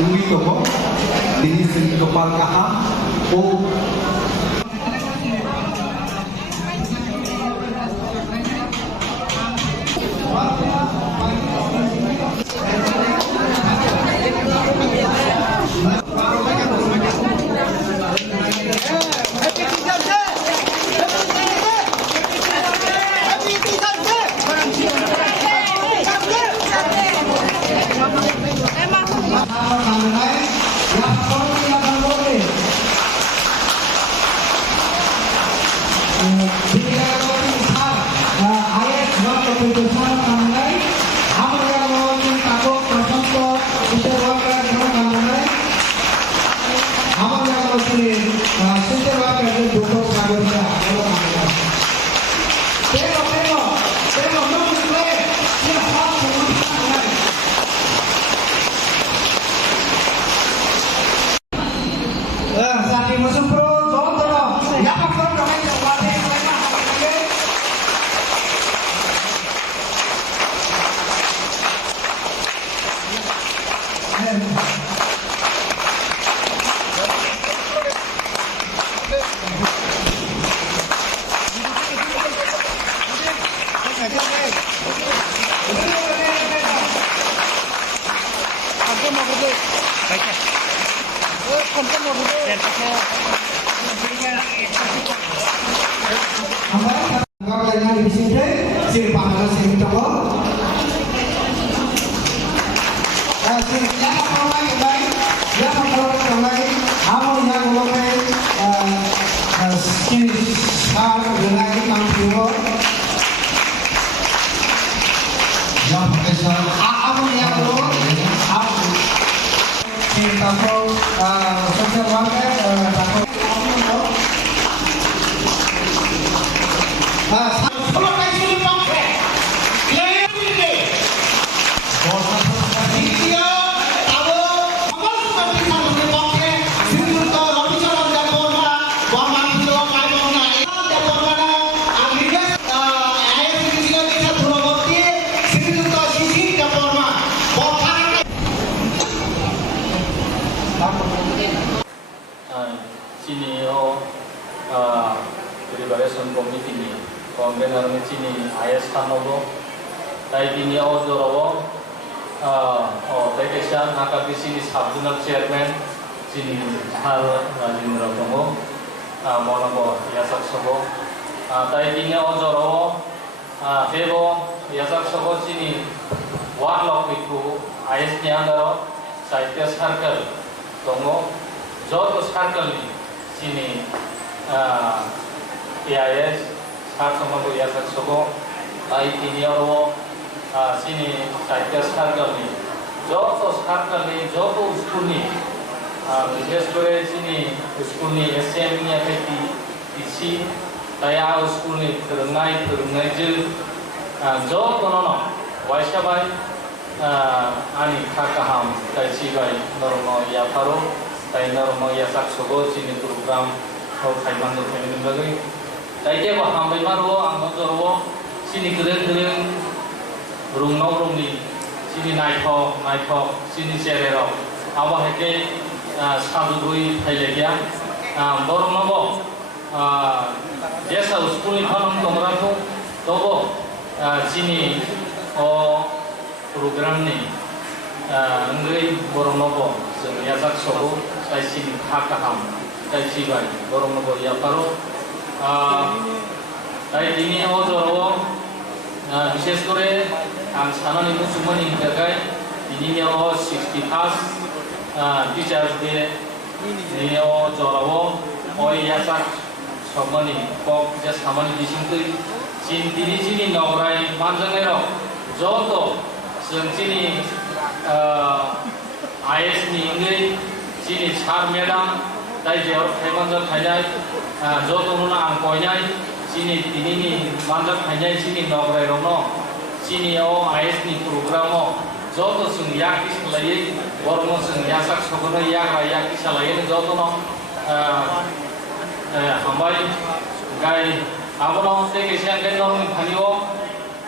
ungui toko tini sing kepal kaham o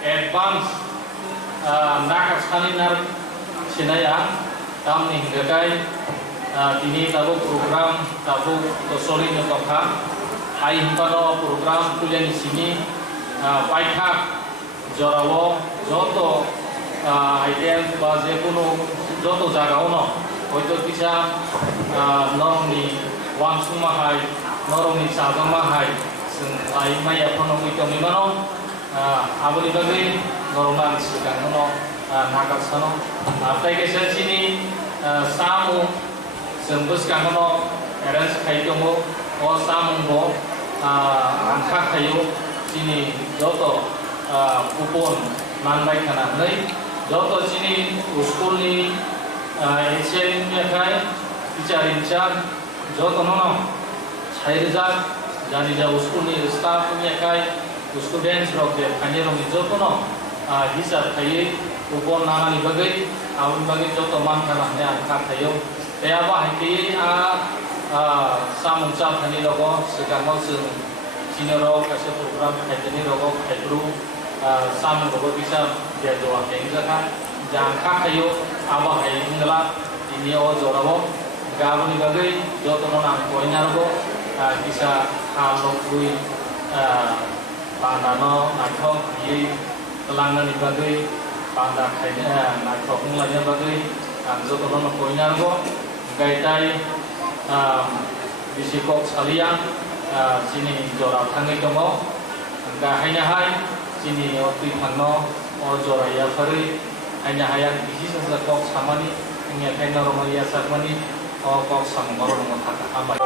advance nakasani nar sinaya tamni hinggakai tini tabu program tabu tosolin yotokha hai himpano program kuliah di sini paithak jorawo joto idea baze kuno joto jagaono hoito kisa norongni wangsung mahai norongni sajong mahai sing ai maya phono kuito mimano abuli bagi norongna sikangono nakatsano atai kesa sini samu sembus kangono arrange khaitomo o samungbo angka kayu sini joto kupon manbai kana nai joto sini school ni HM nya kai teacher in charge joto nono chairjak jani ja school ni staff nya kai students rok de kanjero ni joto no hisab kai kupon nana ni bagai awun bagai joto man kana ne angka kayu ya ba hai samung cha thani logo sikamo sing sinoro kase program khaitani logo khaitru samung logo bisa dia doa kengga jang kha khayo aba hai ingla ini o jorabo gabuni bagai joto nang koinar go bisa halo kui pandano nathok yi telangan ni bagai panda khaitani nathok ngla bagai joto nang koinar go gaitai bisikok sekalian sini jora tangi dongo enggak hanya hai sini waktu pano jora ya fari hanya hayang bisi sesekok samani hanya kena romalia samani kok samgoro nomor kata amal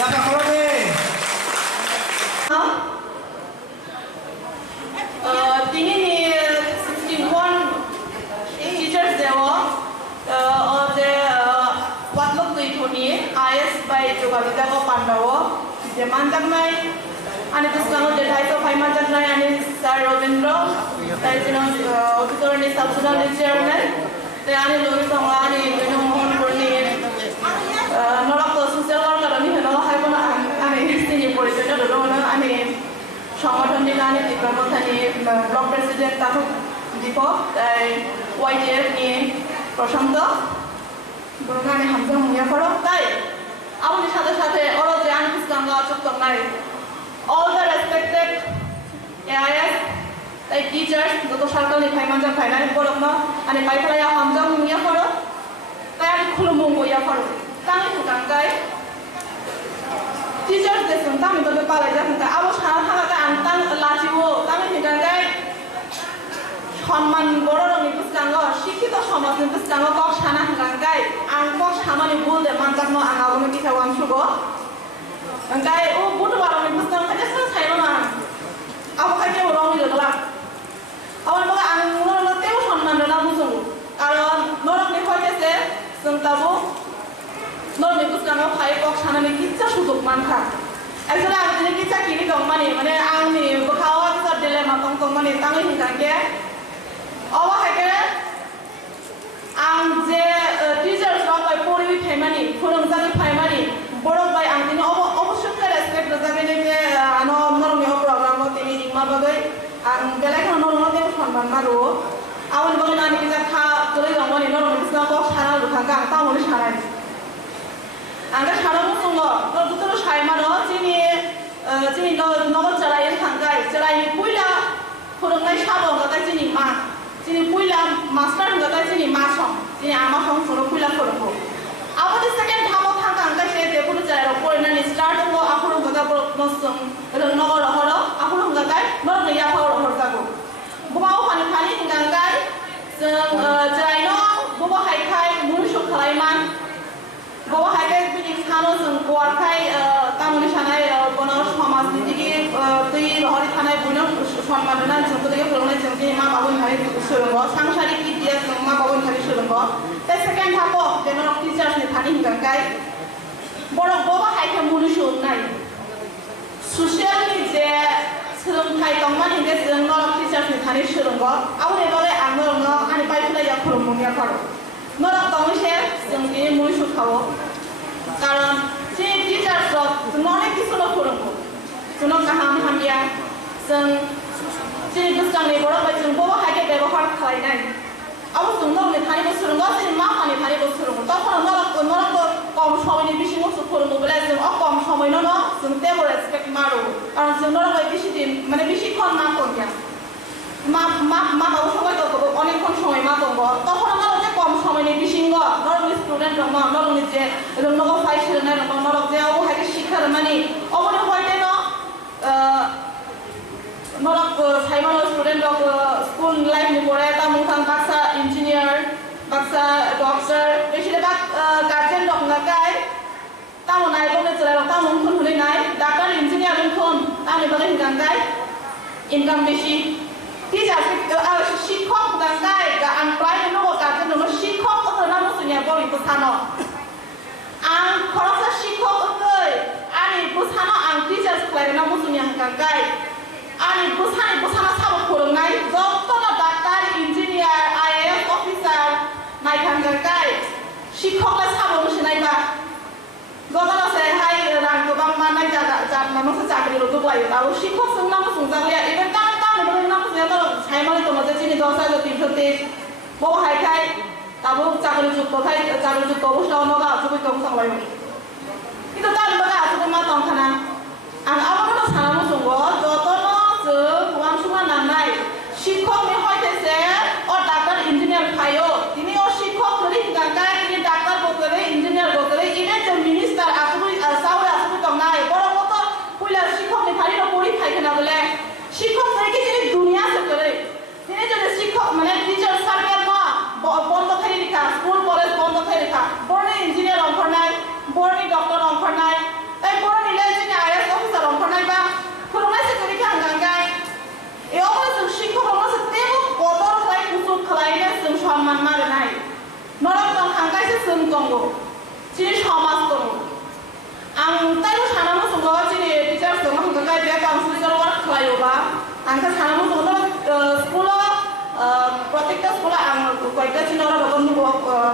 Dapat kalau deh. Ini ni 61 teachers dewa ada watluk tu itu ni IS by juga kita ko pandawa zaman jamai ane tu sekarang jadi itu Paiman jamai ane Sir Robindro dari sini officer ni subsudan ni chairman dan ane logi sama ane minum mohon purni norak tu sosial worker ni norak hai pun ane sini polisi tu dulu ane সংগঠন দিলানে দিকমথানি block president তাহু Dipak তাই ওয়াইডিএফ নিয়ে প্রশান্ত বড়গানে হামজা মুয়া করো তাই আমাদের সাথে সাথে ওরা যে আনকিস গঙ্গা চুক্ত নাই অল দ্য রেসপেক্টেড এআইএস তাই টিচার্স যত সরকারি ফাইমানজা ফাইনাল বড় না আনে পাইফালায়া হামজা মুয়া করো তাই আমি খুলুমু মুয়া করো তাই হুকাঙ্গাই teachers desung tami to pala ja hungka abo sana thanga ta antang lachiwo tami hidangai সম্মান বড় রঙি পুস্তাঙ্গ শিক্ষিত সমাজ পুস্তাঙ্গ কক সানা হঙ্গাই আং কক সামানি বুলদে মানজাকনো আং আবনো কিসা ওয়াংসুগো হঙ্গাই ও বুটো বারঙি পুস্তাঙ্গ খাইতে সান সাইনো না আবো খাইতে ও রঙি লগলা আমার মগে আং নরতেও সম্মান না বুঝুং কারণ নরকনি হইতেছে সন্তাবো নরমি পুস্তাঙ্গ ফাই কক সানানি কিচ্ছা সুযোগ মানখা একজনে আরেকজনে কিচ্ছা কিনি দং মানে আংনি খাওয়া কিচ্ছা দিলে মাতং তং মানে তাঙ্গি হিংগাকে অবা হাইকে আং যে টিচার্স রং বাই পড়ি ফাইমানি ফোরংজানি ফাইমানি বড় বাই আং তিনি অবশ্যই রেসপেক্ট জাগানি যে আনো নরমি প্রোগ্রাম তিনি নিমা বাগৈ আং বেলাইখন নরমতে সম্মান মারো আউন বগনানি যে খা তলৈ রংনি নরমি পুস্তাঙ্গ সারা লুখাঙ্গা আং তামনি সারাই angka salah musuh lo, kalau betul saya mana, sini nol cerai tanggai, cerai puila, kurang lagi sahaja kata sini puila master kata sini masong, sini amasong suruh puila kurang. Apa di second tahap tangga angka saya deput cerai lo, kalau nanti start lo, aku orang kata nosong, kalau nol lo, aku orang kata nol ni apa orang kata. Bawa pani tanggai, cerai lo, bawa hai musuh kelaiman. বাবা হাইকে বিনি খানো जों গওয়ারখাই তামনি সানাই কোন সমাজ নীতিকে তুই রহরি থানায় বুনো সম্মাননা যতদিকে ফলনে जोंनि মা বাবুন হারি সুরঙ্গ সাংসারিক কিতিয়া जों মা বাবুন হারি সুরঙ্গ তে সেকেন্ড হাপো যেন টিচার্স নি থানি হিগাঙ্গাই বড় বাবা হাইকে মুনিসু নাই সোশ্যাল নি যে सोलोंथाइ दंमान हिंगे जों नरक टिचार्स नि थानि सुरঙ্গ आउ एबारे आङो आनि पाइफुला या खुलुमनिया फारो नरक दंसे जों बे मुनिसु खावो কারণ যে টিচার্স অনেক কিছু फोरोंगो जों गाहाम हामबिया जों जे बुस्थांनि बर' बाय जों बर' हाइके व्यवहार खालायनाय आबो जों नरनि थानिबो सुरঙ্গ जों मा फानि थानिबो सुरঙ্গ तखन नरक कम সময়नि बेसि मसु फोरोंगो बले जों कम সময়नो न जों तेबो रेसपेक्ट मारो কারণ जों नरक बाय बेसि दिन মানে बेसि ক্ষণ না কোনया মা বাবু সবাই তো অনেকক্ষণ সময় মা দঙ্গ তখন আমার যে কম সময়নি বিসিঙ্গ নরমি স্টুডেন্ট দङ নরমি যে রংনগো ফাইসেলনাय দङ নরক যে ও হাইকে শিক্ষার মানে অবনে হইতে ন নরক সাইমান স্টুডেন্ট দङ স্কুল লাইফ নি পড়ে তা মুখান বাক্সা ইঞ্জিনিয়ার বাক্সা ডক্টর বেশিরভাগ গার্জেন দङ গায় তাও নাই বলে চলে তা মুখন হলে নাই ডাক্তার ইঞ্জিনিয়ার মুখন তানি বলে গায় ইনকাম বেশি টিচার শিক্ষক গাঙ্গাই আং প্রায় নগো গার্জেন নগো শিক্ষক তো না মুসুনিয়া বলি পুসানো আং খরচা শিক্ষক কই আনি পুসানো আং টিচার্স প্রায় না মুসুনিয়া গাঙ্গাই আনি পুসানো সাবো फोरोंनाय যতন ডাক্তার ইঞ্জিনিয়ার আইএএস অফিসার নাইখান গাঙ্গাই শিক্ষকলা সাবো মুসুনাইবা গদলা সে হাই রাং গোবাং মানাই জাত নামসে চাকরি রতো লাयो তাও শিক্ষক जों নাম सुंजालिया এবে তা সাইমানে তোমাদের চিনি 10,330 বউ হাইখাই তাবো চাকরি যুক্ত অবস্থা নগা আসবে তং সংলাইনি কিন্তু তার বাগা আসবে মা তংখানা আং আবারও সানানো সঙ্গ যতন जों ওয়ান সুমা নানাই শিক্ষক নি হইতেছে ও ডাক্তার ইঞ্জিনিয়ার খায়ো তিনি ও শিক্ষক ধরি গাঙ্গাই তিনি ডাক্তার বকরে ইঞ্জিনিয়ার বকরে ইনে যে মিনিস্টার আসবে সাউরে আসবে তংনাই বড় কত কইলা শিক্ষক নি খাইলো পড়ি খাইখানা বলে শিক্ষক থেকে তিনি দুনিয়া से करे তিনি যদি শিক্ষক মানে টিচার সার্কেল মা বন্ধ করে লিখা স্কুল কলেজ বন্ধ করে লিখা বড় ইঞ্জিনিয়ার অঙ্কর নাই বড় ডক্টর অঙ্কর নাই তাই বড় খালাইবা আংকা সানামু জন্য স্কুল প্রত্যেকটা স্কুলে আং কয়েকটা চিনরা রকম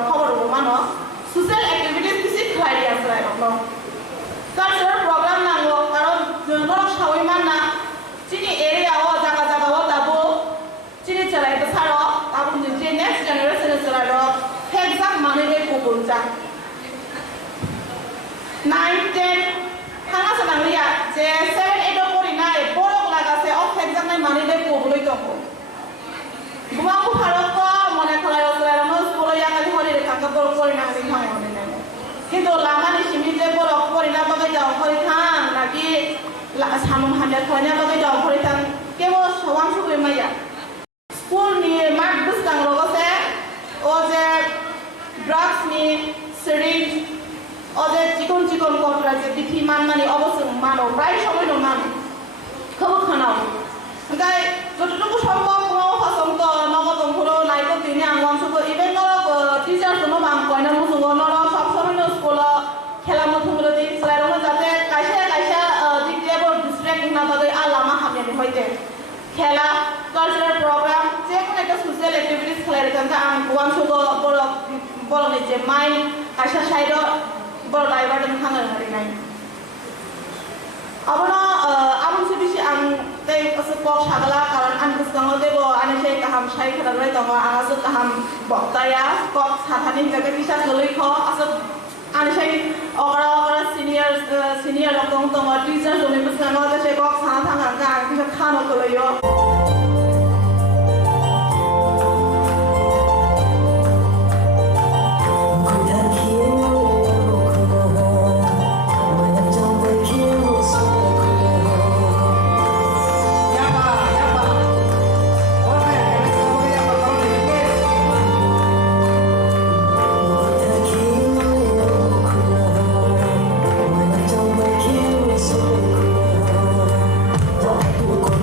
খবর মানো সোশ্যাল অ্যাক্টিভিটিস কিছু খালাই আছে রাখলো কালচারাল প্রোগ্রাম নাঙ্গো কারণ নরক সাওই মানা চিনি এরিয়াও জায়গা জায়গাও দাবো চিনি চালাইতে সারো তাবো যে নেক্সট জেনারেশনে চালাইলো ফেকজাক মানে কুকুর যা 9, 10 থানা সানাংলিয়া যে 7, 8 পড়ি নাই বড় লাগাছে অফ ফেকজাক নাই মানে কুকুরই তকো বুমাকু ভারত মনে খলাই অসলানো স্কুলে ইয়াকালি হরি রেখাঙ্কা বড় পড়ি না সিং হয় মনে নাই কিন্তু লামানি সিমি যে বড় পড়ি না বাগে যাও হরি থাং নাকি সামন হাজার খয়না বাগে যাও হরি থাং কেবল সওয়াং সুবই মাইয়া স্কুল নিয়ে মাঠ বুস্তাং লগছে ও যে ড্রাগস নি সিরিঞ্জ ও যে চিকন চিকন কটরা যে বিথি মানমানি অবশ্যই মানো প্রায় সময় মানো খুব খানাও তাই যতটুকু সম্ভব কোনো পছন্দ নগদম হলো নাইকো দিনে আঙ্গন শুধু ইভেন টিচার কোনো বাং কয়না মুসুঙ্গ নর সবসময় স্কুল খেলা মধ্যগুলো দিই সেলাইরও যাতে কাইসা কাইসা দিক দিয়ে বড় ডিস্ট্রাক্টিং না তাদের আলামা হামিয়ানি হইতে খেলা কালচারাল প্রোগ্রাম যে কোনো একটা সোশ্যাল অ্যাক্টিভিটিস খেলাই রেখে আং ওয়ান শুধু বড় বড় যে মাইন্ড কাইসা সাইড বড় ডাইভার্টেন খাঙে হারি নাই abona abon sedisi ang tei kok sagala karon an kusang ode bo ane sei kaham sai khada rai tong ang asuk kaham boktaya kok sathani jaga bisa loi kho asuk ane sei okara senior lokong tong teacher jone kusang ode sei kok sa thang ang ka bisa khano ko loyo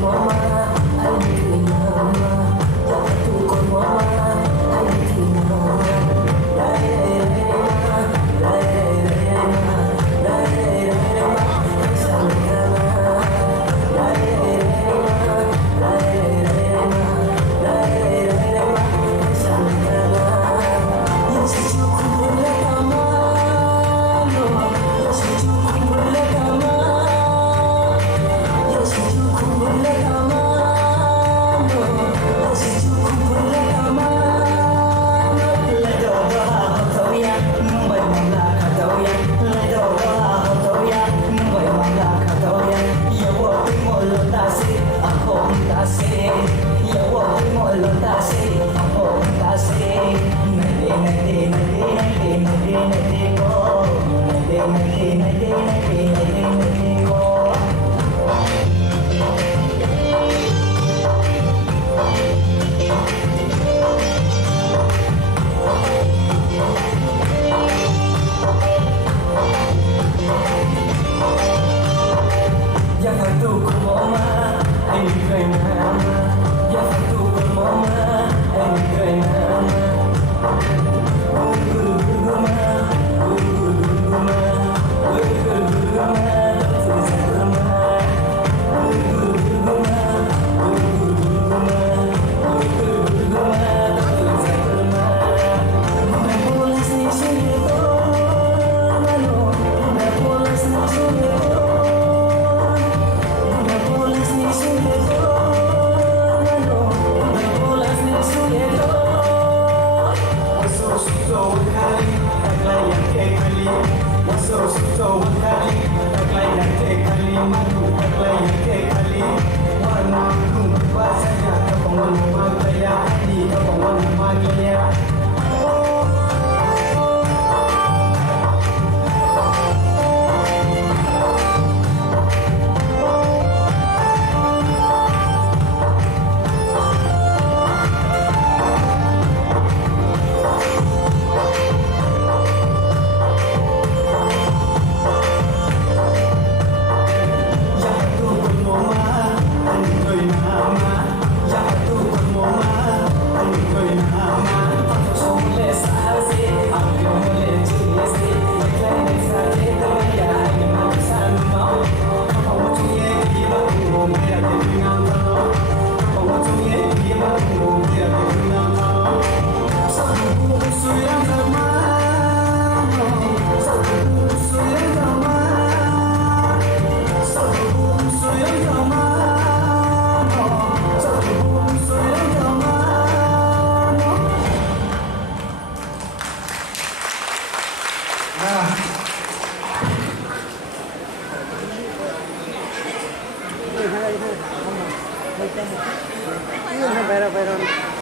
Mama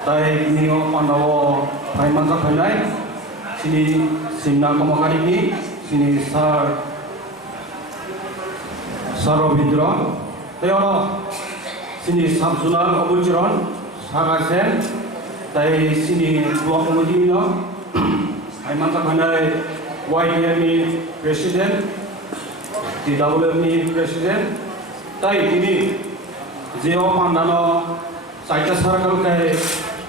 Tai nio pandawo pai mangka panai sini simna komakari ni sini Sarobindra teo sini Samsunan Obuljiron Sarasen tai sini dua komodino pai mangka panai YMI Presiden DWMI Presiden tai ini Jeo Pandano Saita Sarakal kai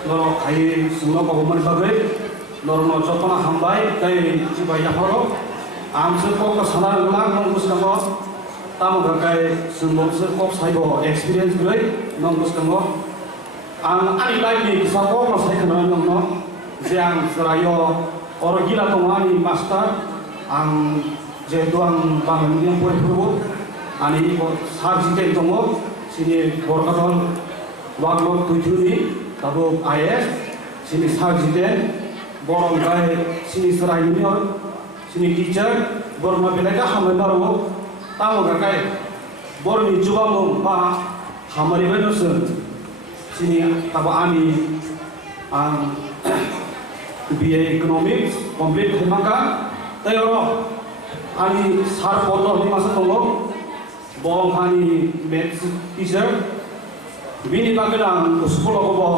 loro kai semua kabupaten bagai loro no jotona hambai kai cibaya horo amse ko kesana ulang nonggus kamu tamu kai semua sekop saibo experience gue nonggus kamu ang ani lagi bisa ko saya kenal nongno yang serayo orang gila tongani master ang jetuang bang yang boleh berbut ani ko sarji ten tongo sini borkadon Waglot tujuni tabu IS sini sarjiten borong gai sini serai junior sini teacher borma belaka hamai baru tahu gakai borni juga mau bah hamari benusun sini tabu ani BA Economics complete hemaka tayo ani sar bodoh ni masa tunggu borong ani maths teacher Bini bagian sekolah ko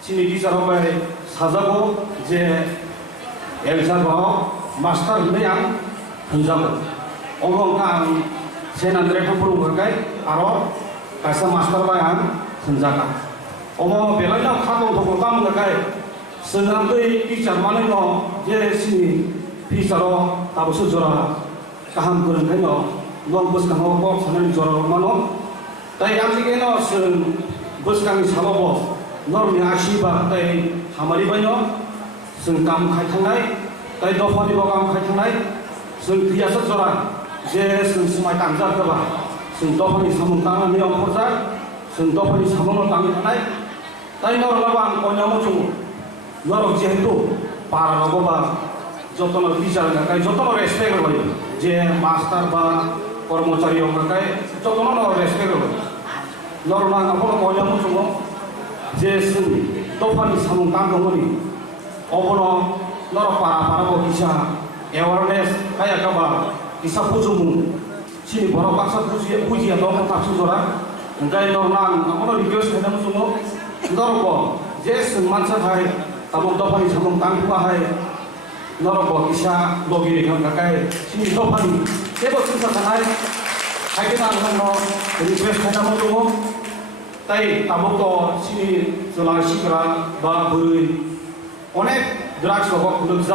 sini di sana bay sajago je elsa bawa master ini yang hendak orang kan senan mereka perlu berkai aro kasa master bayan hendak orang belanja kado untuk kamu berkai senang tu teacher mana no je sini teacher tahu sejora kaham kurang kan no bos kaham kok sana jora mana ताई आम जी no bus kami sahabat norm yang asiba ताई हमारी बनो sun kam khai thangai ताई dofani bogam khai thangai sun biasa jora je sun semai tangjar keba sun dofani samung tangan ni omporja sun dofani samung tangan thangai ताई nor labang konyamu chung nor jehetu para logoba jotono bicara kai jotono respect kori je master ba कर्मचारी ओमरकाय जतनो न respect हो नरमा अपन कोयामु Sumo जे सुन तोफानि सामुं काम दंगनि अबनो नर पारा पारा बो किसा अवेयरनेस काया काबा किसा पुजुमु सिनि बर बाक्सा पुजिया दं तासु जरा गाय नरमा अपन रिक्वेस्ट खालामु सुमो नरको जे सुन मानसा थाय ताबो तोफानि सामुं काम बाहाय नरको किसा लगिरि खाय सिनि तोफानि Sebab susah sangat, saya kita orang request kita mau tu, tapi tamu tu sini selagi kerana beri, onek drugs lokal kudu drugs,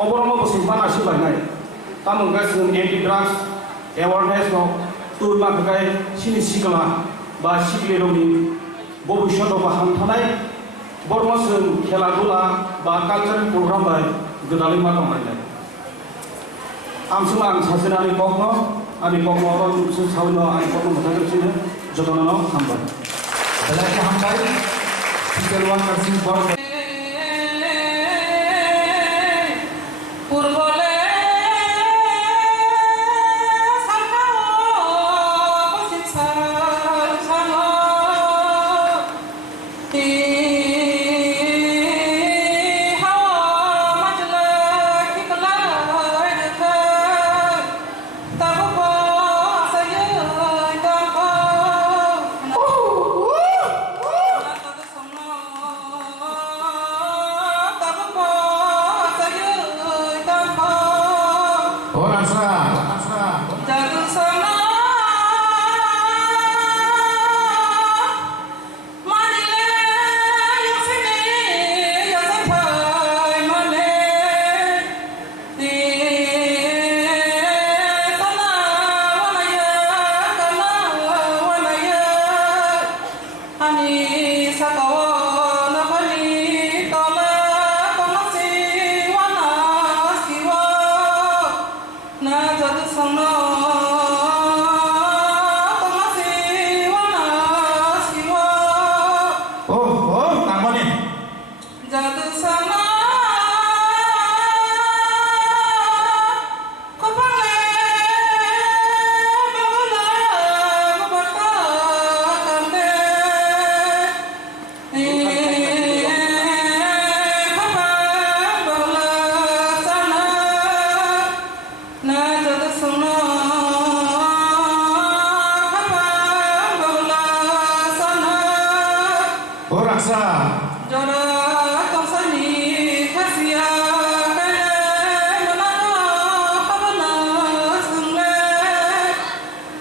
orang mau bersimpan asyik banyak, tamu guys anti drugs awareness no, tu mak guys sini sikla, bah sikle lori, bobu shoto baham thanai, bormasun khela dula, bah cultural program bah, gedali macam mana. Amsulang sasenani kokno, ani kokno orang susahno, ani kokno mutagir sini, jotono hambar. Belakang hambar, sikeluan kasih bor.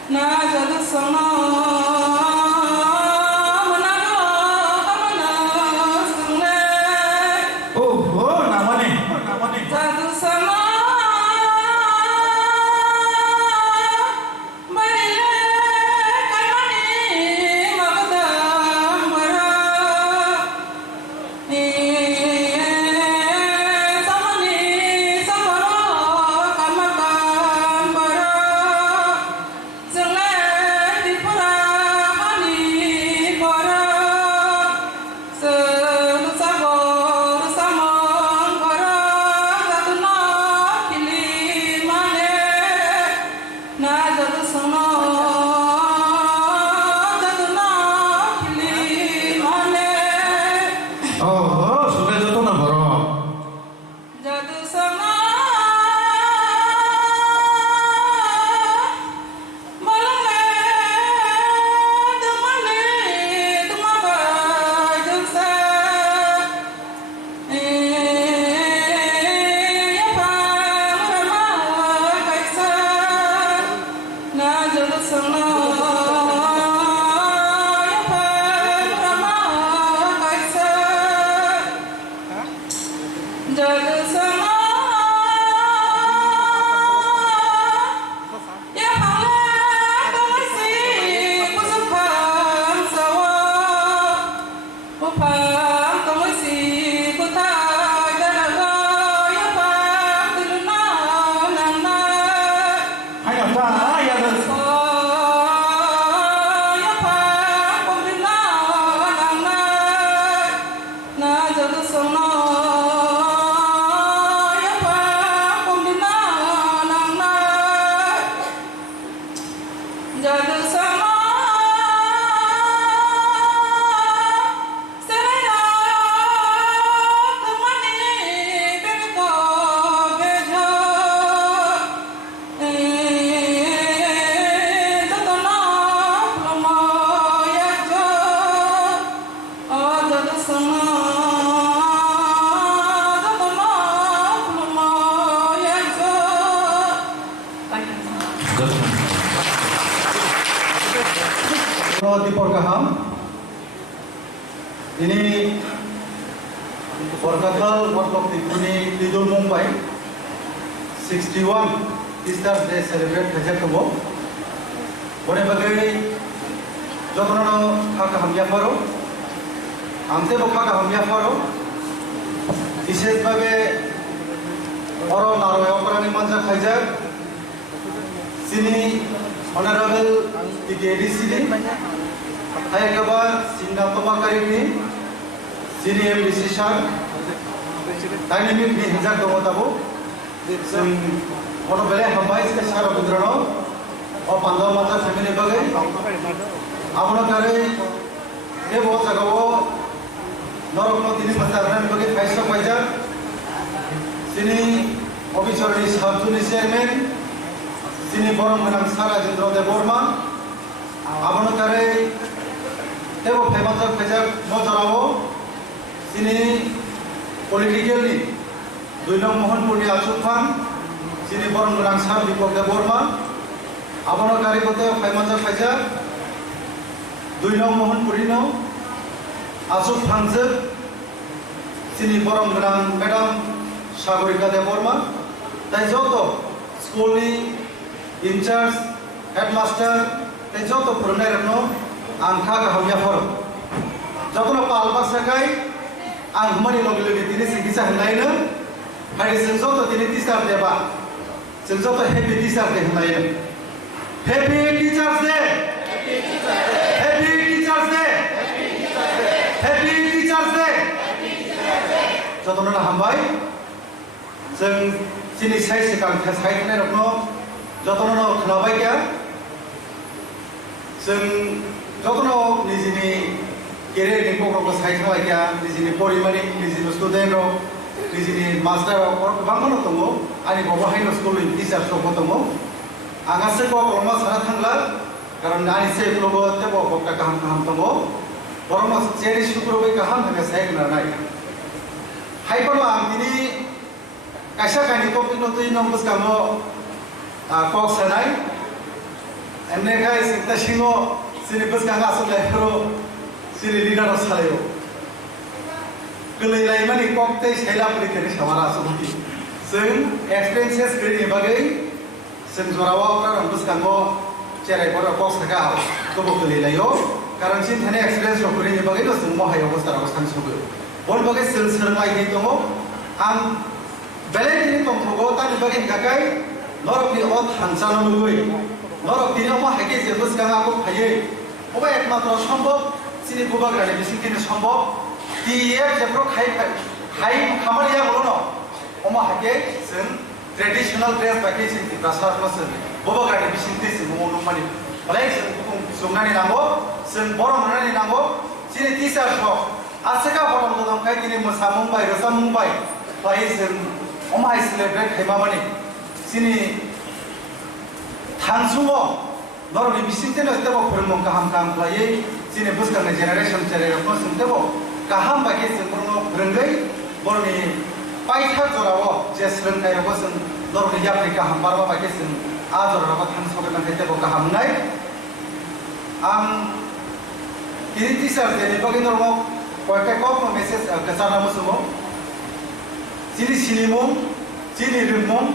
Oh, namanya. Oh, sudah jatuh na boro. Hai apa ya das? Di Porkaham ini Porkahal Warlock Tipuni Tidul Mumbai 61 Teachers Day celebrate Hajar Kemo Bone bagai Jokono Haka Hamya Faro Amte Haka Hamya Faro Ises bagai Oro Naro Operani Manja Hajar Sini Honorable PKD Sini Hai kabar Singa Pemakari ini Sini MDC Shah Dynamic di Hijak Domo Tabo Sing Ono Bele Hambai Ska Shara Budrano O Pandau Mata Family Bagai Abono Kare Ebo Sagawo Norokno Tini Masarana Bagai Faisal Fajar Sini Obichorni Sabtuni Chairman Sini Borong Menang Sara Jendro De Borma Abono Kare Ebo Faisal Fajar Mojarawo Sini Politically Duinong Mohon Puri Achufan Sini Borong Menang Sara Dipok De Borma Abono Kare Kote Faisal Fajar Duinong Mohon Purino Achufan Sini Borong Menang Madam Sagorika De Borma Tai Joto School ni in charge, headmaster, tejoto purnai rano, angka kehamnya for. Joto na palpa sakai, angmani logi tini sikisa hendaina, hari senjoto tini tisar deba, senjoto happy tisar de hendaina. Happy Teachers Day, Happy Teachers Day, Happy Teachers Day. Joto na hambai, seng sini saya sekang saya kena rano. Jotono kenabai ya, seng jotono di sini kiri di pokok saya kenabai ya, di sini porimani, di sini student ro, di sini master ro, bangkono tunggu, ani bawa hai no school ini teacher tunggu tunggu, angkat sekolah korma sana tanggal, karena ani saya logo tebo bokta kaham tunggu, korma jadi syukur baik kaham dengan saya kenal hai korma ini, kasih kani topik itu ini nombus kamu Kok sanai, Ennekai singta singo sini bus kanga asal lekro sini leader asalayo. Kelai lain mana kokte saya beri kiri samara asal Sing experiences kiri bagai sing zorawa orang bus kango cerai orang kok sega kau kelai layo. Karena sini hanya experience kiri bagai tu semua hayo bus tarawih kan subuh. Bon bagai sel lagi itu am balance ini tunggu tadi bagai kakai norok di ot hansan nungguin. Norok di nama hakikat sebus kanga aku haye. Oba ekmatro সম্ভব sini buba grade bising kini সম্ভব. Dia jepro hai kamar ya bolono. Oma hakikat sen traditional dress pakai sini pasar masen. Buba grade bising tis mengunung mani. Oleh sen sumnani nambo sen borong nani nambo sini t-shirt shop. Aseka borong tu dong kai kini musa Mumbai. Pai sen oma hai celebrate hai mani. Sini Tansumo, normal bising tenas tebo perlu kaham pelai, sini bus kerana generation cerita bus tebo kaham bagi sempurna berenggai, borni paithar jorawo, jesren kaya bus normal ya kaham barwa bagi sen ajor rapat tansumo kerana tebo kaham nai, ini tisar jadi bagi normal, kau kau message kesana musumo, sini mung, sini rimung,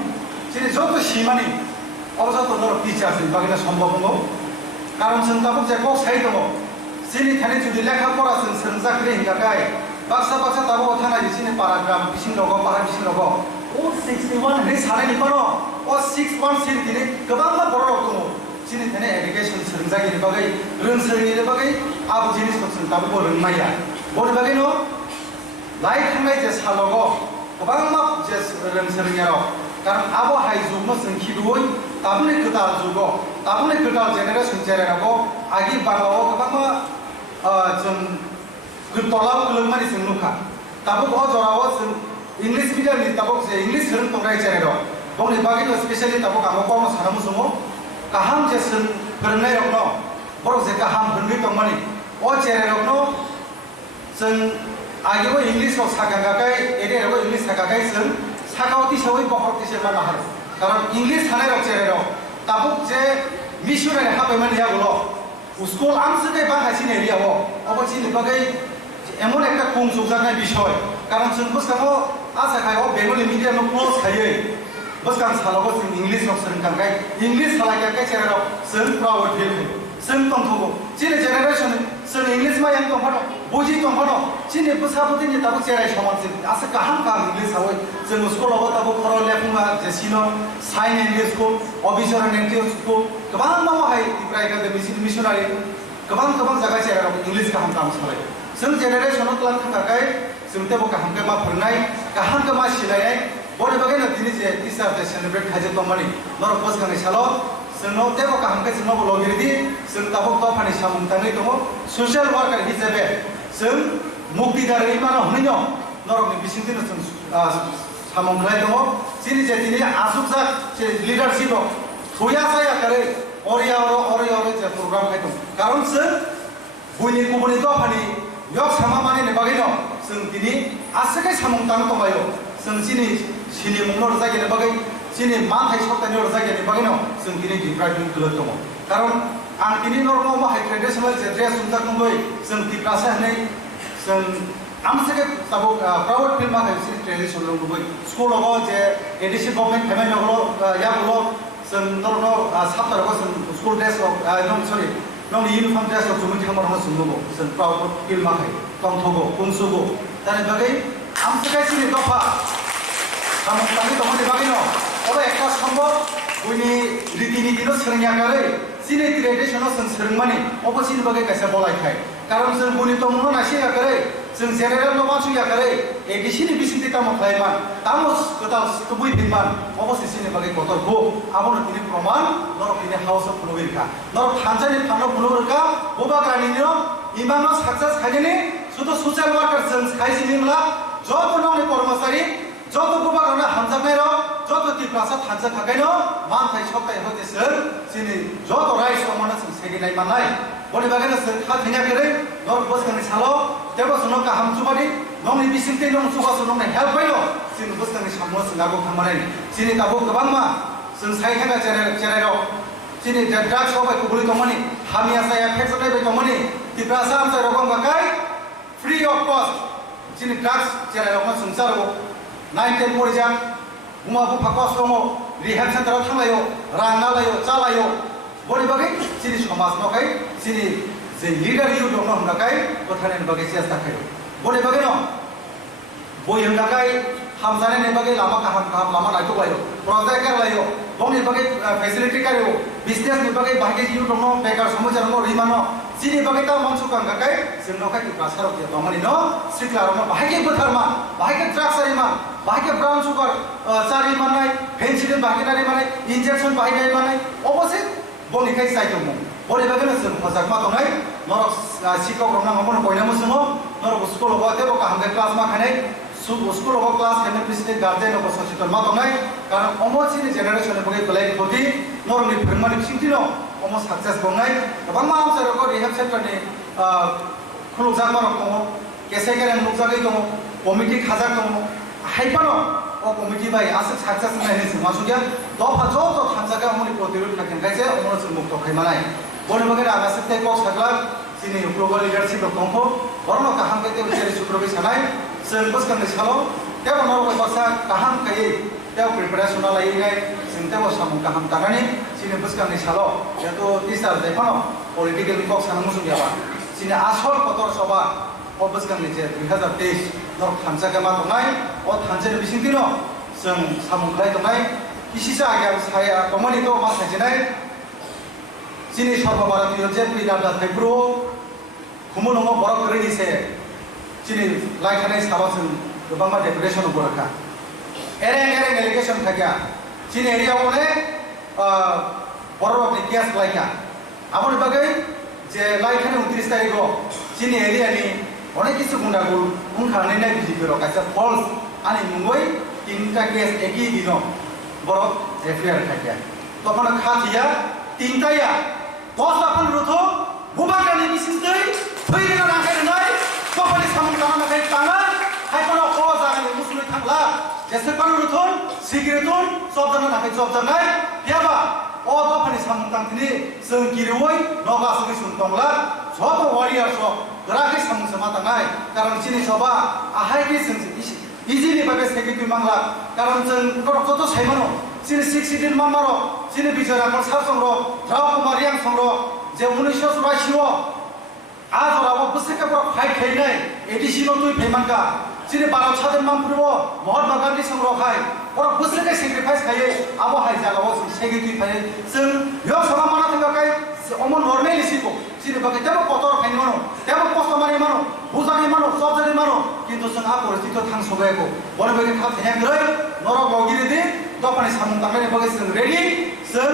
sini jodoh simani. 어서 또 너를 비치하신 바기나 선보고 가론 선다복 제꼭 사이도 신이 타네 주디 레카 꼬라슨 선사 그래 hingakai 박사 타보 타나지 신이 파라그램 비신로고 파라 비신로고 561 네 사례니 거노 561 신이 그방만 벌어놓고 신이 타네 에듀케이션 선사기 바gai 른서니 바gai 아버지니 속선 타보 른마야 뭘 바기노 라이 탕나이 제 살로고 그방만 제 른서니야로 Karena abo hai zumo sengkidui, tabune ketal zugo, tabune ketal generasi cererago, agi bangao kebama jen ketolak kelemahan senuka, tabu kau jorawo sen English medium ni tabu se English sering tongkai cerero, bang ni bagi tu especially tabu kamu kau mas haramu semua, kaham jesen bernai rokno, baru se kaham bernai tongmani, oh cerero rokno, sen agi wo English kau sakakai, ini rokno English sakakai sen 사가오티 세우이 버거티 세만 하루. कारण English थाने रख चले रहो Tabuk जे missionary हाबे मन या बोलो school आमसे के बाहायसिन area वो अबछि निबागै एमन एकटा कम सुजानाय বিষয় कारण जों बसकानो आसा खायो बेंगली मिडियाम नो क्लोज खायो बसकान सालाबो जों इंग्लिश नो सोलोंखांगाय इंग्लिश सालायखाय चेराव जों प्राउड फिल जों तंथगो जिने जेनेरेशन जों इंग्लिश मा yang तंफानो बुजि तंफानो जिने बसाबुदिनि ताबुक चेराय समानसिन आसा गाहाम का इंग्लिश हावै जों स्कुलाव ताबुक खरो लेफुमा जेसिनो साइन इंग्लिश को अफिसर इंग्लिश को गोबां मावहाय प्राइभेट मिशनारि गोबां जागा चेराव इंग्लिश गाहाम काम सालाय जों जेनेरेशनाव क्लास थाखाय जों तेबो गाहाम का मा फोरनाय गाहाम का मा सिलायनाय बरे बगैनो दिनि जे टिचार डे सेलिब्रेट खाजे तंमानि नर बसखांनि सालो जोंनाव तेबो गाहाम का जोंनाव लगिरिदि जों ताबुक तफानि सामुं थाङै दङ ससियेल वार्कार हिसाबै जों मुक्तिदारनि मानो हनैनो नरकनि बिसिंथिनो जों सामुं खालाय दङ जिनि जे दिनि आसुकजा जे लिडारशिप थुया जाया करे अरियाव जे प्रग्राम खायदों कारण जों बुनि गुबुनि तफानि यक सामा मानिनो बागैनो जों दिनि आसुकै सामुं थाङ दंबायो जों जिनि सिनि मुंनो जायगानि बागै जिनि मानथाय सप्तानि जायगानि बागैनो जों दिनि डिप्राइभिं गोलैना दङ कारण आं दिनि नरमाव माहाय ट्रेडिशनेल जे ड्रेस उनजाखंबै जों दिप्रासा होनै जों आमसेके ताबो प्राउड फिल माहाय जि ट्रेडिशनल नंगुबै स्कुलाव जे एडिसि गभर्नमेन्ट हेमेन नगलो यागलो जों नरमाव साप्ताराव जों स्कुल ड्रेस नंनि इउनिफर्म ड्रेस जुमि थांबानो जोंबो जों प्राउड फिल माहाय तंथगो कुनसुगो दानि बागै आमसेके जिनि दफा सामुं थाङै दंनि बागैनो अबे एकटा सम्भव बुनि रीतिनितिनो सोलोंयाखै जिनि ट्रेडिशनाव जों सोलोंमानि अबसिनि बागै कायसा बलायखाय कारण जों बुनि तंनो नासियाखै जों जेनेरेल नो मासुयाखै एडिसिनि बिसिंति तामो खायमान तामो गोदाल तुबुइ बिमान अबसिनि बागै गतरखौ आबनो तिनि प्रमाण नरक तिनि हाउस अफ नोबिरका नरक थानसानि थानो बुनुरका बोबाग्रानिनो इमानो सक्सेस खायनि सुदो सोशल वर्कर जों खायसिनिला जत ननि कर्मचारी जत बोबाग्राना हामजानायरो जत तिप्रासा थानसा थाखायनो मानथाय सप्ताय होतेसोर जिनि जत राइस समनो जों सेगिनाय मानाय बनि बागैनो जों थाथैनाखै नरक बसखानि सालो तेबो जों गाहाम जुबादि नंनि बिसिंते नं सुगासो नंनि हेल्प फायनो जों बसखानि सामो जों आगो थांमानाय जिनि ताबो गोबां मा जों साइखाना चेरायाव sini drug sobat kubuli tomani hamia saya efek sobat tomani di perasaan saya rokok pakai free of cost sini drugs jadi rokok sungsar ko 9-10 porijang bunga bu pakos komo rehab center thanglayo rangalayo chalayo bori bagai sini somas nokai sini je leader you dong no nakai kothanen bagai siasta kai bori bagai no boi hangkai hamzane ne bagai lama kaham lama naiko layo project kar layo bong ne bagai facility kayo business ne bagai bagai you dong no bekar samujar no rimano sini bagai ta mansu kan kai sino kai ki pasar ke tomani no sikla ro bagai botharma bagai drugs arima bagai brown sugar sari manai penicillin bagai nari manai injection bagai manai opposite bong ni kai sai tomo bori bagai no sun phajak ma tongai nor sikok ro na mamon koina musumo nor school ba te bo ka hamde class ma khanai school of class and president guardian of societal matongai karon almost in generation of black body normally permanent sintino almost success bongai bang ma amsa ro rehab center ni khuluk jang ma ro kese kare nuk jagai to committee khajak to haipano o committee bai asik success na ni masugya do phajo to thanjaga amoni protirod thaken kaise amon sun mukto khaimanai bone bagere agasik te kok sakla sini global leadership of kongko borno kaham kete ucheri suprobi sanai जों बसखांनो सालो तेव नरबाय बसा गाहाम खायै तेव preparation लायै गाय जों तेव सामु गाहाम दानानै सिने बसखांनो सालो जेतो टिचार देफानो पलिटिकल कक साना मुसुं जाबा सिने आसल पतर सभा ओ बसखांनो जे 2023 नर थामसागा मा दंनाय ओ थामजेन बिसिंतिनो जों सामु खाय दंनाय इसिसा आगे साया तमनि तो मा साजेनाय सिने सर्वभारतीय जे प्रिदादा थाइब्रो खुमुनंगो बरक रेनिसे sini laikhanai sabasun gobangma depression boraka ereng allegation thakya sini area ole borok ni gas laika amon bagai je laikhanai 29 tarikho sini area ni onek kichu gundagul unkhane nai biji bero kaisa false ani mungoi tinta gas eki dino borok FIR thakya tokhon khatia tinta ya 10 apun rutho bubakani bisintei thoi na khai nai Kopali samung tangan nakai tangan, hai kono kowa jangan musuh thangla, jasa kono ruthon, sigaretun, sob jangan nakai sob jangan, biaba, oh kopali samung tang ini sengkiriwoi, noga sugi suntongla, soto warrior sob, geraknya samung sama tangai, karena sini soba, ahai ki seng easy nih bagai segitu mangla, karena seng kono koto saya mano, sini 60 mamaro, sini bicara kalau sah songro, draw kumariang songro, jauh Indonesia sudah siwa. आज और अब बस के पर fight खेल नहीं additional तो payment का सिर्फ 12 दिन मांग पुरो बहुत बागान की संग्रह खाए और बस के सैक्रिफाइस खाए अब हाई जागा वो सेगी तो खाए सं यो समा माना तंगा खाए अमन नॉर्मल इसी को सिर्फ बाकी तब पतर खाई मानो तब कस्टमर मानो बुझानी मानो सब जने मानो किंतु सं आप परिस्थिति तो थांग सोगे को बने बगे खात हैंग रहे नरक लगिरे दे तो अपने सामने तांगे बगे सं रेडी सं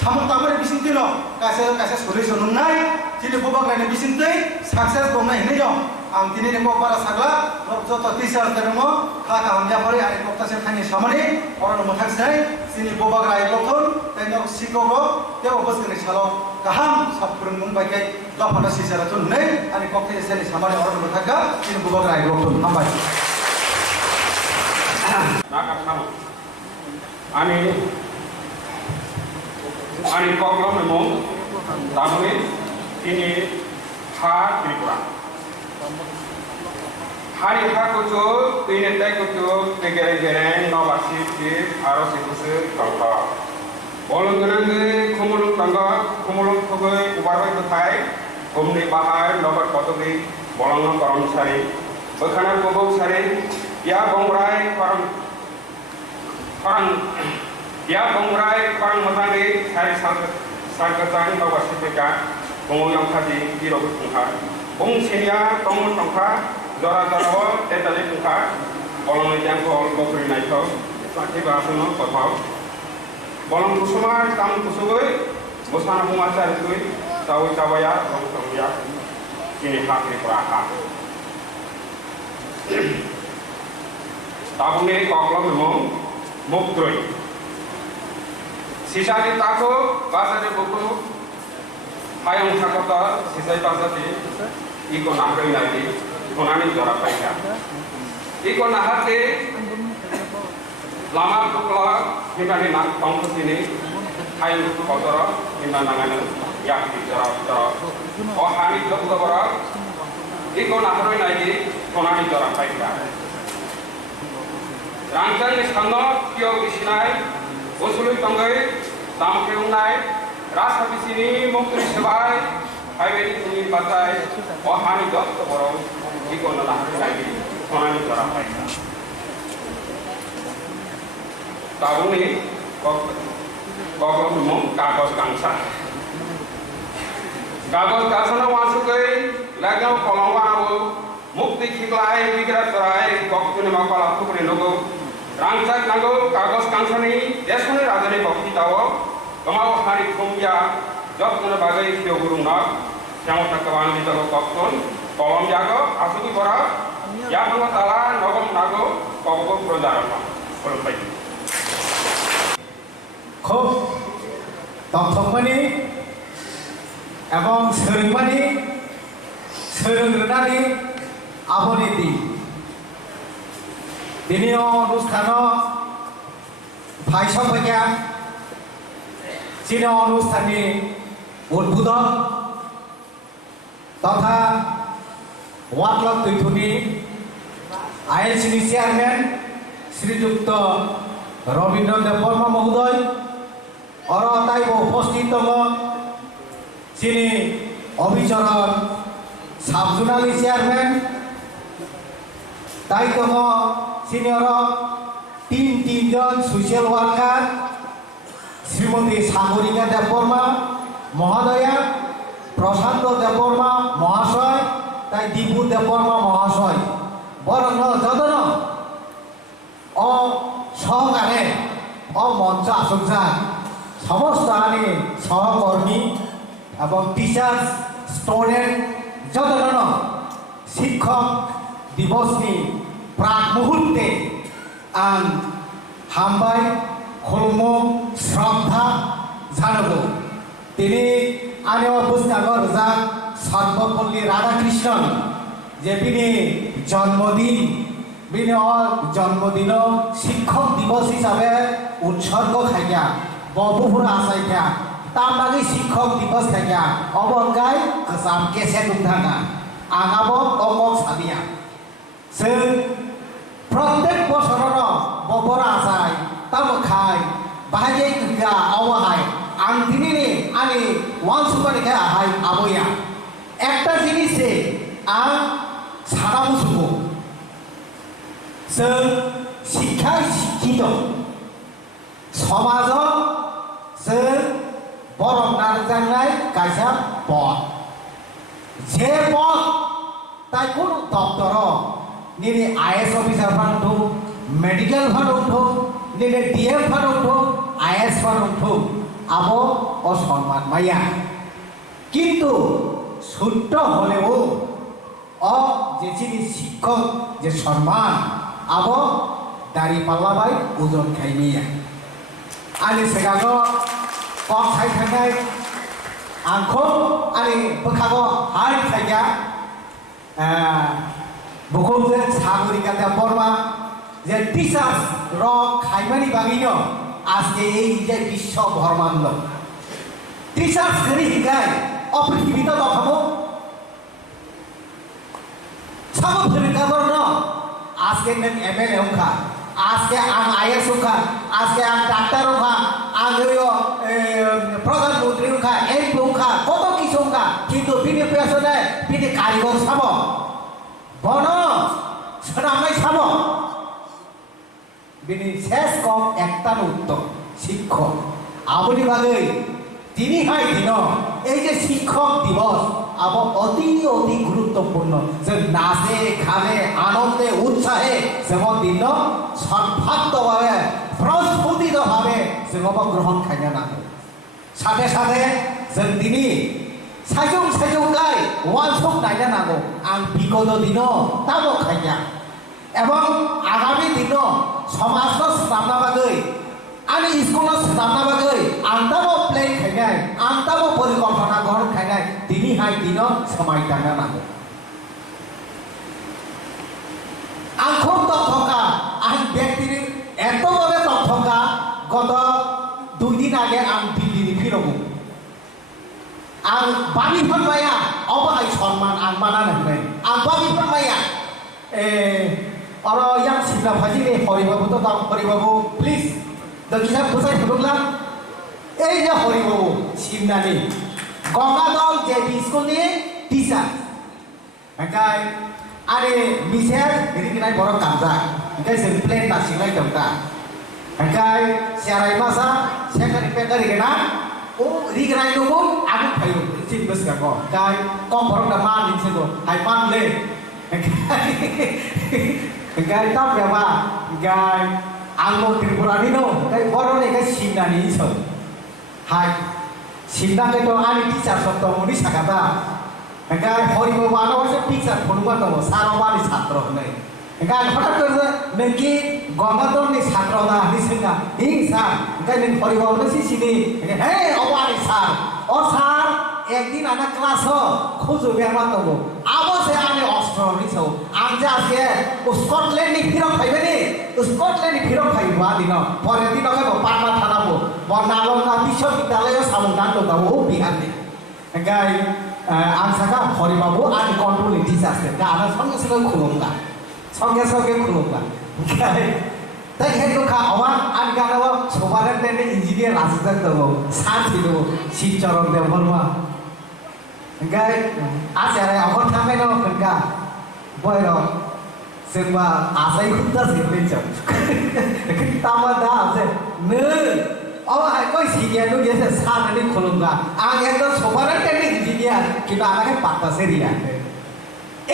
सामने तांगे बिसिंतिनो कासे solution नंनाय Sini bubak lain bisintai, sukses dong naik nih jom. Ang tini ni kok para sagla, jodoh tisar terima, kakak hamja hari hari kok tasnya tanya sama ni, orang nomor tak sedai, sini bubak lain lokon, tanya sikoro, dia bos kena calo, kaham sapurung bagai, dah pada sisa tu nih, ani kok tasnya sini sama ni orang nomor tak ga, sini bubak lain lokon, hambai. Nak kamu, ani kok lo memang, tapi ini hak Tripura. Hari hak itu ini tak itu negara-negara novasi di harus itu sekalpa. Walau dengan kumuluk tangga, kumuluk tugai ubar itu thay, kumni bahar nomor kotori, walau orang sari, berkanan kubuk sari, ya bongrai orang matang di sari sangkatan novasi mereka. Pengurang tadi di robot pungkar, senia tombol pungkar, dora tetali pungkar, bolong yang kau beri naik kau, sakit bahasa no kau, bolong kusuma tamu kusui, busana pumasar itu, tahu ya, tahu ya, ini hak di peraka. Tahu ni kau kalau memang muktroi, sisa di taku, bahasa di buku. Hayang sakota sisai pasati iko nahari lagi konani jara paika iko nahate lama tukla hingga nak tongkos ini hai kodoro minta nangan yak di jorok oh hari jok kodoro iko nahroi lagi konani jorok paika rangkaian istana kio bisinai usului tanggai tamu keunai rasa bisini mukri sebai hai beri tumi patai oh hari jok kodoro iko nahroi lagi konani jorok paika tahun ini kok umum kagus kangsa na masuk ke lagam kolong waru mukti khiklai bigra sarai kok tune makala tukri logo rangsak nago kagus kangsa ni desune rajani bhakti tawo kamau hari khumya jok tune bagai kyo gurunga jamota kawan di tago kokton kolom jago asuki bora ya Allah taala nogom nago kokko prodarama kolpai খুব তথ্যমানি এবং সোরমানি সোরগ্রানি আবনীতি তিনি অনুষ্ঠান ভাইসভ্যা চীন অনুষ্ঠাননি উদ্বোধন তথা world তৈথুনি আইএলসিনি chairman শ্রীযুক্ত রবীন্দ্রনাথ বর্মা মহোদয় অরতাই উপস্থিত দল যিনি অভিচরণ সাবজোনালি চেয়ারম্যান তাই দল সিনিয়র তিনজন সোশ্যাল ওয়ার্কার শ্রীমতী সাগরিকা দেববর্মা মহোদয়া প্রশান্ত দেববর্মা মহাশয় তাই দীপু দেববর্মা মহাশয় বরং যতন অ সহকারে মঞ্চ আসুকজা সমস্ত আনি সহকর্মী এবং টিচার্স স্টুডেন্ট যতজন শিক্ষক দিবসনি প্রাক মুহূর্তে আং হামবাই খুলুমো শ্রদ্ধা জানাবো তিনি আনি বুঝনাগর যা সর্বপল্লী রাধাকৃষ্ণন যে তিনি জন্মদিন বিনি জন্মদিন শিক্ষক দিবস হিসাবে উৎসর্গ খাইয়া বপুরা আসাইয়া তার বাকি শিক্ষক দিবস খাইয়া অবঙ্গায় গোজাম কেসে দুধাঙা আঙাব অমক সাবিয়া जों प्रत्येक বছরন বপুরা আসাই তাম খাই বাহাগে গা অবহাই আং দিনে আনি ওয়ান সুপারি খাই আহাই আবইয়া একটা জিনিসে আং সারা মুসুকো जों শিক্ষায় শিক্ষিত সমাজ जों बर' नारजांनाय गायसा पद जे पद তাই কোন দপ্তর নিলে is officer fund medical fund উঠো নিলে ডিএম ফান্ড উঠো আইএস ফান্ড উঠো আবো অসম্মান মাইয়া কিন্তু ছোট্ট হলেও যে শিক্ষক যে সম্মান আবো দাড়ি পাল্লাবাই ওজন খাইমিয়া आंनि सिगाङाव कक साइ थांनाय आंखौ आंनि बोखागौ हाय थाइगा बुखुमजों सागरिका देबबर्मा जे टीचार्स र खाइमानि बागैनो आजके এই যে বিশ্ব ব্রহ্মাণ্ড टीचार्स करि हिगाय अपृथिबीत दखाबो साबो फोरोंगाबर न आजके नों एमएलए होखा আজকে আং আইএস হোকা আজকে আং ডাক্তার হোকা আং প্রধানমন্ত্রী হোকা এমপি হোকা কত কিছু হোকা কিন্তু বিনি পেছনে বিনি কারিগর সাব বন সোনামাই সাব বিনি শেষ কম একটার উত্তর শিক্ষক আবলি বাগৈ তিনি হাই দিন এই যে শিক্ষক দিবস আবার অতি অতি গুরুত্বপূর্ণ যে নাচে খানে আনন্দে উৎসাহে যেমন দিন সর্বাত্মকভাবে প্রস্ফুটিতভাবে যেমন গ্রহণ খাইনা নাগো সাথে সাথে যে তিনি সাইজং সাইজং গাই ওয়ালসক নাইনা নাগো আং বিগত দিন তাবো খাইনা এবং আগামী দিন সমাজ স্থাপনা বাগৈ आंनि स्कुलाव सोदाबना बागै आंदाबो प्लेन खायनाय आंदाबो परिकल्पना ग्रहण खायनाय दिनैहाय दिन समायदाना नांगौ आं खुब दक्षका आं व्यक्ति एतभाবে दक्षका गत 2 दिन आगे आं Delhi rong ang babi phamaya obai sonman ang mana nai ang babi phamaya aro yang sibla phaji ni hori babu to tam hori babu please dakisa bosai phudunglam ei je hori babu simnani Gangadol JB School ni teacher Angkai ada misal jadi kita borong kamera angkai simple nasi lagi kamera angkai siarai masa saya kan ipekar ikena oh rigerai dulu aku payu cip bus kako angkai kau borong dapat ni sego hai pan le angkai tahu berapa angkai anglo Tripurani no angkai borong ni angkai Cina ni so hai Cina itu ani teacher satu muni sakata angkai hori bawa wajib teacher puluhan tu sarwa ni satro ni angkai hota tu mungkin Gangadol ni satro dah ni singa hingsa angkai ni hori bawa ni sini hey awak ni sar oh sar एक दिन आना class हो खुद व्यवहार तो वो अब से आने ऑस्ट्रेलिया से आंजा से स्कॉटलैंड नि फिरो खाइबे नि स्कॉटलैंड नि फिरो खाइबा दिन परे दिन के पारमा थाना बो बनालो ना विश्वविद्यालय सामुदान तो वो बिहार नि गाय आंसाका हरि बाबू आनि कंट्रोल टीचर से आना संगे संगे खुलुंगा संगे खुलुंगा गाय তাই হেতু খা অবা আন গানাও সবারে তেনে ইঞ্জিনিয়ার আসতে তো সাথী তো শিবচরণ দেববর্মা গায় আছে আরে অকর থামে না কনকা বয়র সেবা আসাই খুদা সিলে চ তামা দা আছে নে অবা হাই কই সিনিয়র নো যেতে সামনে খুলুঙ্গা আগে একদম সবারে তেনে ইঞ্জিনিয়ার কিন্তু আমাকে পাতা সেরিয়া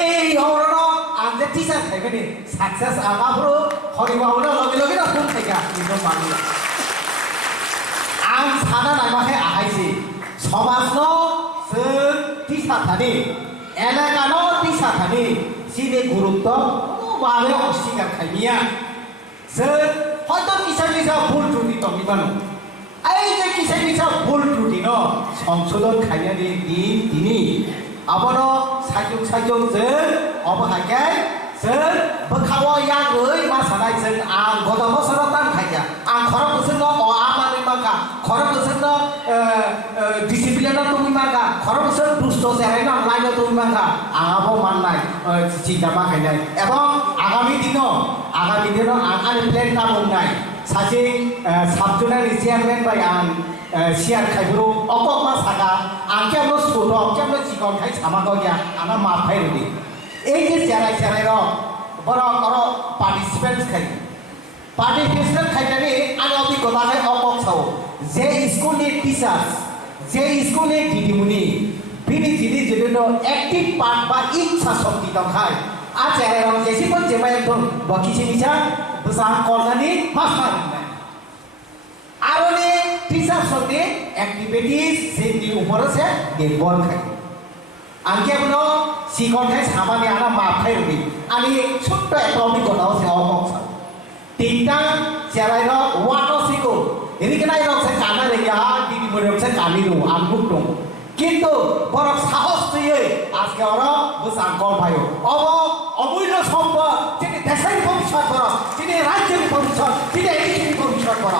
এই অরণ আনজে টিচার থাকবে নি সাকসেস আমারও হরিবাবুরা লগে লগে না ফোন থেকে কিন্তু মানি আন সানা নাইমাকে আহাইছি সমাজ ন টিচার থানি এলাকা ন টিচার থানি সিনে গুরুত্ব ভাবে অস্বীকার খাইনিয়া হয়তো কিছু ভুল ত্রুটি তমিবানো এই যে কিছু ভুল ত্রুটি ন সংশোধন খাইয়া দিয়ে তিনি abono sajung je obo hakai je bekhawo yang euy masanai je ang godomo sorotan khaya ang khorok usno o amani maka khorok usno disiplin tumi maka khorok usno dusto serai na laino tumi maka abo mannai চিন্তা ma khainai ebong agami dino ang plan ta mongnai saje sabjunari chairman bai ang siar khaiburu okok ma saka angke amno suto angke amno chikon khai samako gya ana ma phai rudi ei je charai ro boro koro participants khai tani ani obhigota khai okok sao je school ni teachers je school ni didimuni bini jini jedo active part ba ichha shakti ta khai a charai ro jesi pon jema ekdom baki chimicha besang kolani master arone teacher सके activities सेंदी ऊपर से Gable खाय आंके बनो सिकन खाय सामाने आना माफाय ruby आनि छोट्ट एकलबि गनाव से अकक सा तीनटा जेराय र वाटो सिको एरिकनाय र से काना रेया दिदि मरम से कानि रो आंगुक दं किन्तु बर साहस दियै आजके अर बुसां कल भायो अब अमूल्य सम्पद जेने देशनि भविष्यत बर जेने राज्यनि भविष्यत जेने एरिकनि भविष्यत बर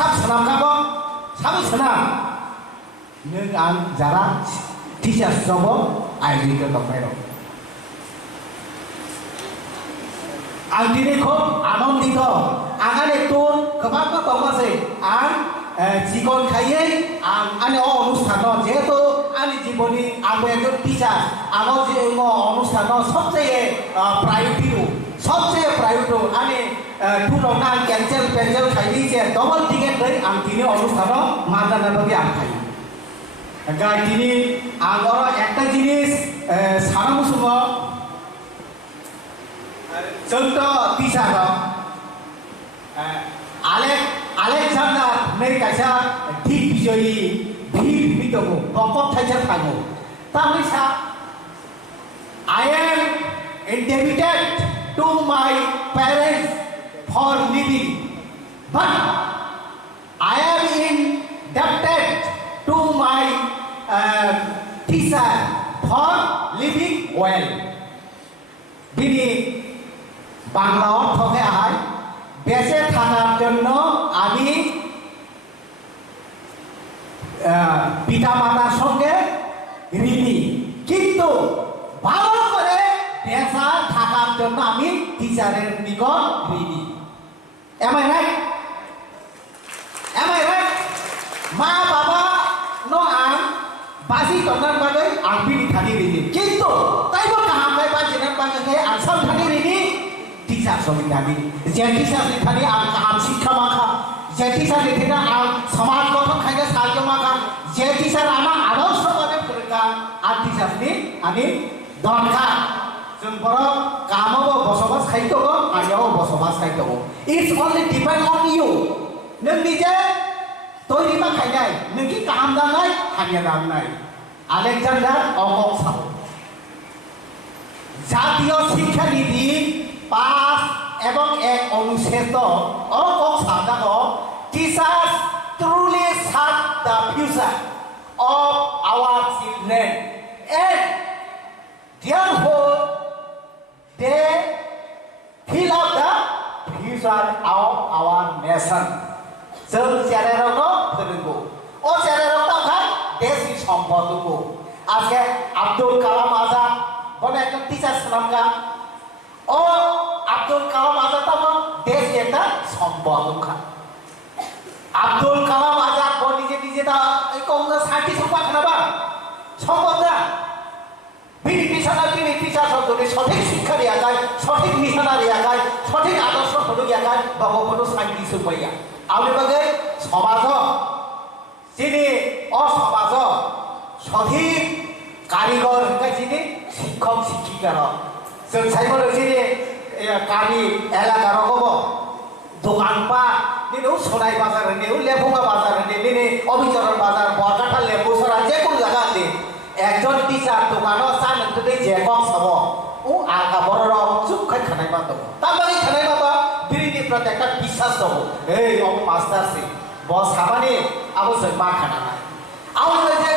삽 사람 가고 삽 사람 너안 자라 티셔츠 써보 아이디가 덕배로 আন্টিনে খুব আনন্দিত আগানে তোর কবাক তমাসে আর জীবন খাইয়ে আনে অনুষ্ঠান যেহেতু আমি জীবনী আমি একজন টিচার আমার যে অনুষ্ঠান সবচেয়ে প্রায়োরিটি আমি টুরনা ক্যান্সেল খাইলি যে ডবল টিকেট দেই আমি তিনি অনুষ্ঠান মানদানাবকে আম খাই গাই তিনি আগর একটা জিনিস সারা মুসুম চৌদ্দ টিচার আলেকজান্ডার नै কাইसा দিগ্বিজয়ী ভিড় বিতগো প্রকট থাইছা থাগো তামিসা I am indebted to my parents for living but I am indebted to my teacher for living well বিনি বাংলা অর্থে আহাই বেঁচে থাকার জন্য আমি পিতা মাতার সঙ্গে ঋণী, কিন্তু ভালো করে পেশা থাকার জন্য আমি টিচারের নিকট ঋণী। Am I right? Am I right? মা বাবা no ang basi tongan bagai ang bini thani rini, কিন্তু তাই বল কাহাম বাই বা জেনার বাgai ang sam thani rini teacher সঙ্গে thani, যে টিচার thani ang কাহাম শিক্ষা মাখা, যে টিচার thani ang সমাজ গঠন খাইতে সাহায্য মাখা, যে টিচার আমার আদর্শ মানে পরীক্ষা আর টিচার নি আমি দরকার। जों बर' कामाव बसबास खायदो आयाव बसबास खायदो। It's only depend on you. नों निजे तैरि मा खायनाय, नोंनि काहाम दानाय हानिया दानाय। আলেকজান্ডার অকক সাও জাতীয় শিক্ষা নীতি 5 এবং 1 অনুচ্ছেদ অকক সাদাগ teachers truly serve the future of our children and therefore they fill up the future of our nation. जों जेरावनो फोरोंगौ अ जेरावनो थाखाय देशनि सम्पद दंगौ। आजके आब्दुल कालाम आजाद बने एकজন টিচার ছিলামগা ও আব্দুল কালাম আজাদ দেশ একটা সম্পদ দंखा। আব্দুল কালাম আজাদ নিজে নিজে তা এই কংগ্রেস সাইটি সম্পদ খানাবা সম্পদ না। বিনি টিচার শব্দটি সঠিক শিক্ষা দেওয়া যায়, সঠিক নিশানা দেওয়া যায়, সঠিক আদর্শ হলো দেওয়া যায় বা কখনো সাইন্টিস্ট পাইয়া আমি বাগে সমাজ যিনি অসমাজ সঠিক কারিগর যিনি শিক্ষক শিক্ষিকার जों साइमोन যিনি गामि एलाकार हब दकानपाट दिनै सनाय बाजार होनो लेबुगा बाजार होनो दिनै अबिचरण बाजार बरकाटा लेबुसरा जेको जागा होनो একজন টিচার দোকানো চা নতুন যে কম সব ও আগা বড় চুপ খাই খানাই মা দব তারপরে খানাই বাবা বিরিনি প্রতি একটা বিশ্বাস দব এই ও মাস্টার সে বস সামানে আবো মা খানা না আও যে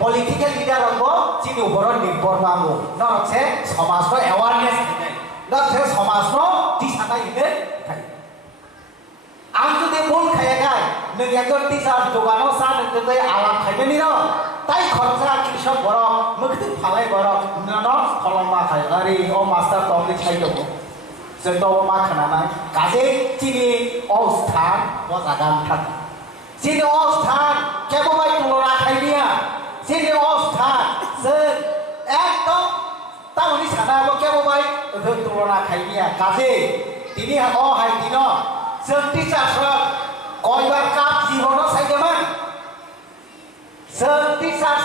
পলিটিক্যাল লিডার হব যিনি উপর নির্ভর পাবো নছে সমাজ অ্যাওয়ারনেস থাকে নছে সমাজ দিশাটা ইনে থাকে আম যদি ভুল খাইয়া গায় নों একজন টিচার দোকানো চা নতুন আলাপ খাইবে নির তাই খরচা কৃষক বড় মুখতি ফালাই বড় নন ফলমা খাই আরে ও মাস্টার তবে খাই দেব जों তো মা খানা নাই কাজে চিনি অবস্থান বজাগান থাকে চিনি অবস্থান কেবল তুলনা খাইনিয়া চিনি অবস্থান जों একদম তাউনি সানাবো কেবল তুলনা খাইনিয়া কাজে তিনি ও হাই দিন जों টিচার কয়বার কাপ জীবন চাইদেমান जों টিচার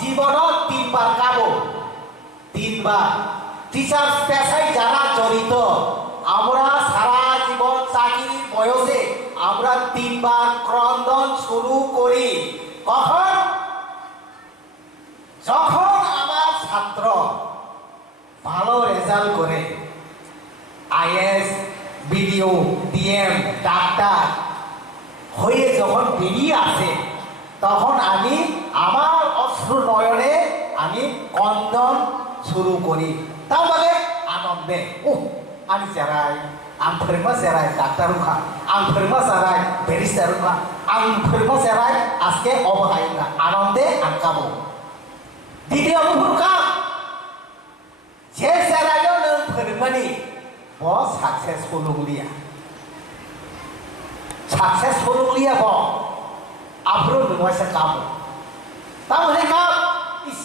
জীবন 3 বার কাবো 3 বার টিচার পেশায় যারা জড়িত আমরা সারা জীবন চাকরির বয়সে আমরা 3 বার ক্রন্দন শুরু করি কখন যখন আমার ছাত্র ভালো রেজাল্ট করে আইএস বিডিও ডিএম ডাক্তার হয়ে যখন বেরিয়ে আসে তখন আমি আমার অশ্রু নয়নে আমি কন্দন শুরু করি তাও মানে আনন্দে আমি যেরাই आं फोरोंबा जेराय डाक्टार उखा आं फोरोंबा जेराय बेरिस्टार उखा आं फोरोंबा जेराय आजके अबहाय उखा आनंदे आं काबो द्वितीय उखा जे जेरायो नों फोरोंबानि ब साक्सेसफुल उलिया ब आब्रो नोंवासे काबो तामने का इस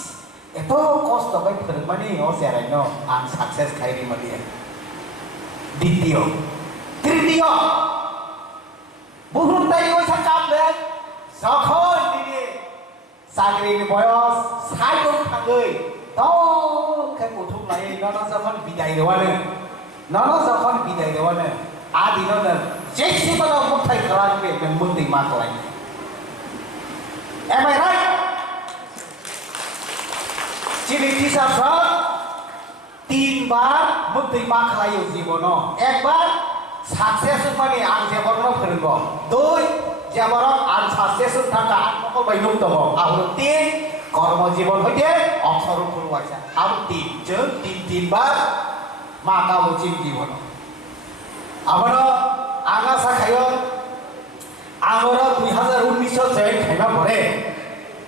एतो कष्ट बाय फोरोंबानि अ जेरायनो आं साक्सेस खायरि मानिया দ্বিতীয় তৃতীয় বহুত তাই ওই কামলে যখন দিনে চাকরির বয়স 60 থাকই তো কে প্রথম লাগে নন যখন বিদায় দেওয়ানে আ দিননে যেসিবল মুঠাই করাবে মন্দি মা করাই Am I right? যিনি টিচার 3 বার মুক্তি মা খালাयो জীবনো একবার সাকসেস মানে আং যেবরনো ফেরব 2 যেবর আং সাকসেস থাকা আত্মক বাইনুম দব আর 3 কর্মজীবন হইতে অক্ষর ফুলওয়াইছা আর 3 জ 3 বার মা কাবো জীবন আবারো আগা সাখায় আমরা 2019 জয়েন খাইবা পরে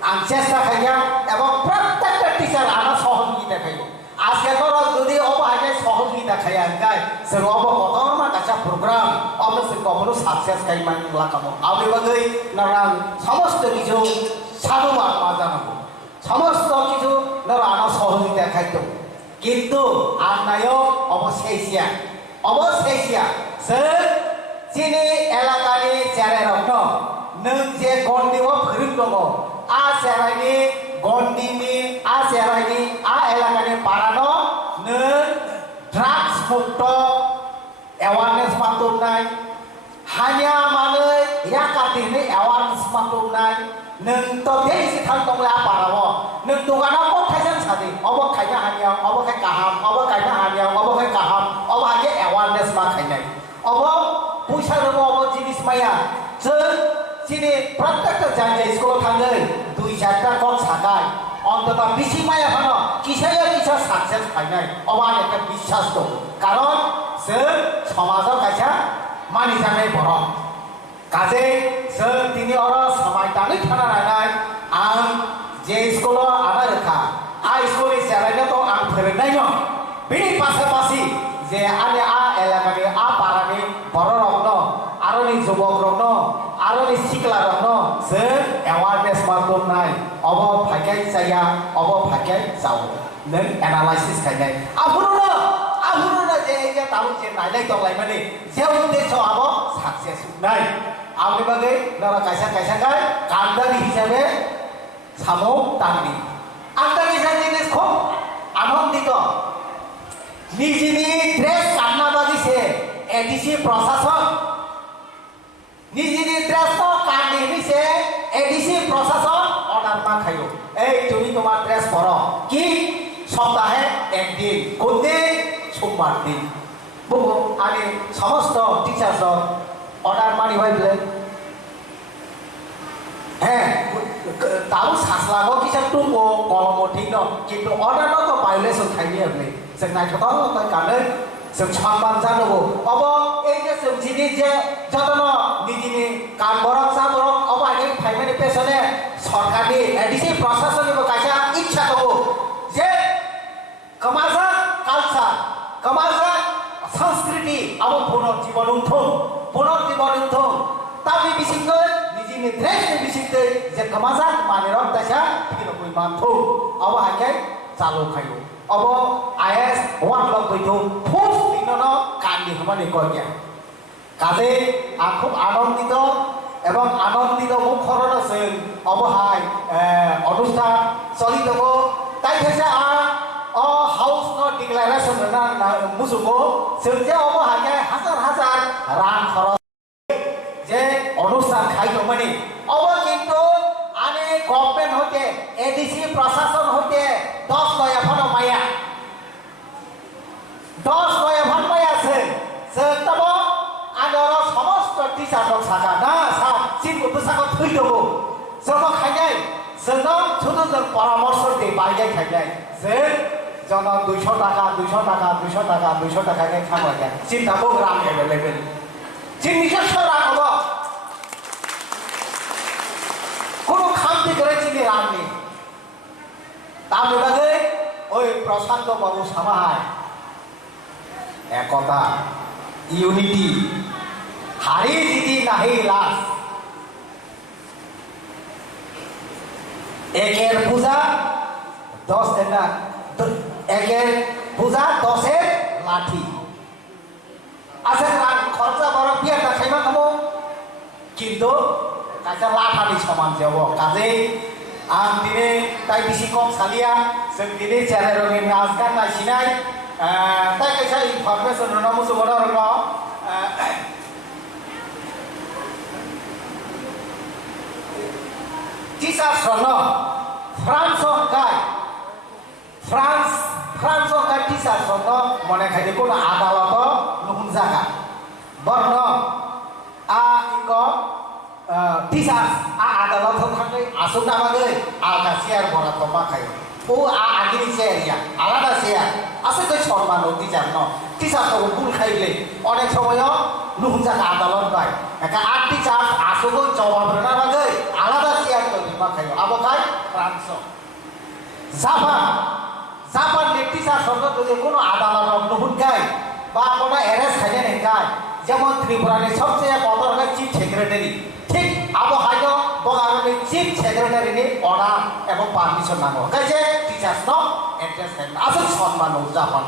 আং চেষ্টা খাইয়া এবং প্রত্যেকটা টিচার আনা সহযোগিতা খাইব আজকে ধরো যদি অবাকে সহযোগিতা খাইয়া গাই সে অব কতমা কাছা প্রোগ্রাম অবশ্য কখনো সাকসেস খাইমান লাগামো আমি বাগৈ নারাং সমস্ত কিছু সাধুবাদ মা জানাবো সমস্ত কিছু ধরো আনা সহযোগিতা খাইতো কিন্তু আর নায়ক অবশেষিয়া যিনি এলাকানি চেয়ারের রত্ন নों যে গন্ডিও ফিরিং দङ आ চেরাইনি গন্ডিনি आ চেরাইনি आ এলাকানি পারানো नों ড্রাগস মুক্ত awareness মাতুমनाय hanya manai yakatini awareness matumnai नों तो देisi थां दंला पारावो नों दुगाना को थाइजन सादि अबो खायना हानिया अबो खाय गाहाम अबो खायना हानिया अबो खाय गाहाम अबो आगे awareness मा खायनाय अबो पुइसा रबो अबो जिनिस माया जों जिनि प्रत्येक जाय स्कुल थाङै दुइ चारटा कक सागाय অন্তত বেশি মায়া হনো কিসায়া কিসা সাকসেস খাইনাय अबो आं একটা বিশ্বাস दं কারণ जों समाजाव कायसा मानि जानाय बर' काजे जों दिनै अर समायदानै थाना नायनाय आं जे स्कुलाव आना रोखा आ स्कुलनि जेरायनो दं आं फोरोंनाय दं बेनि पासापासि जे आंनि आ एलाकानि आ पारानि बर' रकनो आरोनि जुबक रकनो आरोनि सिख्ला रकनो जों एवारनेस मातुमनाय अबो फायखाय जाया अबो फायखाय जाव नों एनालाइसिस खायनाय आबुरुनो जे ताबु जे नायलाय दंलाय माने जे उद्देश्य आबो साक्सेस नाय आंनि बागै नरा कायसा गाय कान्दारि हिसाबै सामौ दांनि आंदारि जानिने खूब आनन्दित निजिनि ड्रेस कान्ना बागिसे एडिसि प्रशासन निजिनि ड्रेस को कान्नि हिसे एडिसि प्रशासन अर्डार मा खायो এই তুমি তোমার ড্রেস পরো কি সপ্তাহে একদিন কোনদিন সোমবার দিন বুবু আমি সমস্ত টিচার্স অর্ডার মানি হইলে হ্যাঁ তাও সাসলাগো কিসা টুকো কলম ঠিক ন কিন্তু অর্ডার তো ভায়োলেশন খাইনি আপনি जों नायथाव तो कानै जों सनमान जानोबो अब এই যে जों जिनि जे जतन निजिनि काम बरक जा बरक अब आगे फाइमानि पेसने सरकारनि एडिसि प्रशासननिबो कायसा इच्छा दङ जे कमाजा कालचार कमाजा संस्कृति अब पुनर्जीवन उन्थों ताबि बिसिङै निजिनि ड्रेसनि बिसिङै जे कमाजा मानेर तासा फिनोबै मानथौ अब आगे चालु खायो अब आइएस वान लग गइथौ फुस दिननो कान्नि हमानि कइया काजे आं खुब आनन्दित এবং আনন্দিত মুখরণ जों अबहाय অনুষ্ঠান চলি दङ তাই থেসে आ हाउस न डिक्लेरेशन ना मुसुको जों जे अबहाय हाजार रां खरच जे অনুষ্ঠান খাইতো মানে अब কিন্তু आने गभर्नमेंट হতে एडिसि प्रशासन হতে 10 লয় এখনো মায়া 10 লয় এখন মায়া जों तब आगर समस्त टीचार दं सागा ना सा सिन उपसाखौ थैदोबो जों खायनाय जों छुदो जों परामर्श दे बायगाय खायनाय जों जन 200 टाका के खामाय चिन्ताबो रां एभेलेबल चिन्निसो सरा हबो কোনো খামতি করে চিনি রাখনি তার বাদে ওই প্রশান্ত বাবু সামাহায় একতা ইউনিটি হারি জিতি নাহি লাস একের পূজা 10 দিনা একের পূজা 10 এর লাঠি আছে রাং খরচা বড় বিয়া না খাইবা খাবো কিন্তু কাজা লাঠানি সমান যাব কাজে आं दिनै ताइ बिसि कम सालिया जों दिनै चेनेलनि नाच गान नायसिनाय ताइ कायसा इनफरमेशन होनो मुसुबो रङ टीचार्स रङ फ्रांस गाय टीचार्स रङ मने खायदे कोनो आदाলত नुन जागा बर्न आ इको टीचार्स आ आदाলত थांगै आसुना बागै आलदा शेयार बरा थमा खायो ओ आ आगिनि शेयारिया आलादा शेयार आसे कइ सम्मान टीचार न टीचार तो भूल खाइले अनेक समय नुन जागा आदाলত बाय एका आ टीचार आसुगो जवाब रना बागै आलादा share ma khayo abo khai France Japan ni teacher songo যদি কোনো আদালত নহুন গায় বা কোনো অ্যারেস্ট খাইয়ে নেন গায় যেমন ত্রিপুরার সবচেয়ে বড় চিফ সেক্রেটারি ঠিক আবো হাইলো বগারনি চিফ সেক্রেটারি নি অর্ডার এবং পারমিশন নাগো কাজে টিচার্স নো এন্ট্রেন্স আসল সম্মান জাপান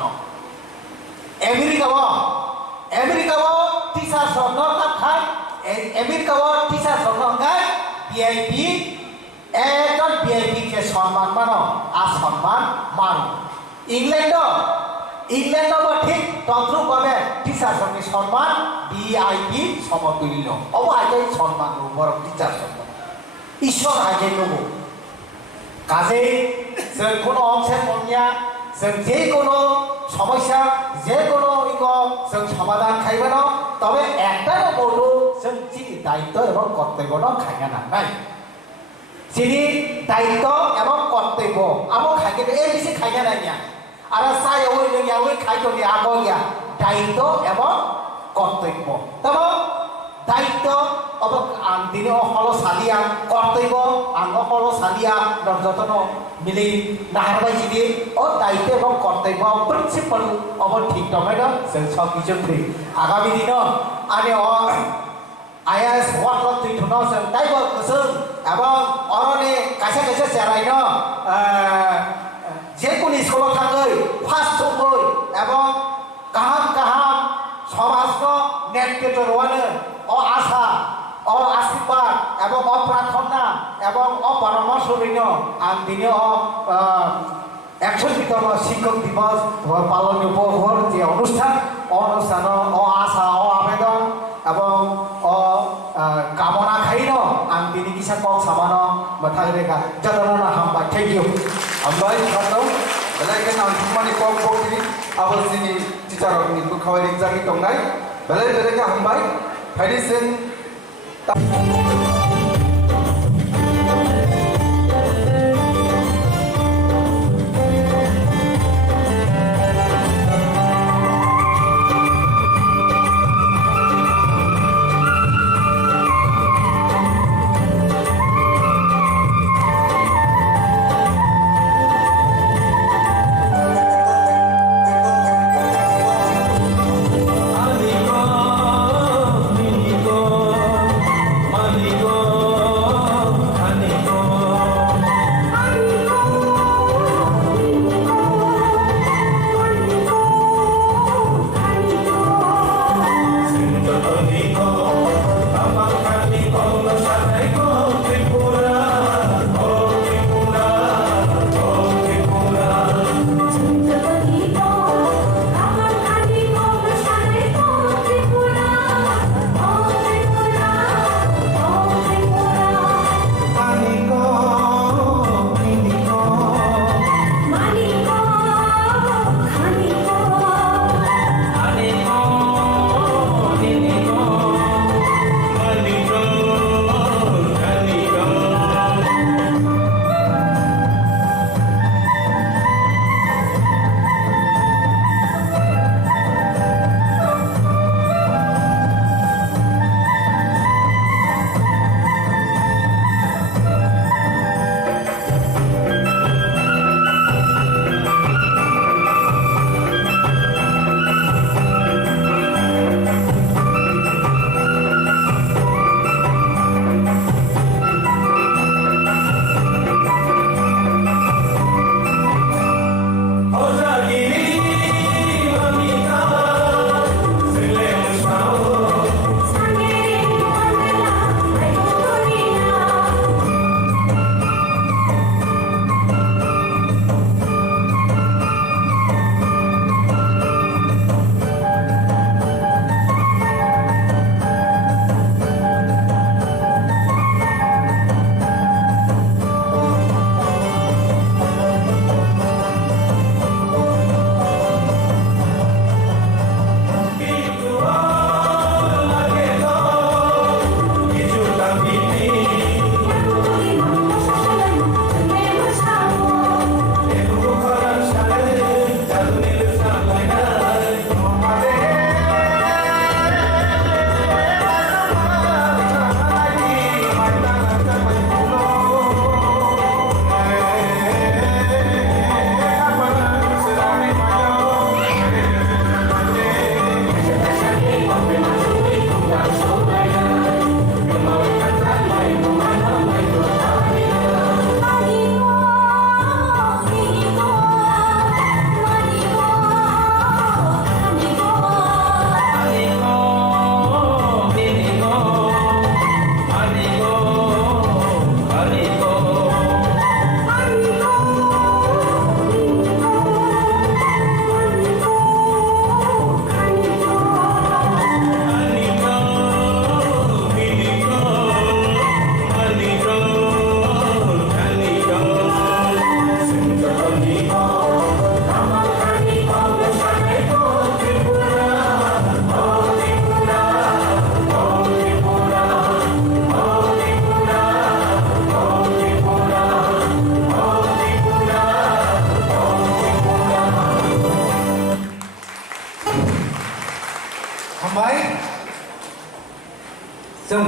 আমেরিকাও টিচার songo খাই আমেরিকাও টিচার songo গায় ভিআইপি একজন ভিআইপি কে সম্মান মানো আর সম্মান মানো ইংল্যান্ড ঠিক তদ্রুপ ভাবে টিচার সঙ্গে সম্মান ভিআইপি সমতুল্য অব আগে সম্মান বরং টিচার সম্মান ঈশ্বর আগে নেব কাজে जों কোনো অংশের মনিয়া जों যে কোনো সমস্যা যে কোনো जों সমাধান খাইবে না তবে একটাও বলবো जों যি দায়িত্ব এবং কর্তব্য খাইবে না নাই যিনি দায়িত্ব এবং কর্তব্য আমো খাইকে এই বেশি খাইয়া নাই না আর সাই ওই নিয়া ওই খাইতো নি আগো গিয়া দায়িত্ব এবং কর্তব্য তবে দায়িত্ব অব দিনে হল সালিয়া কর্তব্য আঙ্গ হল সালিয়া যতন মিলি নাহারবাই যদি ও দায়িত্ব এবং কর্তব্য প্রিন্সিপাল অব ঠিক টমেটো जों সব কিছু ঠিক আগামী দিন আনে IAS ওয়ার্ক তুই থুনো जों তাইব গোসों এবং অরনে কাছে কাছে চেরাইনো যে কোন স্কুল থাকলে ফার্স্ট হই এবং কাহাম সমাজ নেতৃত্ব রওয়ানো ও আশা ও আশীর্বাদ এবং অপ্রার্থনা এবং অপরামর্শ রইন আং দিনে একশোতম শিক্ষক দিবস পালন উপভোগ যে অনুষ্ঠান ও আশা ও আবেদন এবং কামনা খাইন আং দিনে কিসা কক সামানো মাথায় রেখা যতনা হামবাই thank you Ambai khatau belai kan angmani kok bokri abo sini teacher ni ku khawai ringjagi tongnai belai belai hambai medicine Amigo,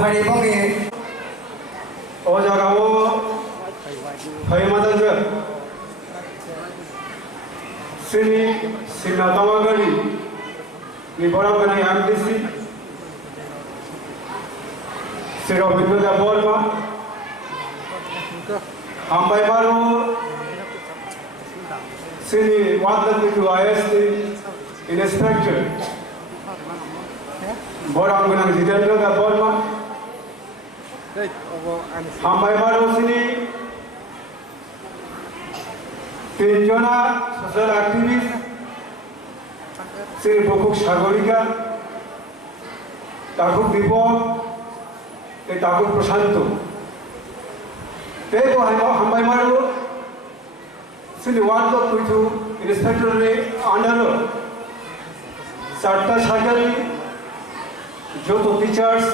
hari bagi o jagao phai madanga sini sinatawa gari ni borang kani MDC siro binda bolma ambai baru sini wadlan itu IST inspector borang kani jidendra bolma ambai baru sini tinjona social activist sini bokuk sagorika takuk dipok takuk prasanto teko hambai maru sini wadlo kuitu inspector ne under sarta sagari joto teachers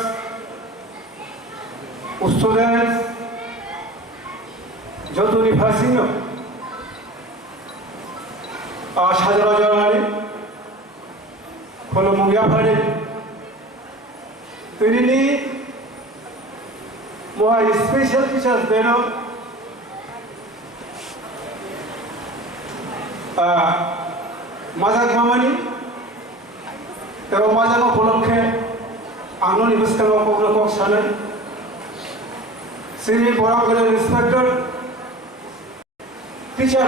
students joto university সাজানো জড়ানি হলো মুগিয়া ফাড়ে তিনি মহা special teachers দেন মাজাক মামানি এবং মাজাক উপলক্ষে আংনি বুঝতে কখনো সালে শ্রী বরাবরের inspector teacher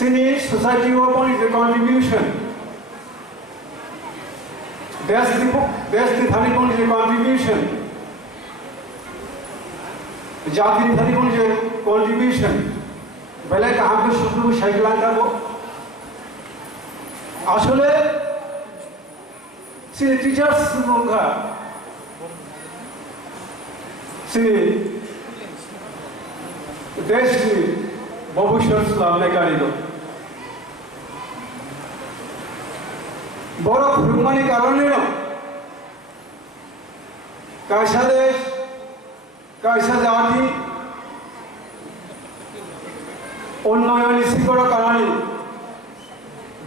Sini society open is a contribution. That's the Thalipon is a contribution. Jati Thalipon is a contribution. Belek Hamdu Shukru Shaiklandabo. Ashole Sini teachers Munga. Sini Desi Bobushar Slavne Karido. বড় ভ্রমণী কারণেও কায়সা দেশ কায়সা জাতি উন্নয়ন নিশ্চিত কারণে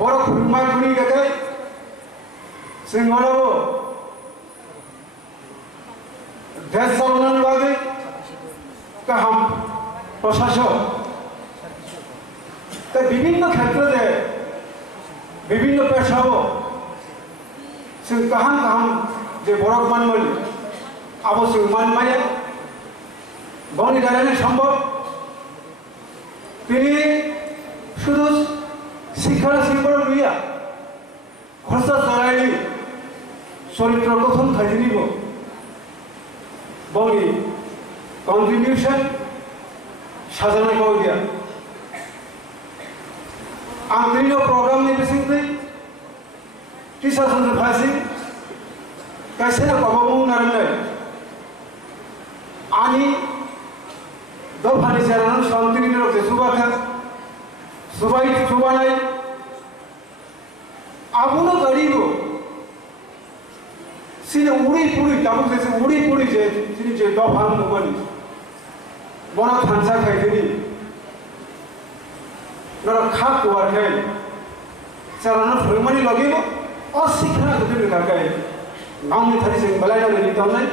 বড় ভ্রমণ গুণী গেছে সিংহরাব দেশ চালানোর বাদে কাহাম প্রশাসক তাই বিভিন্ন ক্ষেত্রে বিভিন্ন পেশাও जों गाहाम गाहाम जे बरक मानमोन आवश्यक मानमाया गावनि दारायनो सम्भव তিনি শুধু শিক্ষার শিক্ষণ গিয়া খরচা চলাইনি চরিত্র গঠন খাইতে নিব গাवनि কন্ট্রিবিউশন সাজানো গাव দিয়া आं दिनै प्रग्रामनि बिथिंखै टीचर संजय फासी कैसे कबाबू नारंगै आनी दो फानी चरण शांति निरो के सुबाखा सुबाई सुबानाय आबुनो गरीबो सिने उड़ी पुड़ी ताबु जैसे उड़ी पुड़ी जे सिने जे दो फान नबनी बना थांसा खाइदिनी नर खाक वारखै चरण फरमानी लगिबो अशिक्षा जुदि गागाय नामनि थारि जों बलायनानै लिरनाय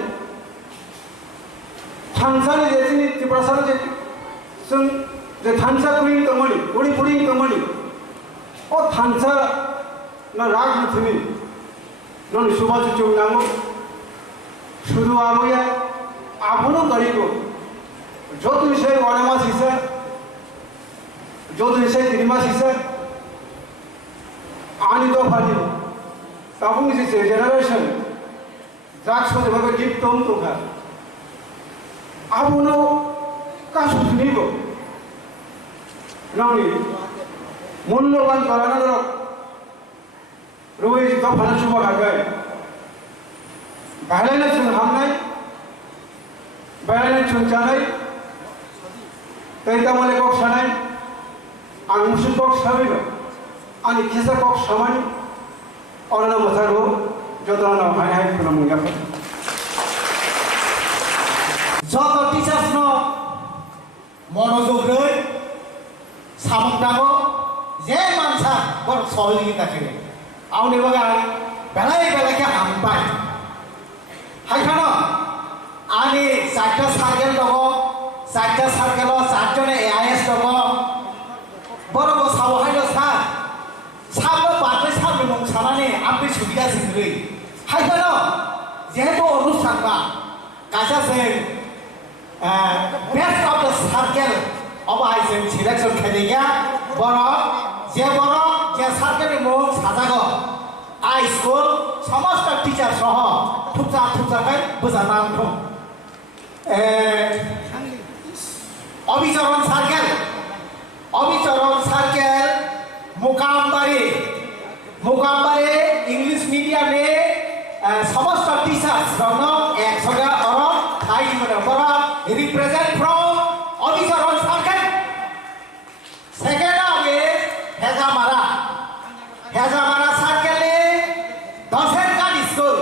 थांसानि जेनि तिब्रासार जे जों जे थांसा कुरि तमनि उड़ी पुड़ी तमनि ओ थांसा ना राग नथुनि ननि सुबाजु चौनांगो शुरु आबोया आबुनो गरिबो जत विषय वानामास हिसा जत विषय तिरिमास हिसा आनि दफानि ताबुं जे जेनेरेशन द्राग्स को भाबे गिफ्ट तम तोखा आबुनो कासुनिबो नानि मूल्यवान कराना रोय दफाना सुबा गागाय बायलायना जों हामनाय बायलायना जों जानाय तैता माले कक सानाय आं मुसु कक साबिनो आनि केसा कक सामानि अरना मथारो जतना हाय हाय खुना मुंगा যত টিচার্স ন মনোযোগ রই সামক দাবো যে মানসা বড় সহযোগিতা করে আউনি বাগা বেলায় কে হামপাই হাইখানো আমি 4টা সার্কেল দङ 4টা সার্কেল 4জনে AIS দङ বড় সাवहायनो সাবো বাদে সাবो মুं সানাने आंबे सुबिदा सिंगै हाइखानो जेहेतु अनुष्ठान बा काजा जों बेस्ट अफ द सार्केल अबाय जों सिलेक्शन खालामनाया बर जे सार्केलनि मुं साजागो आइ स्कुल समस्त टीचार सह थुपजाखाय बोजानानै दं अभिचरण सार्केल मुकामबारी इंग्लिश मीडियम में समस्त टीचर्स दोनों एक जगह और थाई में बड़ा represent from Abhicharan circle second आगे हेजामारा सार्केल ने दसेनकाट school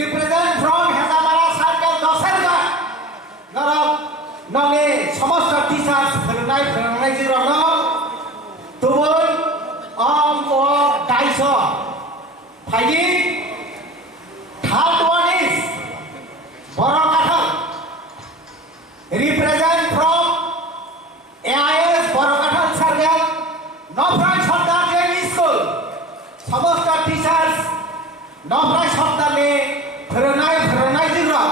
represent from Hezamara circle दसेनकाट नरक नंगे समस्त टीचर्स फोरोंनाय जिरावनो तुबुल अंक दाइसो फाइदि third one is Barkathal represent from AIS Barkathal circle नफ्राय सप्ताह ग्रेड स्कूल समस्त टीचर्स नफ्राय सप्ताह में फोरोंनाय जिराव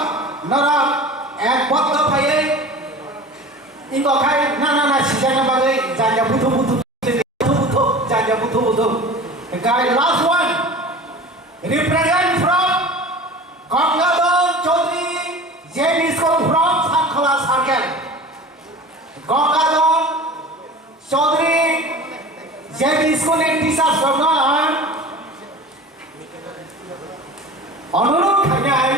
नरक एक बद्ध फायै इनको खाय ना सिजाना बागै जाया बुथु जाया बुथु guy last one represent from Gangadhar Chaudhary Jain School from Sankhala Circle Gangadhar Chaudhary Jain School in teachers from अनुरोध खानाय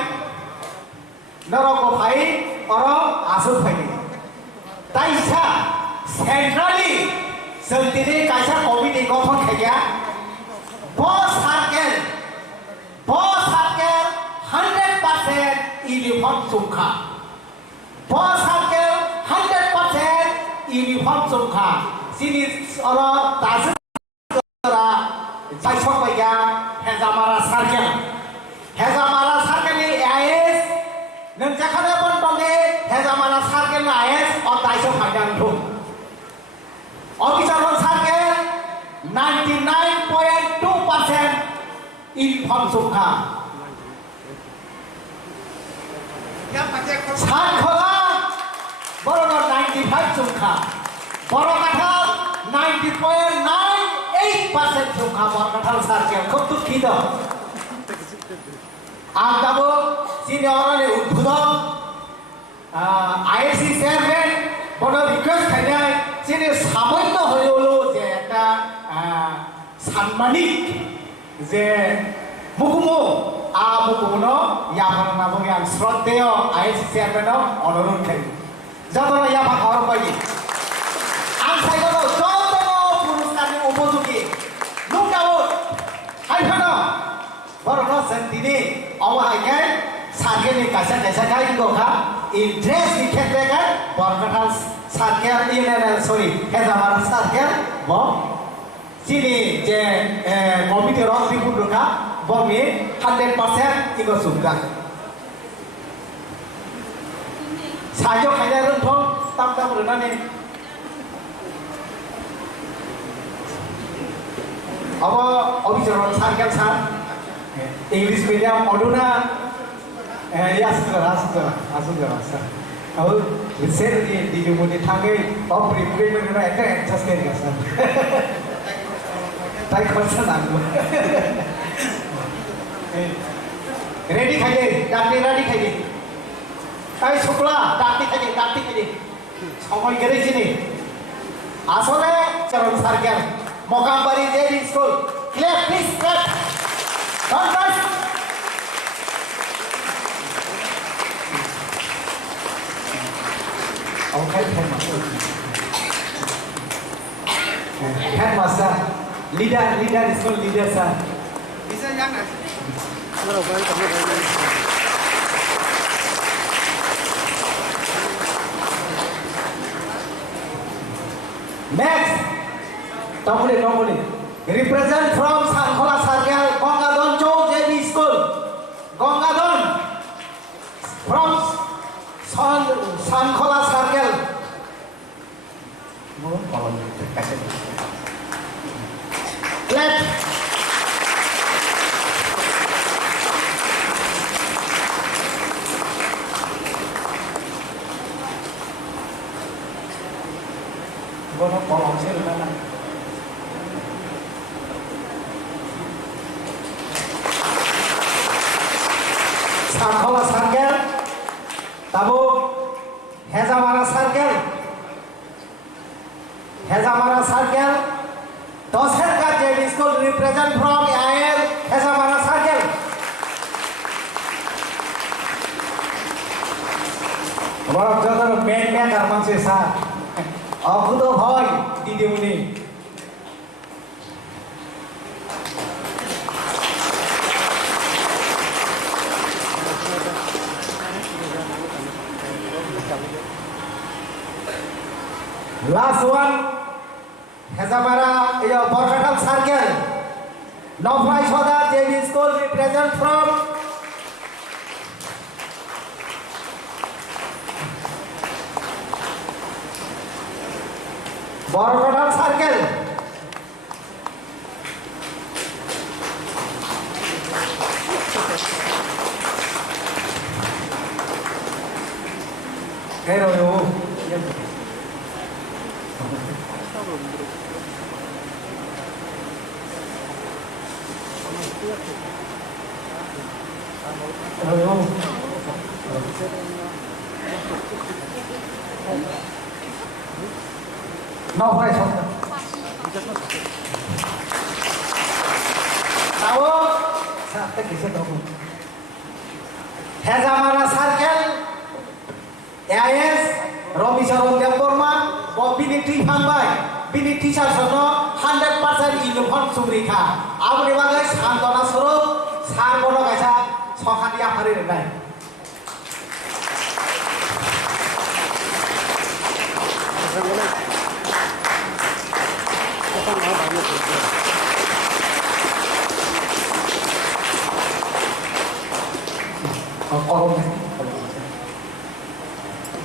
नरको भाई और आसु भाई ताइसा सेंट्रली जोंनि कायसा कमिटि गठन खाया बस सार्केल 100% यूनिफॉर्म सुखा बस सार्केल 100% यूनिफॉर्म सुखा सिनि और दासरा जायसक बायगा हेजामारा सार्केल नि AIS नोंजाखाने बन दंगे हेजामारा सार्केल नि AIS और दायसक फायदान दं अभिचरण सार्केल 99.2% यूनिफॉर्म सुखा सानखोला बरनो 95 सुखा बरकाठल 90.98% सुखा बरकाठल सार्केल खूब दुखित आं दाबो सिनियरनि उद्बोधन ISC चेयरमैन बनो रिक्वेस्ट खालामनाय जेने सामान्य हयलो जे একটা सानमानिक जे मुकुमो मुकुमनो याफाना बुङो आं श्रद्धेय ISC चेयरमैन अनुरोध खालामो जतन याफा खबर पाइ आं सायगनो जतन पुरस्कारनि उपयोगी नो डाउट हाइफानो बरनो जों दिनै अवाहायखाय सार्केलनि कायसा गायगोखा इंट्रेस्ट नि खेत्रैखाय बरकाठल सार्केल सरि हेजामारा सार्केल ब सिनि जे कमिटि रक रिपुटखा बमि 100% इगो सुखा सायो खायना रोंथों ताम रोंनानै अब अभिचरण सार्केल सार इंग्लिश मीडियम अदुना आसुगरा सर अब से di मुनि थांगे अब प्रिपेयर करना एक एडजस्ट करेगा सर ताई खर्चा ना रेडी खाइए डाक्टी रेडी खाइए ताई शुक्ला डाक्टी खाइए समय करे जिनी आसले चरण सार्केल मोकामबारी जेन school clap please clap don't touch Okay, headmaster, leader is called leader, sir. Bisa yang nak? Next, don't boleh. Represent from Sankhala Circle, Gangadhar Chaudhary Sankhola Circle. Left. Nó có lòng xếp lên này. Sankhola Circle, Tabuk, Hezamara Circle, Hezamara Circle, Doserka JV School represent from IIL Hezamara Circle. Barak jadar main karman se sah, aku tu boy di muni. Last one, Hezamara, Borkatal Circle. Nofai Shoda JV School represent from Borkatal Circle. Hello. No, vai só. Tahu? Sampai kisah tahu. Hezamara Circle, AIS, Robi Sharon Deporma, Bini Trifambai, Bini Tisha Sono, 100% uniform Subrika. Abu Dewaga, Santona Suru, Sangono Gaisa, Sokadia Hari.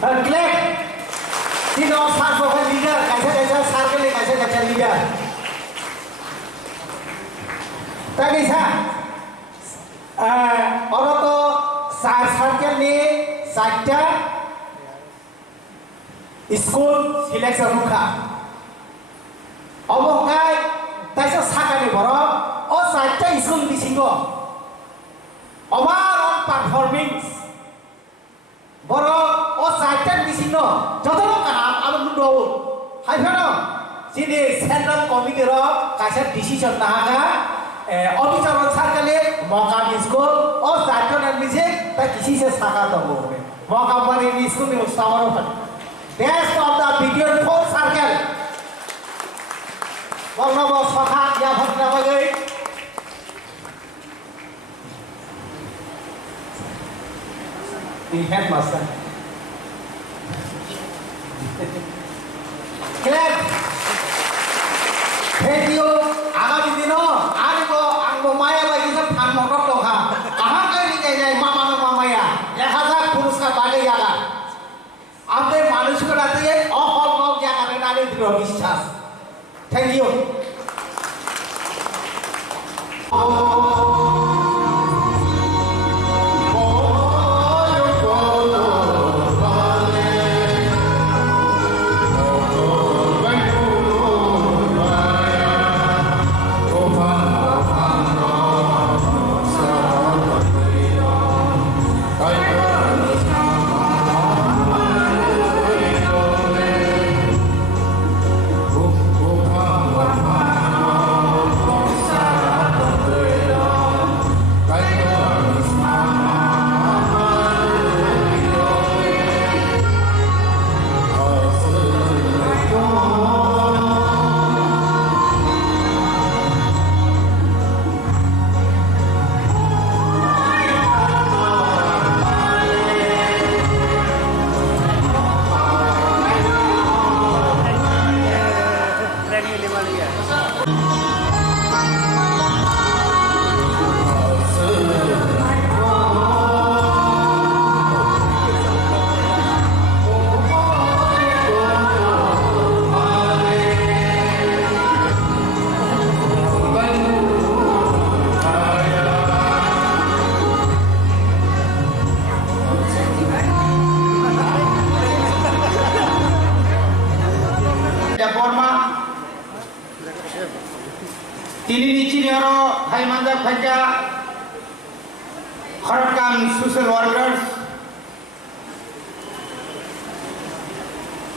Clap. Sino sarfokan leader, kaisa circle kaisa leader. Tadi orang tu circle ni saja school selection muka. Omong kai, taisa sakali borok, oh saja school di singgo. Overall performance. Borok oh saja di sini, jodoh kan? Amun dulu, hai fano. Sini central committee ro, kasih decision naga. Officer circle mauka school, oh saja dan bisik, tak kisi se saka dulu. Mauka beri school ni ustawar open. Best of the video 4 circle. Warna bos fakhat ya fakhat bagai. Di headmaster. Clap. Video agak di dino, anggo maya lagi se pan motor to ha. Aha kai ni mama ya. Ya haza puruskar bagai ya lah. Ape manush ko rate all ya karena nani diro বিশ্বাস. Thank you. Tini ni oro hai manja khaja kharakam social workers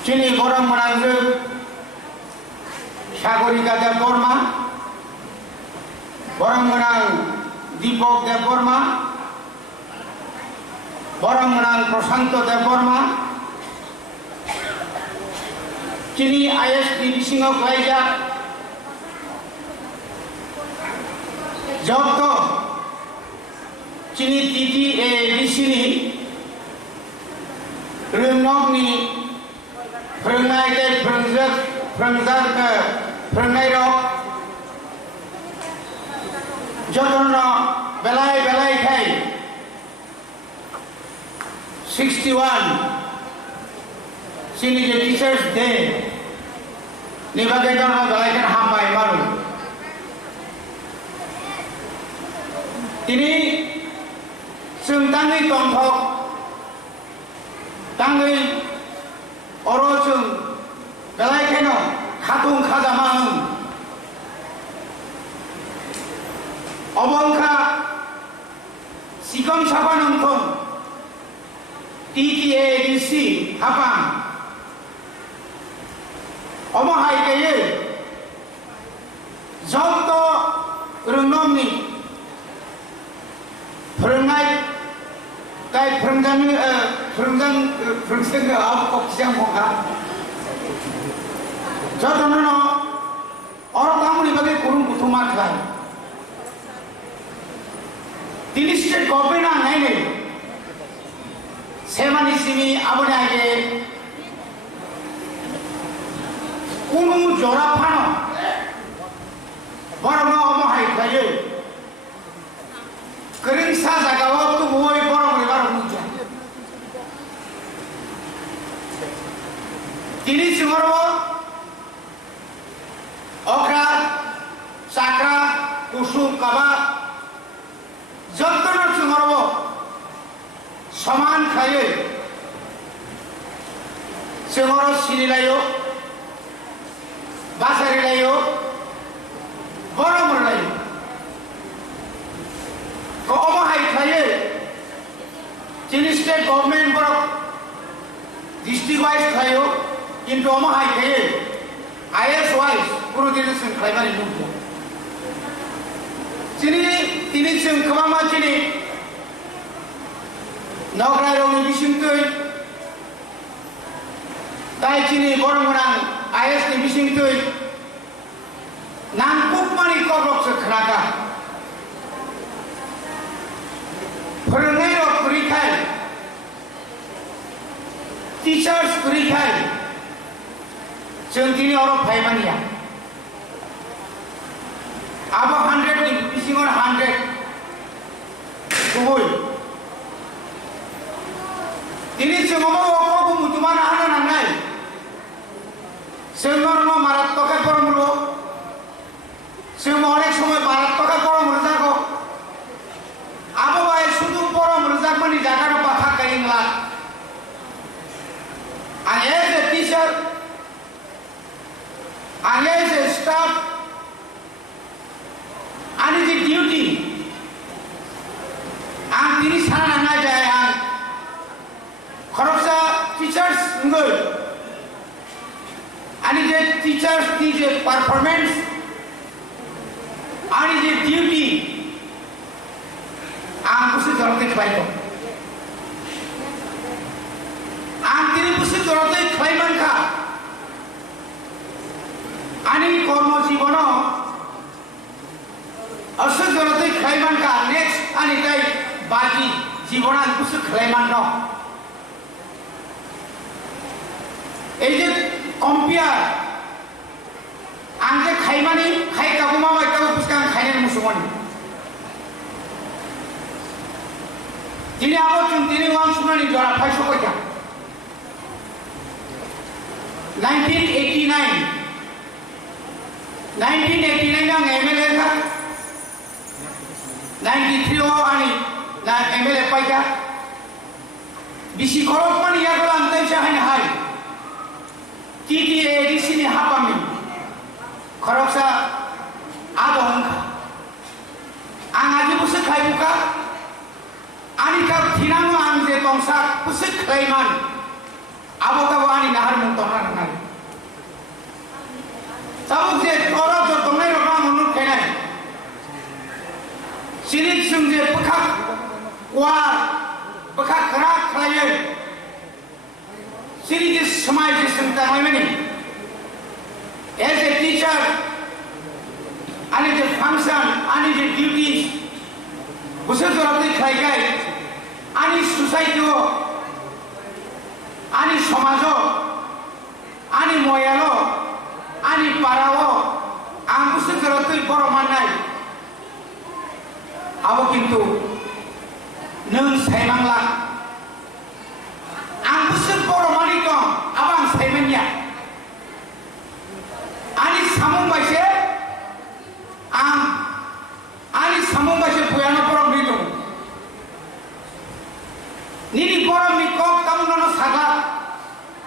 Chini borang manangju Sagorika de Borma borang manang Dipok de Borma borang manang Prosanto de Borma Chini ISD bisingo khaja Jokto Chini TTA di sini Renok ni Perengai ke Perengzak ke Perengai rok Jodono belai kai 61 Sini je Teachers Day Ni bagai jodono belai kan hampai baru Ini Tangi tongkok Tangi Orosung Belai keno Khatung khazamang Obongka Sikom sabanongkong TTADC Hapang Omahai kaya Zolto Rungnomni Perengai kai perenggan ke apa kok siang muka jadi nono orang kamu ni bagi kurung kutumat kan ini state government ang ini semani sini apa ni aje kurung jorap pano baru mau omahai kaya kering saja kalau tu boleh borong lebar hujan. Ini semua okra, sakra, kusum, kabak, jantana semua saman kaya. Semua sini layu, basari layu, borong layu. Kau omahai kaya, jenis state government berok district wise kaya, into omahai kaya, IS wise puru jenis kaya mana itu. Jenis kemana jenis, nak kaya orang bising tu, tay jenis orang IS ni bising tu, nampak mana kau rok sekeraka. Perengai rok berikan Teachers berikan Jentini orang payment ya Apa 100 ni Bising orang 100 Kuhui Ini semua apa mutu mana anak nangai Semua orang marat tokai korang mulu Semua orang semua marat tokai korang mulu jago Apa baik sudu porong merusak mani jaga rupa hak kain lat. And as a teacher, and as a staff, and as a duty, and tini sana na jaya. Kharoksa teachers ngul, and as a teachers teach a performance, and as a duty. Ang pusi dorotay kailan? Ang tini pusi dorotay kailan ka? Ani kormo jibono, asal dorotay kailan ka? Next ani kay baki jibonan pusi kailan no? Eje compare. Angke kaimani kai kaguma mai kagu puskang kainan musumani. Tini apa cuma tini orang semua ni jual apa sokoi dah. 1989 yang MLA kan 93 orang ni na MLA pakai bisi korok mana ya kalau antai cahain hai TTA di sini apa ni korok sa Adong Angadi pusat kai buka Ani kau tinang ang je tongsak pusat kai man Abo kau ani nahar muntoran ngai Tahu je orang tu tongai orang menurut kenai Sirik sung je bekak war bekak kerak kelayan Sirik je semai je sentang ini As a teacher Ani je function, ani je duties, busur dorapti khai ani society ani samajo, ani moyalo, ani parao, ang busur dorapti boro manai. Abo kintu, nung saimangla, ang busur boro mani ko, abang saimanya, ani samung baise. Ani samung baca puyana porong itu. Nini porong mikok kamu nono saga.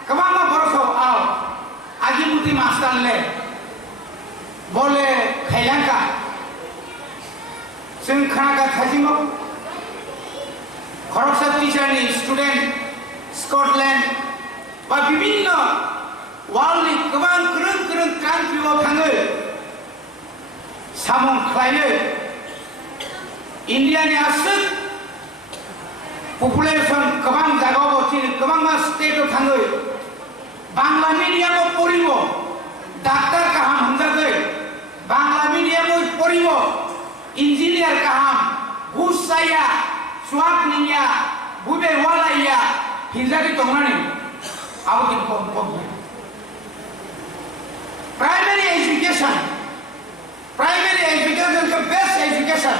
Kemana boroso aw? Agi muti master le. Boleh kailanka. Sengkana ka khajimo. Koroksa teacher ni student Scotland. Ba bibinno world ni kemang kereng country wo thangai. Samung klien India ni asal population kemang jaga bocil kemang mas state thangai Bangla medium o poribo doctor kaham hamzagai Bangla medium o poribo engineer kaham gusaya swak niya bude wala ya hinjari tongrani abu kin kom primary education Primary education is the best education.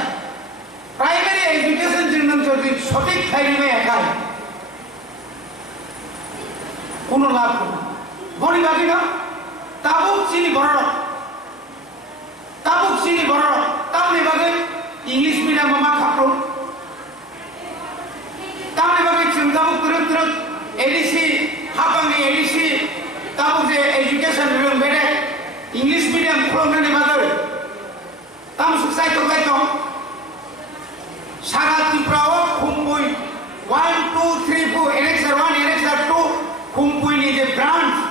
Primary education is the sotik thai mein akai. Kuno laab kuno. Boni bagi na. Tabuk sini borok. Tamne bagi English medium mama khapro. Tamne bagi chungtabuk turut. ADC hapang ni ADC. Tabuk je education belum beda. English medium program ni bagai. Tam susai to Sara Tripura kumpui 1, 2, 3, 4 Elixir 1, Elixir 2 kumpui ni je branch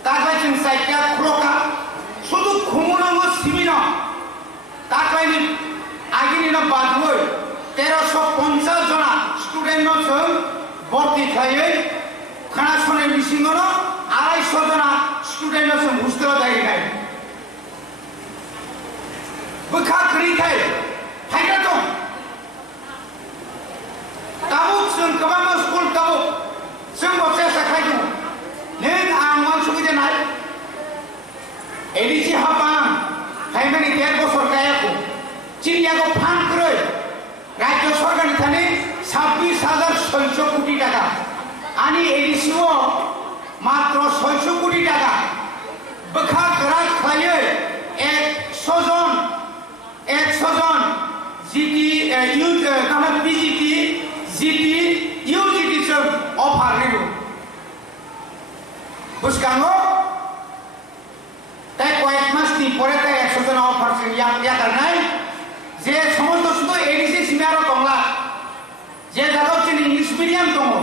Takai cing saikya kroka Sudu kumuna mo simina Takai ni agi ni na badwoi 1350 jona student no chung borti thai khana sone missing no 250 jona student no chung hostel dai gai Bekak kering kai, hai kata. Tabuk sun kemana school tabuk, sun bocah sakai tu. Nen angwan suki jenai. Edisi hapang, hai meni tiar ko sorkai aku. Cini aku pan keroi. Rajya sorgar ni thani 26,600 কোটি টাকা. Ani edisi wo matro 600 কোটি টাকা. Bekak gerak kaya 100 জন GT youth kana PGT GT UGT sub offer nilu buskango tai কয়েক মাস ni pore tai 100 জন offer ya karnai je somosto sudo ADC simaro tongla je jago chini English medium tongo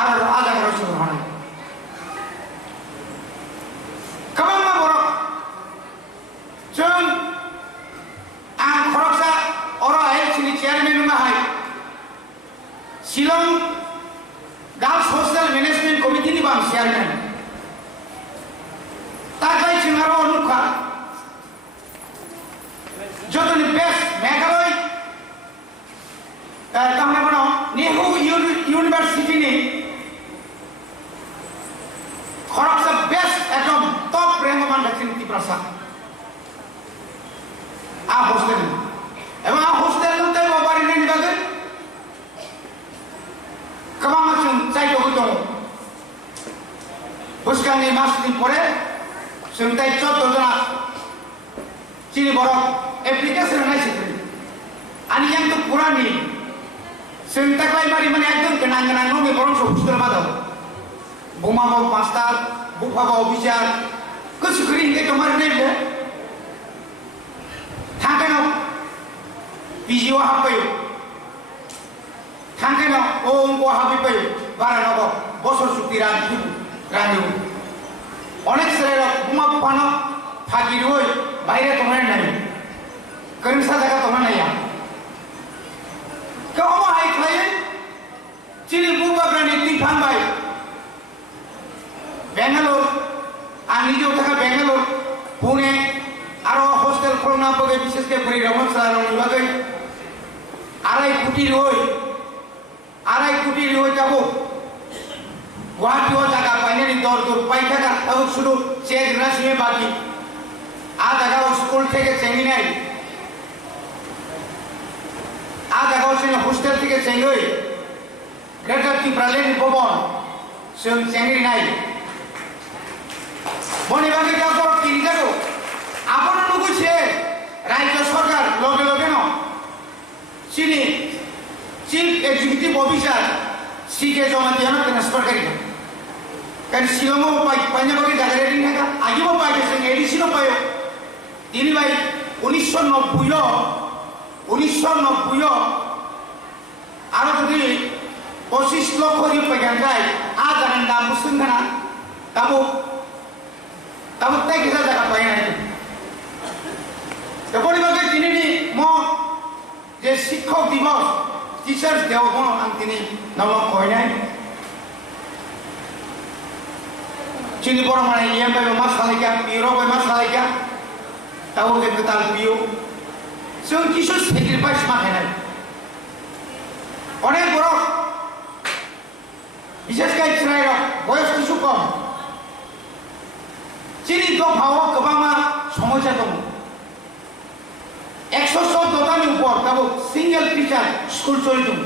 ar aga rosu hanai kamama borok chung ang koroksa oro ayat sini chairman mahai Shillong Girls Hostel Management Committee ni bang chairman takai chingaro onukha joto ni best Meghalaya kamne bono Nehru University ni koroksa best atom top rank man dakin Tiprasa hostel emang hostel tu tay mabari ni bagai kama macam saya tu betul buskan ni mas ni pore sentai contoh tu nak cini borok aplikasi mana sih ani yang tu kurang ni sentai kau mari mana ekdom kenang ni borok hostel mana buma bau pasta buka bau bijar kesukaran kita kemarin ni PGO hapayo थांखायनो अंग हाबिबायो बारा नगो बसर सुक्ति रानिउ अनेक सेराय बुमा पानो फागिरुय बायरे तंनाय नाय करिमसा जागा तंना नाया के अमा हाय खाय चिनि बुबाग्रानि तिफान बाय बेंगालुर आंनि जो थाखा बेंगालुर पुणे आरो हस्टेल खोलना बगे विशेष के फरि रमन सारानि बागै आराय कोटी रिवय जाबो गुवाहाटीआव जागा बायनानै दर दर पाइखाना अब शुरू चेक रासिमे बाकी आ जागाव स्कुल থেকে চেঙ্গিনাই आ जागाव जों हस्टेल থেকে চেঙ্গই ग्रेटार टिप्रालेनि भवन जों চেঙ্গিনাই বনি বাকি কাপড় কিনি যাবো আপন নুগুছে রাজ্য সরকার লগে লগে ন চিনি চিফ এক্সিকিউটিভ অফিসার সিকে জমা দিয়ে ট্রান্সফার করি कारण शिलंगो पांजाबी जागा रेडी थाका आगिबो पाइबे जों एडिसिनो पायो তিনি ভাই 1990 आरो जुदि 25 लक्ष रि पैगानखाय आ जानान दाम बुसुंगाना ताबो ताइ गेजा जागा पायनाय तबनि बागे दिनैनि म जे शिक्षक दिवस टीचार्स डे आं दिनै नमक कहनाय चिनि बरमाने इयाम बाय मा सालायगा पिरो बाय मा सालायगा ताव के कताल पियो जों किसु सेक्रिफाइस माखायनाय अनेक बर विशेष गाय चिनाय बयस किसु कम चिनि दफाव गोबांमा समस्या दं 114 नि ऊपर ताबो सिंगल टीचर स्कुल चलिदों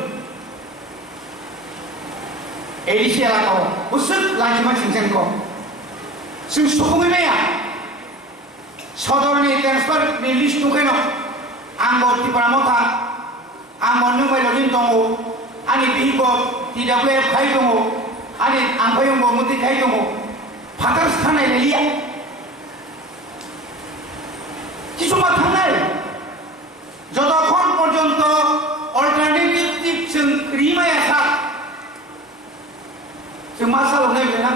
एडिसि एलाकाव उसुक लाजिमा सिंसेनखौ जों सुखुङैनाया सदरनि ट्रेन्सफारनि लिस्ट नुखायनो आंबो टिपारामथा आंबो नुबायल'दिन दङ आंनि बिहिबो TWF खाय दङ आंनि आंफायंबो मुति खाय दङ फाटार्स थानाय लिया किसुमा थांनाय যতক্ষণ পর্যন্ত অল্টারনেটিভ जों रिमाया था जों मा सालायनाय बेना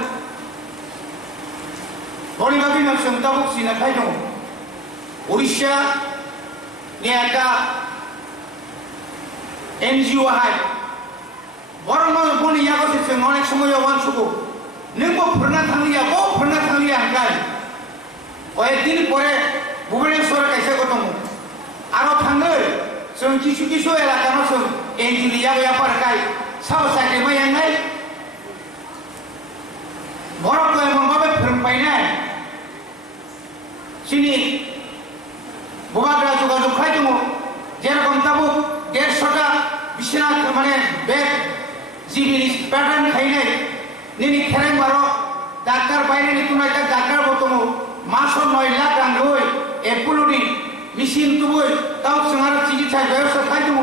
बरिबाबि जों दा बुजिनाय दङ उड़िष्या नि একটা एनजिओ हाय बरं बनि यागसे जों अनेक समय वानसुगो नोंबो फुरना थांलिया हांगाय कयेकदिन परे भुवनेश्वर कायसे दङ आरो थाङो जों किसु एलाकानो जों एनजिलिया व्यापारखाय साव साख्रि मायनाय बर'खौ माबा फोरोंबायनाय चिनि बुबाग्रा जगाजग खाय दङ जेरखम दाबो 150टा बिसिना माने बेग जिबिनि पैटार्न खायनाय निनि खेराय बारो डाक्टार बायनायनि तुनायता डाक्टार दङ मासो 9 लाख रां होय एपुलनि मेसिन तुबो ताव जोंहा चिकित्सा व्यवस्था खाय दङ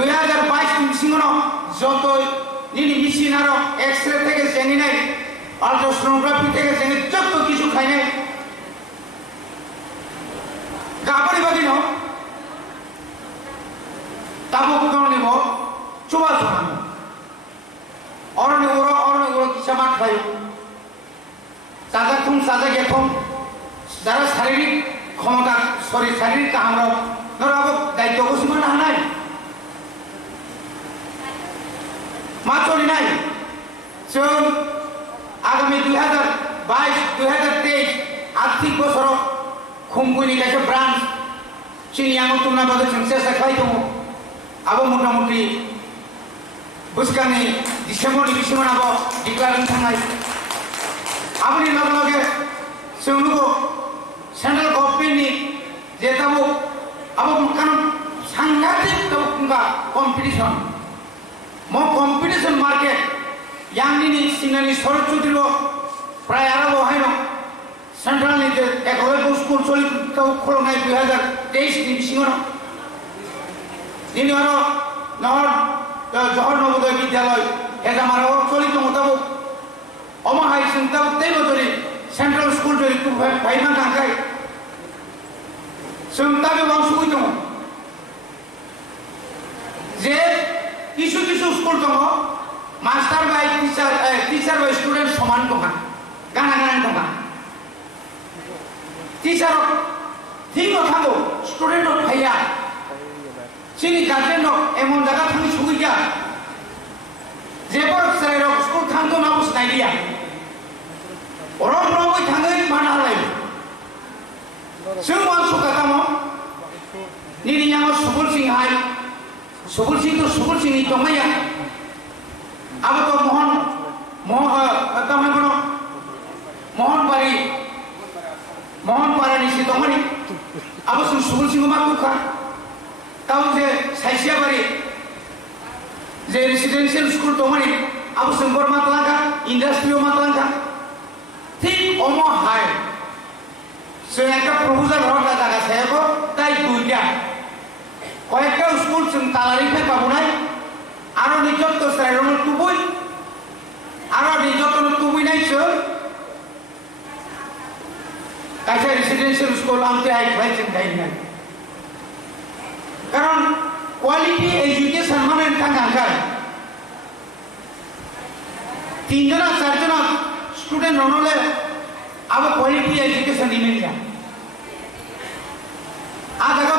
2022 नि सिङाव जत निनि मेसिन आरो एक्सरे থেকে চেঙ্গিনাय আল্ট্রাসোনোগ্রাফি থেকে চেঙ্গি যত কিছু খায়নাय गाबोन बादि न ताबो कोननिब चुबा सनान अरनिगुरो किसामा खायो साजा गेथम যারা শারীরিক ক্ষমতা শারীরিক কামরা নরাবো দায়িত্ব ঘোষণা হানায় মাচলি নাই जों आगामी 2022-2023 आर्थिक बছर खुमगुनि कायसे ब्रान्च चिनियाङाव तुमना बागै जों सेस्था खालाय दङ आबो मथा-मथि बोसोरनि डिसेम्बरनि बिसिमाव डिक्लारेसन थांनाय आबोनि लगे जों नुगौ सेंट्रल गभर्नमेन्टनि जे दाबो आबो कानो सांघातिक दाबो कम्पिटिशन मार्केट यांगनि सिंगानि शरद चौधरी प्राय आरो हायनो सेंट्रलनि जे एकलग स्कुल चलिखौ खोलनाय 2023 नि सिङाव दिनै आरो जवाहर नवोदय विद्यालय हेजामाराव चलि दङ दाबो अमाहाय जों दाबो दैबोदरि सेंट्रल स्कुल जरि फाइमा गांखाय जों दाबो बांसुगै दङ যে কিছু কিছু স্কুল দङ মাস্টাर बाय टीचार बाय स्टूडेंट समान दङ गाना दङ टीचार ठीक थांगौ स्टूडेंट फैया जोंनि गार्जेन एमन जायगा थांनो सहैया जेबो जायगायाव स्कुल थांनो नांगौ सिनायलिया अरमफ्रावबो थाङै मानो हालायो जों मानसुका दङ निरियाव सुबुल सिंहाय सुबुल सिंह तो सुबुल सिंह दङया अब तो मोहन पारानि सि दङनि अब जों सुबुल सिंह मा कुखा ताव जे साइसिया बारि जे रेसिडेंशियल स्कुल दङनि अब जों बरमा तलांका इंडस्ट्रियाव मा तलांका ঠিক অমো হাই जों একটা প্রপোজাল হওয়ার জায়গা সাহেব তাই দুইটা কয়েকটা স্কুল जों তালারিফে পাবনাই আরো নিজত সাইরন তুবই আরো নিজত তুবই নাইছো কাছে রেসিডেন্সিয়াল স্কুল আমতে আই ভাইছেন তাই না কারণ কোয়ালিটি এডুকেশন মানে থাকাঙ্কায় তিনজন চারজন स्टूडेंट होने अब क्वालिटी एजुकेशन नहीं आ जगह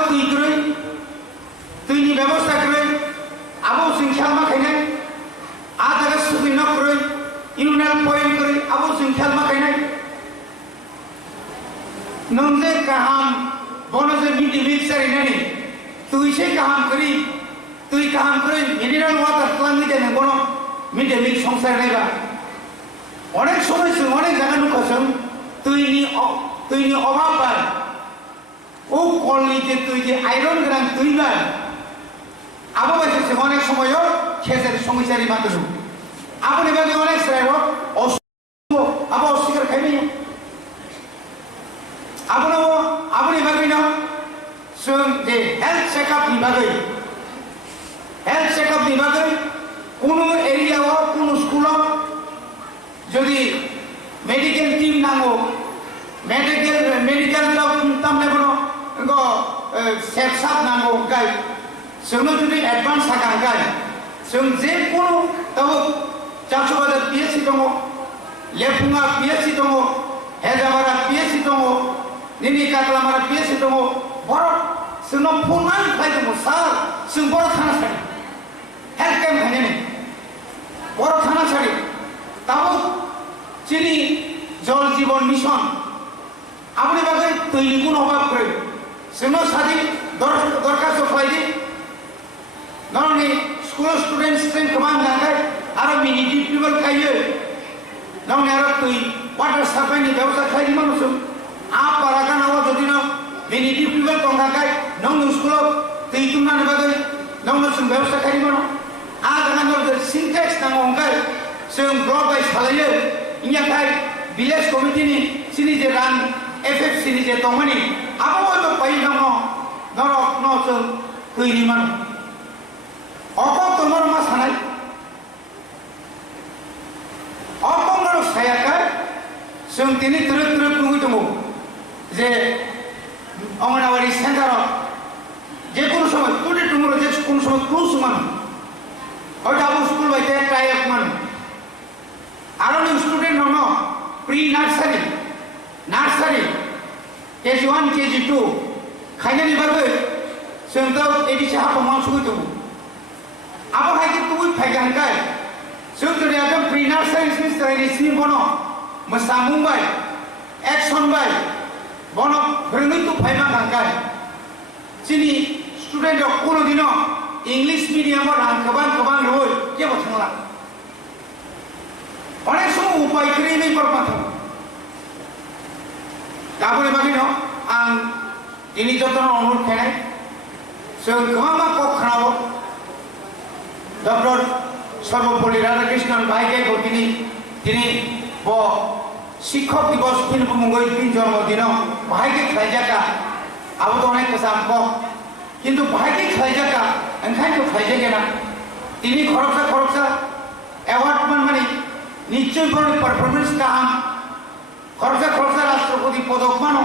तुई व्यवस्था करे अब संख्या मा खाने आ जगह सुबिन करे यूनियन पॉइंट करे अब संख्या मा खाने नंजे काम बोनो से मिड मिल सरी नहीं तुई से काम करी मिनरल वाटर प्लांट में देने बोनो मिड मिल संसार नहीं बा অনেক সময় অনেক জায়গা নুকাছং তুইনি অভাব পায় ও কলনি যে তুই যে আয়রন গ্রাম তুইবার আবো বাইছে অনেক সময়ও খেজের সমস্যারি মাত্র আপনি বাকি অনেক শ্রেয় আবো অস্বীকার খাইনি আপনি বাকি না যে হেলথ চেকআপ বিভাগে কোনো এরিয়াও কোনো স্কুলও যদি মেডিকেল টিম নাঙ্গো মেডিকেল তামনে কোনো সেপসাপ নাঙ্গো গাই जोंनो जुदि एडभान्स थाकांगाय जों जे कोनो ताबो चाकसुबाजार पिएचसि दङ लेफुङा पिएचसि दङ हेजाबारा पिएचसि दङ निनि काटलामारा पिएचसि दङ बर जोंनो फुंनाय फाय दङ सार जों बर थाना सारि हेल्थ केम्प खायने बर थाना सारि ताबो चिनी जल जीवन मिशन আপনি বাগে তৈরি কোন অভাব করে जोंनो सादि दरखास्त फायदि नरनि स्कुल स्टूडेंट स्ट्रेंथ कमान गाय आरो मिनिटि पिपल खायो नरनि आरो तुई वाटर सप्लाई नि व्यवस्था खायनि मानुसु आ पारागानाव जदि न मिनिटि पिपल तंगा गाय नंग स्कुल तुई तुमनानि बागै नंग जों व्यवस्था खायनि मानु आ गानाव सिनटेक्स नांगौ गाय जों ब्लक बाय सालायो इनियाखाय विलेज कमिटि नि सिनि जे रान एफएफसी नि जे दंमोनि आबो पाइ दङ नरक न जों तैरि मानु अकम तमर मा सानाय अकमर सायाखाय जों दिनै द्रोब बुंबाय दङ जे अंगनवाड़ी सेन्टाराव जे कोनो समय टुडे टुमरो जे कोनो समय क्लोज मानु हयतो आबो स्कुल बायदि टाइप मानु आरो नि स्टुडेन्ट दङ प्रि नार्सारि KG1 KG2 खायनायनि बागै जों दा एडिसि हाबा मानसुगै दङ आबो हायके तुइ फायगानगाय जों जुदि आदम प्रि नार्सारि सिस्टारनि सिनि बनो मोसामुंबाय एक्शन बाय बनो फोरोंङै तु फायमा गानगाय सिनि स्टुडेन्ट कोनो दिनो इंलिश मीडियम रां गोबां रय जेबो थांला अनेक समाव उपाय गैयै बरमाथाव गाबोन बागिनो आं दिनै जतन अनुरोध खायनाय जों गोबां कक खानाव डक्टर सर्वपल्ली राधाकृष्णन भाइके दिनै ब शिक्षक दिवस फिल्म मुंगै दिन जन्मदिन भाइके खायजाका आबो अनेक कसाम किन्तु भाइके खायजाका ओंखायनो खायजागेना दिनै खरबसा एवार्ड माने निश्चय परफॉर्मेंस गाहाम खरबसा राष्ट्रपति पदक मानो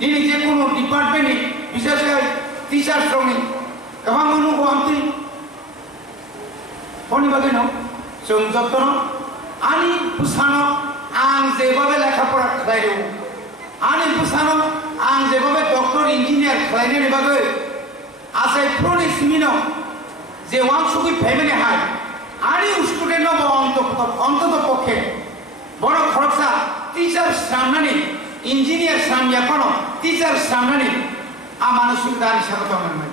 दिनै जे कोनो डिपार्टमेन्टनि विशेषयै टीचार्स दंनि गोबां अनुभव आमथि बनि बागैनो जों जत्न आंनि बुसानो आं जेबाबे लेखाफरा खालायो आंनि बुसानो आं जेबाबे डक्टर इंजिनियर खालायनायनि बागै आसाय फ्रनि सिमिनो जे वान सुगि फेमिलि हाय आंनि स्टुडेन्ट नो अन्तत पक्षे बड़ खरसा टीचर सामनानि इंजिनियर सामयाखनो टीचर सामनानि आ मानसिक दानि सागत मोननाय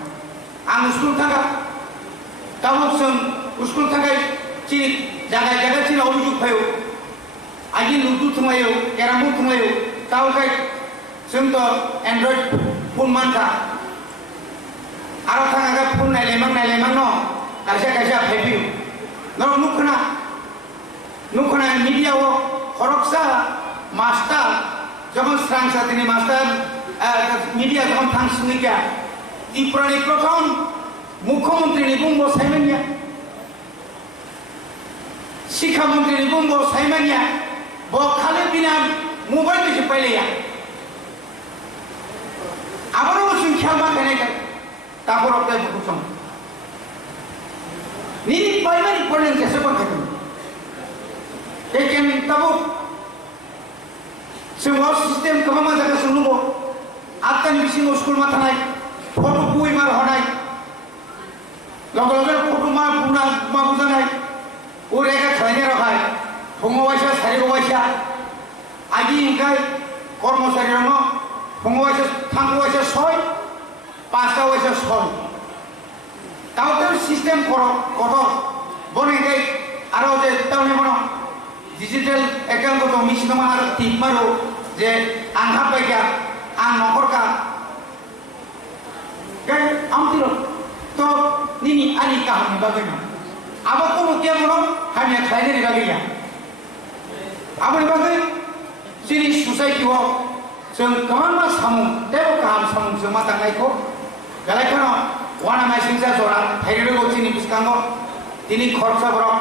आं स्कुल थांगा ताबुक जों स्कुल थांगाय चिनि जागाय जागाय चिनि अभिजुग फायो आजि लुदु थुंलायो केरामबु थुंलायो तावखाय जों तो एंड्रॉइड फोन मानता आरो थांगा फोन नायलेमां न कायसा कायसा फायबियो न नुखना मीडियाओ खरकसा मास्टर যখন স্রাংসা তিনি মাস্টার মিডিয়া যখন থাংসিয়া ত্রিপুরানি প্রথম মুখ্যমন্ত্রী বুম্ব সাইমানিয়া শিক্ষামন্ত্রী বুম্ব সাইমানিয়া বখালে বিনা মোবাইল কিছু পাইলেয়া আবারও সংখ্যা বাঁকানে তারপর আপনার বুঝুন নিনি প্রাইমারি পড়লেন কেসে বাঁকাতে একেন তাবো semua sistem kemana jaga seluruh akan bisi muskul mata naik foto bui mar honai logo foto mar puna mabuza naik ureka khaine rakhai phongowaisa sarigowaisa agi ingkai kormosari ramo phongowaisa thangwaisa soy pasta waisa soy tau ter sistem koro bone gai aro je taune bono digital account ko machine ma ar tip maro je angha paika ang nokor ka kai amtiro to nini ani ka hami bagena aba ko ke mono hami khaine ri bagaya abani bagai sini society ho जों कमानमा सामु देव काम सामु जों मा थांनायखौ गालायखानो वाना माइसिंसा जरा थाइरो गथिनि बिस्कांगो दिनि खरसा बरक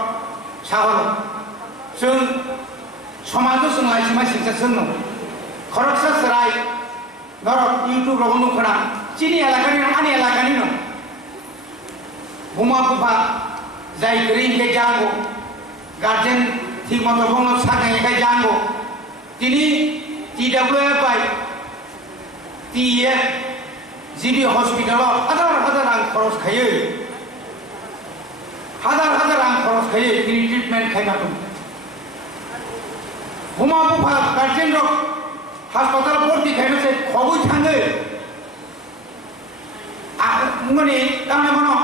साहर जों समाज जों लाइसिमा सिंसा जोंनो खरसा सराय नरक यूट्यूब रगो नुखना चिनि एलाकानि आनि एलाकानि न बुमा बुफा जाय ग्रीन के जांगो गार्जियन ठीक मतो बंग सागाय के जांगो दिनि TWFI TF GB हॉस्पिटल हजार रां खरच खायो हजार रां खरच खायो दिनि ट्रिटमेंट खायना दं बुमा बुफा गार्जियन रक हास्पाताल भर्ती खायनोसै खबै थाङो मुंगनि तामने मनो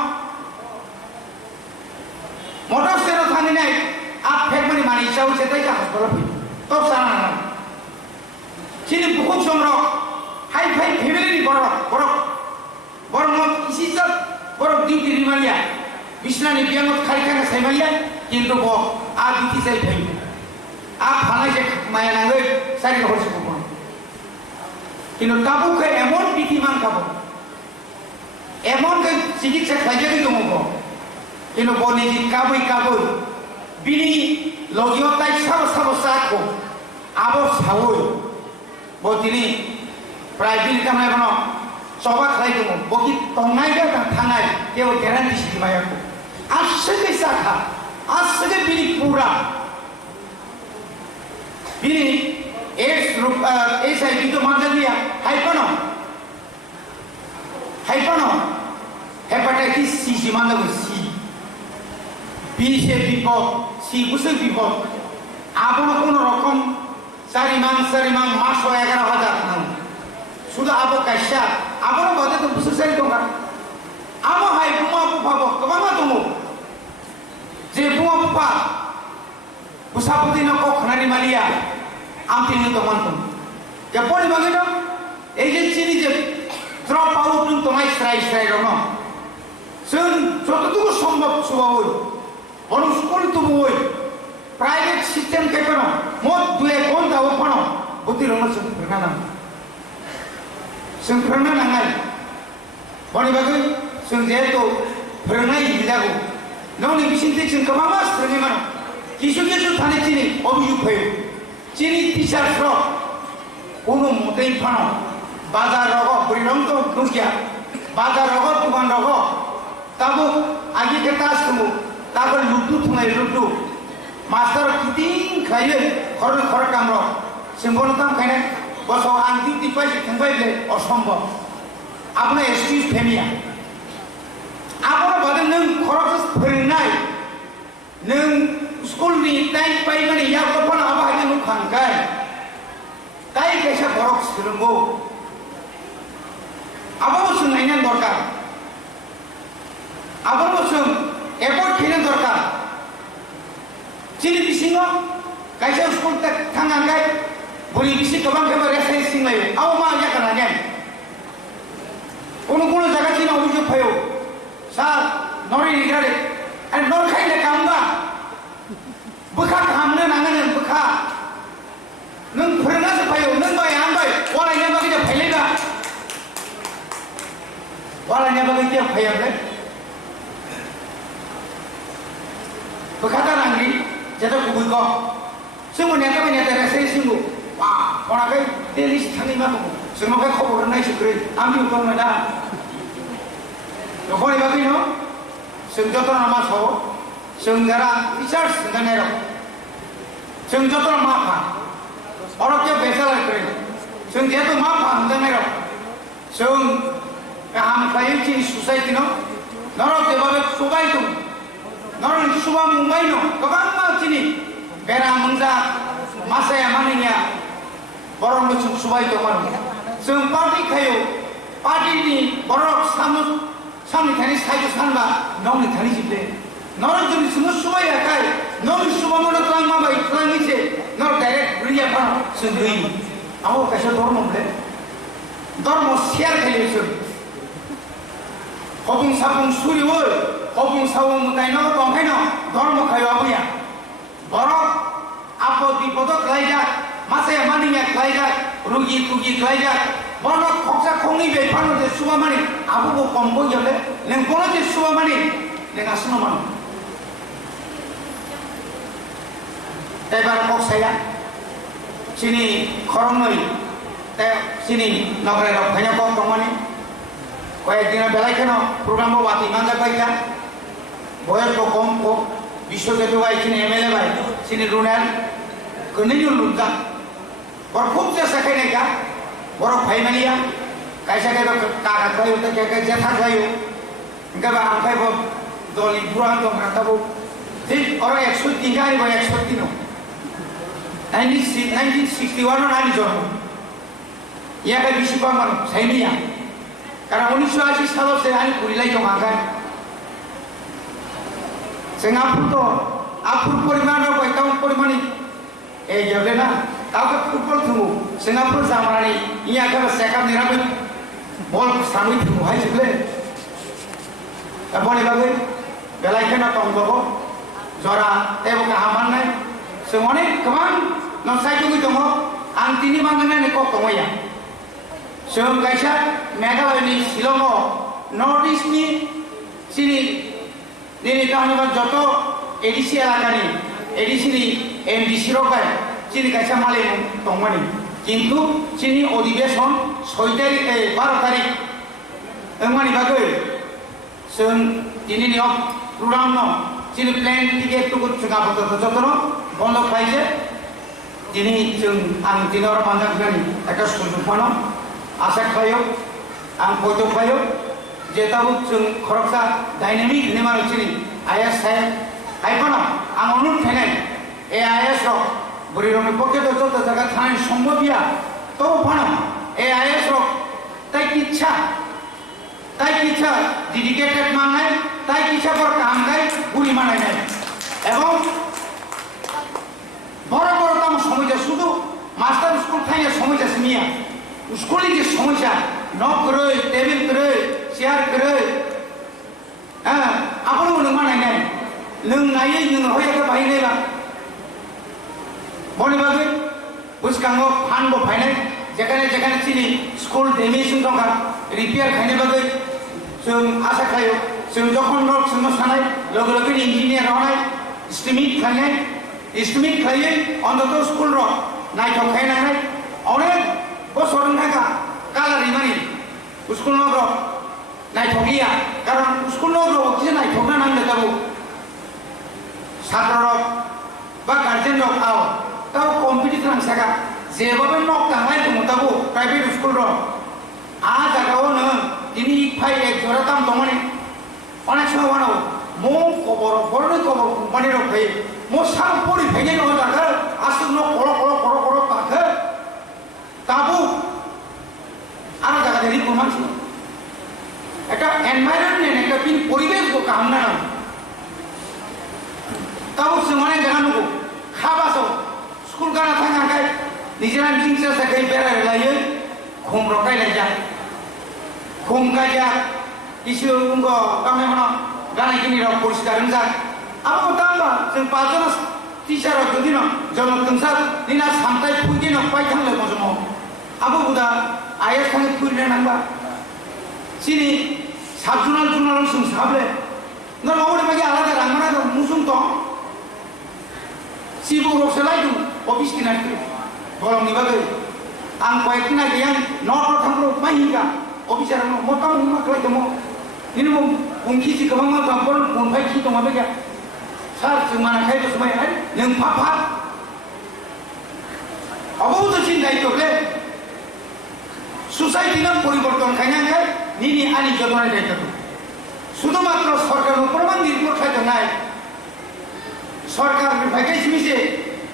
मटर सेरो थांनाय आ फेकमनि मानि साउ सेताय हास्पाताल फै तब साना Sini buku somro, high five family ni borok mot isi sab borok di diri malia, bisna ni dia mot kari kana saya malia, kintu bo a biti saya family, a phalai je maya nangai sari kahor se buku, kintu tabu ke emon biti man kabu, emon ke sikit se kaja ke tumu bo, kintu bo ni ji kabu, bini logio tai sabo sako, abo sawoi. Botini private kamai bano sobat khai tumu boki tongai ga thangai keo guarantee si maya ko asge sakha asge bini pura bini AIDS itu manja dia hypano hepatitis C si manja ko C B se bipod C buse bipod abono kono rokom Sarimang masuk 11,000 sudah apa kasya apa lo baca tu busuk saya dong kan apa hai bunga pupa bo kemana tumu je bunga pupa busaputi nak kok nani malia amti ni teman tum ya poni bagaido agency ni je drop out pun tomai strike rono sun joto tu সম্ভব suawoi onu school tu moi private system ke kono mot due konta opano buti rono sempurna nangai boni bagai sunje to pernai bidago noni bisinte chen kamama strani mano kisu thane chini obiyuk hoyo chini teacher ro kono motei phano bazar rogo purinom to nuskia bazar rogo tuban rogo tabu agi ke tas tumu তারপর লুটু থুঙাই লুটু master kidding খাইয়ে খর কামর symbol তাম খাইনে বসো আং duty পাইছে থাंबायले অসম্ভব আপনি এক্সকিউজ ফেমিয়া আপনার বাদে নों খরচ फोरोंनाय नों स्कुलनि टाइम पाइबानि यावफोर आबाहाय नों खांगाय ताई कैसा बरक सोलोंगौ आबाबो सोंनायनि दरकार आबाबो सों एफर्ट खेनो दरकार चिनि बिसिङो कैसा स्कुल थांगांगाय बुरि बिसि गोबां खेबा रेसाय सिंलायो आव मा जागोन কোনো জায়গা চিনা অভিযোগ ফাयो স্যার নরে রিগারে আর নর খাইলে কামবা বখা কামনে নাঙানে বখা नों फोरोंनासो फायो नों बाय आं बाय वालायना बागै जा फायलायबा वालायना बागै जा फायाबे बखादा नांगि जेता गुबुइको जों मोनया बायना देरासै सिंगु वा बनाखै देलिस थांनि मा दङ जोंनावहाय खबर नायसोग्रै आं बिउखौ मोना नखरनि बागै न जों जतन मा साव जों जारा टिचार्स होननाय र जों जतन मा फा अरके बेसालाय करे जों जेतु मा फा होननाय र जों गाहाम खायो कि ससाइटि न नरक देबाबे सबाय दं नरक सुबा मुंबाय न गोबां मानसिनि बेरा मोनजा मासाया मानिया बरं जों सबाय दं जों पार्टी खायो पार्टीनि बरक सामनि थानि साइड सानबा नौनि थानि जिबले नर जों सुनो सबायाखाय नौ सुबा मन क्लां माबाय क्लांनिसे नर डाइरेक्ट रिया फा जों गई आव कैसे धर्मले धर्म शेयर खायो जों हबुं साबुं सुरिवो हबुं साबुं मुतायनो दंखायनो धर्म खायो आबैया बरक आपद विपद क्लाइजा मासे मानिया क्लाइजा रुगि तुगि क्लाइजा बरक खक्सा खंनि बेफानो जे सुबा मानि आबो कमबो गेले नों कोन जे सुबा मानि नों आसनो मान एबार खक्साया सिनि खरंनै ते सिनि नगरे रक फायना कम दंमानि কয়েকদিন বেলায় কেন প্রোগ্রাম বাতি মানজা পাইলা বয়স তো কম কম বিশ্বজ্যোতি ভাই চিনি এমএলএ ভাই চিনি রুনাল কন্টিনিউ লুজা বড় খুব চেষ্টা খাই নাই কা বড় ফাইনালিয়া কাইসা কাইবা কাকা খাইও তো কে জেঠা খাইও গাবা আখাই বব দলি বুড়া তো রাতাবো ঠিক ওরা 103 গাড়ি ভাই 103 নো 1961 নানি জন্ম ইয়াকে বেশি কম মানুষ সাইনিয়া karena 1980 সালে সে আইন কুড়িলাই জমাগায় Singapura আপুর পরিমাণ আর কয়টাও পরিমাণে এই যাবে না কাউকে ফুটবল থুমু সিঙ্গাপুর জামানি ইয়া করে সেকাম নিরাবে বল সামি থুমু হাই জিবলে তারপরে ভাবে বেলায় কেন কম দেবো জরা এবং হামান নাই সে অনেক কেমন নসাই জমি দङ आं तिनि बांगानानै कक दङया जों गायसा मेघालयनि शिलंआव नर्थ इस्टनि सिनि दिनै गामिबा जत एडिसि एलाकानि एडिसिनि एमडिसि रगाय सिनि गायसा माले दंमानि किन्तु सिनि अधिवेशन 6 तारिख 12 तारिख एमानि बागै जों दिनैनि प्रग्राम न सिनि प्लेन टिकेट टुकु जोंहा जतन बन्द खालायजे दिनै जों आं दिनै मानजागोन एका सुजुगमानो आसा खालायो आं बयबो खालायो जेताबो जों खरकसा डायनामिक नेमारचिनि आईएस साहेब आइफोना आं अनुरोध खालामनाय ए आईएस रो बुरिरनि पक्षे तो जत जायगा थानाय सम्भबिया तो फानो ए आईएस रो ताई इच्छा डेडिकेटेड माननाय ताई इच्छा पर कामगाय गुरि मानायनाय এবং বড় বড় কাম সমস্যা শুধু মাস্টার স্কুল থাইয়া সমস্যা সিমিয়া স্কুলে যে সমস্যা নক করে টেবিল করে চেয়ার করে হ্যাঁ আপনি মনে মানায় নাই নों नायै नों हयका बाहायनायबा बनि बागै बुसकांगो फानबो फायनाय जेखाने चिनि स्कुल डेमेजन दंगा रिपेयार खायनाय बागै जों आसा खायो जों जखन रक जों सानाय लोगो लोगो इन्जिनियार हनाय इस्टिमेट खायो अन्तत स्कुल र नायथाव खायनाय अनेक बोसोरनि थाखा कालारि मानि स्कुल नगर नायथाव गैया कारण स्कुल नगर किसे नायथावना नांगौ जाबो ছাত্ররক বা গার্জেন রক আও তাও কম্পিটিশন সাকা যেভাবে নক তাহাই দङ তাবো প্রাইভেট স্কুল র আ জায়গাও নং তিনি ফাই এক জোড়া দাম দমানে অনেক সময় বানাও মো খবর বড় খবর কোম্পানি রক ভাই মো সাম পরি ভেঙে ন জায়গা আসুন ন কড় কড় কড় কড় তাকে তাবো আর জায়গা দেরি প্রমাণ ছিল একটা এনভায়রনমেন্ট একটা পিন পরিবেশ গো কাম না তাও মানে জানানো খাবাস স্কুল গানা থাকায় নিজেরা মিটিংসে থাকাই বেড়ায় লাইয়ে ঘুম রকাই লাই যা ঘুম গাইয়া কিছু গামে মানে গানাই কিনি রাও পরিষ্কার যা আবো দাম্বা जों পাঁচজন টিচার যদি না জন তংসার দিনা সামতাই ফুইকে না পাই থাকলে মজম আবো বুদা আইএস খানে ফুইলে নাংবা সিনি সাবজুনাল জুনাল সুং সাবলে না নবরে বাকি আলাদা রাংনা মুসুম তো সিবু রসেলাই দু অফিস কিনা গরম নিবাগে আং কয়েকদিন আগে আং নট থামলো মাহিगा অফিসার মতাম मा खालायदों ini mungkin sih kemang mah kampung mungkin sih tuh mana ya saat semana kayak itu semua ya yang papa apa itu cinta itu le society na পরিবর্তন খাইনা খাই নিনি আনি জমানে যাইতো শুধুমাত্র সরকার প্রমাণ নির্ভর খাইতো নাই সরকার ভ্যাকেন্সি মিশে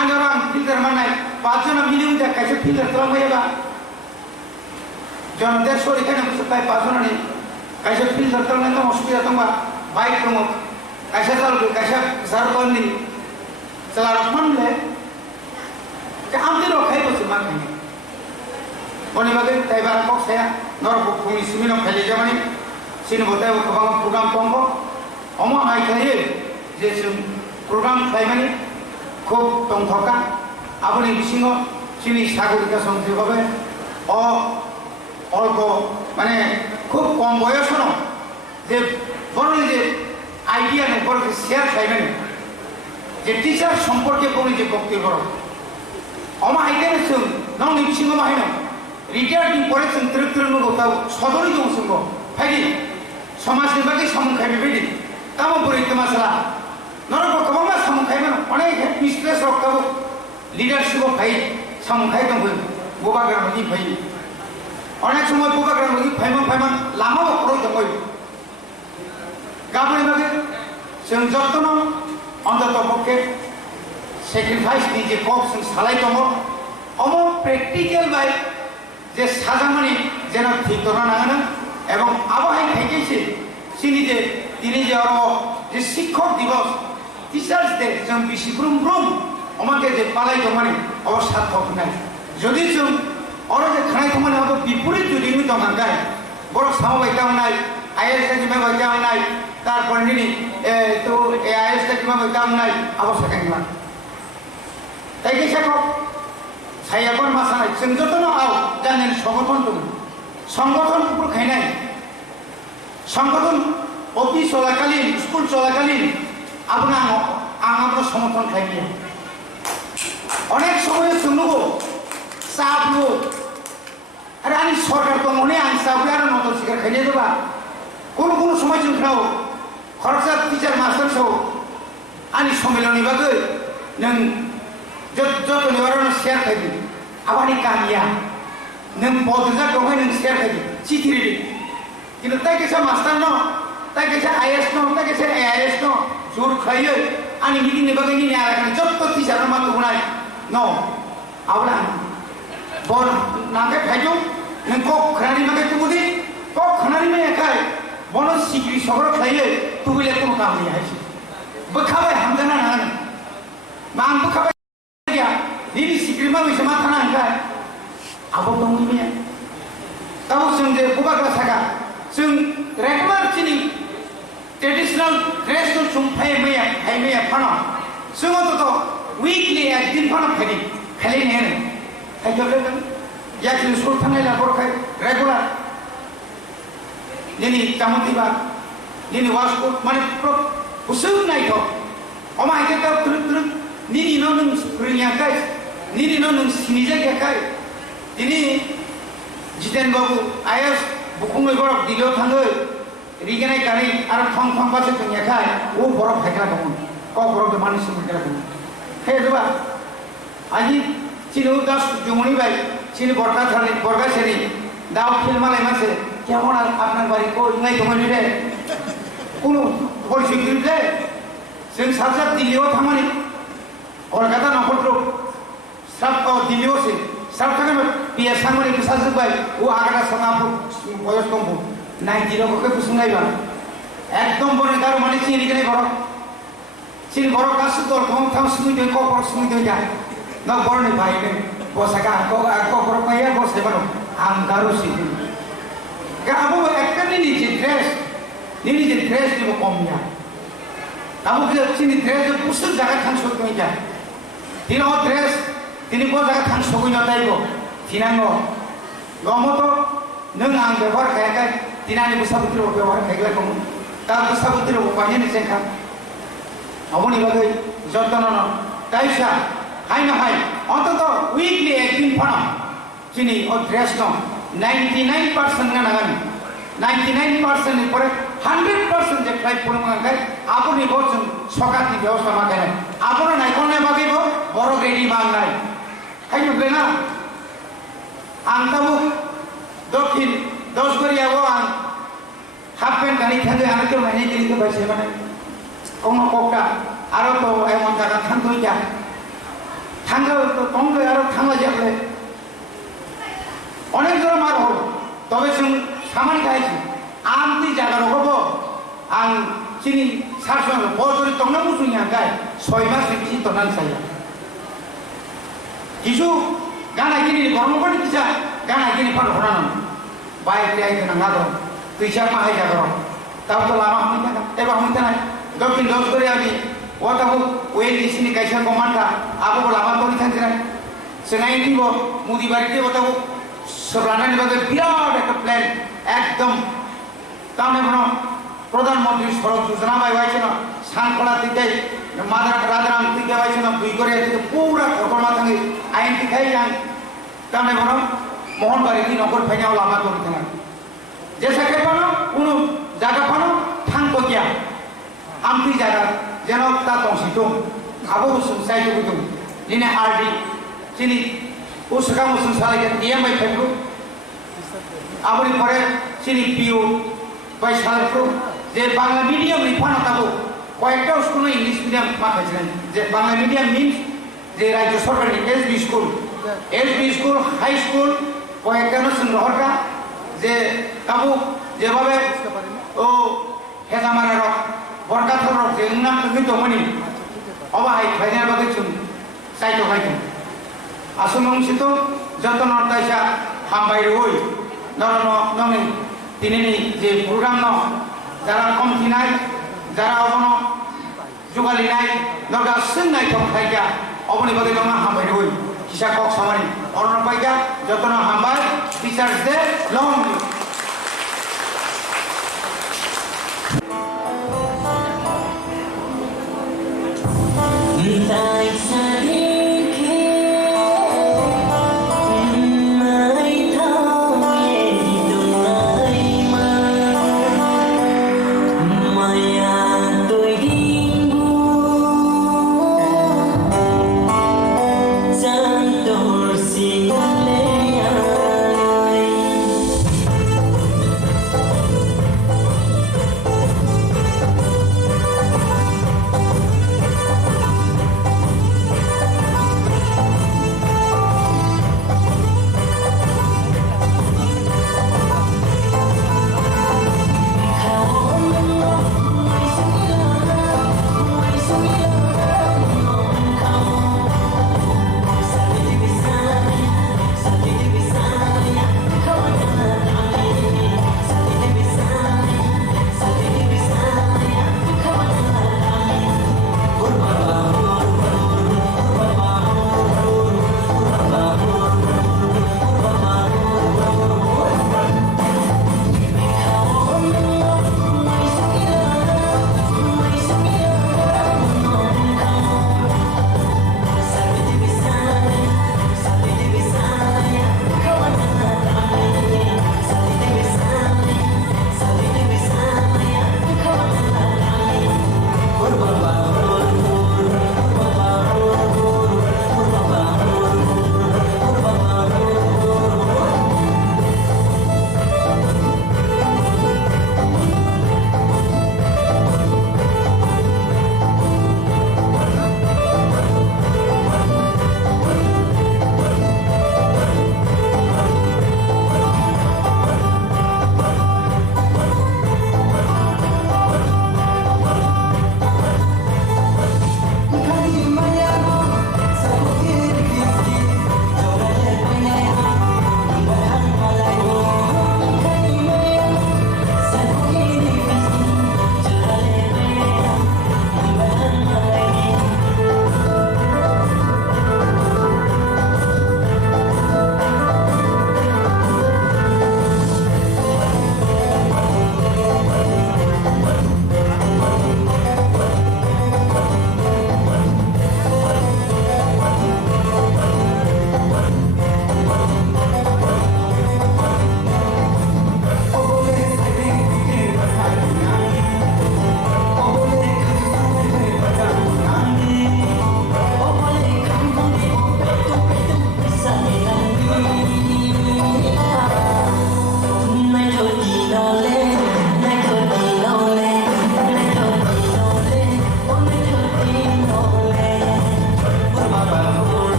আন্দোলন ফিল্টার মানায় পাঁচজন মিলিয়ে যা কাছে ফিল্টার তোলা হইবা জনদের শরীর এখানে বসে তাই পাঁচজন নেই কাছে ফিল্টার তোলা তো অসুবিধা তোমার বাইক দङ কাছে চালবে কাছে সারবন্দি চালার মানলে আমাদেরও খাই বসে মান খাই বনিবাদে তাইবার কক saya নরব ভূমি সিমিনো খাইলে জামানি সিনো বতায় গোबां প্রোগ্রাম দङ অমা হাই খাইয়ে যে program খাইমানি খুব দংথকা আপনি বিসিङ সিনি সাগরিকা সংযোগভাবে অল্প মানে খুব কম বয়স যে বড় যে আইডিয়া বড় শেয়ার খাইবেন যে টিচার সম্পর্কে কোনো যে বক্তব্য অমা আইডিয়া নং বিসিङ বাহাইন রিটায়ার্ডিং পরে जों त्रिक त्रिक नगौ ताव सदरि दङ जोंखौ फाइदि समाजनि बागै सामुखाय बेबायदि ताबो बोरै तमासला नरक गोबां सामुखायमोन अनेक हेड मिस्ट्रेस रक्ताबो लिडारशिपआव फाइ सामुखाय दंबो बबाग्रामनि फाइ अनेक समय बबाग्रामनि फाइमोन लामाबो खरय दंबो गाबोन बागै जों जत्न अन्तत पक्षे सेक्रिफाइसनि जे कब जों सालाय दङ अमो प्रेक्टिकल बाय যে সাজামানি যেন ঠিক করা না না এবং আবহাওয়া থেকেছে তিনি যে আরো যে শিক্ষক দিবস টিচার্স ডে जों বিশিব্রুম ব্রুম আমাকে যে পালাই দমানে অবসার্থক নাই যদি जों আরো যে খানাই দমানে আবো বিপরীত যদি নি দমাঙ্গাই বড় সামবাই দামনাই আইএস কে মে বাই দামনাই তারপর নিনি তো আইএস কে মে বাই দামনাই আবশ্যক না তাই কি শেখো সাইয়াবন মাসানাই जों যতন আও জানেন সংগঠন দङ সংগঠন উপর খাইনাই সংগঠন অফিস চলাকালীন স্কুল চলাকালীন আপনার আমরা সমর্থন খাইনি অনেক সময় শুনবো চাপলো আরে আমি সরকার তো মনে আনি চাপলে আর নতুন শিকার খাইয়ে দেবা কোনো সময় जों খাও খরচা টিচার মাস্টার সহ আনি সম্মেলনী বাগै नों যত নিবারণ শেয়ার খাইবি আবানি কামিয়া नों बदजा दहाय नों শেয়ার খাইবি চিঠি রেডি কিন্তু তাই কেসা মাস্টার ন তাই কেসা আইএস ন তাই কেসা এআইএস ন জোর খাইयो आंनि मिटिंनि बागै नि आराखन जत्त टिचार मा तुनाय न आवला बर नागे फाइजो नों क खरानि बागै तुबुदि क खरानि मे एखाय बन सिग्रि सगर खाइयो तुबिले कोनो काम नि हाइसि बखाबाय हामजाना ना मा आं बखाबाय या निनि सिग्रि मा बैसे मा थाना आंखाय आबो दंनि मे ताव जों जे बबाग्रा सागा जों रेगुलार चिनि ट्रेडिशनल ड्रेस जों फाइमेया फाना जों तो वीकली एक दिन फाना फाइदि खालि ने फाइजोबले याखिन स्कुल थांनाय लाबरखाय रेगुलार दिनै जामतिबा दिनै वासको माने हुसुम नायथ अमा आइके ता तुरुत निनि न नों रोङाखै निनि न नों सिनिजायाखै दिनै जितेन बाबु आइएस बुखुङै बरफ दिल्लीयाव थाङो रिगेनाय गानै आरो थं थं बासो जोंनियाखाय ओ बरफ फायग्रा दङ kok ke manis seperti itu. Hei coba, aji sini udah jumuni baik, sini borga sini, daun film malah masih, kemun apnan bari ko ingai kemana deh, kuno polisi kirim deh, sing sajat dilihat hamani, orang kata nomor tu, sab dilihat sih, sab kan biasa hamani bisa sebaik, agak sangat boyos kompu, naik dilo kok kesungai bang, ekdom boleh karo manis sini kene korok. Sini borok kasu tol kong tham sumi doi kok borok sumi doi ja na borok ni bhai ne bosaka ko borok kaya bos debano anggaru sini ga abu ekkan ni je dress ni bo komnya abu ke sini dress pusuk jaga than sok doi ja tino dress tini bo jaga than sok doi tai go tinango gomoto nung ang ব্যবহার kaya tinani busabutro ব্যবহার kaya ko ta busabutro panye ni sengka aboni bagai jotono kaisa hai na hai ontoto weekly ekdin phana chini o dress no 99% na nagan 99% ni pore 100% je kai purma kai aboni bochun sokati byabostha ma kene abona nai kone bagai bo boro ready bang nai hai no na antabu dokhin dos gori abo ang half pant gani thangge anake mane ke like baise mane কোনো কোকটা আরো তো এমন জায়গা থাঙ্গ হয়ে যায় থাঙ্গ তো তঙ্গ আরো থাঙ্গা যাবে অনেক জন মার হল তবে সামান খাইছি আমতি জায়গার হব আং চিনি সারসং বছর তঙ্গ মুসুনিয়া গায় 6 মাস কিছু তনান চাইয়া কিছু গানা কিনি গরম করে দিছা গানা কিনি ফাট হরানো বাইক আইতে না গাদো তুই চার মাহে জায়গা তাও তো লামা হইতে না এবার হইতে নাই দক্ষিণ দশ করে আমি ওটাও ওই দিছিনি কাইসা কমান্ডা আবু বলা আমার তো নিথান দিলাই সেনাই দিব মুদি বাড়িতে ওটাও সরানানি বাগে বিরাট একটা প্ল্যান একদম তাহলে মনে প্রধানমন্ত্রী সড়ক যোজনা বাই হয়েছে না সানকলা থেকে মাদার রাজারাম থেকে হয়েছে না দুই করে পুরা ঘটনা থাকে আইন শিখাই যান তাহলে মনে মোহনবাড়ি কি নগর ফেঙাও লাভা করতে না যে সাকে পানো কোনো জায়গা পানো থাঙ্ক গিয়া আমতি জায়গা যেন তা দংশিত আবু সাই দুগুতুম দিনে আরডি চিনি উসকা মুসুম সালাইকে ইএমআই ফেলবো আবরি পরে চিনি পিও বাই সালাইকো যে বাংলা মিডিয়াম রিফানা তাবো কয়েকটা স্কুল ইংলিশ মিডিয়াম মাখাইছিলেন যে বাংলা মিডিয়াম মিনস যে রাজ্য সরকারি এসবি স্কুল হাই স্কুল কয়েকটা রহরকা যে তাবো যেভাবে ও হেজামারা রক বরকা থরক যে নাম তুমি তো মনি অবাহাই ফাইনাল বাগে চুন সাইতো খাইতো আসুন অংশিত যত নর্তাইসা হামবাই রই নরন নমি তিনি যে প্রোগ্রাম ন যারা কম থিনাই যারা অবন যোগালি নাই নগা সিং নাই তো খাইকা অবনি বাগে নমা হামবাই রই কিসা কক সামারি অরণ পাইকা যত ন হামবাই টিচার্স ডে লং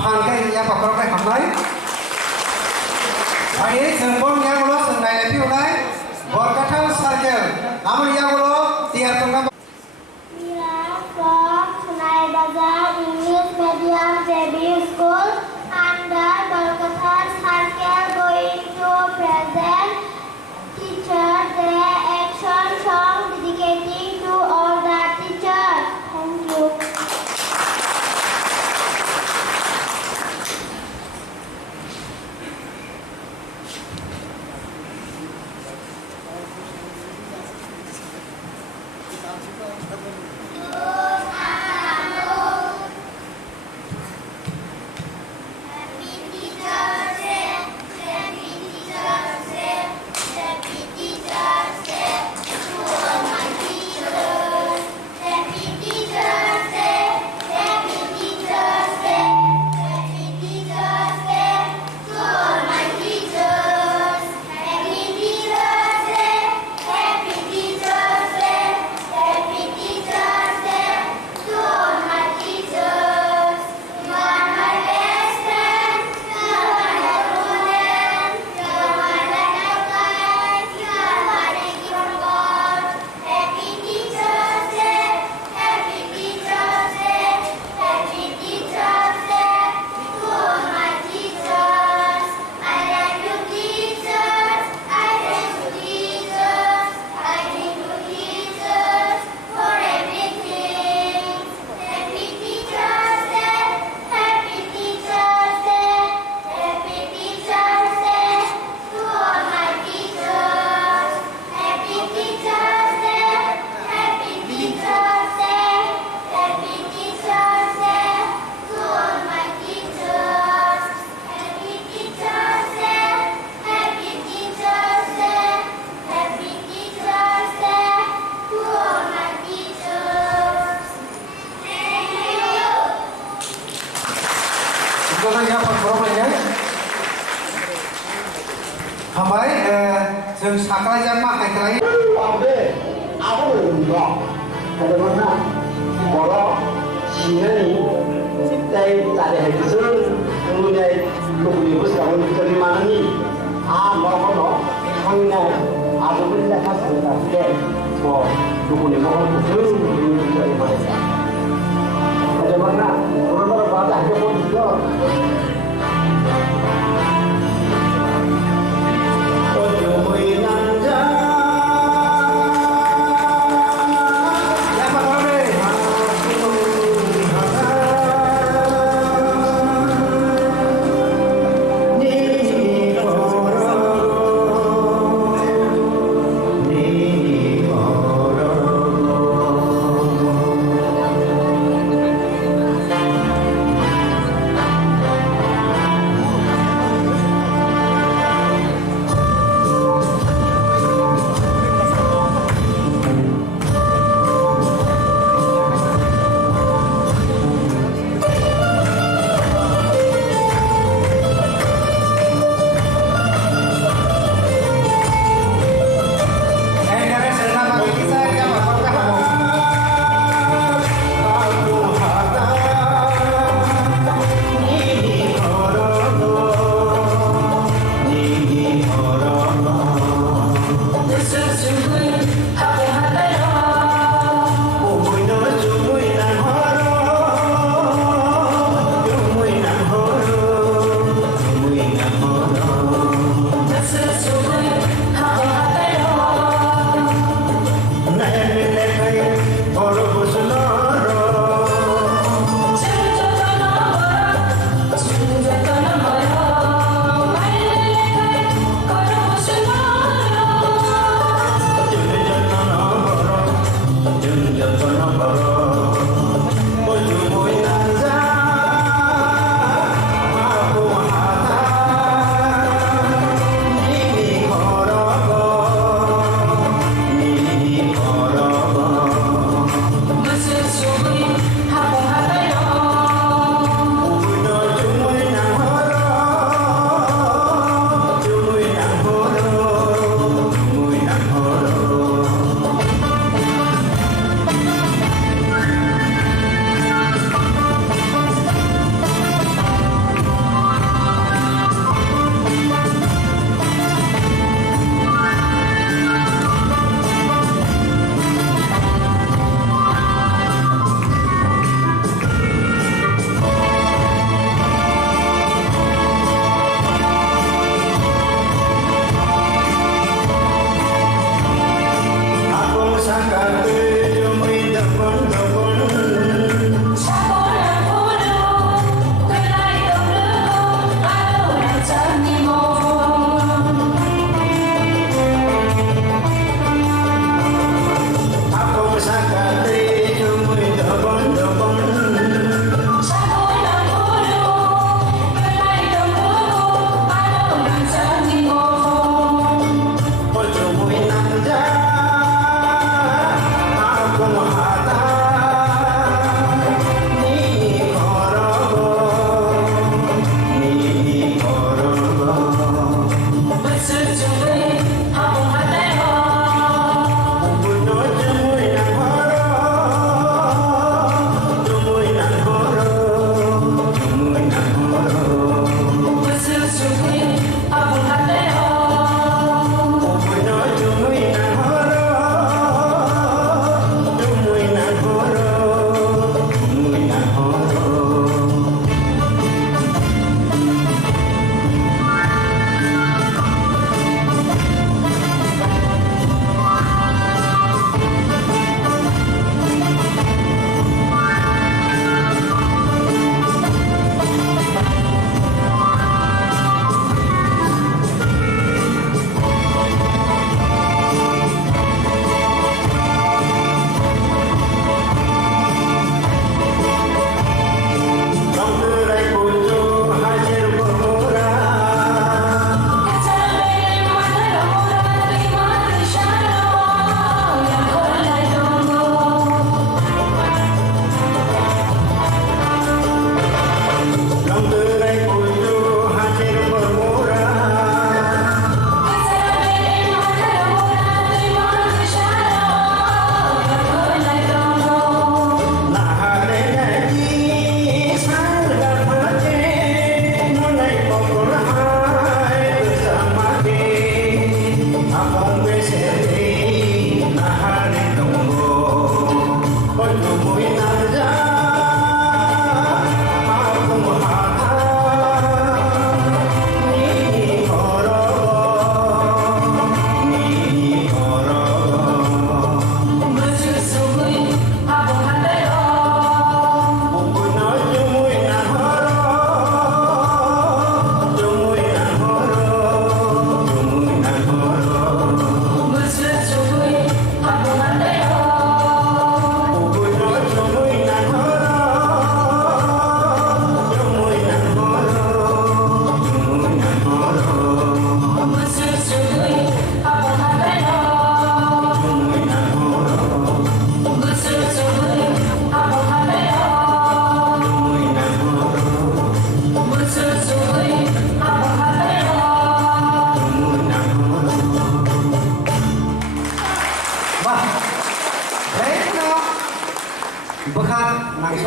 pangkai ya pak kalau kayak hamai. Hari ini sembong yang ulo sengai lepi ulai. Borkatau circle. Namun yang ulo tiar tunggal. Mira from Sunai Bazar English Medium Debut School under Borkatau circle going to present Teacher Day action song dedicating to all the teachers. Thank you. Kalau yang problemnya, hamai जों साखा yang makai kali. Aku belum bagaimana kalau sini kita tadi hari itu kemudian ibu sekarang dari mana ni? Mau hanya aku pun dah kasih dah. Oh, kemudian mau betul dari mana? Bagaimana? Orang-orang baca aja pun juga.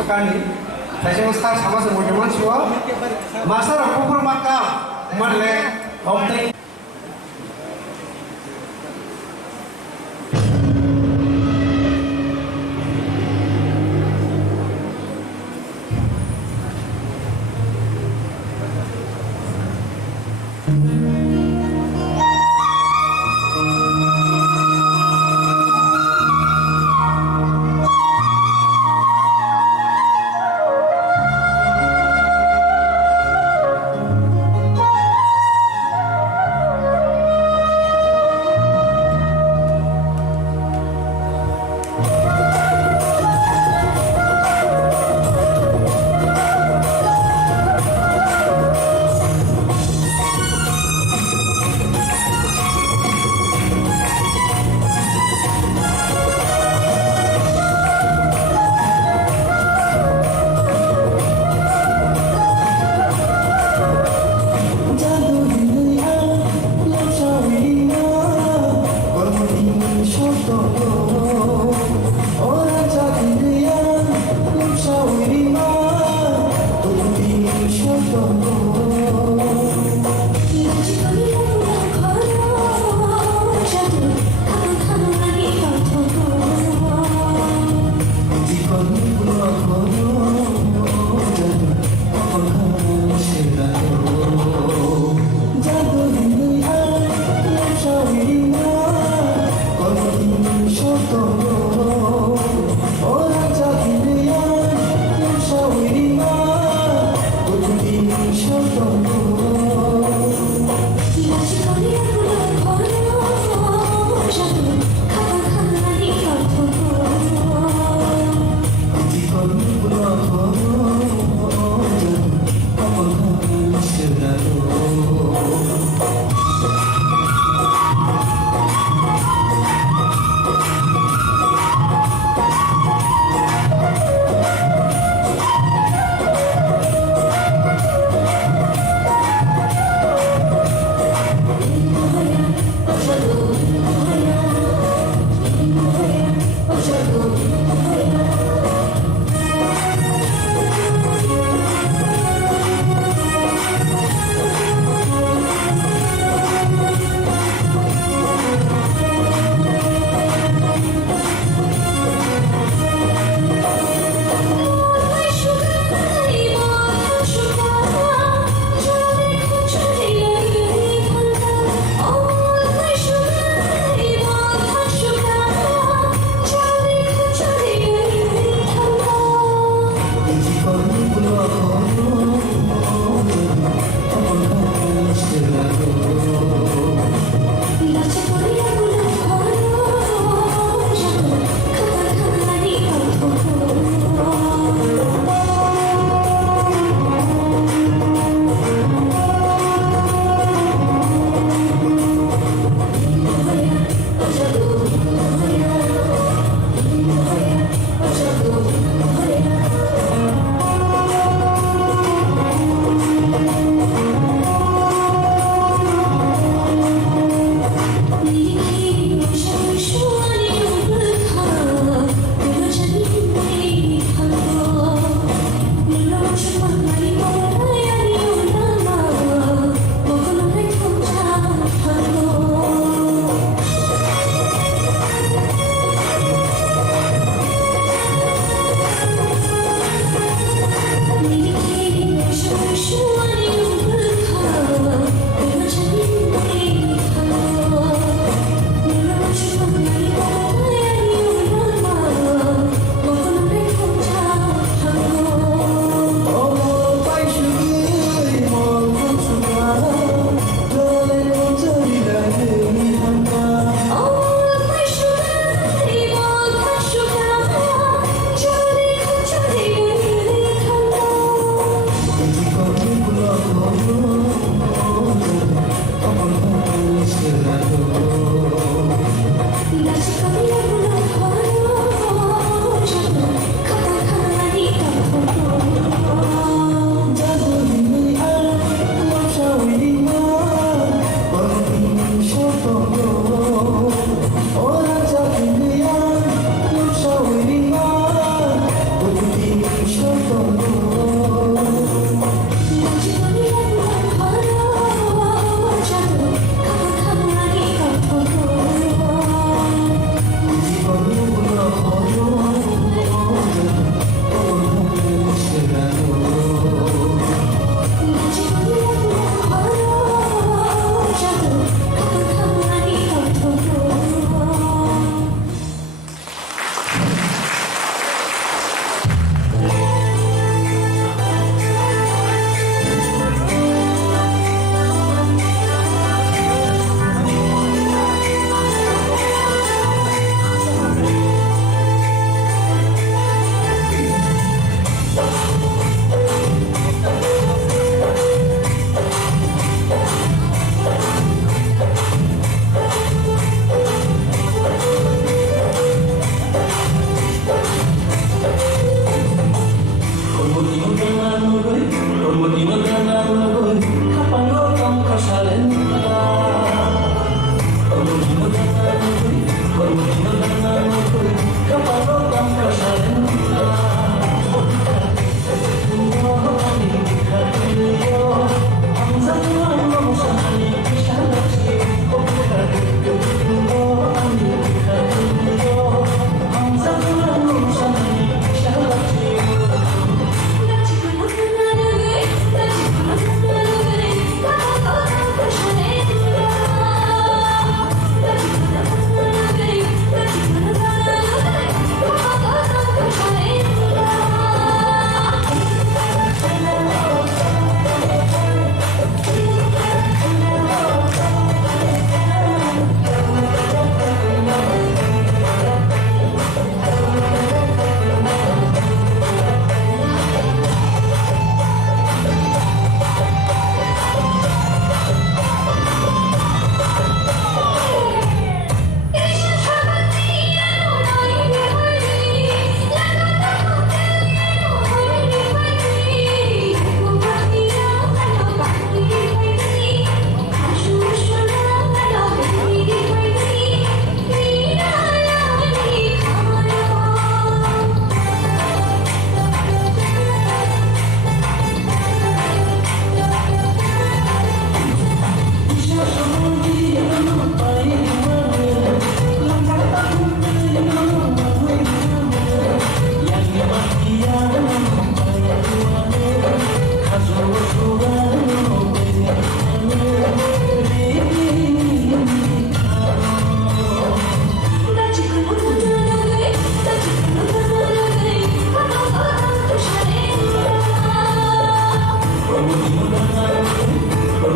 Sukani, saya Star sama semua manusia. Masalah kubur makam, marle, homte.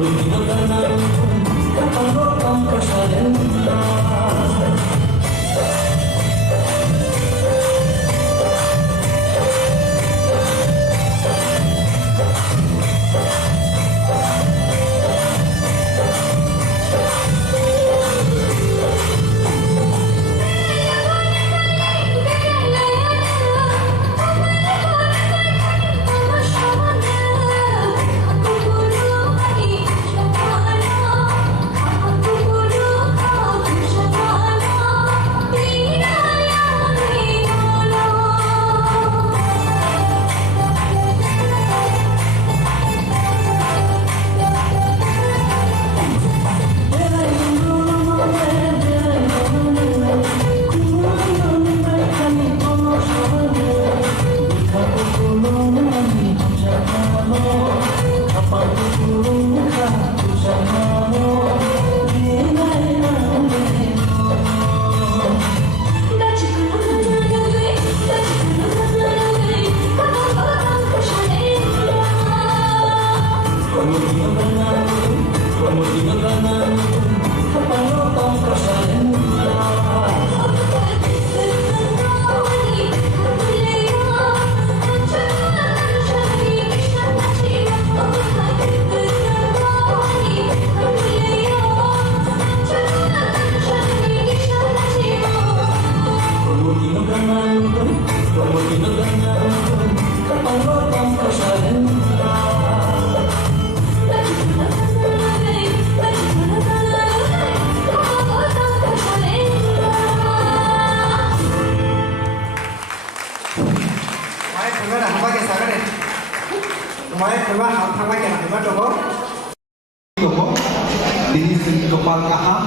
Ini kepal kaham,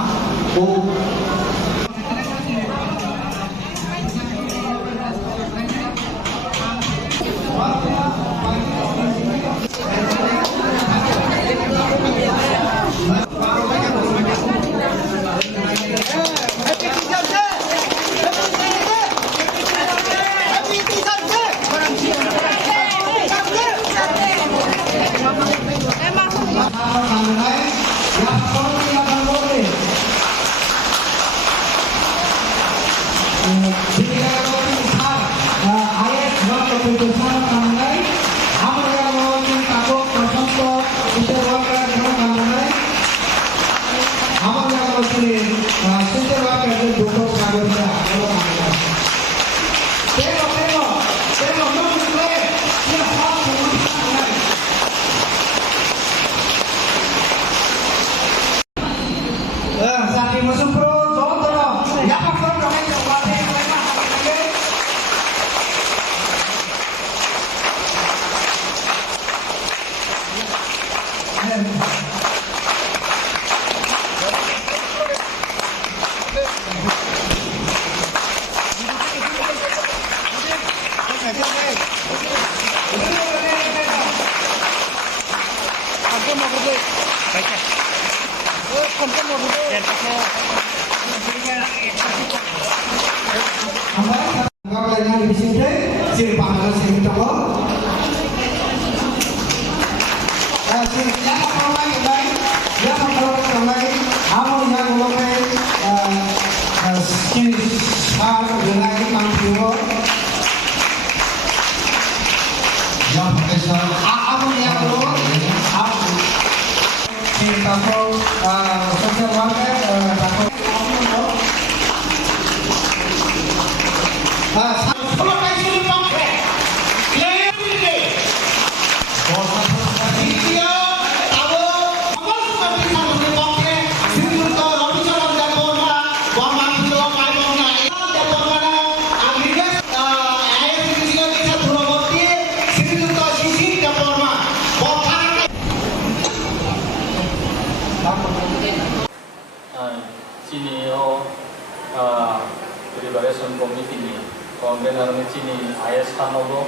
Preparation Committee ni convener ni sini IS Kanogo,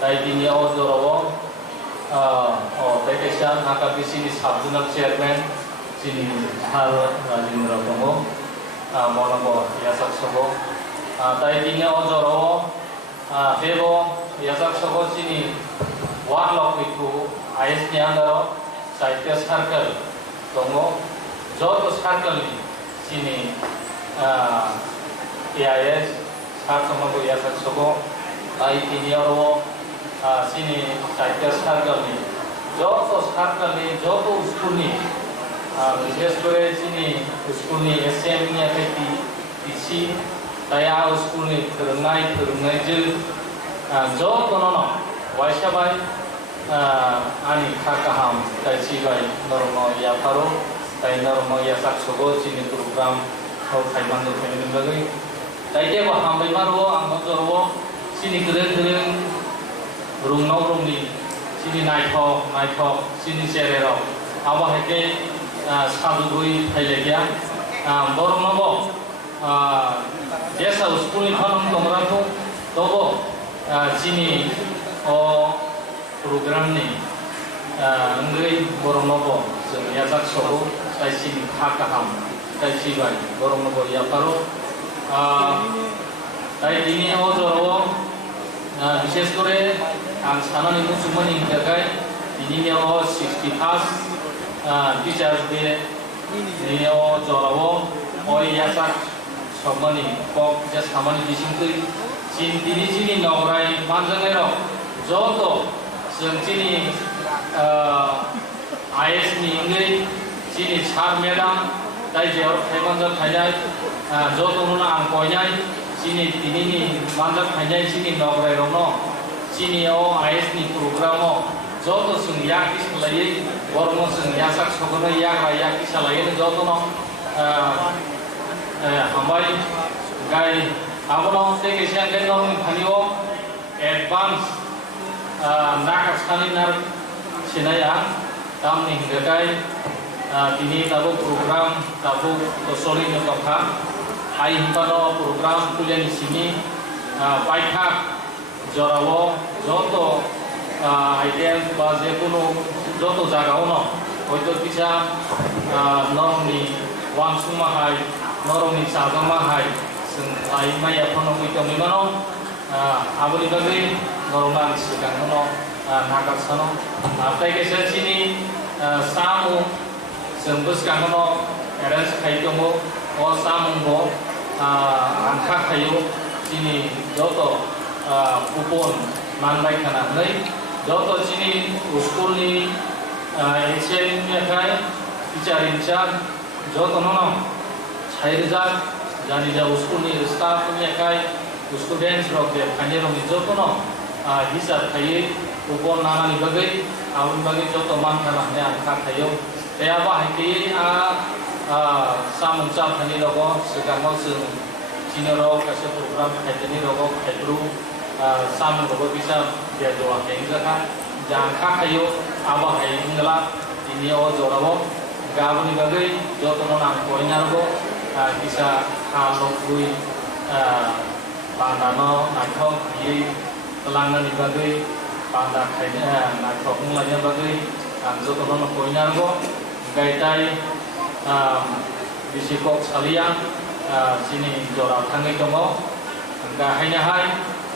tai ini Ozorowo, Tekesian Hakabi sini Sabdunal Chairman sini Hal Rajendra Tongo, Monaco Yasak Sobo, tai ini Ozorowo, Bebo Yasak Sobo sini Warlock itu IS ni andaro saite circle tongo joto circle ni sini AIS sartomo go yasak sogo ai kinioro sini saite circle ni joto circle ni joto school ni বিশেষ করে sini school ni SM ni akati PC taya school ni फोरोंनाय जो joto nono waisabai ani kakaham kaisibai normo ya paro tai normo ya saksogo sini program ho khaimando family bagai tai ke ba hambai maro ang mojoro sini gereng rungni sini naithok sini serero aba heke sadugui thailegya bornobo desa school ni khanam tomrako tobo sini o program ni ngai bornobo जों याजाक सहो tai sini kakaham tai sibai bornobo ya paro tai dini o joro বিশেষ করে আং সানানি মুসুমনি থাকায় dini o 61st teachers day ni o joro o yasak somani kok ja samani disingtui sin dini sini nograi manjangero joto जों sini IS ni ingai sini sar madam dai jor thaimanjak thainai joto nuna ang koinai sini dini ni manjak thainai sini nograi rono sini o IS ni program o joto जों yaki salai bormo जों yasak sogono yaki salai joto no hambai gai abono teke siang gai normi thanio advance nakasaninar sinaya tamni hinggakai dini tabu program tabu tosoli nyokapha hai himpano program kuliah di sini paithak jorawo joto idea ba jekono joto jagao no hoito kisa normi wangsuma hai normi sagama hai जों ai maya phono kuito mimano aboni bagai normal sigangono nagaksano atai kesa sini samu जों buskangono arrange khaitomo o samungbo angka khayo sini joto kupon manbai kana nei joto sini school ni HM ni kai teacher in charge joto nono chairjak jani ja school ni staff ni kai students rok de khanero ni joto no hisab khaye kupon nana ni bagai abun bagai joto man kana ne angka khayo ya ba hiki samungsa thani logo sigamo जों jinoro kase program khaitani logo khaitru samung logo bisa dia doa kengga jangka khayo aba hai ngala ini o jorabo gabuni bagai joto no nang koinargo bisa halokui pandano nathok yi telangani bagai panda khaina nathok nglaja bagai joto no koinargo gaitai bisikok saliang sini jora thangai tongo angka haina hai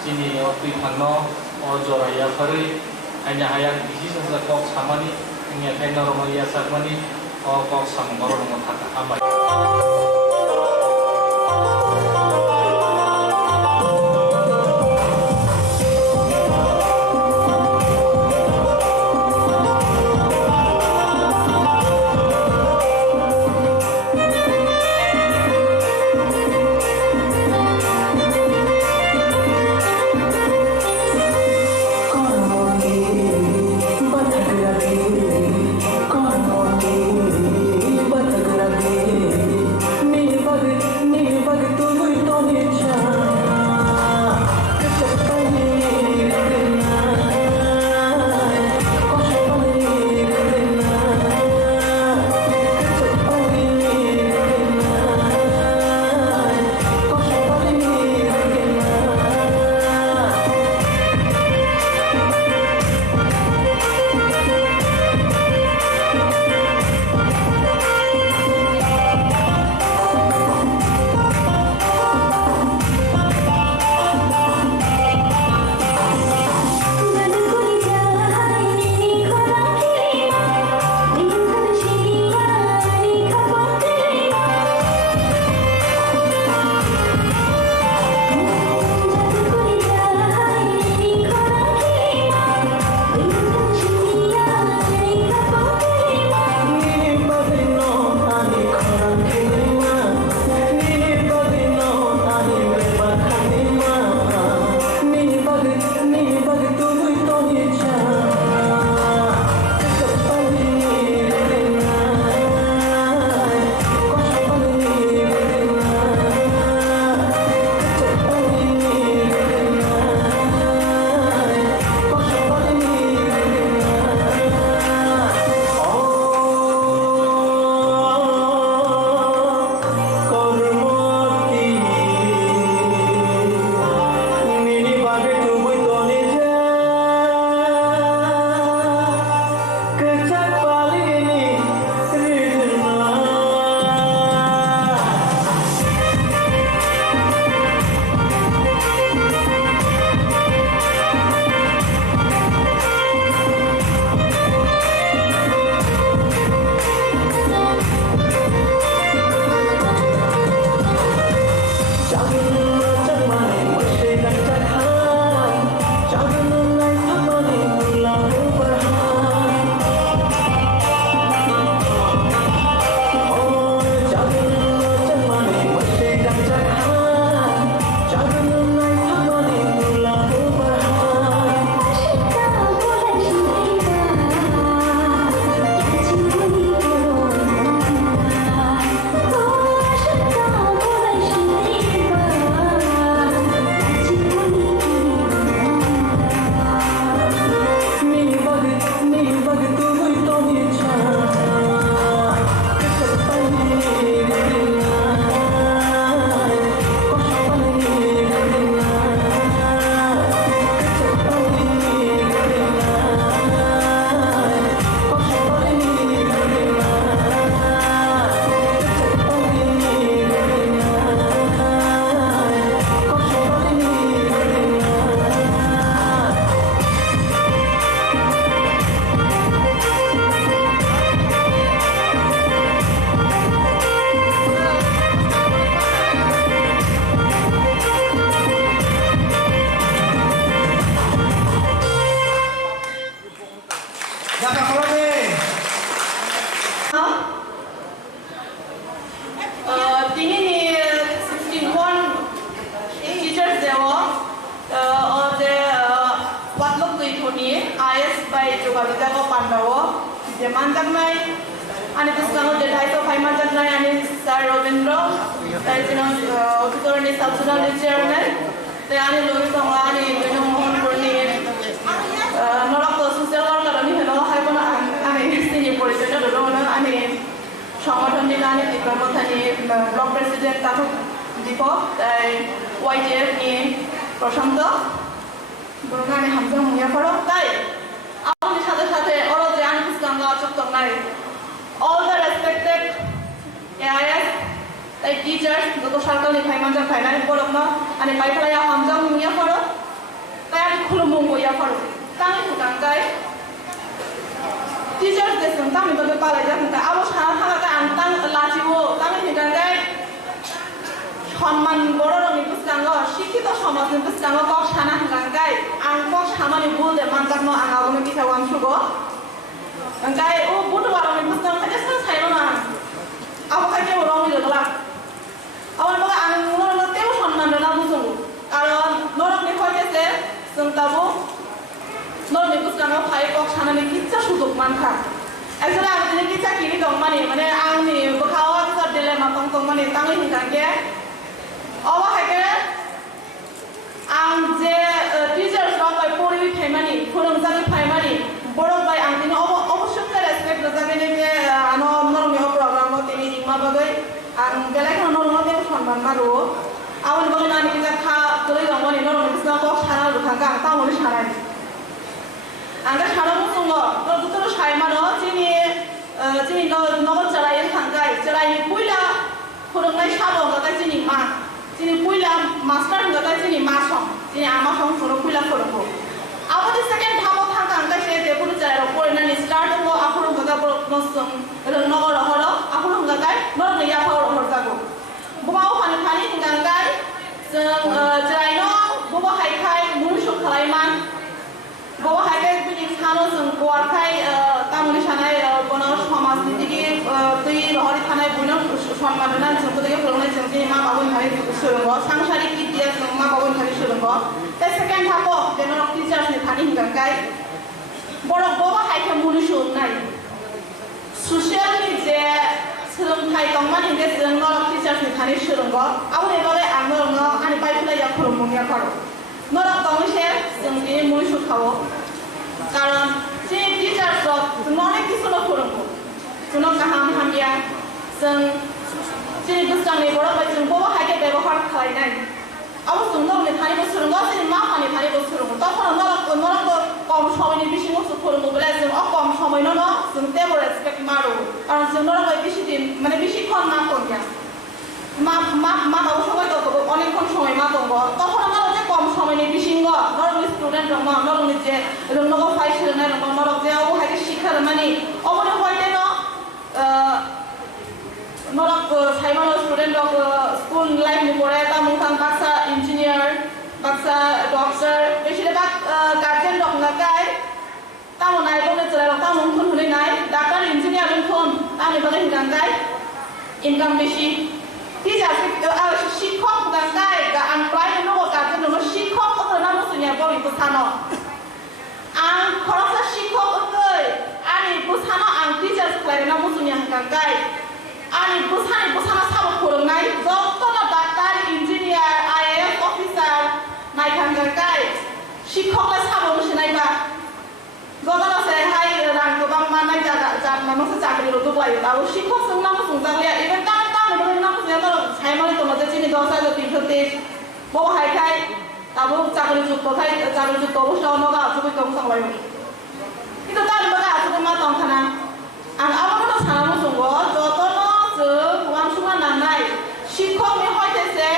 sini otui thangno o jora ya phari haina hayang bisi sa kok samani ngia thaina romo ya sakmani o kok samgoro romo thaka amai me je manjaknai ani biskango je dhaito phai manjaknai ani Sir Robindro tai jino auditorni subsidiary chairman tai ani logi sangwa ani bino mohon purni norak to social worker ani helo hai bona ani sini porichoi do na ani সংগঠন ni ani diplomathani block president tathok dipok tai YJF ni প্রশান্ত বড়গানে হামজা মুয়া পড়ো তাই আমাদের সাথে সাথে ওরা যে আনকিস গঙ্গা চুক্তং নাই all the respected AIS তাই টিচার্স যত সরকারি ফাইমানজা ফাইনাল পড়ো না আনি পাইফায়া হামজা মুয়া পড়ো তাই আমি খুলুমু মুয়া পড়ো তাই গাঙ্গাই টিচার্স দেসং তামি তবে পালাই যা কিন্তু আবো সারা থাকাতে আনতাং লাচিও তামি গাঙ্গাই সম্মান বড় রঙি বুঝলাঙ্গ শিক্ষিত সমাজ বুঝলাঙ্গ কক সানা গাঙ্গাই আং কক সামানি বুলদে মানজাকনো আং আগমে কিসাও আং সুগো গাঙ্গাই ও বুট বারঙি বুঝলাঙ্গ থাকে সান সাইনো না আবো খাইতে রঙি লগলা আমার বলে আং নরতেও সম্মান না বুঝুং কারণ নরকনি কইতেছে जों তাবো নরকনি বুঝলাঙ্গ ফাই কক সানানি কিচ্ছা সুযোগ মানখা একজনে আংনি কিচ্ছা কিনি দং মানে আংনি বখাওয়া কিছা দিলে মাতং তং মানে তাঙ্গি হিগাঙ্গে अवा हायके आं जे टीचर्स रॉक बाय पोरी फायमानी फोरोंजानि फायमानी बड़ो बाय आं दिनो अवश्य रेसपेक्ट जागेने जे आनो नरमे प्रोग्राम तिनि दिमा बागै आं बेलाखौ नरमे दे सनमान मारो आवन बगै नानि जे खा तोलै दंगनि नरमे बिसना को सारा रुखांगा आं तामोनि साराय आं दा सारा मुसुंग तो दुतरो सायमानो जिनि नगर जराय थांगाय जरायनि पुइला फोरोंनाय साबो गाय जिनि मा जिनि पुइला मास्टार गता जिनि मासं जिनि आमा सं सरो पुइला फोरंगो आबोदि सेकेंड थामो थांगा आंगा से देपुर जायरो पोरनानि स्टार्ट गो आफुरं गता नसं नगर हरो आफुरं गताय नरनै याफाव हर जागो बमाव फानि गांगाय जों जायनो बबा हायखाय मुनुसु खालायमान बबा हायखाय बिनि सानो जों गवारखाय तामुनि सानाय बनो समाजनि दिगि दै रहरि थानाय बनो सम्मानना जों गदे फोरोंनाय जों जे मा बाबुन हारि सोलोंगो सांसारिक बिद्या जों मा बाबुन हारि सोलोंगो दा सेकेंड हाफो जेनो टीचार्स नि थानि हिगांगाय बरो बबा हायखाय मुनुसु नाय ससियेल नि जे सोलोंथाय दंमानि जे जों नर टीचार्स नि थानि सोलोंगो आउने बारे आंनो आनि बायफुलाया फोरोंमुनिया पारो नरक दंसे जों जे मुनुसु खावो कारण जे टीचार्स जों अनेक किसुनो फोरोंगो जों गाहाम हामिया जों जे बुस्थांनि बरो बाय जों बबा हायके व्यवहार खालायनाय आबो जों नरमे थानि बोसोरंगो जे मा फानि थानि बोसोरंगो तखन नरक कम समयनि बिसि मसु फोरोंगो बले जों कम समयनो न जों तेबो रेसपेक्ट मारो कारण जों नरक बाय बिसि दिन माने बिसि खन मा कोनया मा बाबो सबाय तो अनेक खन समय मा दंगो तखन नरक जे कम समयनि बिसिंग नरकनि स्टुडेन्ट दङ नरकनि जे रोंनांगौ फाइ सोलोंनाय दङ नरक जे अबो हायके शिक्षा माने अबनो हयते न नरक साइमानो स्टूडेंट ऑफ स्कूल लाइफ नि पड़े ता मुखां बाक्सा इंजीनियर बाक्सा डॉक्टर बेसिले बाक गार्जियन दं नाकाय ता मनाय बने चला ता मुखन हुनै नाय डॉक्टर इंजीनियर मुखन ता नि बने गांगाय इनकाम बेसि टीचार शिक्षक गांगाय गा आं प्राय नो गार्जियन नो शिक्षक तो ना मुसुनिया बरि पुसानो आं खरसा शिक्षक ओय आनि पुसानो आं टीचार्स क्लायना मुसुनिया गांगाय आनि बुसाना साबो फोरोंनाय जत्तनो डाक्टार इन्जिनियार आईएएस अफिसार नायखांगाय शिक्षकला साबो मुसुनायबा जत्तनो से हाय रां गोबां मानाय जानो से चाकरि रुदुलाय दाउ शिक्षक जों नाम सुंजालिया इबे ता नो नाम सुंजानो सायमानि तो मजे जिनि 10,330 बो हायखाय दाबो चाकरि जुतथाय चाकरि जुत अबस्था नगा जुबै दं संलायो किन्तु ता बगा जुबै मा दं थाना आं आबो सानानो संगो जत्तनो वांसुमा नानाय शिक्षक नि हयतेसे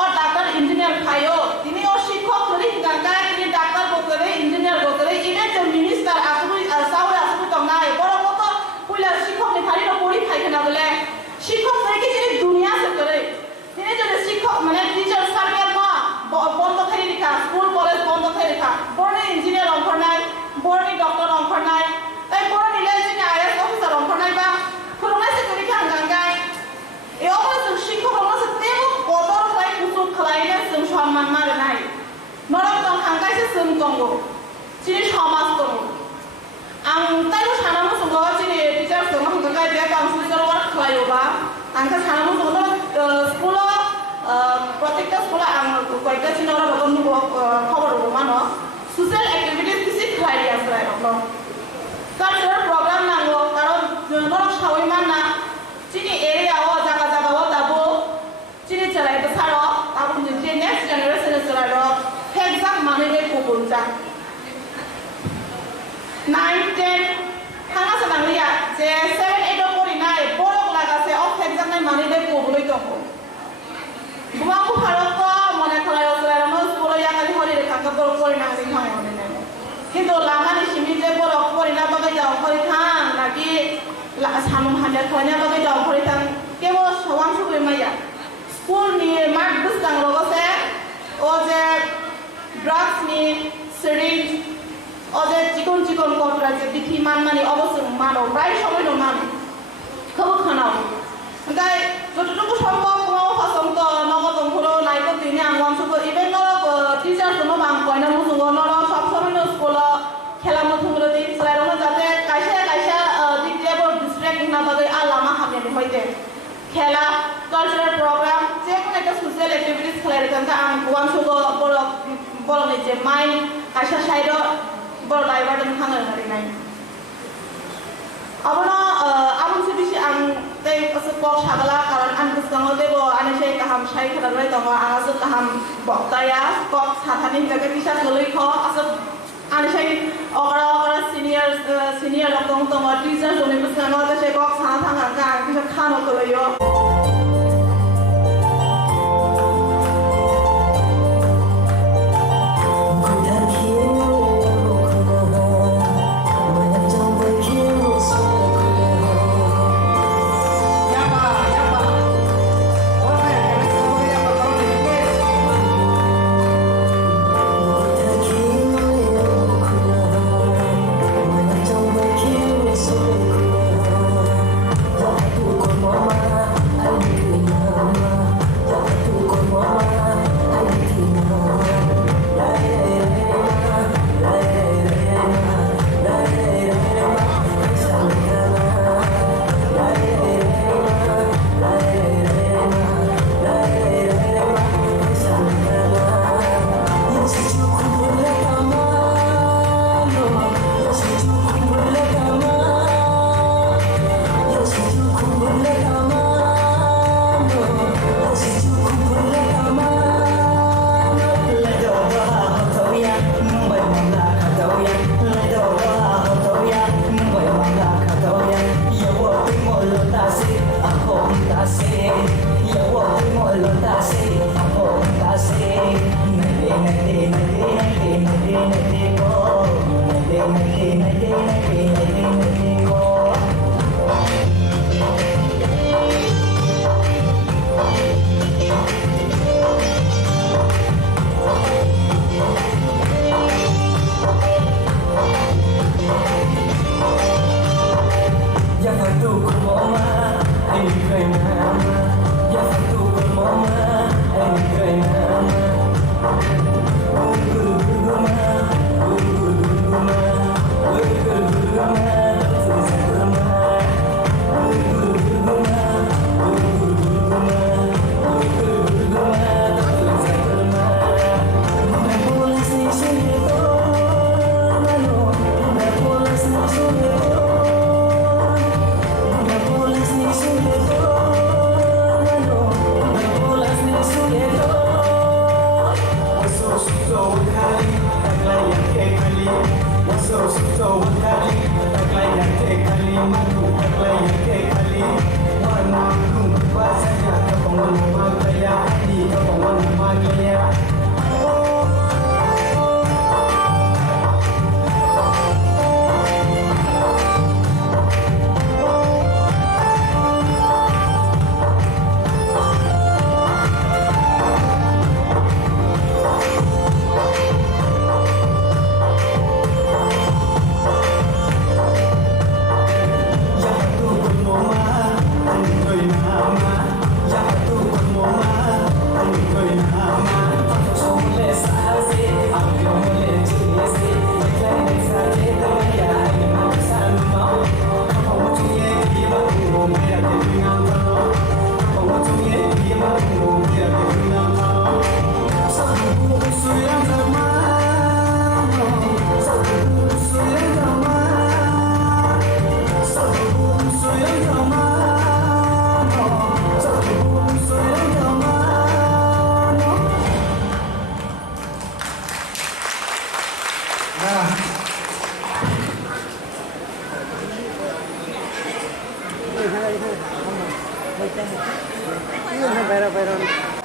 ओ डाक्टर इंजीनियर फायो तिनि ओ शिक्षक करि गांगाय तिनि डाक्टर गतरे इंजीनियर गतरे इने जे मिनिस्टार आसुबि सावय आसुबि दंनाय बरो मत पुला शिक्षक नि फारि परि फायखना बोले शिक्षक कि जे दुनिया से करे तिनि जे शिक्षक माने टीचर सर्कल मा बन्द थाइ लिखा स्कुल कलेज बन्द थाइ लिखा बरनि इंजीनियर अंखरनाय बरनि डॉक्टर अंखरनाय ताइ बरनि ले जे কয়েকটা চিনা ওরা বকন খবর মানো সোশ্যাল অ্যাক্টিভিটিস কিছু খাই আছে রাখলো কালচারাল প্রোগ্রাম নাঙ্গো কারণ নরক সাওই মানা চিনি এরিয়াও জায়গা জায়গাও দাবো চিনি চালাইতে ছাড়ো তারপর যে নেক্সট জেনারেশনে চালাইলো এক্সাম মানে কবুল যা 9, 10 থানা সানাংলিয়া যে 7, 8 পড়ি নাই বড় লাগাছে অফ এক্সাম নাই মানে কবুলই তখন বুমাকু ভারত মনে খেলায় অসলাইনো স্কুলে ইয়াকালি হরি রেখাঙ্কা বড় পরিণাম দিখায় মনে নেই কিন্তু লামানি সিমি যে বড় পরিণাম বাগে যাও হরি থাং নাকি সামুং হাজার খয়না বাগে যাও হরি থাং কেবল সবাং সুবই মাইয়া স্কুল নিয়ে মাঠ বুঝতাং লগছে ও যে ড্রাগস নি সিরিঞ্জ ও যে চিকন চিকন কটরা যে বিথি মানমানি অবশ্যই মানো প্রায় সময় মানো খুব খানাও তাই যতটুকু সম্ভব কোনো পছন্দ নগদম হলো লাইক দিনে আঙ্গম সুখ ইভেন নরক টিচার কোনো বাং কয়না মুসুগ নরক সব সময় স্কুল খেলা মুথুগুলো দিন চালাইরো যাতে কাইসা কাইসা দিক দিয়ে বড় ডিস্ট্রাক্ট না বাদে আলামা হামিয়ে হইতে খেলা কালচারাল প্রোগ্রাম যে কোনো একটা সোশ্যাল অ্যাক্টিভিটিস খেলার কারণে আং ওয়ান সুগ বড় বড় নিচে মাইন্ড কাইসা সাইড বড় ডাইভার্টন খাঙার হারি নাই abona abon sibisi ang tei pasuk kok sagala karon an kuskango debo ane sei kaham sai khadalai tongo ang asuk kaham boktaya kok sathani jaga bisa toloi kho asuk ane sei ora senior lokong tongo teacher jone kuskango ta sei kok sana thanga ka bisa khano toloyo So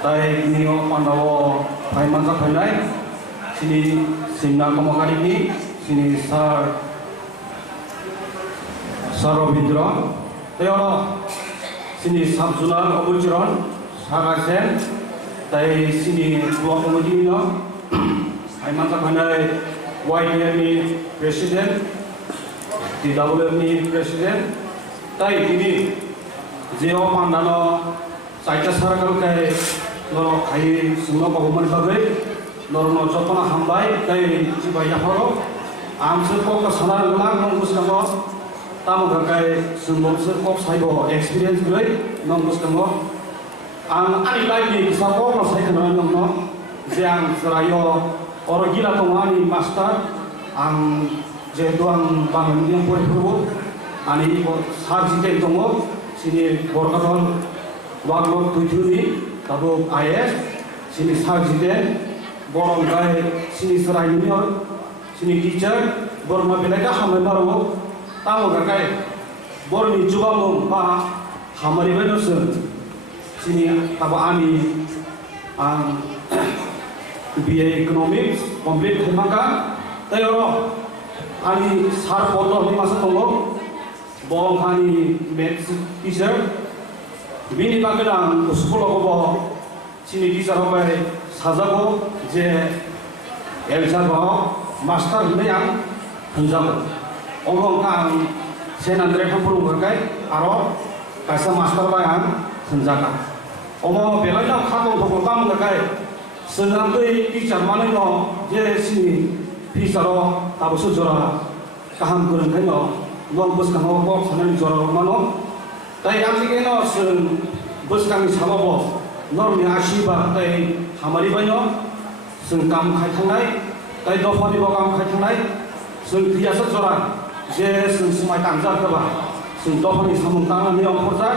tai kini pandawa Paiman Sapanai sini Sinna Komakari ini sini Sarobindra Teoro sini Samsunar Obulciron Sarasen tai sini Dua Komodino Paiman Sapanai YDMI Presiden DWMI Presiden tai kini Jeo Pandano Saita Sarakal kai loro kai semua pagumani bagai loro no jotona hambai kai cibaya horo am serko ka sanar gulang nonggus kango tamu gakai semua serko saibo experience gai nonggus kango ang ani lagi bisa ko na sai kana nongno jiang serayo oro gila tongani master ang je doang bangun yang puri ani ko sarjite tongo sini borkaton Waktu tujuh ni, tabu IS, sini sarjiden, borong gay, sini serai junior, sini teacher, borong mabelaka hamai baru, tahu gay, borong ni juga mau bah hamari benusun, sini tabu ani, BA Economics, complete hemakan, tayo ani sar foto ni masa tolong, borong ani maths teacher. Bini bagian sekolah ko sini di sana bay sajago je eljago master ini yang hendak omong kan senandre kampung berkai aro kasa master bayan hendak omong belanja kado to kam berkai senandre di zaman itu je sini pisaro tabu sujora kaham kurang kayo lombos kaham ko senandre jora mano ताई आमची के ना बस कमी सामाबो norm आशीबा ताई हमारी बनो जों काम खायथांनाय ताई दफानि काम खायथांनाय जों दियासो जरा जे जों समाय तांजा होबा जों दफानि सामुं तांनानै अंखरजा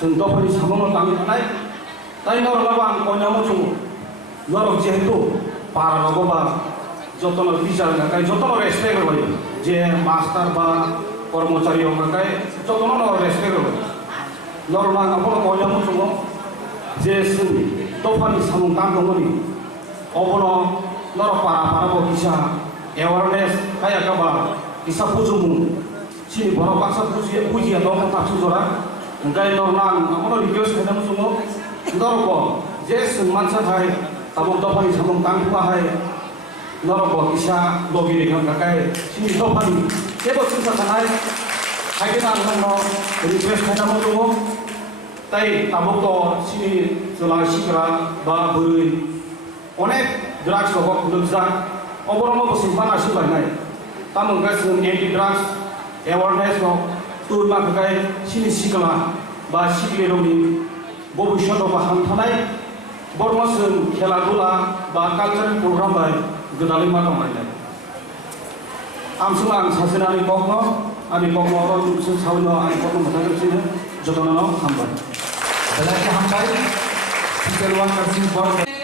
जों दफानि सामुं तांनाय ताई नरलाबा आं कयनामो जों नरक जेहेतु पारा लगबा जतन टीचार गाय जतन रेसपेक्ट होयो जे मास्टर बा कर्मचारी गाय जतन रेसपेक्ट होयो Normal apa kau yang muncul, jesu, topani samung tanggung ini, opono norok para bisa awareness kayak apa, bisa pujumu, sini baru paksa puji atau kontak sudara, enggak normal, apa request kita muncul, norok, jesu mansa hai, tabung topani samung tanggung hai, norok bisa logi dengan kakai, sini topani, sebab susah sanai. Kita akan request kita mau tai tabuk to sini selai sikra ba beri onek drugs kok lulsa oborong bersimpan asyik banyak tamu guys anti drugs awareness no tur ma kai sini sikla ba sikle romi bobu shoto ba ham thanai bormos khela dula ba cultural program ba gedali ma kamai amsulang sasenani kokno ani kokno ron sawno ani kokno mata sini jotono hambar Belanja hambai, kita luang kasih buat.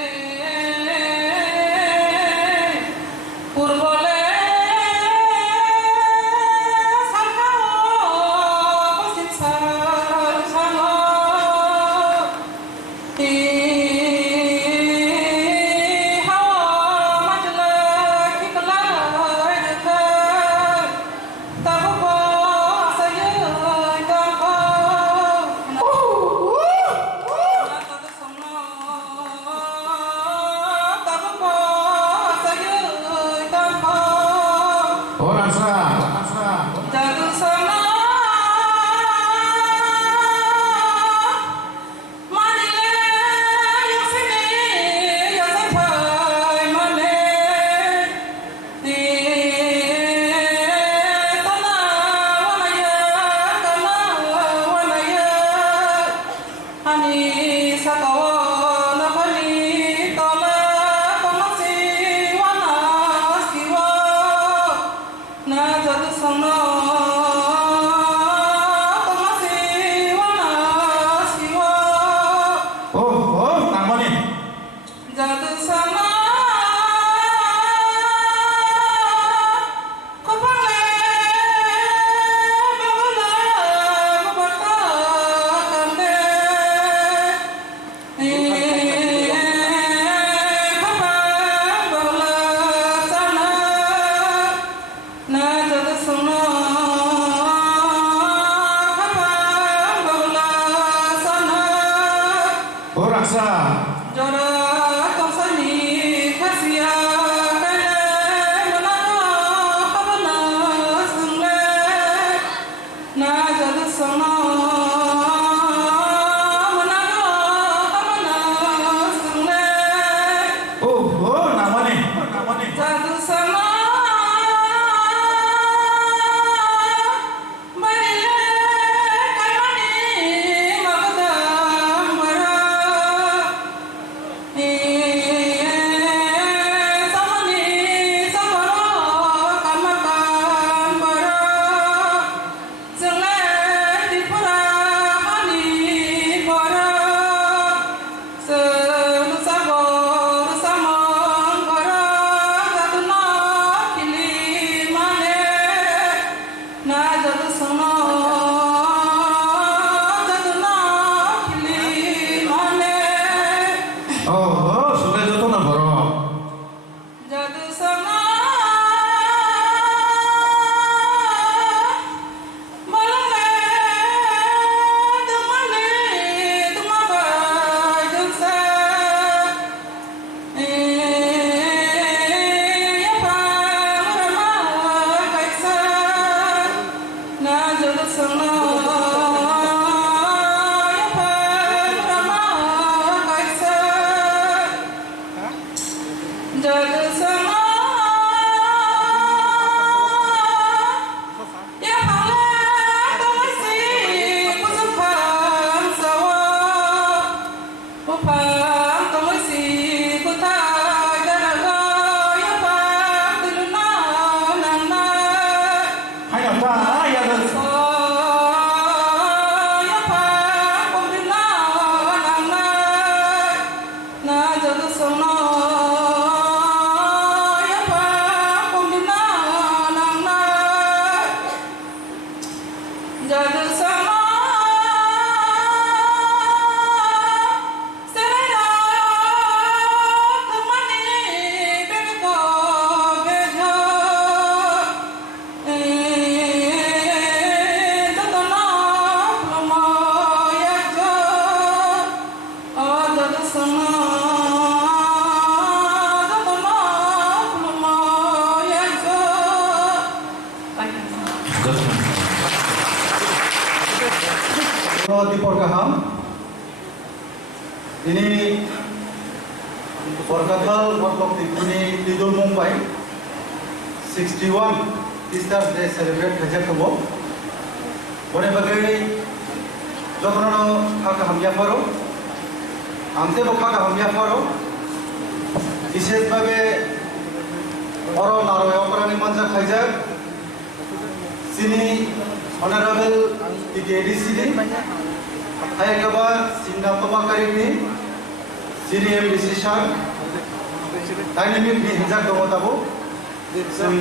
Dipor kaham ini Borkatal Warlock Tipuni Tidul Mumbai 61 Teachers Day celebrate hajak kebo bone bagai jokono khaka hamya paro amte bo khaka hamya paro বিশেষ ভাবে or নারয় অপরাণী মঞ্চা খাইজাক Sini honourable টিকেডিসিনি হায়কাবা সিংনা তমাকারিনি Sini MDC sir dynamic নি হিজাক দমতাবো जों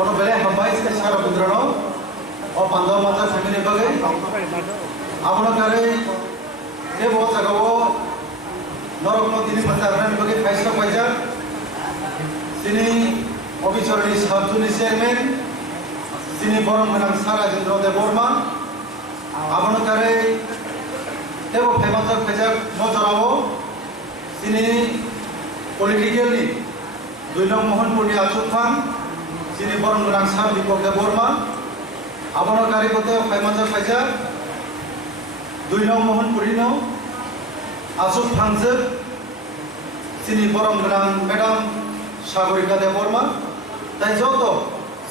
ono bele hambai se sara budrano o pandaw mata family bagai abono kare ke bo jagawo norokno dini matarani bagai faisla paija sini obichorni sabjuni chairman sini borom manam sara jendro de borma abono kare debo phemajak phejak no jarawo sini politically দুই নং মোহনপুরি আচুফান যিনি বরং রাংসার দীপক বর্মা আবনো কারিগতে ফাইমাজা ফাইজা দুই নং মোহনপুরি no আচুফানজে যিনি বরং রাং madam Sagarika দে বর্মা তাই যত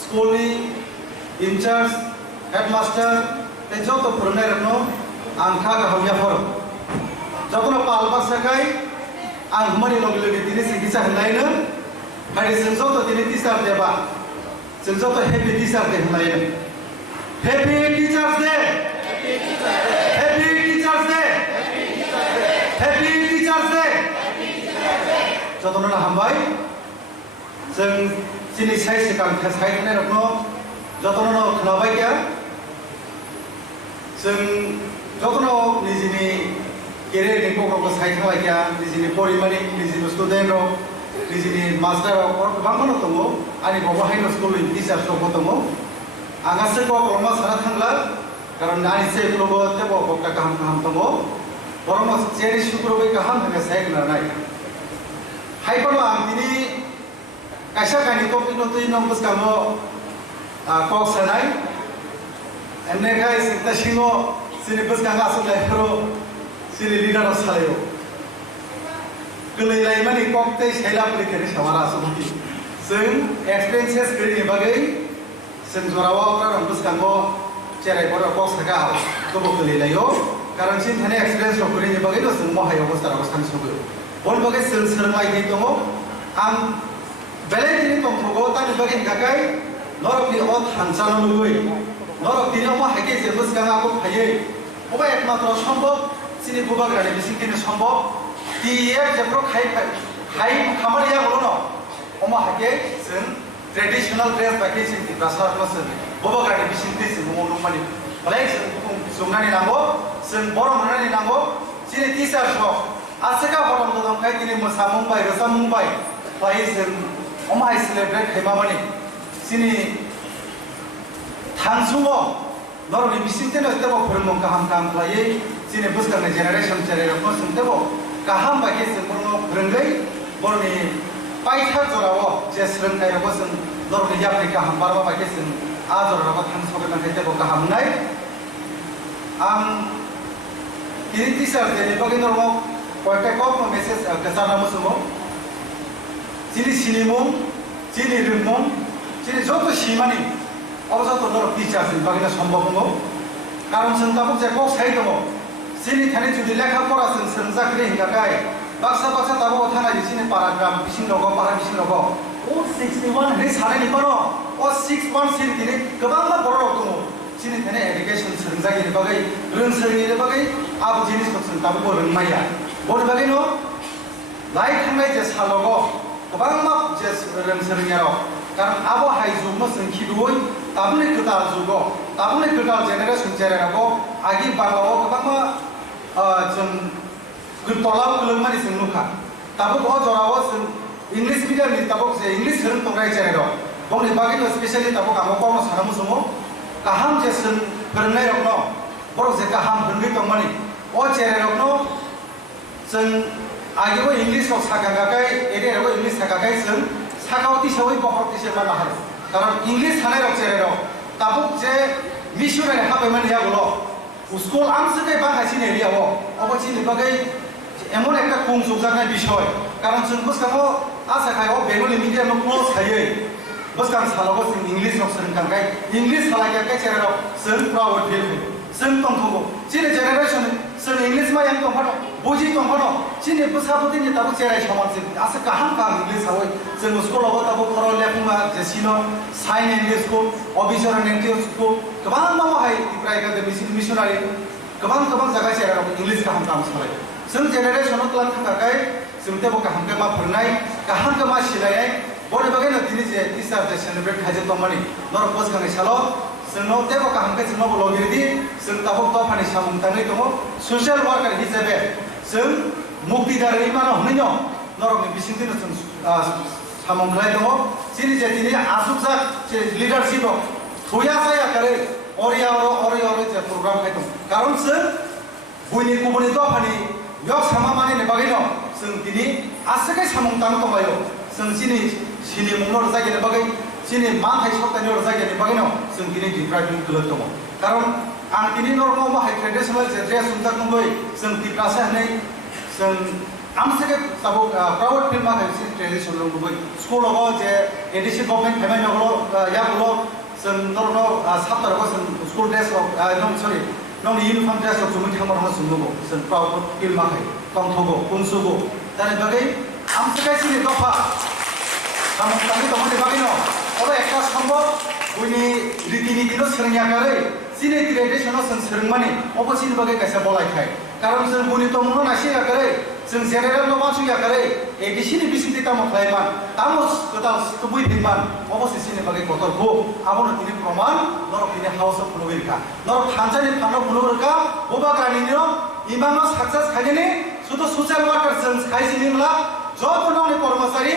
স্কুলনি ইনচার্জ হেডমাস্টার তাই যত ফোরনাইরনো আংখা গাহামিয়া ফর যতন পালবা সাকাই আং হুমানি লগে লগে তিনি সিগিসা হলাইনো hari senjata tini teacher deba senjata happy teacher de hulaina happy teachers day happy teachers day happy teachers day jotona hambai जों sini sai sekang thasai ne rokno jotona khnabai kya जों jotona nijini career ni ko sai thalai kya nijini porimani nijini student ro nijini master bangkono tongo ani bobo haino school in teacher tongo tongo agase ko kolma sara thangla karon nani se probo te bo bokka kaham kaham tongo boromo cheri shukro bai kaham hame saik na nai hai kono amini kaisa kani topic no tui nom bus kamo kok sanai Ennekai sinta singo sini bus kanga asulai karo sini leader of salayo. Kelai lai mani koktai sela puri kiri samara asumti. Sing experiences kiri ni bagai sing zorawa orang bus kango cerai pora kok saka tobo kelai layo. Karena sin thane experience kiri ni bagai to sing mohai obos tara obos kan sugu. Bon bagai sel sermai ni tomo am belai ni tom thogo tan bagai kakai norok ni ot hansana lugoi. Norok dini apa hake je bus kanga aku paye. Oba ekmatro সম্ভব sini buba grade bising kini সম্ভব. Di je pro khai khamar ya bolo no. Oma hake sen traditional dress pakai sin di prasar masen. Buba grade bising ti sin mo mani. Balai sen sumna ni nango sen boro mana ni nango sini t-shirt shop. Asaka boro mo dong kai kini musa Mumbai rasa Mumbai. Pai sen oma hai celebrate khema mani. Sini Tansumo, nor ni bisin teno tebo perlu kaham play, sini bus karena generation cari orang tebo kaham bagi sempurna berengai, bor ni paitha zorawo, jes rengai orang nor ni jap ni kaham barba bagi sen azor orang tansumo kan tebo kaham nai, ini tisar jadi bagi normo, kuat kok message kesana musumo, sini mum, sini rimum, sini jodoh simani. 어서 또 너를 비치 않습니다. 바기나 সম্ভব은 কারণ সন্তাবক যে cock সাই দङ সিনি থানে যদি লেখা পড়া সঞ্জা করে হিঙ্গাকাই বাক্সা বাক্সা তাবো থানা দিছিনে paragraph বিসিং log পারা বিসিং log ও 61 রে সারে নিপানো ও 61 সিনি দিনে गोबां मा बड़ दङ सिनि थाने एजुकेशन सन्जा गिरि बागै रोंसोरिनि बागै आबु जिनिस सन्ताबो रोंमाया बनि बागै नो लाइ थांनाय जे सालग गोबां मा जे रोंसोरियाव कारण आबो हाइ जुगनो संखिदुय ताबुनि गोदाल जुगो ताबुनि गोदाल जेनेरेशन जेरागो आगि बांगाव गोबां जों गोतलाव गोलमानि जों नुखा ताबो ब जराव जों इंलिश मीडियम नि ताबो जे इंलिश रों तंराय जेरागो बनि बागि नो स्पेशली ताबो गामो पावनो सानमु सुमो गाहाम जे जों फोरोंनाय रखनो बर जे गाहाम फोरोंनाय तंमानि ओ जेरागनो जों आगिबो इंलिश आव सागागाय एरेराबो इंलिश सागागाय जों सागावति सबै बहरति से माना हारो कारण इंग्लिश थानाय रक जेराव ताबुक जे मिशनारि हाबायमोन यागलो स्कुल आमसके बाहायसि नेरियाव अबसि निबागै एमन एकटा खुंसुजानाय बिषय कारण जों बसकामो आसा खायो बेंगली मिडियाम क्लोज थायै बसकाम सालावो जों इंग्लिश रक सोलोंखांगाय इंग्लिश सालायगाय जेराव जों प्राउड फिल जों दंथगो जिने जेनेरेशन जों इंग्लिश मा यां दंफानो बुजि दंफानो जिने बसाबुदिनि ताबुक जेराय समानसिम आसा गाहाम गाहाम इंग्लिश हावै जों स्कुलाव ताबुक फर लेखुमा जेसिनो साइन इंग्लिश को अफिसर इंग्लिश को गोबां मावहाय प्राइभेट मिशनारि गोबां जागा जेराव इंग्लिश गाहाम गाहाम सालाय जों जेनेरेशनाव क्लास थाखाय जों तेबो गाहाम मा फोरनाय गाहाम मा सिलायनाय बरे बागैनो दिनै जे टिचार डे सेलिब्रेट खायजे दंमानि नर बसखांनाय साल जोंनो तेबो गाहाम के जोंनो लगिरिदि जों ताबुक दफानि सामुं थाङै दङ ससियेल वार्कार हिसाबै जों मुक्तिदारि मानो हनैनो नरनि बिसिंदिनो जों सामुं खालाय दङ जिनि जे दिनै आसुकजा जे लिडारशिप थया जाया करे अरिया जे प्रग्राम खाय दं कारण जों बुनि गुबुनि दफानि यक सामा मानिनो बागैनो जों दिनै आसुकै सामुं थाङै दंबायो जों सिनि मुंनो जागिनो बागै सिनि मानथाय सप्तानि जागिनो बागैनो जों दिनै डिपार्टमेन्ट गोलद दङ कारण आं दिनै नरमाव बाहाय ट्रेडिशनल जे ड्रेस उनजाक नंगै जों दिप्रासा हनै जों आमसके ताबो प्राउड फिल माखाय ट्रेडिशनल नंगै स्कुलाव जे एडिसि गभर्नमेन्ट फेमाय नगलो यागलो जों नरमाव साप्ताराव जों स्कुल ड्रेस नन इउनिफर्म ड्रेस जुमै थांबार जों जों प्राउड फिल माखाय तंथगो कुनसुगो दानि बागै आमसके सिनि दफा सामथानि दमनि बागैनो अबे एकटा सम्भव बुनि रीतिनितिनो सोलोंयाकारै सिनि ट्रेडिशनाव जों सोलोंमानि अबसिनि बागै कायसा बलायखाय कारण जों बुनि तमनो नासियाकारै जों जेनेरेल नमासुयाकारै एडिसिनि बिसिति तामो खायमान तामस गोदाल तुबुइ बिमान अबसिनि बागै गतरखौ आबनो दिनै प्रमाण नरक दिनै हाउस अफ फ्लुइरका नरक थानसानि फानो फ्लुइरका बबाग्रानिनो इमानो सक्सेस खायनि सुदो सोशल वर्कर जों खायसिनिला जत नंनि कर्मचारी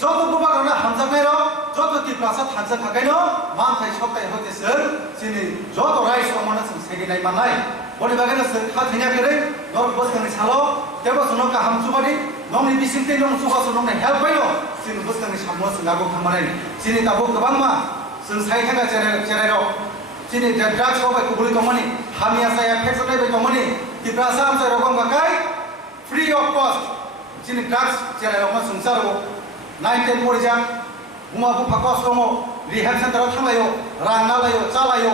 जत बबाग्राना हामजानायरो जत तिप्रासा थानसा थाखायनो मानथाय सप्ताय होतेसोर सिनि जत राइस अमनो जों सेगिनाय मानाय बनि बागैनो जों खाथैया करे नर बसखांनि सालो तेबो जों गाहाम सुबादि नंनि बिसिंते नं सुगासो नंनि हेल्प बायो जों बसखांनि सामो जों नागो खामानाय सिनि ताबो गोबां मा जों साइथागा जेराव sini drugs ko bai kubuli tomani hamia saya infection bai tomani di prasam saya rokam gakai free of cost sini drugs jere rokam sungsar ko 9-10 porijang uma bu phakos tomo rehab center thalayo ranga layo chalayo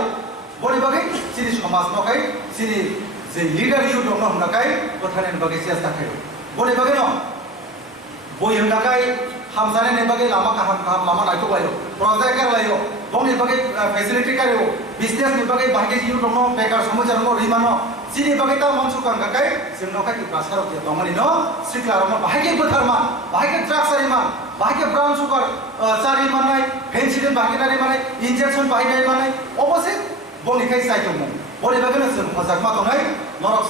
boni bagai sini samas no kai sini je leader you dong no gakai kothanen bagai siasta kai boni bagai no boi hang gakai hamzane ne bagai lama kaham lama naiko layo project kar layo boni bagai facility karo business ni bagai bagai you dong no bekar samujar no rimano sini bagai ta mansu kan gakai sing no kai ki prasar ke tomani no siklar ma bagai botharma bagai drugs ari ma bagai brown sugar sari manai penicillin bagai nari manai injection bagai nari manai opposite boni kai sai tomo boni bagai no sing phajak ma tongai norok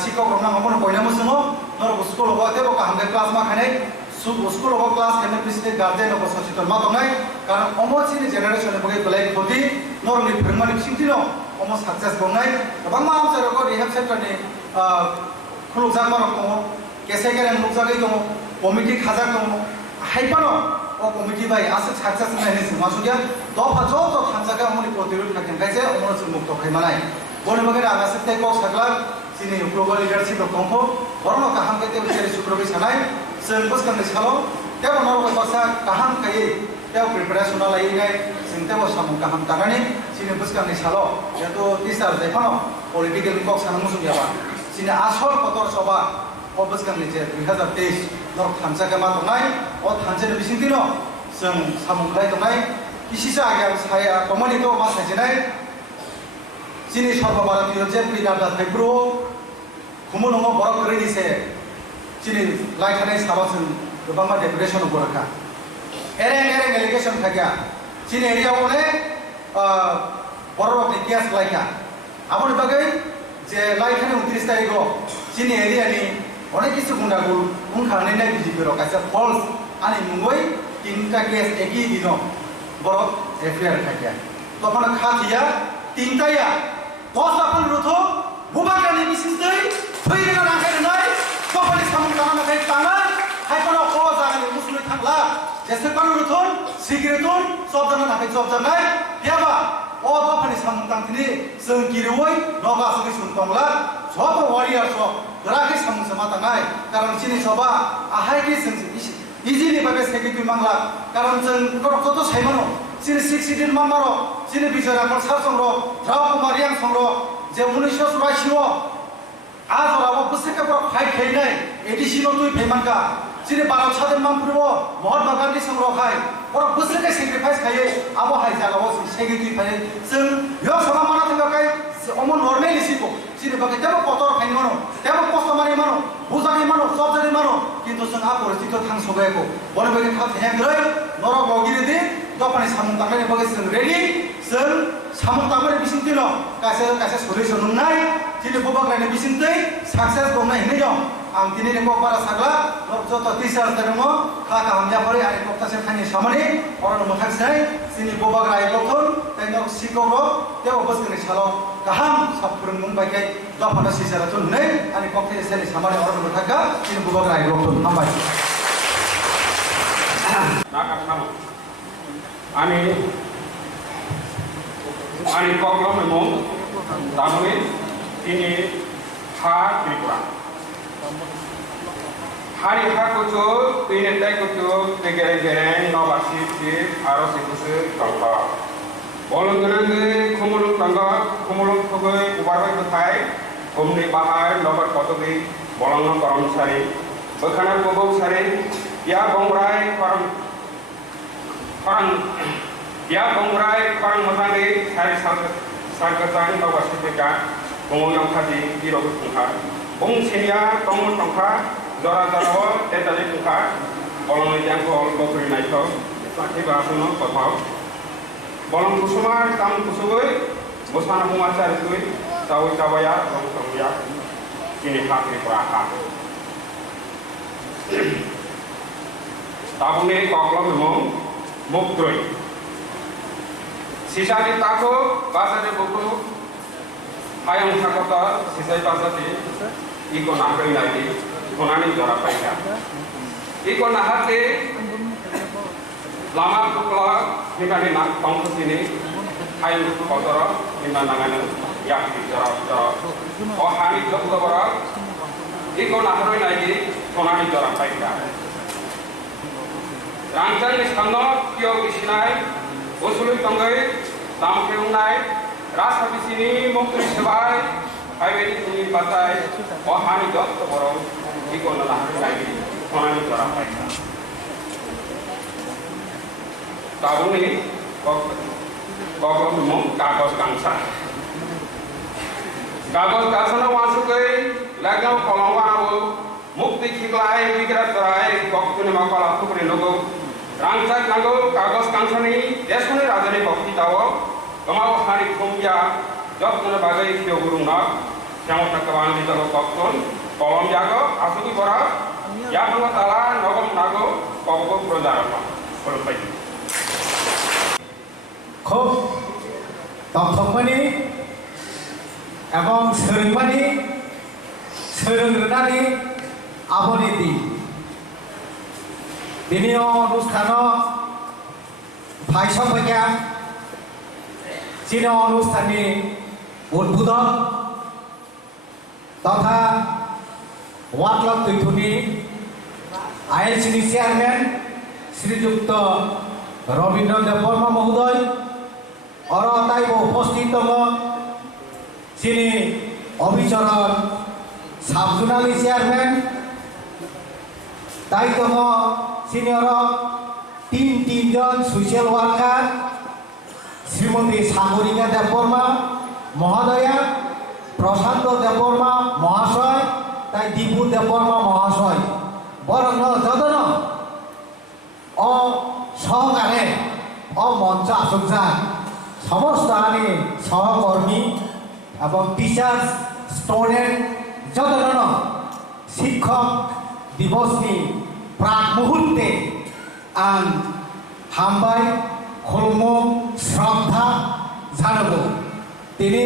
sikok rong na mono poina musumo norok school ho te bo ka hamge class ma khanai school ho class kene president guardian ho sositon ma tongai karon omo sini generation ne bagai belai khoti norok ni phirmani singtino omo success bongai bang ma am sero ko rehab center ni khulu jang ma ko kese kere nukjagai tomo committee khajak tomo haipano o committee bai asa success na ni masugya dofa joto thanjaga moni protirut thaken kaise omo mukto khaimanai boni bagai aga sakte ko sakla sini global leadership ro kongko borno kaham kete bisari suprobi sanai sen bos kan salo tebo noro ko basa kaham kai tebo preparation la ingai sen tebo samu kaham tagani sini bos kan salo yato tisar dekhano political ko sana musugya ba sini asol kotor soba o bos kan ni je 2023 nor thanjaga ma tongai o thanjene bisingtino sen samu khai tongai kisisa agam saya komani to ma sajinai sini সর্বভারতীয় যে প্রিডাটা থাইব্রো খুমুনঙ্গ বড় করে দিছে sini লাইখানাই সাবাসন গোবাংমা deputation বরকা এরেং allegation থাকা sini area one বড় ইতিহাস লাইকা আপনি বাগৈ যে লাইখানে 29 তারিখ sini এরিয়া নি অনেক কিছু গুন্ডাগুল উনখানে নাই বিজেপি র কাছে ফলস আনি মুঙ্গই তিনটা কেস একই দিন বড় এফআইআর থাকা তখন খাতিয়া তিনটায়া 10 লাখ রুথো বুবাগানি মিসিসই ফৈরেনা রাখাই তখনই সামন কানা খাই টানা হাইকোনো ও জাগানি মুসলিম থাকলা যেসে কানো রুথন সিগারেটন সবজানা নাখাই সবজানাই ইয়াবা ও তখনই সামন তাंथिनि जों गिरुवै नगा सुगै सुनतंला सब वारियार सब राखै सामन समा तांगाय कारण सिनि सबा आहायनि जों इजिनि बाबे सेगि दुइ मांला कारण जों कत साइमानो sini 16 mamaro sini bicara konsal songro draw kumariang songro je 1984 ajora bo buseka pro khai khainai edisino tui phaimanka sini baro chaden mampuro mahatma gandhi songro khai or buseka sacrifice khai abo hai jaga bo segi tui phai sing yo sama mana thanga kai omo normal isiko sini bagai tebo kotor khaini mano tebo customary mano bujani mano sobjani mano kintu sing a poristito thang sogai ko bone bagai kha theng roi norok bogiri di dopani samung takani bagai sing ready sing samung takani bisingtino kaise solution nai sini bobak lani bisingtei success dongnai hinai jong ang tini ni para sagla nor joto tisar termo kha ka hamja pore ari kokta se thani samani oran mothak sai sini bobak rai lokon tai nok sikoro tebo boskani salo kaham sapurung mung bagai dopana sisara tun nei ani kokta se ni samani oran mothaka sini bobak rai lokon hambai nakap kamu ani koklo memong tamui ini ha Tripura hari ha kucu ini tai kucu tegere-gere novasi si aro sikusu tongko bolong gerenge kumulung tangga kumulung thogoi ubarbai kuthai omni bahar nobar kotogi bolong korom sari bekhana kobok sari ya bongrai orang ya bongrai orang mazangi sari sarkatan bawa sepeka bongong khadi biro tungha bong senia tong tongha jora jarawo tetali tungha bolong yang ko bokri naiko sakhi basuno kothao bolong kusuma tam kusugoi bosana bumachar tui tawi kawaya bong tongya kini hakri praha tabune koklo memong muktroi sisani tako basade buku ayam sakota sisai pasati iko nakai lagi konani jara paika iko nahate lama kukla hikani nak tongko sini hai kotor lima nangan yang dicorok-corok oh hari jatuh berat iko nahroi lagi konani jorok paika rangcang istana kio isinai usului tonggai tamkeunai rasa di sini mungkin sebai hai ini patai oh hari jatuh berat iko nahroi lagi konani jorok paika tahun ini kok memang kagus kangsa kagus kasana masukai lagam kolongwaro mukti khiklai bigra tarai kok tune makala thukri logo rangchak nago kagus kangsani desune rajani bhakti tawo kamao hari khumya jotune bagai kyo gurungna jamota kawan di talo kokton kolom jago asuki bora ya Allah taala nogom nago kokko prodarapa kolpai খুব তথ্যমানি এবং সোরমানি সোরংনানি আবনীতি দিনী অনুষ্ঠান ভাইসভ্যা চীন অনুষ্ঠাননি উদ্বোধন তথা ওয়াটলক তৈথুনি আইএলসিডি chairman শ্রীযুক্ত রবীন্দ্রনাথ বর্মা মহোদয় অরতাইব উপস্থিত চিনি অভিচরণ সাবজোনালি চেয়ারম্যান তাই সিনিয়র তিনজন সোশ্যাল ওয়ার্কার শ্রীমতী সাগরিকা দেববর্মা মহোদয়া প্রশান্ত দেববর্মা মহাশয় তাই দীপু দেববর্মা মহাশয় বরং যতন অ সহকারে মঞ্চ আসুকজা সমস্ত আনি সহকর্মী এবং টিচার্স স্টুডেন্ট যতজন শিক্ষক দিবসনি প্রাক মুহূর্তে আং হামবাই খুলমু শ্রদ্ধা জানাবো তিনি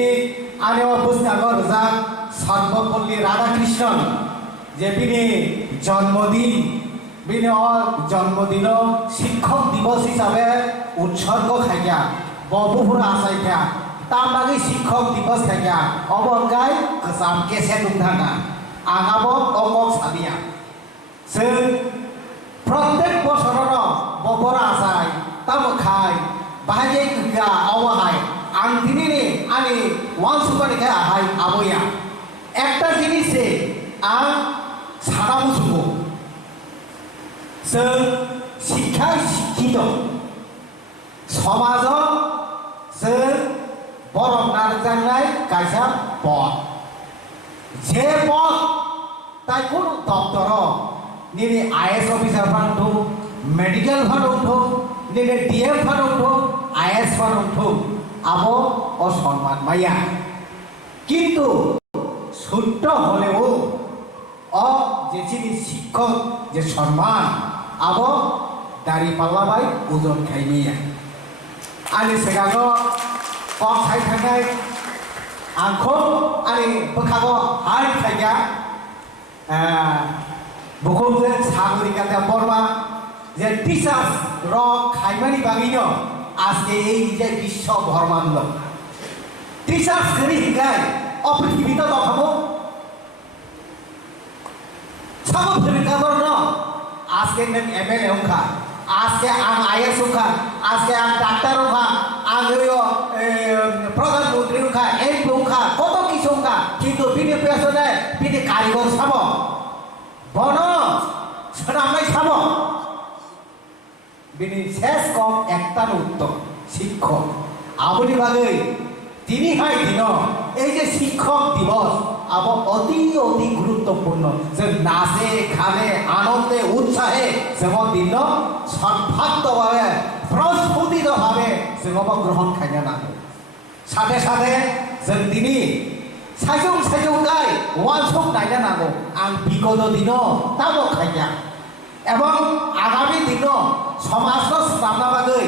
আনে বুঝনাগর যা সর্বপল্লী রাধাকৃষ্ণন যে তিনি জন্মদিন জন্মদিন শিক্ষক দিবস হিসাবে উৎসর্গ খাইয়া বপুরা আসাইয়া তার বাকি শিক্ষক দিবস খাইয়া অবঙ্গাই গোসাম কেসে দুংথাঙ্গা আগাব অকক সাবিয়া সে প্রত্যেক বছরের বপুরা আসাই তাম খাই বাহাই গা অবহাই আং দিনে আনি ওয়ান সুপারি খাই আহাই আবইয়া একটা জিনিসে আং সারা মুসুকো जों शिक्षा शिक्षित समाज जों बरफ नारजांनाय कायसा पद जे पद ताई कोन दप्तर निने आईएएस अफिसार फानुथो मेडिकल फानुथो निने डीएम फानुथो आईएएस फानुथो आबो असम्मान माया किन्तु सत्य हलेও जेचिनि शिक्षक जे सम्मान आबो दारि पाल्लाबाय ओजन खायनिया आनि सेगागो कक साइ थांनाय आंखौ आनि बोखागो हाय थाइगा बुखुमजों सागरिका देबबर्मा जे टीचार्स र खायमानि बागिनो आजके এই যে বিশ্ব ব্রহ্মাণ্ড टीचार्स करि हिगाय अपृथिबीत दखाबो साबो फरिकाबर न आजके नों एमएलए होखा आजके आं आईएएस होखा आजके आं डाक्टर होखा आं प्रधानमंत्री होखा एमपि होखा कत किछु होखा किन्तु बिनि पेছনে बिनि कारिगर साबो बन सोनामनाय साबो बिनि शेष कम एकटानो उत्तर शिक्षक आबनि बागै दिनैहाय दिन এই যে শিক্ষক দিবস আবো অতি অতি গুরুত্বপূর্ণ যে নাচে খানে আনন্দে উৎসাহে যেমন দিন সর্বাত্মকভাবে প্রস্ফুটিতভাবে যেমন গ্রহণ খাইনা না সাথে সাথে যে দিনই সাইজং গাই ওয়ানসক নাইনা নাগো আং বিগত দিন তাবো খাইয়া এবং আগামী দিন সমাজ স্থাপনা বাগৈ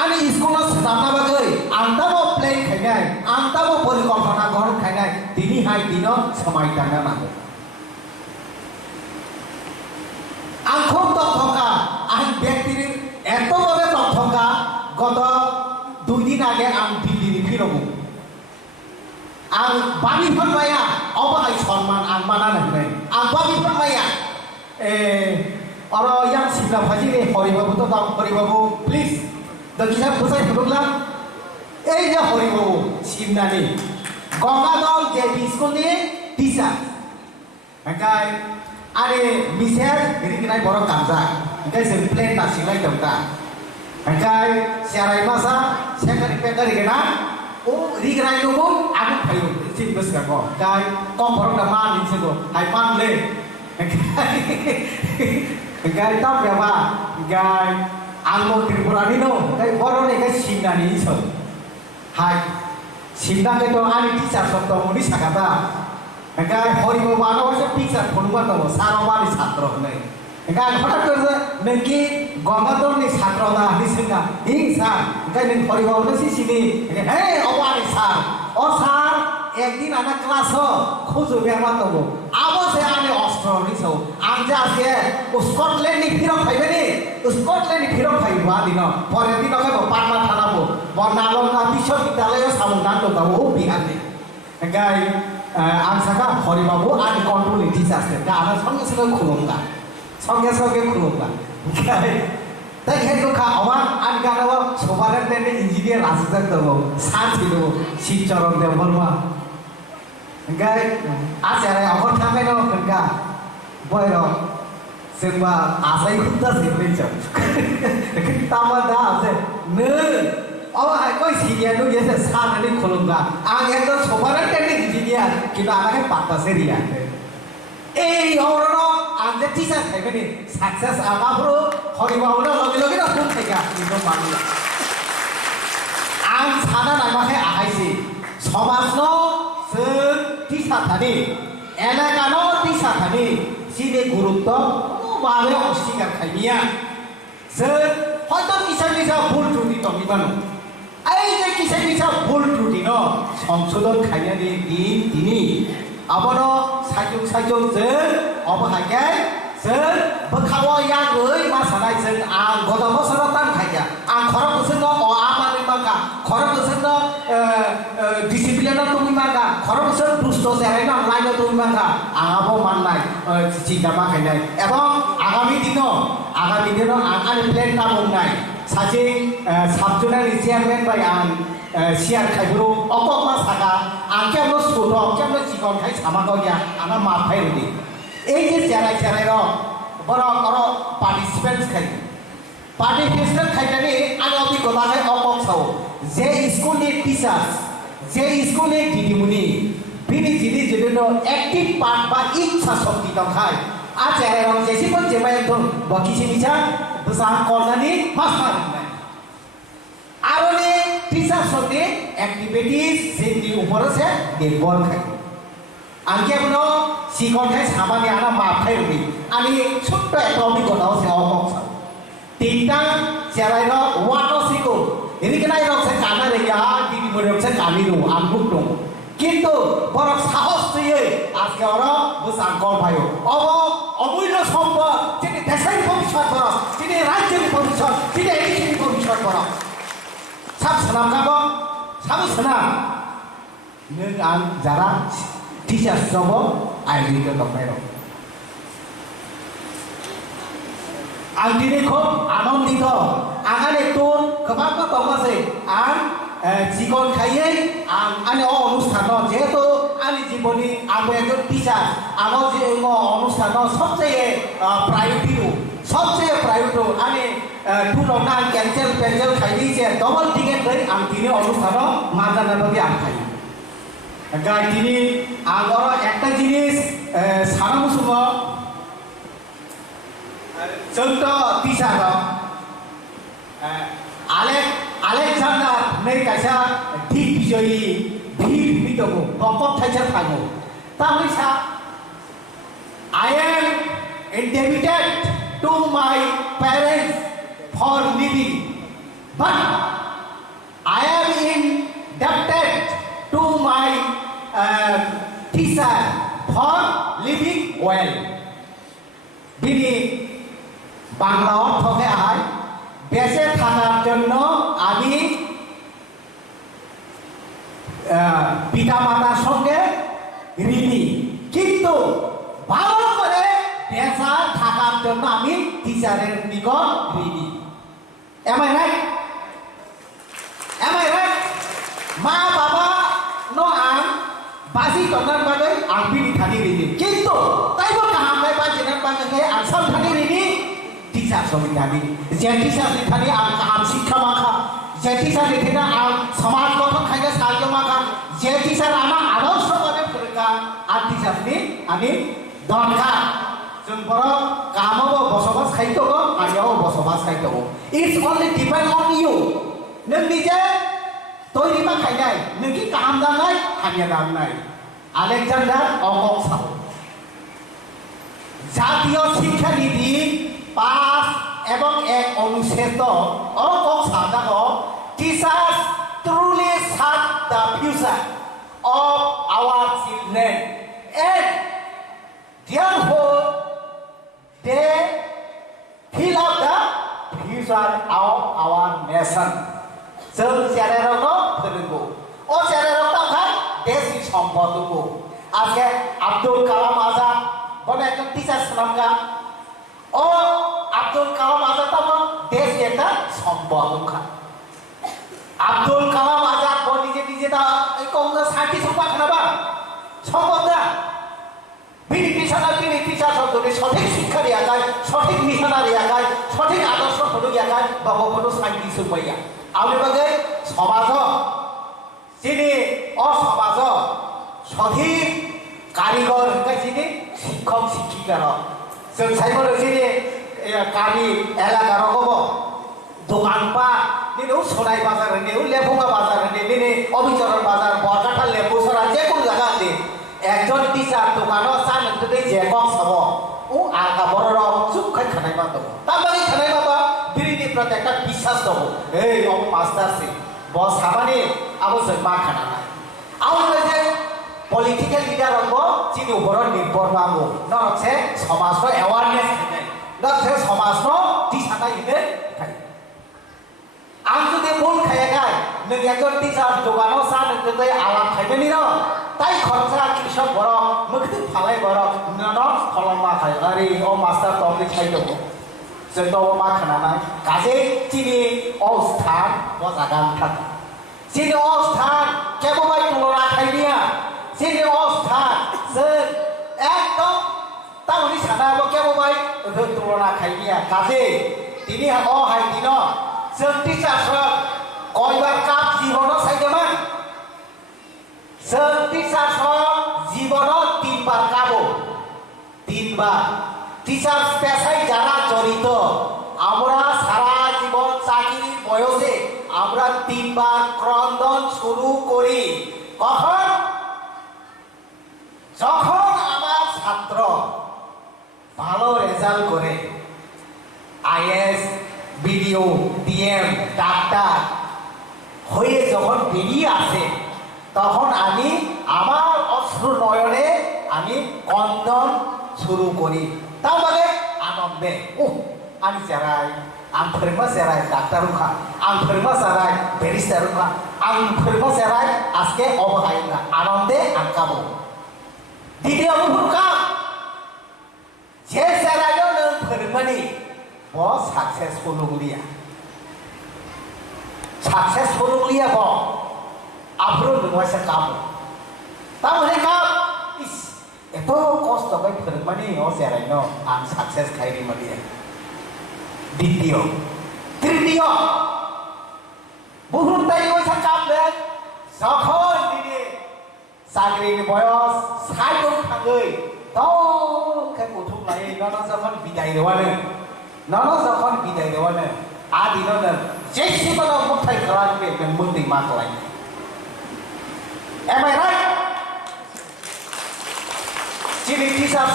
आनी स्कुल स्टाफना बागै आंताबो प्लेन खायनाय आंताबो परिकल्पना ग्रहण खायनाय दिनैहाय दिन समाय दाना नांगौ आंखौ तथ्यका आं व्यक्तिनि एतभाबे तथ्यका गत 2 दिन आगे आं दिल्ली फिरगौ आं बाबि फोरमाया अबाहाय सन्मान आं माना होननाय आं बाबि फोरमाया और यां सिंगा भाजी ने हरिबाबु तो दाम हरिबाबु प्लीज दकिसा बुझाय होदोंला এই যে হরিবাবু সিমনানি গঙ্গাদল যে স্কুলनि টিচাर ओंखाय आरो मिसेर रिगनाय बर' गामजा ओंखाय जों प्लेन नासिंलाय दंदा ओंखाय सेराय मासा सेकारि पेकारि गेना ओ रिगनाय दंगौ आगु फायो जिन बसगागो ओंखाय कम बर' मा निसगो हाय मानले ओंखाय ताव बेबा ओंखाय आंबो त्रिपुरानि नो ओंखाय बर'नि ओंखाय सिमनानि सो हाय सिमनानि तो आनि टिचार सब दं उनि सागादा ओंखाय हरिबाबु आनावसो टिचार फनुमा दं सारावानि छात्र होननाय ओंखाय हठात करे नोंखि गंगाधरनि छात्र ना निसोंगा हिं सार ओंखाय नों हरिबाबुनो सिसिनि हे अवानि सार अ सार एकदिन आना क्लास खोजो बेमा दं आबसे आनि अस्ट्रनि सौ आं जासे स्कटलेन्डनि फिरम फाइबेनि स्कटलेन्डनि फिरम फाइबा दिन परे दिन के पाटना थानाबो बरनालना विश्वविद्यालय सामुदान दंगाबो बिहारनि ओंखाय आं सागा हरिबाबु आनि कन्ट्रोलनि टिचार दा आना संगे संगे खुलुमगा ओंखाय दा खा अमा आनि गानाव सबारेन्टेन्ट इन्जिनियार आसिस्टेन्ट दं सानसे दं शिवचरण देवबर्मा ओंखाय आचार्य अगर थांबाय न खनगा बयरो जोंबा आसाय खुदा सिबलेजों तामा दा आसे नो अब हाय कोई सिनियर नु जैसे साननि खुलुमगा आं एकदम सबारेन्टेन्ट इन्जिनियार किन्तु आंखे पात्ता सेरिया ए औरनो आं जे टिचार थाइबेनि सक्सेस आगाफ्रो हरिबाबुनो लगे लगे ना फुं थाइगा किन्तु मानि आं साना नायमाखै आहायसि समाजनो जों टिचार थानि एलाकानो टिचार थानि सिनि गुरुत्व माबे अस्वीकार खायनिया जों हयতো किसा भुल त्रुटि दंनिबानो এই যে কিসা ভুল ত্রুটি ন সংশোধন খাইনাनि दिन दिनि आबनो साइजों जों अबहायखाय जों बोखाव यागै मा सानाय जों आं गद बोसोराव तान खायया आं खरब बोसोरनो आमानि मागा खरब बोसोरनो डिसिप्लिनाव तुमि मागा खरब बोसोर दुष्ट जेरायनो आं लाइनो तुमि मागा आंहाबो माननाय चिन्ता मा खायनाय एबं आगामी दिनाव आं आंनि प्लेन नामनाय सासे साबजुनारि चेयारमेन बाय आं सियार खाइब्रु अकक मा सागा आं केमनो सुतो केमनो चिकन खाइ सामागो गया आंहा मा फाइरुनि এই যে চেরাই র বড় বড় পার্টিসিপেন্ট খাইনানি आं অভিজ্ঞতা খাই অকক সাও যে স্কুলनि টিচাर्स যে স্কুলनि দিদিমুনি बिनि जिनि जिनो एक्टिव पार्ट बा इच्छा शक्ति दंखाय आचार्य रं जेसिबो जेबाय दं बकिसि बिचा बसा कलनानि मास्टार आरोनि टीचार सके एक्टिविटीज जोंनि उपरसे निर्भर खाय आंके बुनो सिखनखाय सामानि आना माफायनि आनि छोट्ट একটা অভিজ্ঞতা আছে অকক তিনটা চেরাইর ওয়াটো সিকো এরিকেনাই রকছে কানা রেগা দিদি মরে রকছে কামিরো আমগুক দं কিন্তু বড় সাহস দিয়ে আজকে ওরা বুঝান কল ভাইও অমূল্য সম্পদ যিনি দেশের ভবিষ্যৎ করা যিনি রাজ্যের ভবিষ্যৎ যিনি এদেশের ভবিষ্যৎ করা সাব সালাম গাবো সাবু সালাম নों आं যারা টিচার জব আইডিকে দফাইর आं दिनै খুব आनन्दित आंहानि तुन गोबां दंगासै आं जीवन खायै आं आंनि अनुष्ठान जेहेतु आंनि जीवननि आंबो एकজন টিচার आंबो जे अनुष्ठान सबसे प्रायोरिटी आंनि तुनावनो आं केन्सेल खायनि जे डबल टिकेट लै आं दिनै अनुष्ठान माजानाबो आं खायो गाय दिनै आं একটা জিনিস सानांगौ समाव जोंथ' टिचार आलेक्सान्डार नै कायसा दिग्विजयी भीर दङ गपक थाइसा थाङो तामैसा I am indebted to my parents for living but I am indebted to my teacher for living well बिनि বাংলা অর্থকে আহাই বেঁচে থাকার জন্য আমি ঋণী, কিন্তু ভালো করে বেঁচে থাকার জন্য আমি টিচারের নিকট ঋণী। Am I right? Am I right? মা বাবা no ang basi tongan bagai ang bini thani rini. Kintu tai bo kaham bai ba jenan bagai ang sam thani rini. Teacher somi thani. Je teacher ni thani ang kaham শিক্ষা মাখা. Je teacher ni thina ang samaj gothan khaina sahajyo makha. Je teacher ama adorsho bane phurka ang teacher ni ani দরকার। जों बर' गामाव बसबास खायदोबो आरियाव बसबास खायदोबो। It's only depend on you. नों निजे তৈরি বা খাইনাই নকি কাম দানাই হানিয়া দানাই আলেকজান্ডার অকক সাও জাতীয় শিক্ষা নীতি 5 এবং 1 অনুচ্ছেদ অকক সাদাগ teachers truly serve the future of our children and therefore they fill up the future of our nation. जों जेरावनो फोरोंगौ अ जेराव थाखाय देशनि सम्पदखौ आजके आब्दुल कालाम आजाद बने एकজন টিচার ছিলামগা ও আব্দুল কালাম আজাদ তো দেশ একটা সম্পদখা আব্দুল কালাম আজাদ বনি যে নিজে তা এই কোন সাইটি সম্পদ খানাবা সম্পদ না বিনি টিচার শব্দটি সঠিক শিক্ষা দেয়া যায় সঠিক নিশানা দেয়া যায় সঠিক আদর্শ হলো দেয়া যায় বা কোনো সাইটি সুপাইয়া আমি বাগে সমাজ যিনি অসমাজ সঠিক কারিগর যিনি শিক্ষক শিক্ষিকার जों साइबर যিনি गामि एलाकार हब दकानपाट दिनै सनाय बाजार होनो लेफुङा बाजार होनो दिनै अबिचरण बाजार बरकाटा लेबुसरा जेखुनु जागा होनो একজন টিচার দোকানো চান যদি জেকক সব ও আগা বড় রং চুপ খাই খানাই মা দেবো তার মানে খানাই বাবা বিরিনি প্রতি একটা বিশ্বাস দেবো এই অব মাস্টার সে বস সাবানি আবো জন্মা খানা নাই আও যে পলিটিক্যাল লিডার হব যিনি উপর নির্ভর পাবো নরছে সমাজ অ্যাওয়ারনেস থাকে নরছে সমাজ টিচার ইনে থাকে আম যদি মন খাইয়া গায় নों একজন টিচার দোকানো চান যদি আলাপ খাইবেনি ন তাই খরচা কৃষক বড় মুক্তি ফালাই বড় নন ফলমা খাই আরে ও মাস্টার তবলি খাই দেবো जों तो मा खानाय गाजे चिनि अस्थान बजागान थाक चिनि अस्थान केबोबाय तुलना खाइनिया चिनि अस्थान जों एकदम ताउनि सानाबो केबोबाय तुलना खाइनिया गाजे दिनि अ हाय दिन जों टिचारफ्रा कयबार काप जीवन साइदोमोन जों टिचारफ्रा जीवन 3 बार काबो 3 बार টিচার পেশায় যারা জড়িত আমরা সারা জীবন চাকরির বয়সে আমরা 3 বার ক্রন্দন শুরু করি কখন যখন আমার ছাত্র ভালো রেজাল্ট করে আইএস বিডিও ডিএম ডাক্তার হয়ে যখন বেরিয়ে আসে তখন আমি আমার অশ্রু নয়নে আমি ক্রন্দন শুরু করি তাও মানে আনন্দে আমি যেরাই आं फोरोंबा जेराय डाक्टार रुखा आं फोरोंबा जेराय बेरिस्टार रुखा आं फोरोंबा जेराय आजके अबहायना आनंदे आं काबो द्वितीय मुहुरखा जे जेरायो नों फोरोंबानि ब साक्सेसफुल गुलिया ब आब्रो नोंवासे काबो तामने का इस एतो कष्ट बाय फोरोंबानि अ जेरायनो आं साक्सेस खायरि मानिया দ্বিতীয় তৃতীয় বহুতাই ওইসা কামলেন যখন দিনে চাকরির বয়স 60 থাকই তখন গঠুম লাগে নন যখন বিদায় দেওয়ানো আদিননে যেসিবল মুঠাই খালাকে মন্দি মা কলাই Am I right? যিনি টিচার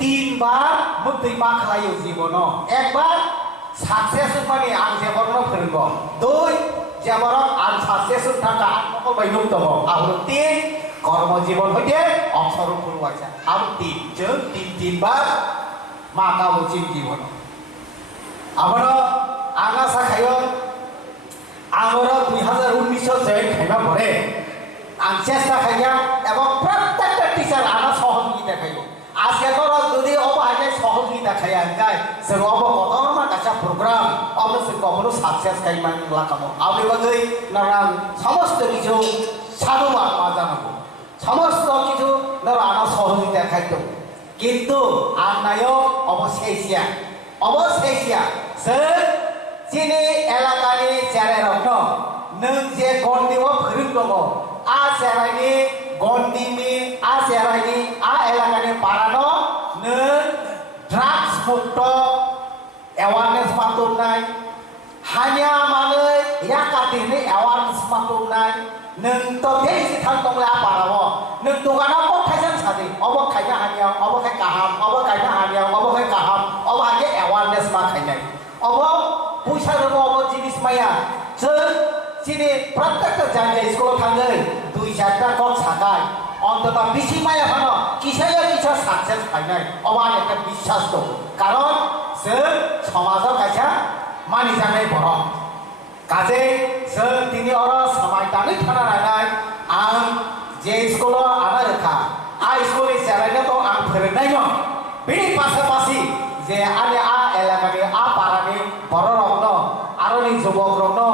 3 বার মুক্তি মা খালাইও জীবন একবার সাকসেস মানে আং যেবরন ফেরব 2 যেবরন আং সাকসেস থাকা আত্মক বাইনুম দব আর 3 কর্মজীবন হইতে অবসর করুয়াইছে আর 3 जों 3 বার মা কাবো জীবন আমরা আঙা সাখায়ো আমরা 2019 জয়েন খাইবা পরে আং চেষ্টা খাইয়া এবং টিচার আনা সহযোগিতা খাইব আজকে তো যদি অবাকে সহযোগিতা খাই আনকাই जों अब কত মাকাছা প্রোগ্রাম अब जों কখনো সাকসেস খাইমান লাকামো আবি বাগৈ নারাং সমস্ত কিছু সাধুবাদ মা জানাবো সমস্ত কিছু নারা আনা সহযোগিতা খাইতো কিন্তু আনায়ও অবশেষিয়া जों जिनि एलाकानि जेरावनो नों जे गन्दियाव फोरों दङ आ जेरायनि गन्दिनि आ जेरायनि आ एलाकानि पारानो नों ड्राग्स मुक्त एवारनेस मातुमनाय हानिया मानै याकातिनि एवारनेस मातुमनाय नों तो बे सिथां दंला पाराव नों दुगाना को खायजों सादि अब खायनो हानियाव अब खाय गाहाम अब खायनो हानियाव अब खाय गाहाम अब हागे एवारनेस मा खायनाय अब पैसा दङ अब जिनिस माया जों जिनि प्रत्येक जायगा स्कुलाव थाङो 2-4टा गथ सागाय অন্তত বেশি মায়া হলো কিসাইয়া কিছু সাকসেস খাইনাই অবান একটা বিশ্বাস দं কারণ जों সমাজের কাছে মানি জানাই বড় কাজে जों दिनै अर समायदानै थाना नायनाय आं जे स्कुलाव आना रोखा आ स्कुलनि जेरायनो दं आं फोरोंनाय दं बेनि पासापासि जे आंनि आ एलाकानि आ पारानि बर' रंनो आरोनि जुबक रंनो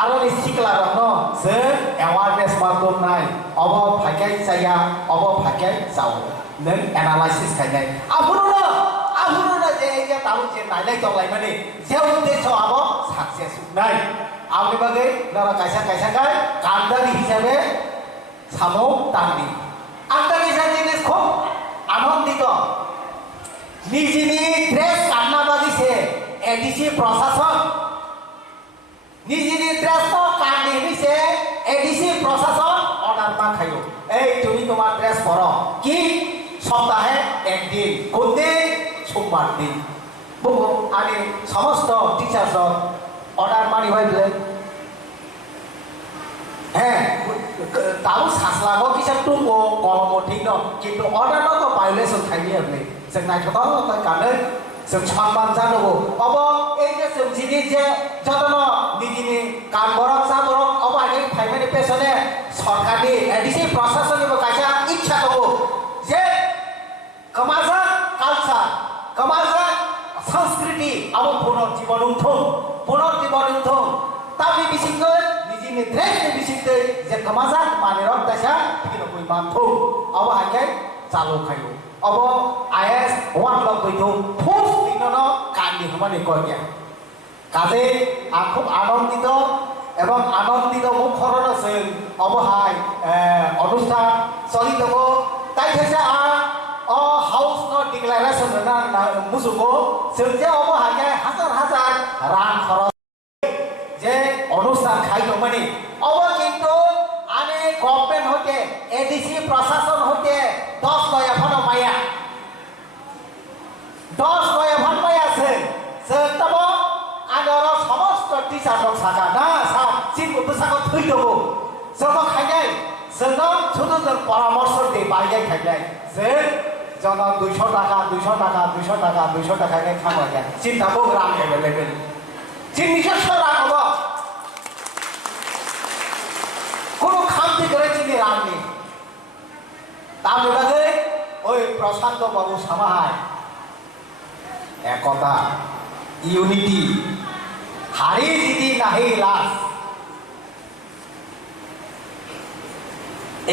आरोनि सिख्ला रंनो जों एवारनेस मातुमनाय अब फायखाय जाया अब फायखाय जाव नों एनालाइसिस खायनाय आबुनो जे जे तालु जे नायलाय दंलाय माने जे उद्देश्य अब साकसेस नाय आंनि बागै नरा कायसा गाय कान्दारि हिसाबै सामौ दांनि आंदारि जिनिस खूब आनन्दित निजिनि ड्रेस काटना बागिसे एडिसि प्रशासन निजिनि ड्रेस तो काटनि हिसे एडिसि प्रशासन अर्डार मा खायो ए तुमी তোমার ड्रेस পরো কি সপ্তাহে একদিন কোনদিন সোমবার দিন বুবু আমি সমস্ত টিচার্স অর্ডার মানি হইলে হ্যাঁ তাও সাসলাগো কিসা টুকো কলম ঠিক ন কিন্তু অর্ডার তো ভায়োলেশন খাইনি আপনি जों नायथ'थाव गानो जों सनमान जानोबो अब এই যে जों जिनि जे जतन निजिनि काम बरक जा बरक अब आगे फाइमानि पेसने सरकारनि एडिसि प्रशासननिबो कायसा इच्छा दङ जे समाजा कालचार समाजा संस्कृति अब पुनर्जीवन उन्थों तानि बिसिङै निजिनि ड्रेसनि बिसिङै जे समाजा मानेर दासा किनोबो मानथौ अब आगे चालु खायो अब आइएस वान लग बैठो फुस दिननो कान्दी हमानि कइया काजे आं खूब आनन्दित एवं आनन्दित मुखरन जों अबहाय अनुष्ठान चलि दङ ताइ थाइसे आ हाउस न डिक्लेरेशन ना मुसुगो जों जे अबहाय हाजार रां खरच जे अनुष्ठान खाइनो माने अब किन्तु आने गभर्नमेन्ट हते एडिसि प्रशासन हते 10 नया फनो माया 10 नया फन माया जों तब आगर समस्त टिचार दं सागा ना सा जिन बुसाखौ थैदोबो जों खायनाय जों सुदु जों परामर्श दे बायगाय खायनाय जों 200 टाका ने खामाय चिन्ताबो रां एभेलेबल जिन निजस्व रां हबो কোনো খামতি করে চিনি রাখনি তার বাদে ওই প্রশান্ত বাবু সামাহায় একতা ইউনিটি হারি জিতি নাহি লাস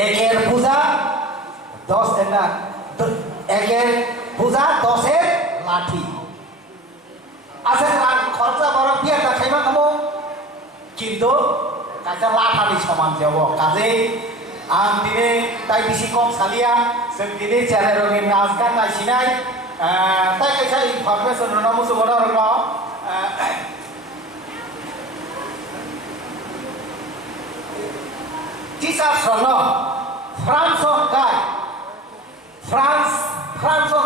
একের পূজা 10 না একের পূজা 10-এর লাঠি আছে রান খরচা বড় বিয়াটা খাইবা খাবো কিন্তু কাজা লাঠানি সমান যাব কাজে आं दिनै ताइ बिसि कम सालिया जों दिनै जेरावनि नाच गान नायसिनाय ताइ कायसा इनफरमेसन होनो मुसु बनो रंनो टिचार्स रंनो फ्रांस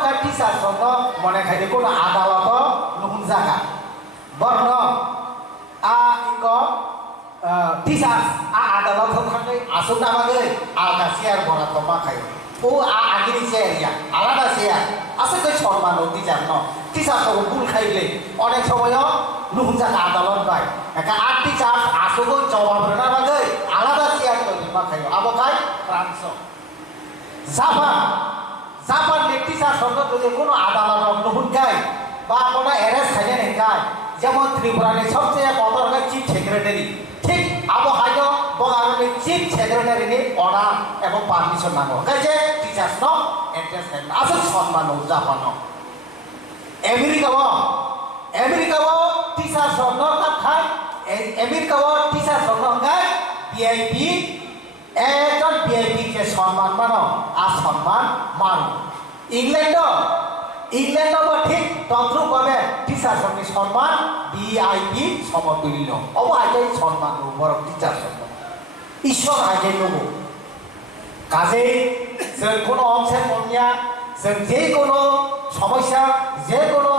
गाय टिचार्स रंनो मने खायदे कोनो आदाলত नुहुन जागा बरनो आ इको टिचार्स आ आदाলত थांनाय आसुना बागै आलदा शेयार बरा तमा खाय ও আগিনি চেয়ারিয়া আলাদা চেয়ার আছে কই সম্মান টিচার ন টিচার তো ভুল খাইলে অনেক সময় নুহুন জায়গা আদালত পায় একা আর টিচার আসগো জবাব না বাগৈ আলাদা চেয়ার কই মা খাই আবো খাই ফ্রান্স জাপান টিচার সঙ্গে যদি কোনো আদালত নুহুন গায় বা কোনো অ্যারেস্ট খাইয়ে নেন গায় যেমন ত্রিপুরার সবচেয়ে কত চিফ সেক্রেটারি ঠিক আবহাওয়া বঙ্গালী চিফ সেক্রেটারি অর্ডার এবং পারমিশন নাগো গাইছে টিচার্স ন এন্ট্রেন্স আসল সম্মান জাপান আমেরিকাও টিচার সঙ্গ খায় আমেরিকাও টিচার সঙ্গ গায় ভিআইপি একজন ভিআইপি কে সম্মান মানো আর সম্মান মানো ইংল্যান্ড ঠিক তদ্রুপভাবে টিচার সঙ্গে সম্মান ভিআইপি সমতুল্য অবহাই সম্মান বরং টিচার সম্মান ঈশ্বর আগে নেব কাজেই जों কোনো অংশের মনিয়া जों যে কোনো সমস্যা যে কোনো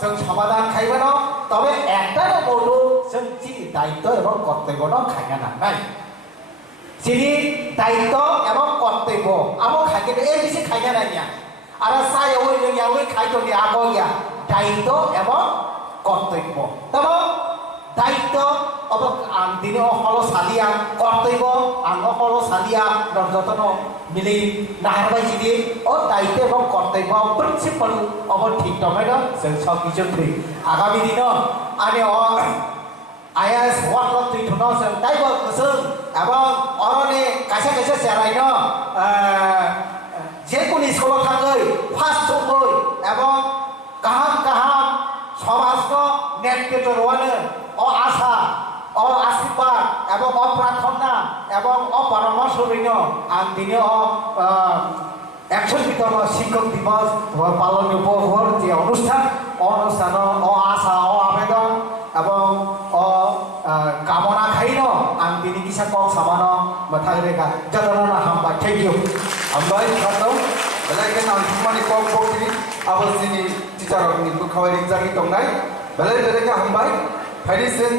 जों সমাধান খাইবে না তবে একটাও বলবো जों যে দায়িত্ব এবং কর্তব্য খাইবে না নাই যিনি দায়িত্ব এবং কর্তব্য আমার খাইকে এই বেশি খাইবে না নিয়া আর চাই ওই লইয়া ওই খাইতো নিয়ে আগো গিয়া দায়িত্ব এবং কর্তব্য তবে দায়িত্ব অব দিনে হল সালিয়া কর্তব্য আঙ্গ হল সালিয়া যত্ন মিলি নাহারবাই যদি ও দায়িত্ব এবং কর্তব্য প্রিন্সিপাল অব ঠিক টমেটো जों সব কিছু ঠিক আগামী দিন আনে আইএস ওয়ার্ক তুই থুন जों তাইব গোসों এবং অরনে কাছে কাছে চেরাইন যে কোন স্কুল থাকলে ফার্স্ট হই এবং গাহাম সমাজ নেতৃত্ব রোয়ানো ও আশা ও আশীর্বাদ এবং অপ্রার্থনা এবং অপরামর্শ রইন আং দিনে 100তম শিক্ষক দিবস পালন উপভোগ যে অনুষ্ঠান ও আশা ও আবেদন এবং কামনা খাইন আং দিনে কিসা কম সামানো মাথায় রেখা যতনা হামবাই থ্যাংক ইউ हामबाय सारनाव बेलायगोन आं खामानि कम बकरि आबो जोंनि टिचारनि बुखावै रिजानि दंनाय बेलायगोन हामबाय फायदिजों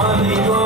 Amigo,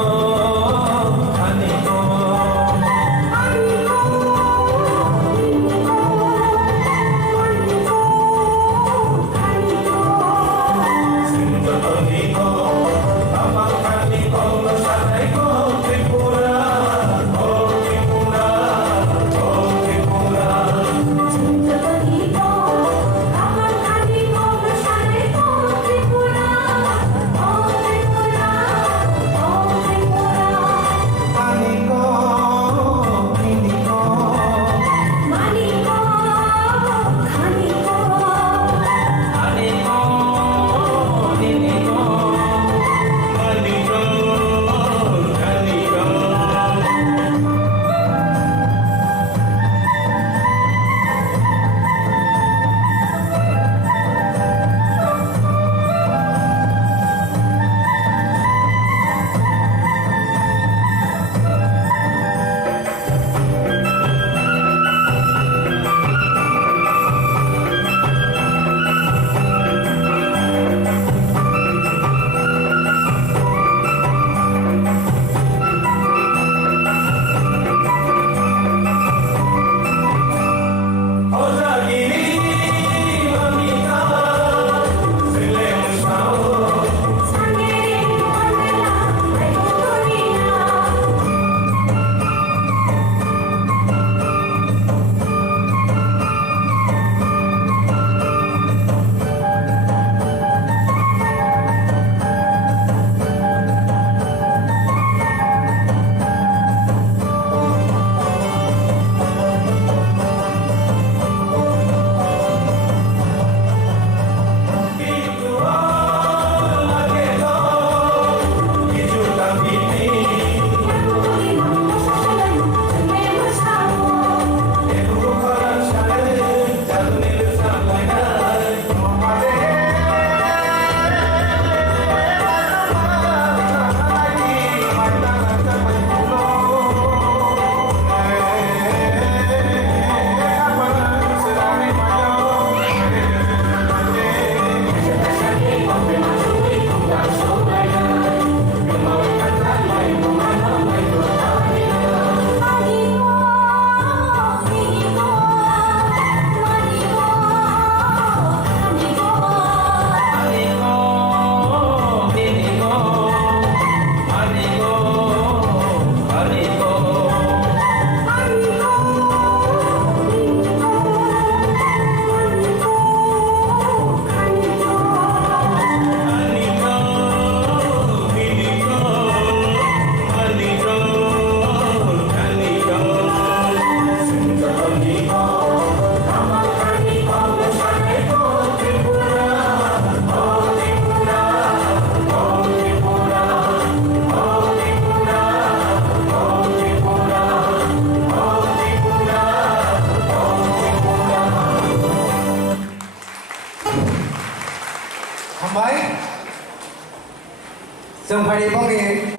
जों फारि बंगे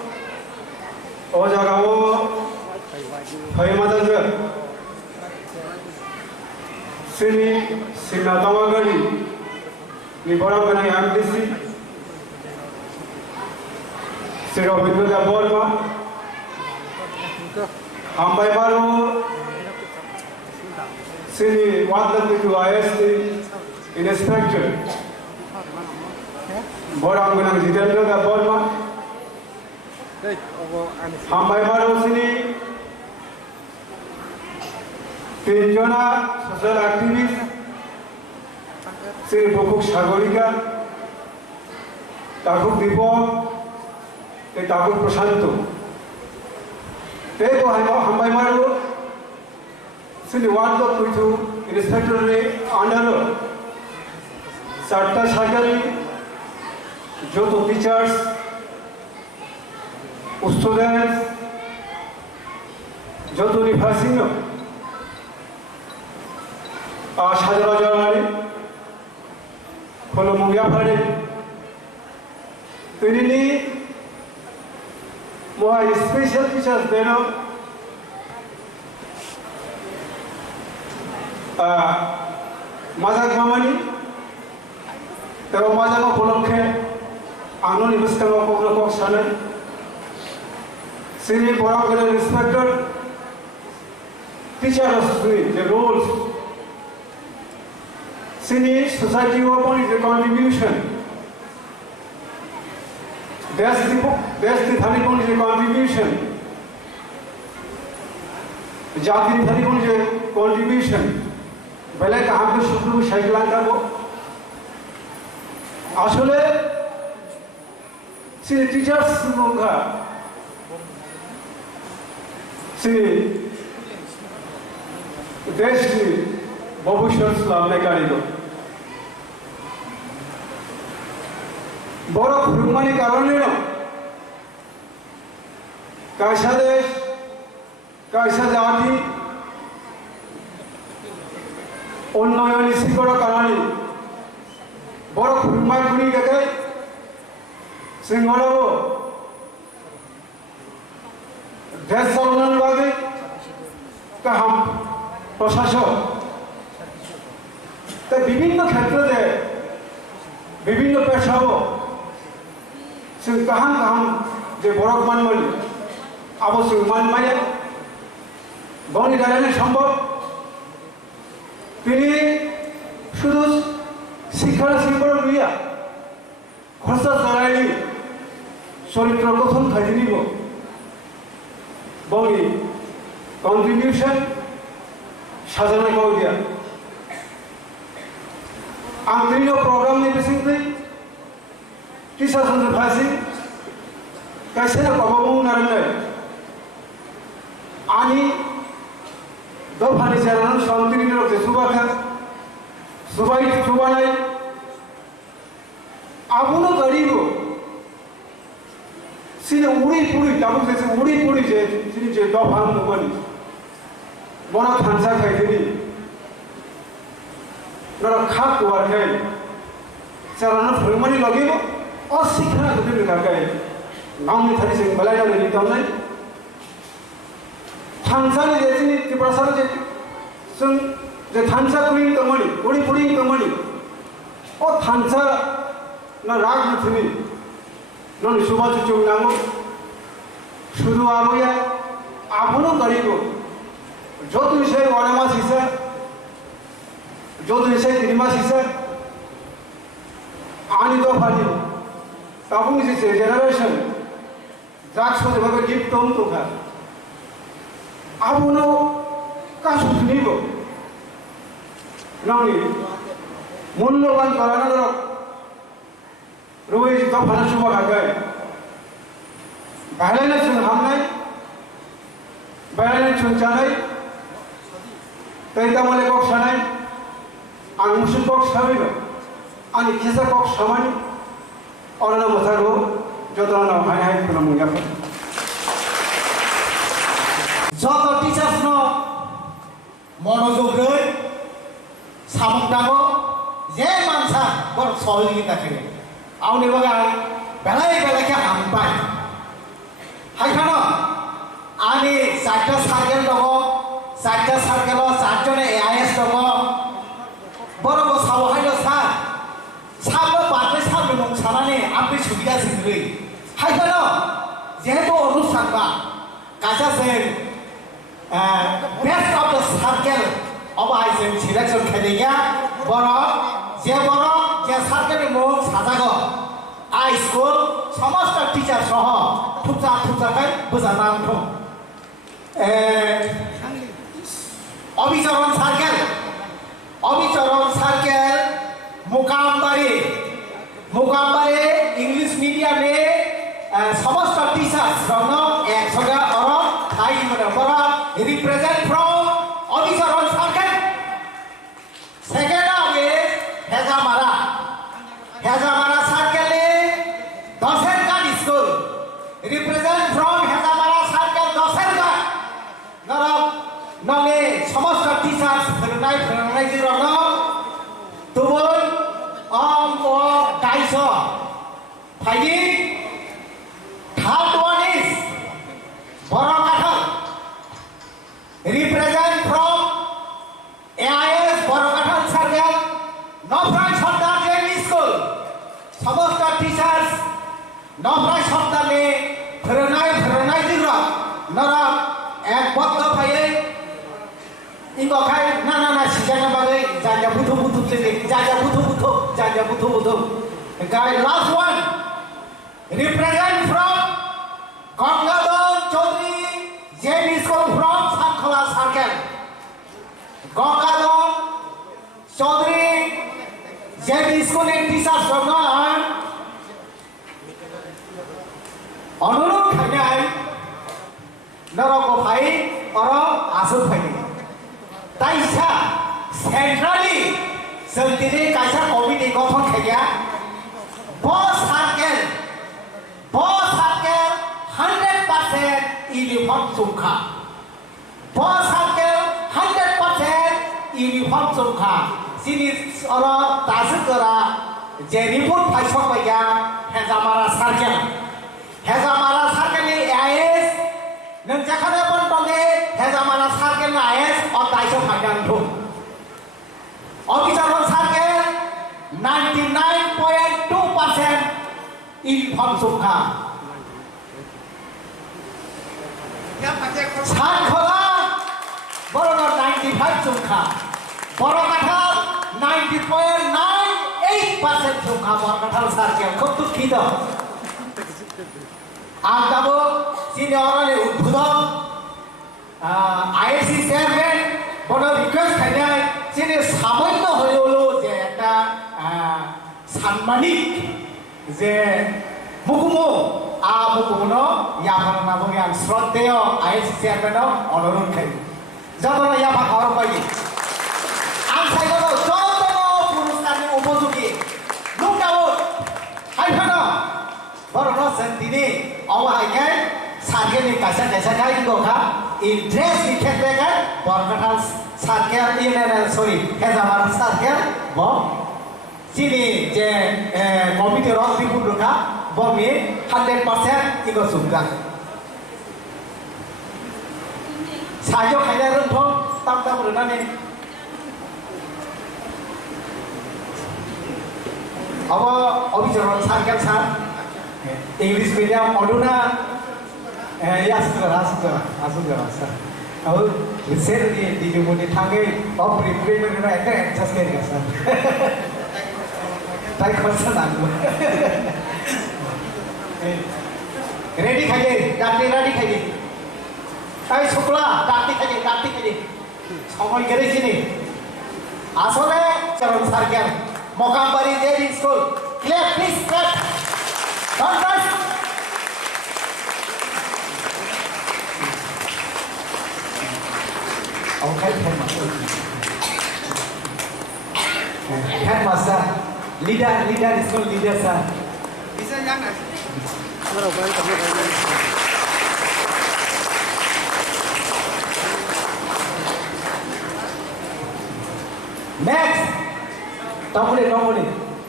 어 자가고 파이마다즈 스니 시나다와가리 니보라가니 암디시 시로비드다 볼마 함바이바로 스니 와드라비드 아이에스티 인스펙터 보라가니 지델로다 볼마 함바이바로 스니 তিনজনা সোশ্যাল অ্যাক্টিভিস্ট শ্রী বকুক সাগরিকা তাকুক দীপক তাকুক প্রশান্ত তেগো হাম্বাইমারু শ্রী ওয়ার্ড কুইথু ইন্সপেক্টরে আন্ডার চারটা সার্কারি যত টিচার্স স্টুডেন্টস যত নিভাসিং সাজারাজারি ফলো মুগিয়া ফাড়ে তিনি মহা স্পেশাল টিচার্স দেন মাজাক মামানি এবং মাজাক উপলক্ষে আংনি বুঝতে কক সানে শ্রী বরাগের inspector teacher the roles Sini society open is a contribution. That's the Thalipon is a contribution. Jati Thalipon is a contribution. Bele kahan ke shukru shaiklan karbo. Ashole Sini teachers monga Sini desh ভবিষ্যৎ লাভকারী বড় ভ্রমণী কারণে কায়সা দেশ কায়সা জাতি উন্নয়ন শিকড় কারণে বড় ভ্রমণী গেছে সিংহল দেশ চালানোর বাদে কাহাম প্রশাসক বিভিন্ন ক্ষেত্রে বিভিন্ন পেশাও কাহান কাহান যে বরক মানমানি আবশ্যক মানমানে গণি দাঁড়ানো সম্ভব তিনি শুধু শিক্ষার শিক্ষা লইয়া খরচা চড়াইলি চরিত্র গঠন খাইতে নিব বলি কন্ট্রিবিউশন সাজানো কৌ দিয়া Antrino program ni basically teachers on the passing kaise na pabamu naranne ani do bhani charan shantini ro ke subakha subai abuno garibo sine uri puri tabu se uri puri je sine je do bhan no bani bona khansa khaideni नर खाप कुआर है चरण फरमानी लगे वो और सीखना तो भी कर गए गांव में थरी से बलाई ना नहीं तो नहीं थांसा ने जैसे नहीं कि प्रसाद जे सुन जे थांसा कुइन कमनी पूरी पूरी कमनी और थांसा ना राग में थी ना निशुभा चुचुम नामो शुरू आबोया आपनो करीबो जो तू इसे वारमा सीसा जो दिसे तिरिमास इसे आनी तो फाली ताबुंग जिसे जनरेशन जाक्स को जब गिफ्ट तुम तो का अब उन्हों का सुधनी को नानी मूल्यवान कराना तो रोए जितना फला शुभ आ गए पहले ने सुन हम नहीं पहले ने सुन चाहे तैता वाले को क्षणाई ang musul kok sabi ba ani kisa kok samani orana masaro jotana hai hai kuna munga যত টিচার্স ন মনোযোগ রই সামক ডাকো যে মানসা বড় সহযোগিতা থাকে আউনি বাগা belai ke hampai. Hai kano, ani sajda sarkel dongo, sajda sarkelo sajone AIS dongo. Boro bo sawahai lo sa, sablo batwe sablo mong sanane ampe subiga singri. Hai kano, jehetu onustan ba, kaca sen best of the circle অবাই जों selection खेलिया बर' जे सार्केलनि मुं साजागो आइ school समस्त teacher सह थुपजाखाय बोजानानै दं अबिचरण circle मुकामबारि English मीडियामनि समस्त teachers दङ एकसगा अर थाइ मोनो बर' represent from Abhicharan circle second is Hezamara Circle Dosengan School represent from Hezamara Circle Dosengan None समस्त टीचर्स फोरोंनाय जिरावनो तुबुन dice फाइदि third one is Borokatan represent from AIS Borokatan Circle Nofrai Shabdar Jainis School समस्त teachers नफ्राय सप्ताहनि फोरोंनाय जिग्रा नरा एक बद्ध फायै इंगखाय ना सिजाना बागै जाजा बुथु गाय last one represent from Gangadhar Chowdhury Jain school from Sankhola circle Gangadhar Chowdhury Jain school teachers दङ अनुरोध खानाय नरको भाइ अर आसु फाइनि ताइसा सेन्ट्रली जों दिनै कायसा कमिटि गठन खाया बस सार्केल 100% इउनिफर्म सुखा बस सार्केल 100% इउनिफर्म सुखा सिनि अर दासुगरा जे रिपोर्ट फाइसबाया हेजामारा सार्केलनि AIS नोंजाखाने बन्दे हेजामारा सार्केलनि AIS अ दाइस फाइनांगौ अबिचरण सार्केल 99.2% इउनिफर्म सुखा सानखोला बर'नो 95 सुखा बर'काथा 90.98% सुखा बर'काथा सार्केल खुब दुखित आं दाबो जोंनि अरायनि उद्बोधन ISC चेयारमेन बनो रिक्वेस्ट खालामनाय जोंनि सामान्य हयलो जे একটা सानमानिक जे मुकुमो मुकुमनो याफाना बुङो आं श्रद्धेय ISC चेयारमेनाव अनुरोध खालामो जदनो याफा खबर बायदि आं सायगनो जदनो पुरस्कारनि उपयोगी नो डाउट हायफाना बर'नो जों दिनै अवाहायखाय सार्केलनि कायसा गायगोखा इन्ट्रेस्ट नि खेत्रखाय बरकाथा सार्केल सरि हेजामारा सार्केल ब जिनि जे कमिटि रक दिपुरखा बमि 100% इगो सुखा सायो खायना रोंथों ताम रोंनानै अब अबिचरण सार्केल सार इंग्लिश मीडियम अडुना आसुगरा सर अब सेरनि दिदुमनि थाङै प्रिपेरेसन एकटा एडजास्ट करेगा सर ताई खर्च नांगौ रेडी खाइए डाक्टी रेडी खाइए ताई शुक्ला डाक्टी खाइए समय गेरेजिनि आसले चरण circle Mokambari JB school clap please clap Congress! Okay, headmaster, leader, school leader, sir. Bisa yang Next, don't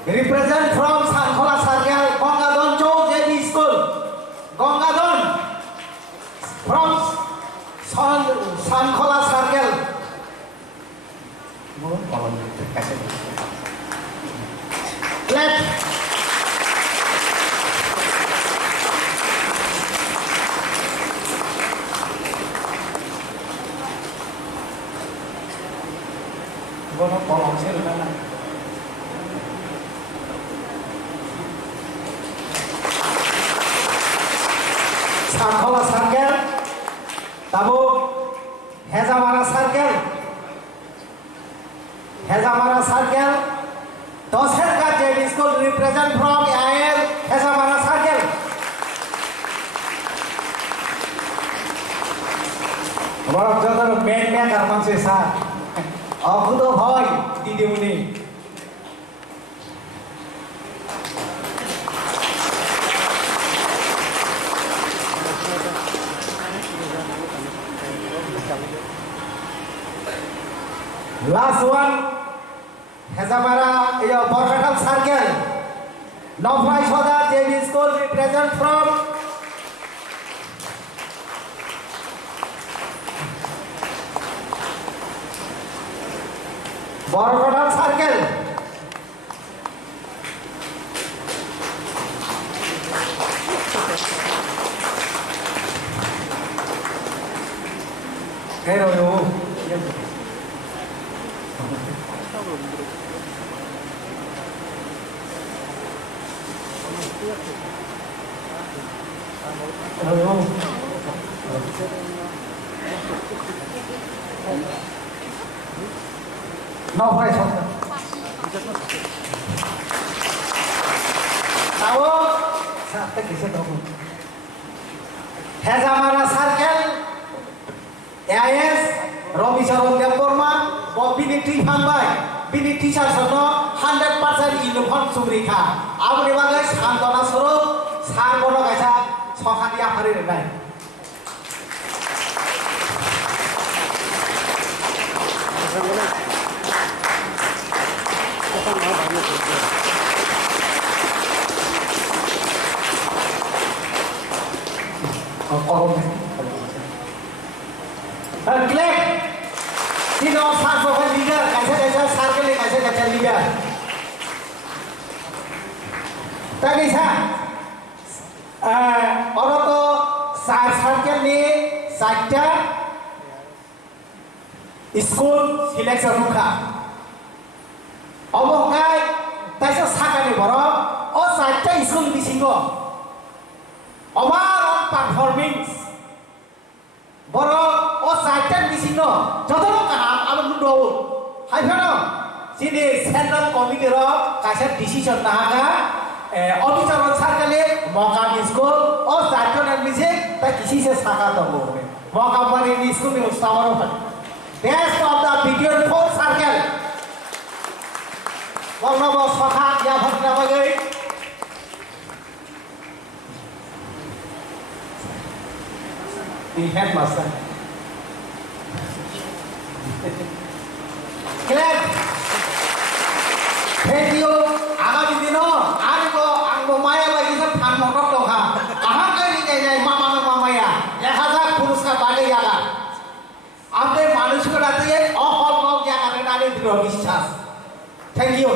represent from Sankhola Circle, Ganga Donjo. Kalau kasih. Clap. Nó còn sẽ được này. Sakhala Circle, Tabu Hezamara Circle, Hezamara Circle, Doserka JB School represent from IIM Hezamara Circle. Our brother main karman se sir. Aku to bhai didimuni. Last one, Hezamara Borkatal Circle. Nofrai Soda JB School represent from Borkatal Circle. Hello. No price. Tahu? Sampai kisah tahu. Hezamara Circle, AIS, Robi Sharon Delporma, Bini Trifambai, Bini Teacher Sono, 100% Ilufan Sumrika. Abu Dewa guys, Antona Soro, Sarbono guys, Sohani Ahari Renai. Clap. Sino sarbokan leader, kaisa circle kaisa leader. Tadi orang tu circle ni saja school selection muka. Omong kai, taisa sakane boro, oh saja school di singo. Omar performance. Boro oh saja di sini, contohnya kan alam muda, hai kan? Sini central committee ro kasih decision naga, auditor circle mauka school, oh saja yang bisa, tak kisi se saka tahu, mauka mana di school ni ustawar apa? Best of the video four circle, warna bos saka ya bhagna bagai. Di headmaster. Clap. Thank you. Agam dino, anggo maya lagi kan pan motor dong ha. Aham kali ni mama ya. Ya hazak puruska balik ya kan. Amde manusia berarti all mau ya kan nari diro bisas. Thank you.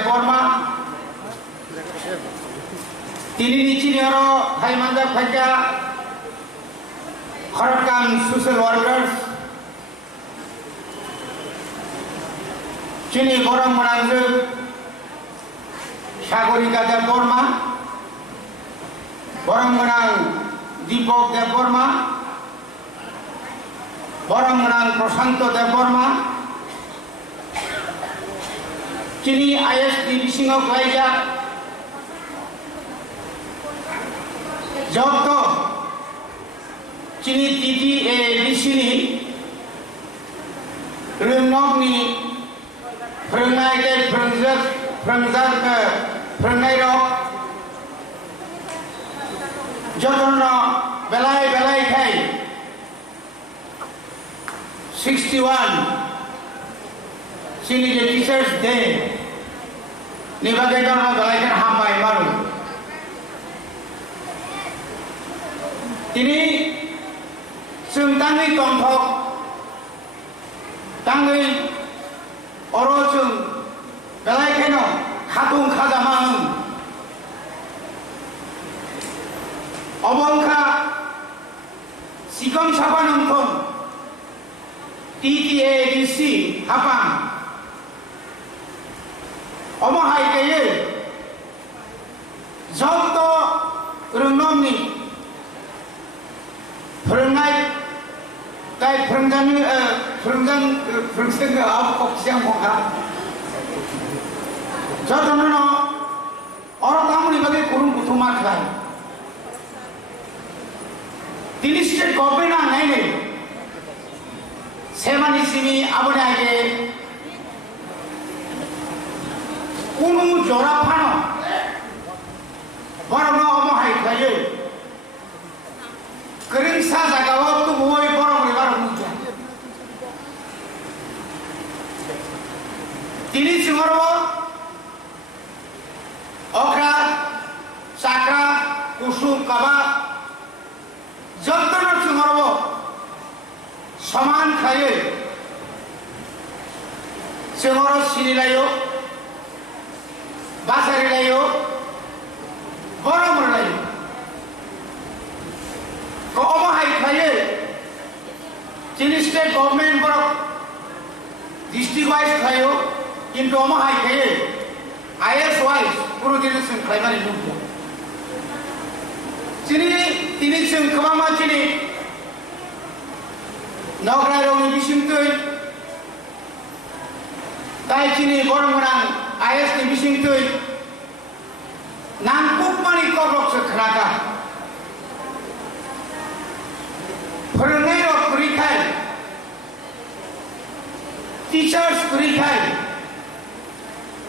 Deborma. Tini ni cini oro hai manjak faja Kharkam social workers. Cini borang menanggap Sagorika Deborma, borang menang Dipok Deborma, borang menang Prosanto Deborma. Cini ayas di Bisingo Klaija Jokto Cini titi di sini Renok ni Perengai ke Perengzat ke Perengai rok Jodono belai kai 61 Sini je Teachers Day. Ni bagai orang belaikan hambai baru. Ini sengtangi tongkok, tangi orosung belaikan katung kadamang. Obongka sikam saban nonton TTADC hapang. Oma hai kaya Joto Rungnom ni Perengai Kai perenggan ke apa kok siang muka Joto nono orang kamu ni bagi kurung kutu makai Tini state government ang ngayon Semani sini abo na aja Kunu jorap pano, baru mau mahai kayu. Kering saja kalau tu buai baru baru muncul. Tini cumaro, okra, sakra, kusum kaba, jantan cumaro, saman kayu. Cumaro sini layo. Basari layo, borong layo. Kau omah hai kaya, jenis state government borong, district wise kayo, into omah hai kaya, IS wise, puru jenis yang kaya mana nunggu. Jenis yang kemana jenis, nak raya orang bisim tu, tay jenis borong orang. IS ni bising tu, nampuk mani korok sekeraka. Perengai rok berikai, teachers berikai,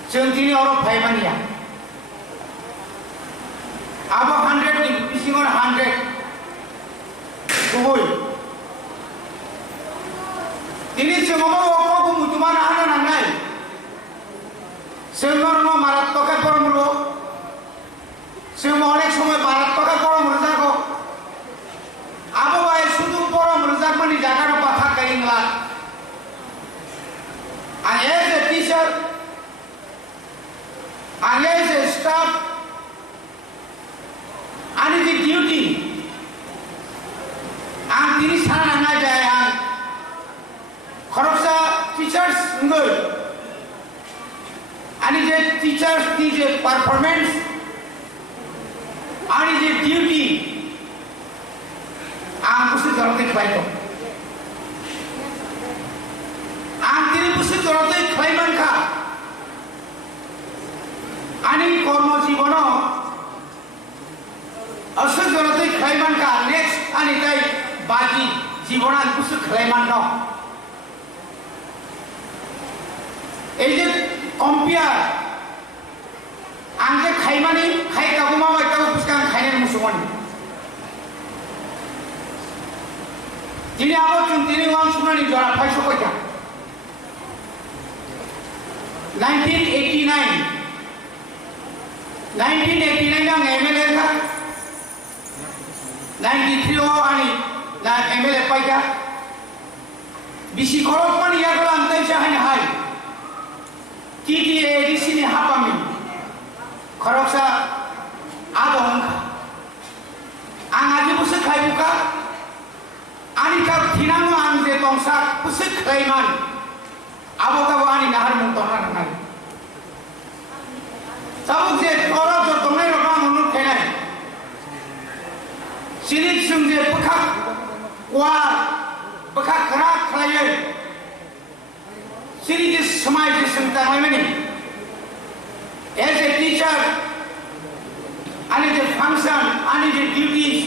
centini orang paimania. Apa 100 ni bising orang 100, kubui. Ini semua orang aku mutuman anak nangai. Semua orang marat pakai kolam ro, semua orang semua marat pakai kolam ro. Apa bayi sudu kolam ro mani jaga rupa hak keinglat. And as a teacher, and as a staff, and as a duty, and ini sana na jaya. Korupsa teachers enggak. And is a teacher's performance, and is a duty. Ang pusi dorotay klaim. Ang tini pusi dorotay klaiman ka. Ani kormo jibono. Asu dorotay klaiman ka. Next ani tay bagi jibonan pusi klaiman no. Agent compare angke khaimani khai kaguma wa tahu puskang khainan musuman Tini apa cun tini wang sunani jora phai sokoja 1989 ang MLA ka 93 ani na MLA pai ka bisi korok pani ya gola antai sahani hai TTADC ni hapami koroksa adong ang aji busuk khai buka ani kau tinango anje tongsa busuk khai man abo kau ani nahar muntong nang sabuk je koro jo tongai rokam munur khenai sinik sung je bekak wa bekak kerak khlaye sinik je samai je sung tangai mani as a teacher ani je function ani je duties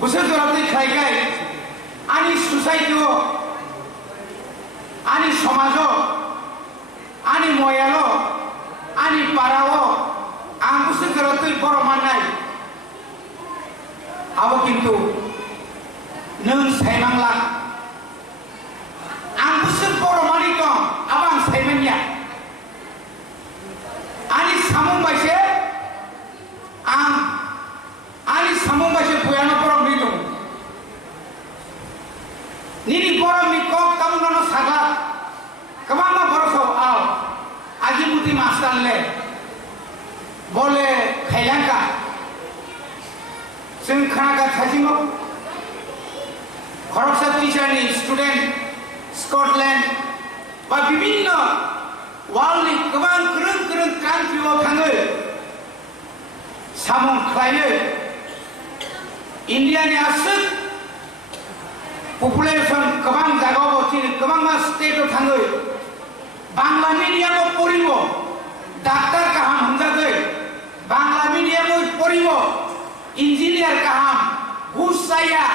busuk jorate khai gai ani society o ani somajo ani moyalo ani parao ang busuk jorate boro manai abo kintu nung saimangla ang busuk boro mani ko abang saimanya ani samung baise ani samung baise buyano porong dito nini porong mi kok kamu nono saga kamama boroso ao aji buti master le bole khayangka sing khana ka thajimo khoroksa teacher ni student Scotland ba bibinno world ni kabang kurung country o thangoi samung khlaye India ni asuk population kabang jaga bo chini kabang ma state o thangoi bangla medium o poribo doctor kaham hamjagoi bangla medium o poribo engineer kaham husaya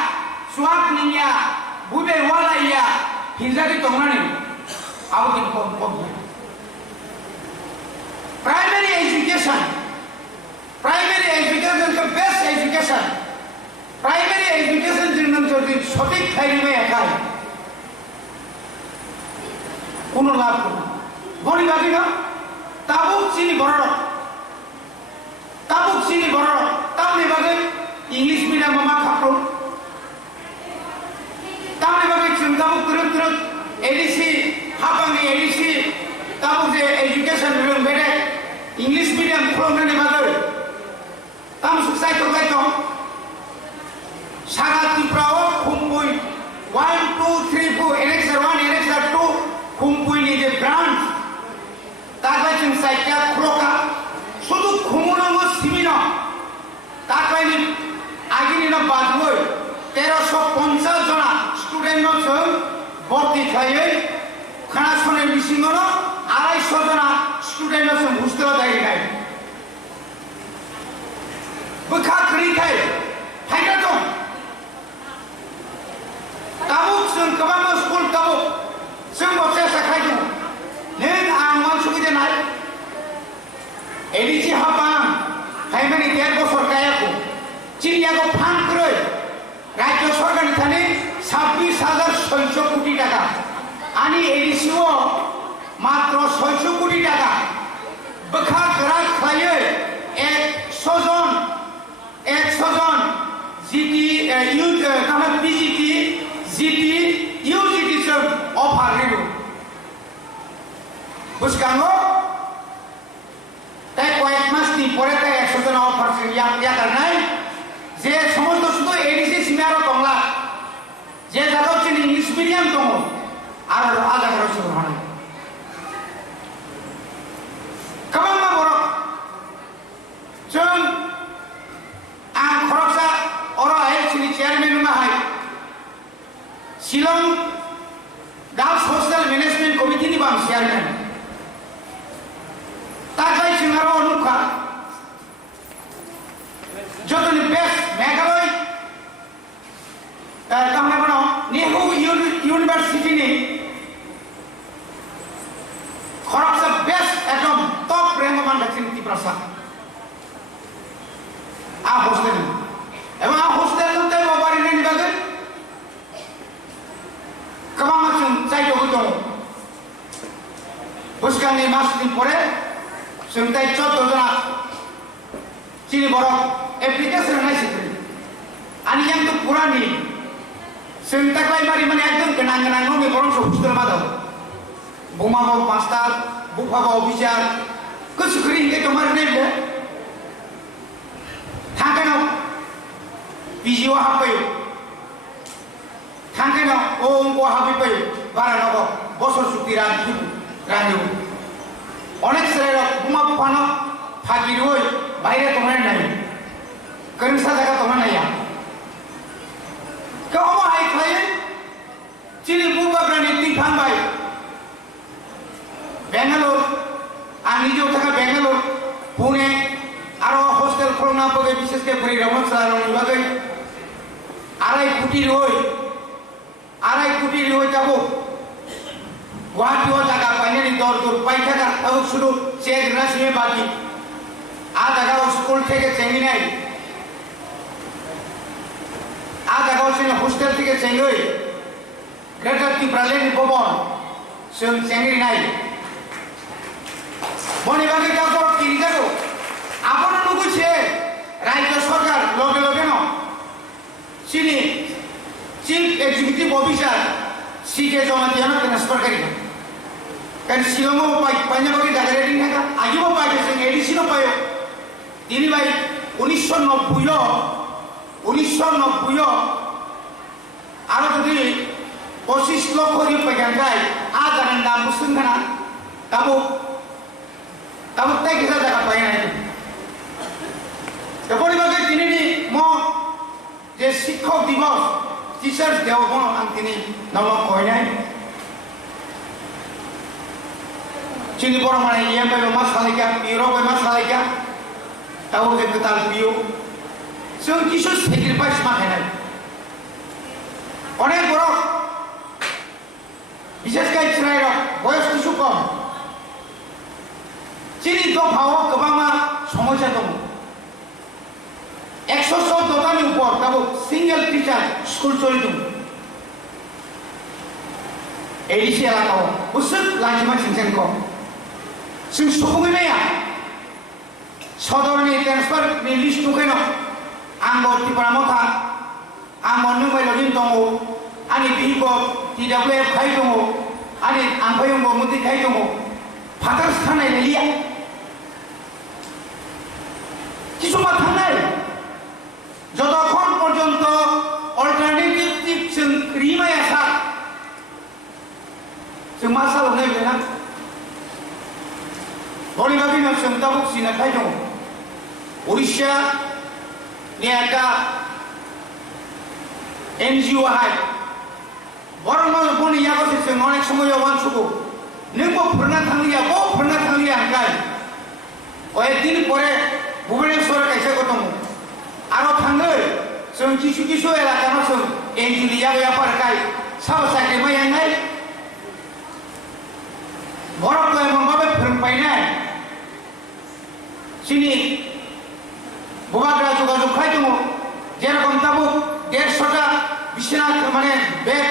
suak niya bube walaya hinjari tongnani abo kin kom primary education is the best education. Primary education jinam jodi sotik khairi me ekai kono labh na boni bagi na tabuk chini bororo tamne bagi English medium ma khapro tamne bagi chuntabuk turut ADC hapangi ADC tabuk je education room bede English medium program ni bagai tam susai to Sara Tiprao Kumpui 1, 2, 3, 4 Annexure 1, Annexure 2 Kumpui ni je branch Takai chung saikya kroka Sudu khumuno mo simino Takai ni agini no badwoi 1350 jona student no chung Borti khaye khana shone bisingono 250 jona student no chung hostel dai gai Bekha khri khai Haida dong tabuk sung kabang school tabuk sung bose sakai tu nen angman sugi denai ADC hapang haimani der bosor kaya ko চিনিয়া ko fun করে রাজ্য সরকার এখানে 26,600 কোটি টাকা আনি ADCও মাত্র 600 কোটি টাকা বখা গ্রাহক খাইয়ে 100 জন জিটি ইউথ কামা পিজিটি জিটি ইউজিটি সব অফার দিল বুঝকাঙ্গো তাই কয়েক মাস দিন পরে তাই 100 জন অফার ইয়া কারণে যে সমস্ত শুধু এডিসি সিনিয়র বাংলা যে জায়গা হচ্ছে ইংলিশ মিডিয়াম দङ আর আলাদা করে শুরু হয় কাবাং मा बर' जों आं खरकसा अर' आइएलसिनि चेयारमेन माहाय शिलं गार्लस हस्टेल मेनेजमेन्ट कमिटिनि बां चेयारमेन ताकलाय जों आरो अनुखा जतनि बेस्ट मेघालय कामना बनो नेहु यूनिवर्सिटीनि खरकसा बेस्ट एकदम टप रैंक मान दक्षिण तिब्रासा आ हस्टेल एवं आ हस्टेल नते बाबारि नि बागै कामा जों जायगायाव दङ बुसकांनि मासनि परे जों ताय 14 जना चिनि बरक एप्लीकेशन नायसिगोन आणि yang tu purani sentak lai mari mani एकदम kenang-kenang no me borong so hostel ma daw boma bo pasta buka official kesukaran itu kemarin ni thangkano video apa itu thangkano ko apa itu barang apa bosor sukti ranju onek seraya buma pano pagi doi bayar kemarin nai kerja jaga kemarin nai ya kau mau hai klien cili buka berani tingkang baik Bangalore ani jo thaka Bangalore Pune aro hostel khulna page bishesh ke puri ramon saron bagai arai kuti roi jabo Guwahati ho jaga paine ni dor paitha ka tabuk shuru check rasme baki a jaga school theke chengi nai a jaga sine hostel theke chengi greater Tipralen Bobon sem chengi nai বনে বাকি কাপড় কিনি যাবো আপনার নুকুছে রাজ্য সরকার লগে লগে ন চিনি চিফ এক্সিকিউটিভ অফিসার সিকে জমা দিয়ে ট্রান্সফার করি কারণ শিলংও পাঞ্জাবকে জায়গা রেটিং থাকা আগেও পাইছে এডিসিনও পাই তিনি ভাই 1990 আরো যদি 25 লক্ষ পাইকান যায় আজ জানেন দাম বুঝছেন না Kamu tak kisah jaga payah itu. Tapi bagi kini ni mau jadi sikhok divas, teachers dia orang antini nama kau ini. Cini orang mana yang perlu masalah kia, biro perlu masalah kia, tahu kita tahu biro. So kisah sacrifice macam ni. Orang orang bisa sekali cerai ro, boys kisah kau. চিনি তো ভাও গোবাংমা সমস্যা দङ 114 नि উপর তাবো single teacher school চলি দङ ADC এলাকাও বুসুক লাঞ্চমা চিনছেন ক जों सुबुंनिया सदरनि ट्रेन्सफार नि लिस्ट नुखैनो आंबो तिपारामथा आंबो नुबायलनि दङ आंनि बिहिबो TWF खाय दङ आंनि आंफायंबो मुति खाय दङ फादार्स थानाय लिया किसुमान थांनाय যতক্ষণ পর্যন্ত অল্টারনেটিভ जों रिमाया सा जों मा सालावनाय बेना बरिबाबिनो जों दा बुजिनाय दङ उड़िष्या नि একটা एनजीओ हाय बरं बनि यागसे जों अनेक समय वानसुगो नोंबो फुरना थांलिया हांगाय कयेकदिन परे भुवनेश्वर कैसे को दङ आरो थाङो जों किसु एलाकानो जों एनजिलिया व्यापारखाय साव साख्रि मायनाय बरफलाय माबा फोरोंबायनाय सिनि बबाग्रा जगाजग खाय दङ जेरकम दाबो 150टा बिसिना माने बेग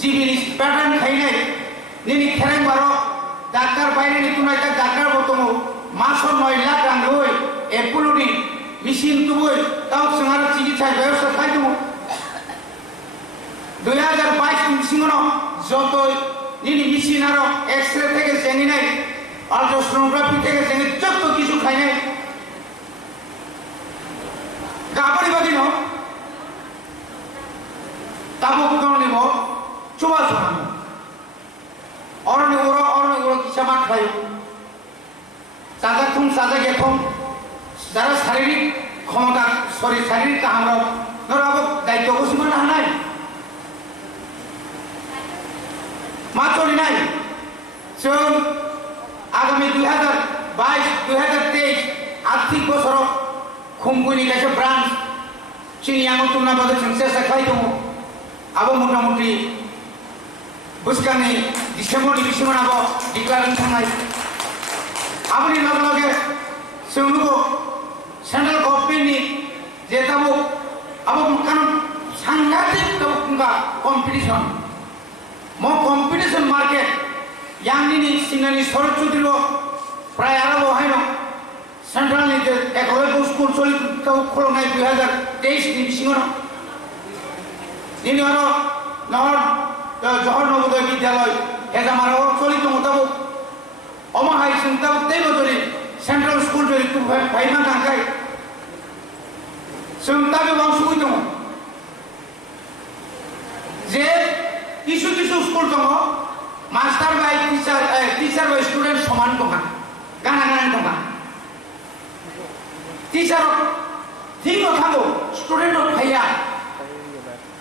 जिबिनि पैटर्न खायनाय निनि खेरें बारो डाक्टर बायनायनि तुनायता डाक्टर बो दङ मासो 9 लाख रां होय एपुलुनि मेसिन तुबो ताव संहार चिकित्सा व्यवस्था खाय दङ 2022 नि सिङाव जत निनि मेसिन आरो एक्सरे থেকে জেনিনাय আল্ট্রাসোনোগ্রাফি থেকে জেনি যত কিছু খায়নাय গাবরি বাদিনো তাবো কোননিব চুবা জানানো অরনে কিসা মাঠ খায় সাজা গেথম যারা শারীরিক ক্ষমতা শারীরিক কাহামর নরাবো দায়িত্ব গসিমান হানায় মাচলি নাই जों आगामी 2022-2023 आर्थिक बोसोर खुंगुनि कायसे ब्रांच चिनियांगो तुमना बादे जों सेसा खाय दङ आबो मथा-मथि बुसकांनि डिसेम्बरनि बिसिमानाबो डिक्लारेशन थांनाय आबोनि लगे जों नुगो सेंट्रेल गभर्नमेन्टनि जे दाबो आबो कानो सांघातिक दाबो कम्पिटिशन म कम्पिटिशन मार्केट यांगनि सिंगानि सरचुदिलो प्राय आरो हायनो सेंट्रलनि जे एकलब्य स्कुल चलि खोलनाय 2023 नि बिसिङाव दिनै आरो जवाहर नवोदय विद्यालय एजामाराव चलि दङ दाबो Oma hai sentau tebo tori central school tori tu paima kangkai. Sentau be bang sukui tong. Je kisu school tong master by teacher by student saman tong. Gana tong. Teacher Tino thango student of phaya.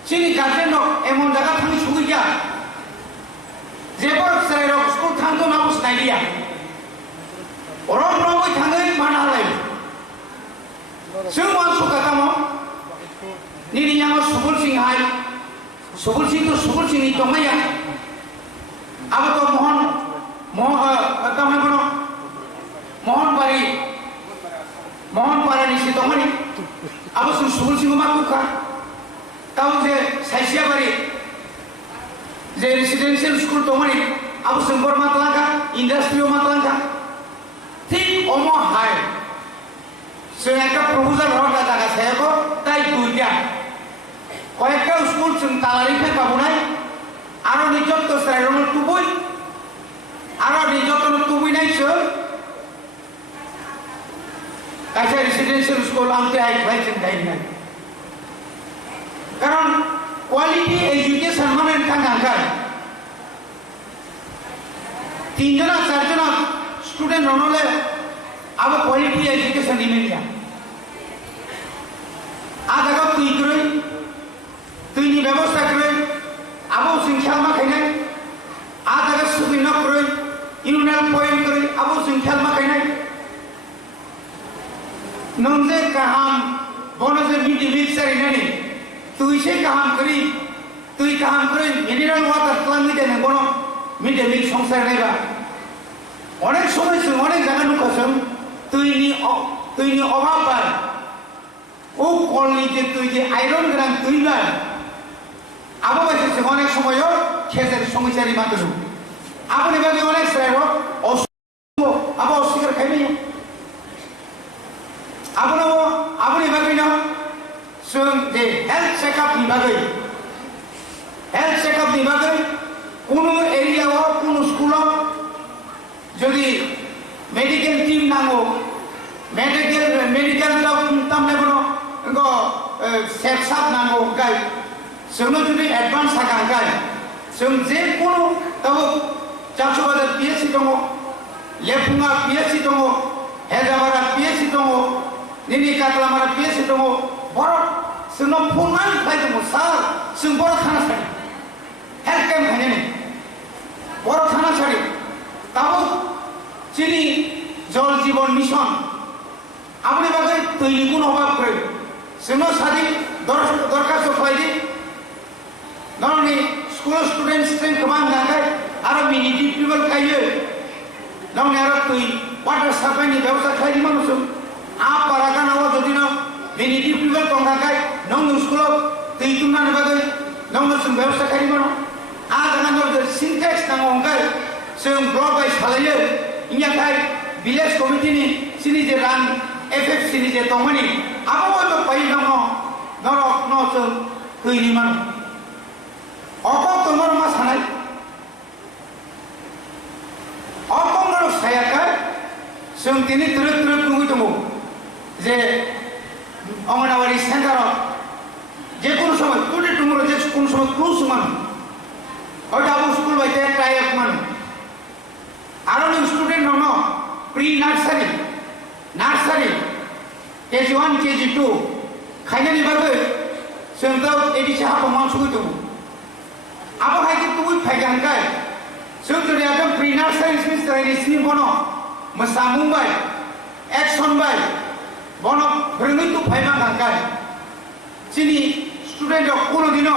Sini guardian of emon jaga thangi sukui ja. Jepor sero school thango namus nailia. Orang ramai thangai mana lagi. Semua suka kamu. Nini yang subul sing hai. Subul sing tu subul sing itu maya. Apa tu mohon pari ni si tomani. Apa subul sing umat buka. Tahu je saya bari. Je residential school tomani. Apa sembor matlangka, industri matlangka. Think omo hai. Sebenarnya proposal orang kata saya kok tai dunia. Kau school centalari kan kamu naik. Aro dijot tu saya orang tubui. Aro dijot tu tubui naik sel. Kasih residential school angte hai baik centai naik. Karena quality education mana yang kan angkat. 3 jana 4 jana student ronole अब quality education नहीं मिला आधा का तुई करें तुई नहीं व्यवस्था करें अब उस संख्या में कहने आधा का सुविधा करें इन्होंने पॉइंट करें अब उस संख्या में कहने नंजे कहां बोनो से मिल सर इन्हें तुई से कहां करी तुई कहां करें मिनरल वाटर प्लांट में देने बोनो मिल संसार नहीं बा অনেক সময় অনেক জায়গা নুকাছম তুই অভাব পায় ও কলনি যে তুই যে আয়রন গ্রাম তুই না আবো বাইছে অনেক সময় খেতের সমস্যারই মাত্র আপনি বাকি অনেক শ্রেয় আবো অস্বীকার খাইবে আপনি বাকি না যে হেলথ চেকআপ নিবাগে কোনো এরিয়া কোনো স্কুল যদি মেডিকেল টিম নাগো মেডিকেল তামনে কোনো সেটসাপ নাগো গাই जोंनो जुदि एडभान्स थाखा गाय जों जे कोनो दाबो जामसबाजार पिएचसि दङ लेफुङा पिएचसि दङ हेजाबारा पिएचसि दङ निनि काटलामारा पिएचसि दङ बर जोंनो फुंनानै फाय दङ सार जों बर थाना सारि हेल्थ केम्प हायने बर थाना सारि दाबो চিনি জল জীবন মিশন আপনি বাগে তৈরি কোন অভাব করে সেনো সাদি দরখাস্ত খাইদি নরনি স্কুল স্টুডেন্ট স্ট্রেন কমান গায় আর মিনিটি পিপল খাইয়ে নরনি আর তুই ওয়াটার সাপ্লাইনি ব্যবস্থা খাইদি মানুষ আ পারাগান আও যদি না মিনিটি পিপল তঙ্গা গায় নং স্কুল তুই তুমনা বাগে নং সুম ব্যবস্থা খাইদি মানুষ আ জানা নর সিনটেক্স নাম অঙ্গায় जों ब्लक वाइज खालायो इनियाखाय विलेज कमिटि नि सिनि जे रान एफएफसि नि जे दंमोनि आबो तो पाइ दङ नरक न जों गैनि मान अक तमर मा सानाय अकमर सायाखाय जों दिनै तुरुत नुगै दङ जे अंगनवाड़ी सेन्टार जे कोनो समय टुडे टुमरो जे कोनो समय क्लोज मान हयतो आबो स्कुल बायते टाइप मान आरो स्टूडेंट होनो प्री नार्सारी केजी 1 केजी 2 खायनानि बागै जों दा एडिसि हाबा मानसुगै दङ आबो हायके तुबै फायगानगाय जों जुदि एकदम प्री नार्सारी सिस्टारनि सिनि बनो मोसामुंबाय एक्शन बाय बनो फोरोङै तु फायमा गानगाय सिनि स्टूडेंट कोनो दिनो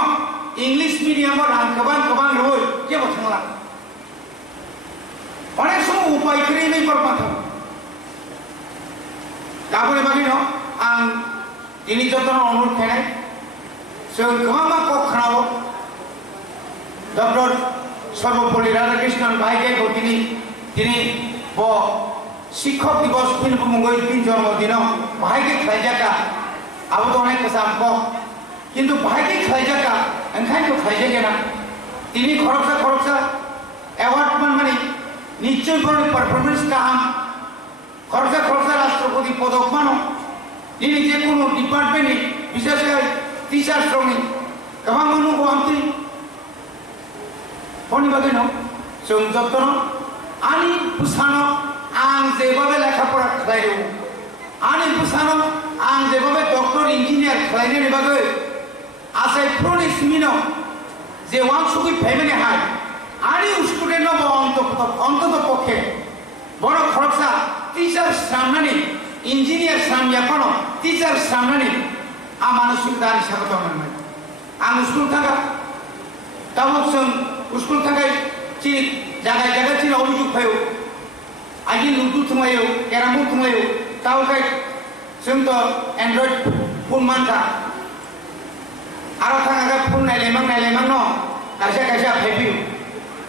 इंग्लिश मीडियम रां गोबां रय जेबो थांला অনেক সময় উপায় করে নেই পারপাতো তারপরে বাকি ন আং তিনি যতন অনুরোধ খাই जों गोबां কক खानाव डॉक्टर सर्वपल्ली राधाकृष्णन भाइके दिनै ब शिक्षक दिवस फिन मुंगै फिन जन्मदिन भाइके खायजाका आबो तो अनेक कसा आंख किन्तु भाइके खायजाका ओंखायनो खायजागेना दिनै खरकसा एवार्ड माने নিশ্চয় বড় পারফরমেন্স কাম খরচা খরচা রাষ্ট্রপতি পদক মানো ini যে কোনো ডিপার্টমেন্টে বিশেষ করে টিচার্স রঙে গোबां মানুষ আমতি ফোন বাগেনো जों যত্ন आंनि बुसानो आं जेबाबे लेखाफरा खालायो आंनि बुसानो आं जेबाबे डक्टर इन्जिनियार खालायनो बागै आसाय फ्रनि सिमिनो जे वां सुगि फेमिलि हाय आंनि स्टुडेन्ट नो अन्तत पक्षे बड़ खरसा टीचार सामनानि इन्जिनियार सामयाखनो टीचार सामनानि आ मानसिक दानि सागत मोननाय आं स्कुल थांगा ताबुक जों स्कुल थांगाय चि जागा जागा चि अभियोग फायो आगि लुदु थुमायो केरामु थुमायो तावखाय जों तो एन्ड्रइड फोन मानता आरो थांगा फोन नायलेमां न कायसा कायसा फायबियो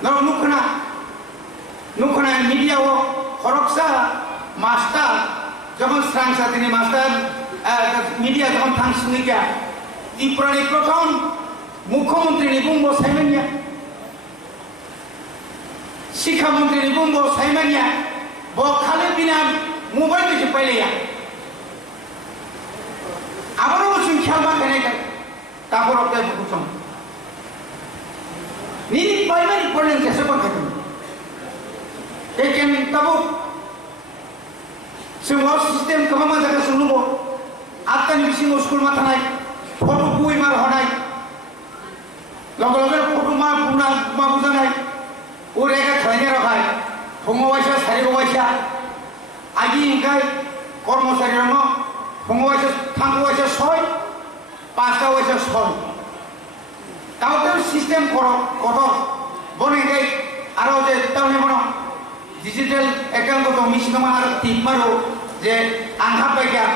न नुखना मिडियाव खरकसा मास्टार যখন স্রাং সাথীনি মাস্টার মিডিয়া যখন থাংসিনি গিয়া ত্রিপুরানি প্রথম মুখ্যমন্ত্রী বুম্ব সাইমানিয়া শিক্ষামন্ত্রী বুম্ব সাইমানিয়া বখালে বিনা মোবাইল কিছু পাইলেয়া আবারও বলছেন খেয়াল বাঁকানে তারপর আপনার বুঝুন নিনি প্রাইমারি পড়লেন কেসে বাঁকাতে দেখেন তবু semua sistem kemana jaga seluruh akan di sini sekolah mata naik foto bui mar honai lagu-lagu foto mar puna buza naik ureka khalanya rakai pengawasan sari pengawasan agi ingkai kormosari ramo pengawasan tangguwasan soy pasca wasan soy tahu tu sistem kotor boleh ingkai aro je tahu ni mana digital account ko misi nama aro tip maro je angka baiknya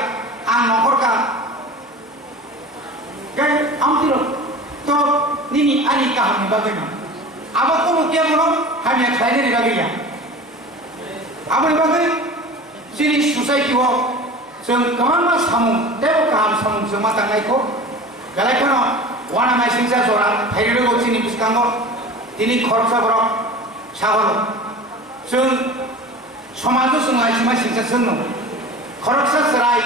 ang nokor ka kan amtiro to nini ani kahani bagaiman aba kono kya mono hanya khaine ni bagaiya aba bagai sini society ho जों कमामा सामु देव काम सामु जों मा tangai ko galai kono wana mai singsa jora thairo go sini biskango tini khorcha borok sagolo जों समाजो जों लाइसिमा सिंसा जोंनो खरकसा सराय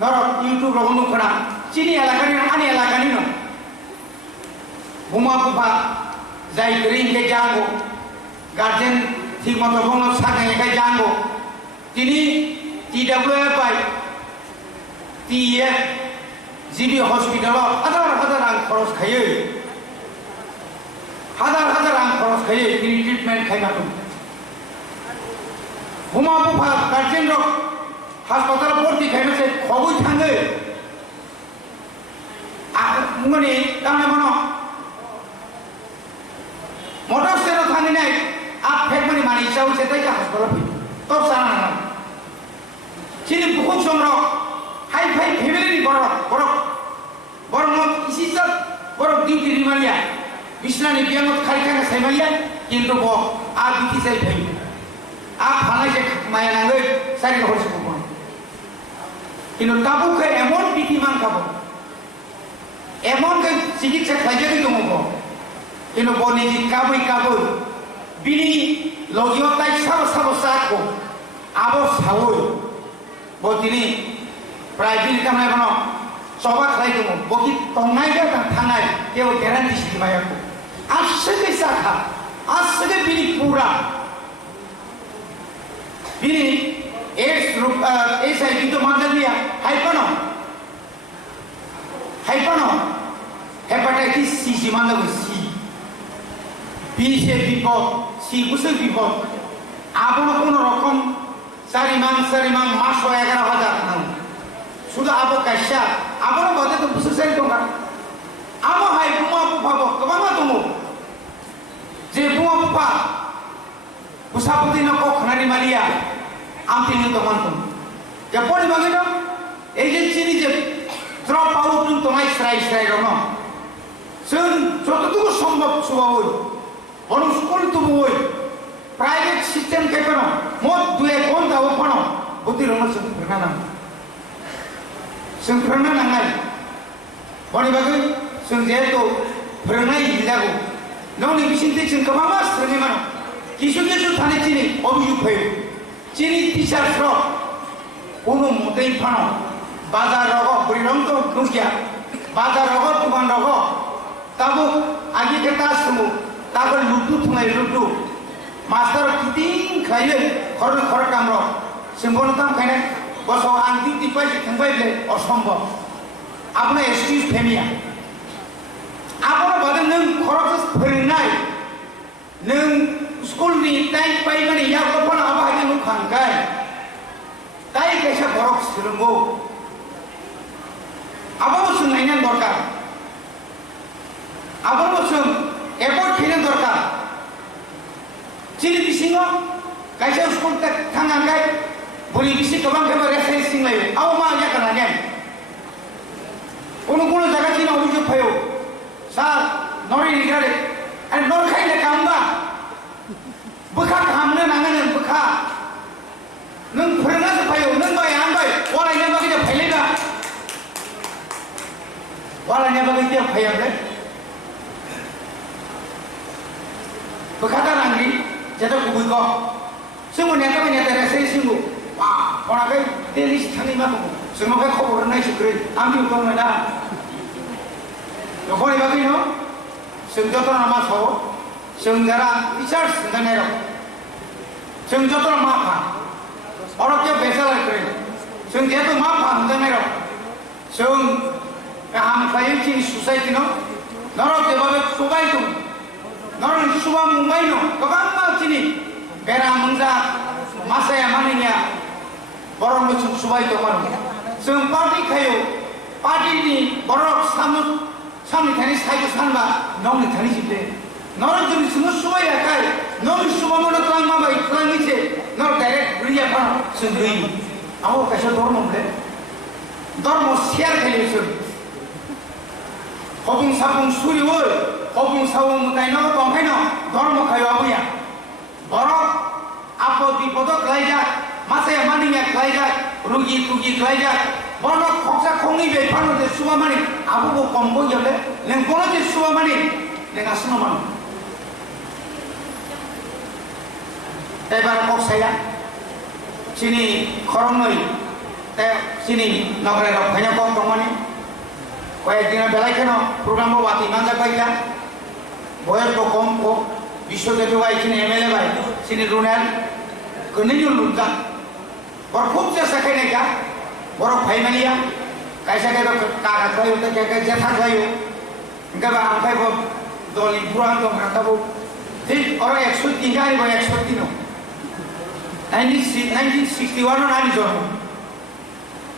नरक इउट्यूब रगनु खना चिनि एलाकानि आनि एलाकानि न बुमा बुफा जाय ग्रिन के जांगो गार्जियन ठीक मतो बंग सागे के जांगो तिनि TWFI TF जिबि हस्पिटाल हजार रां खरस खायो हजार रां खरस खायो तिनि ट्रिटमेन्ट खायनाखौ बुमा बुफा गार्जियन रक हास्पाताल भर्ती खायनोसै खबै थाङो मुंगनि तामने मनो मटर स्टेनो थांनाय आ फेकमानि मानि हिसाबै सेताय हास्पाताल फै तब जाना ना सिनि बुखुक समर हाइ फाइ फेमिलिनि बरमत इसिसा बरक डिउटि रिमालिया बिसनानि बियामत खारिखाङा साइमालिया किन्तु ब आ बिथि जाय फै आप हानाय जे माया नांगै सारि हरसे खबर किन्तु ताबु के एमन बिथि मान खाबो एमन के चिकित्सा खायजे दङ ब किन्तु बनि जि काबै बिनि लगियो ताइ साबो साको आबो सावो बतिनि प्राइभेट कामनाय बनो सबा खाय दङ बकि तंनाय गा थांनाय केव ग्यारान्टि सिमायाको आसके साखा आसके बिनि पूरा बिनि एड्स रूप HIV तो मानदलिया हाइपनो हेपाटाइटिस C मानदो C B से विपद C बुसे विपद आबो कोनो रकम सारिमां मास 11,000 नां सुदा आबो कायसा आबो बदे तो बुसे सारि दंगा आबो हाय बुमा बुफाबो गोबां दङ जे बुमा बुफा बुसापति न को खनानि मालिया आमति न तमन या परि बागेनो एजेन्सि नि जे ड्रप आउट न तमाय स्राय रनो जों जतटुकु सम्भव सुबावो बन स्कुल तुबोय प्राइवेट सिस्टेम केपनो मत दुए कोन दाव पनो बुद्धि रनो जों फोरोंना नांनाय बनि बागै जों जेहेतु फोरोंनाय हिजागो नोंनि बिसिनथि जों गोबां मास फोरोंनाय मानो কিছু কিছু থানে চিনি অভিযোগ হয়ে চিনি টিচার ফ্রক কোনো মতেই ফানো বাজার রগ পরিণত নুকিয়া বাজার রগ দোকান রগ তাবো আগে কেটা সমু তারপর লুটু থুনাই লুটু মাস্টার কিতিং খাইলে খর কামর সিম্বলতাম খাইনে বস আন্তি টিপাই থাকবাইলে অসম্ভব আপনার এক্সকিউজ ফেমিয়া আপনার বাদে নों খরচ फोरोंनाय नों स्कुलनि टाइम पाइ माने या गथ'ना आबाहाय नों खांगाय ताई कैसा बरक सोलोंगौ आबाबो सोंनायनि दरकार आबाबो सों एफर्ट खैनो दरकार चिनि बिसिङाव कैसा स्कुल थांगांगाय बुरि बिसि गोबां गोबां रेफारेन्स सिंलायो आव मा जागोन आगेन কোনো জায়গা চিনি অভিযোগ ফাयो স্যার নরি রিগারে আর নর খাইলে কামবা বখা কামनो नाङो बखा नों फोरोंनासो फायो नों बाय आं बाय वालायनो बागै जे फायलेगा वालायनो बागै जे फायाबे बखा दा नांगि जेता गुबैगो जोंबो नेका बाय नेता रेसै सिंगु वा पणाखै देलि थांनि मा दङ जोंनावहाय खबर होनाय सुग्रै आं बिउखौ मोना नखरनि बागै न जों जतन मा सावो जों जारा टिचार्स होननाय र जों जतन मा फा अरके बेसालाय करे जों जेतु मा फा होननाय र जों गाहाम फायो चिनि ससाइटि न नरक देबाबे सबाय दं नरक सुबा मुंबाय न गोबां मा चिनि बेरा मुंजा मासाया मानिया बरं मोसौ सबाय दं जों पार्टी खायो पार्टीनि बरक सामनि थानि साइको सानबा नंनि थानि जिबले नरक जों सुनो सबायाखाय नों सुबा मन क्लां माबाय क्लांनिसे नर डाइरेक्ट रिया फा जों गई आव कैसा धर्मले धर्म शेयर खायो जों हबुं साबुं सुरिवो हबुं साबुं मुतायनो दंखायनो धर्म खायो आबैया बरक आपद विपद क्लाइजा मासाया मानिया क्लाइजा रुगि तुगि क्लाइजा बरक खक्सा खंनि बे फानो दे सुबा मानि आबो कमबो यले लें कोन दे सुबा मानि लें आसनो मान एबार खक्साया चिनि खरंनै ते चिनि नगरे र फाइना कम दंमानि কয়েকদিন বেলায় কেন প্রোগ্রামও বাতি না যাবাইলা বয়স তো কম ও বিশ্বজ্যোতি ভাই চিনি এমএলএ ভাই চিনি রুনাল কনিজু লুকা বড় খুব চেষ্টা খাই নাকি বড় ফাইমালিয়া কাইসা কে কাকা খাইও তো কে জেঠা খাইও গবা আখাই বব দলি পুরান তো কাটাবো ঠিক ওরা 103 গাড়ি বা 103 নো 1961 নানি জন্ম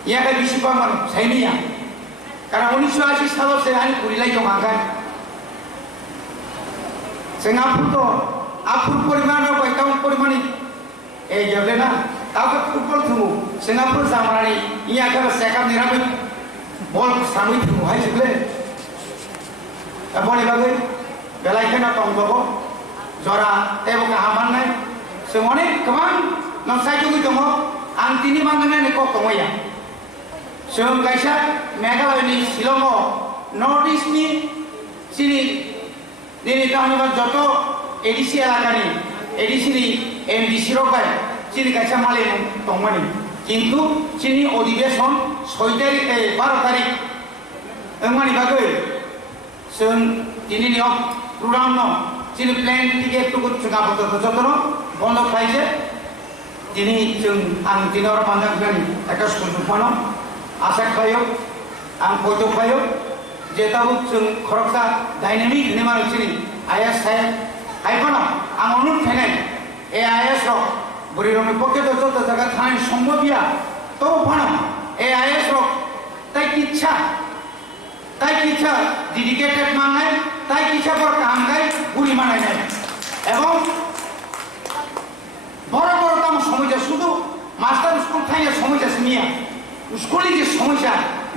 ইয়াকে বেশি কম মানুষ সাইনিয়া karena 1980 सालाव से आनी कुरिलाई दं आगान जों आफुर परिमाण बायताव परिमाणि ए गेलेना तावके फुटबल थुमु जों आफुर जामरानि इया के सेकआप निराबै बल सामै थुमु हाय जोबले दा बनि बागै बेलायखेना दंबावो जरा तेबो गाहामाननाय जों अनेक गोबां नसायदुगै दङ आं तिनि माननानै कक दङया जों गायसा मेघालयनि शिलंआव नर्थ इस्टनि चिनि दिनै ताहनिबा जत एडिसि एलाकानि एडिसिनि एमडिसि रगाय चिनि गायसा मालिक दंमानि किन्तु चिनि अधिवेशन 6 तारिख 12 तारिख ओंमानि बागै जों दिनैनि प्रग्राम न चिनि प्लेन टिकेट टुकुर जोंहाबो जतन बन्द खालायजे दिनै जों आं दिनाव मानजागोन एका स्कुल जुफानो आशा खायो आं फयतो खायो जेताबो जों खरकसा डायनामिक होने मानसिनि आईएस साहेब आइफोना आं अनुरोध खायनाय ए आईएस रो बुरिरनि पक्षे तो जत जागा थानाय सम्भबिया तो फानो ए आईएस रो ताई किच्छा डेडिकेटेड माननाय ताई किच्छा पर काम गाय बुरि मानायनाय এবং বড় বড় কাম সমস্যা শুধু মাস্টার স্কুল থাইনে সমস্যা শুনিয়া स्कुलनि जे समस्या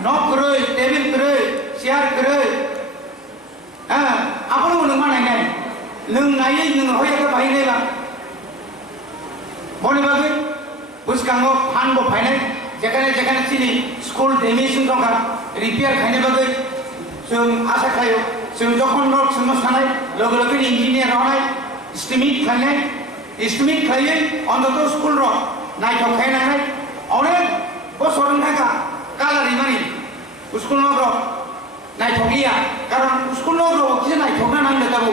न करे टेबिल करे चेयार करे आपन मन मानायनाय नों नायै नों होयका बाहायनायबा बनि बागै बुसकांगो फानबो फायनाय जेखाने चिनि स्कुल डेमेजिं दंखा रिपेयार खायनाय बागै जों आशा खायो जों जखन नर्थ सोंनो सानाय लोगो लोगो इन्जिनियार हनाय स्टिमिट खायनाय estimate খাইয়ে অন্তত স্কুল র নাইথক খাইনাनै অনেক বছর থাকা কালারি মানি স্কুল নগ্র নাইথকিয়া কারণ স্কুল নগ্র কিছু নাইথকনা নাংলে তাবো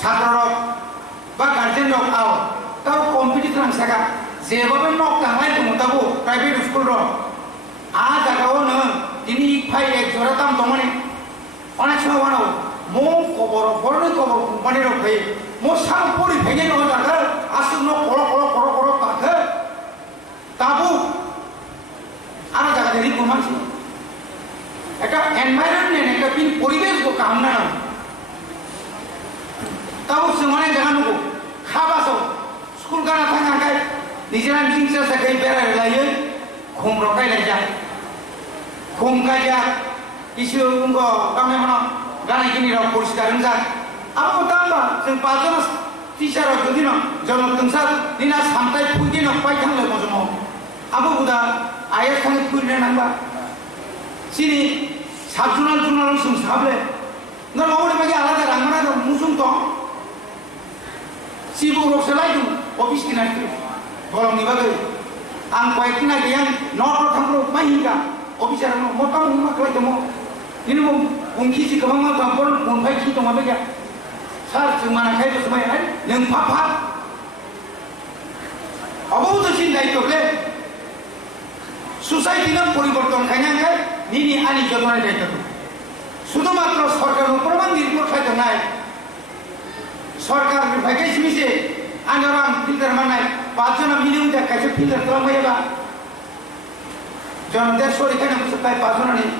ছাত্র বা গার্জেন রক আও তাও কম্পিটিশন থাকা যেভাবে নক তাহাই দङ তাবো প্রাইভেট স্কুল র আ জায়গাও নো তিনি ফাই এক জোড়া দাম দমানে অনেক সময় বানাও মো খবর বড় খবর কোম্পানি রক ভাই মো সাম পরি ভেঙে ন জায়গা আসুন ন কড় কড় কড় কড় তাকে তাবো আর জায়গা দেরি কোমাছি একটা এনভায়রনমেন্ট একটা পিন পরিবেশ কো কাম না তাবো সমানে জানানো খাবাসো স্কুল গানা থাকা গাই নিজেরা জিনিসা সাকাই বেড়া লাইয়ে ঘুম রকাই লাই যায় ঘুম গাইয়া কিছু উঙ্গ কামে মনে গানাই কিনি রক পরিষ্কার যা আবো তাম্বা जों পাঁচজন টিচার যদি ন জনম তংসার দিনা সামতাই ফুইতে ন পাই থামলে মজম আবো বুদা আইএস খানে ফুইলে নাংবা সিনি সাবজুনাল জুনাল সুম সাবলে ন মাওরে বাকি আলাদা রাংনা দ মুসুম তো সিবু রকসলাই দু অফিস কিনাই গরমনি বাগে आं कयेकदिना गैया नट थांब्रो माहिंगा अफिसार मता मा खालाय दङ दिनै बुंखि जि गोबां मा गांफोर बुंफाय खि दङ बे गैया सार जों मानाखाय बसबाय हाय नों फाफा अबौत सिन दायित्वले सोसाइटिना परिवर्तन खायनांगाय निनि आनि जतनाय दायित्व শুধুমাত্র সরকার প্রমাণ নির্ভর খাইতে নাই সরকার ভাইকে সিমিছে আন্দোলন ফিল্টার মানাই পাঁচজন মিলিয়ন টাকা কাছে ফিল্টার খালামबायबा জনদের সরিখানে বসে পাঁচজন নেই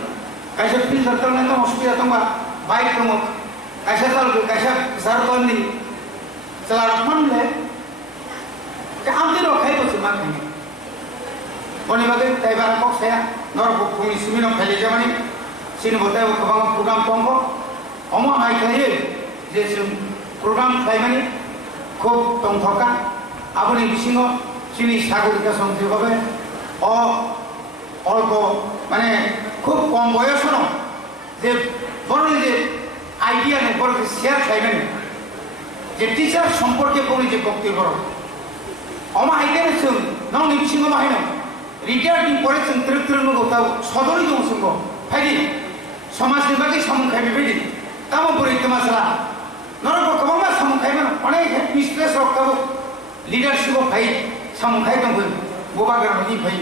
কাছে ফিল্টার খালামनाय दं असुबिदा दंबा बाइक दङ কাছে চালবে কাছে সারকনি চালারমানলে কে আমদি রখাই বসে মাখাই বনিবাগে তাইবার কক্সায়া নরব ভূমি সিমিনো খালি জামানি सिन बताय गोबां प्रग्राम दङ अमा हायखायो जे जों प्रग्राम खालामनानै খুব दंथका आबोनि बिसिङाव सिनि सागरिका संख्रिभाবে অল্প মানে খুব কম বয়স ন যে বড় যে আইডিয়া সম্পর্কে শেয়ার খাইবেন যে টিচার সম্পর্কে কোন যে বক্তব্য অমা আইডিয়া जों नंनि बिसिङाव बाहायनो रिटायार्ड परे जों त्रित्रिनो गताव सदरि दङ जों फायदि समाजनि बागै सामुखाय बेबायदि तामो बोरै तमासला नरक गोबां सामुखायमोन अनेक हेडमिस्ट्रेस रक्ताबो लिडारशिपआव फाय सामुखाय दंबो बबाग्रामनि फाय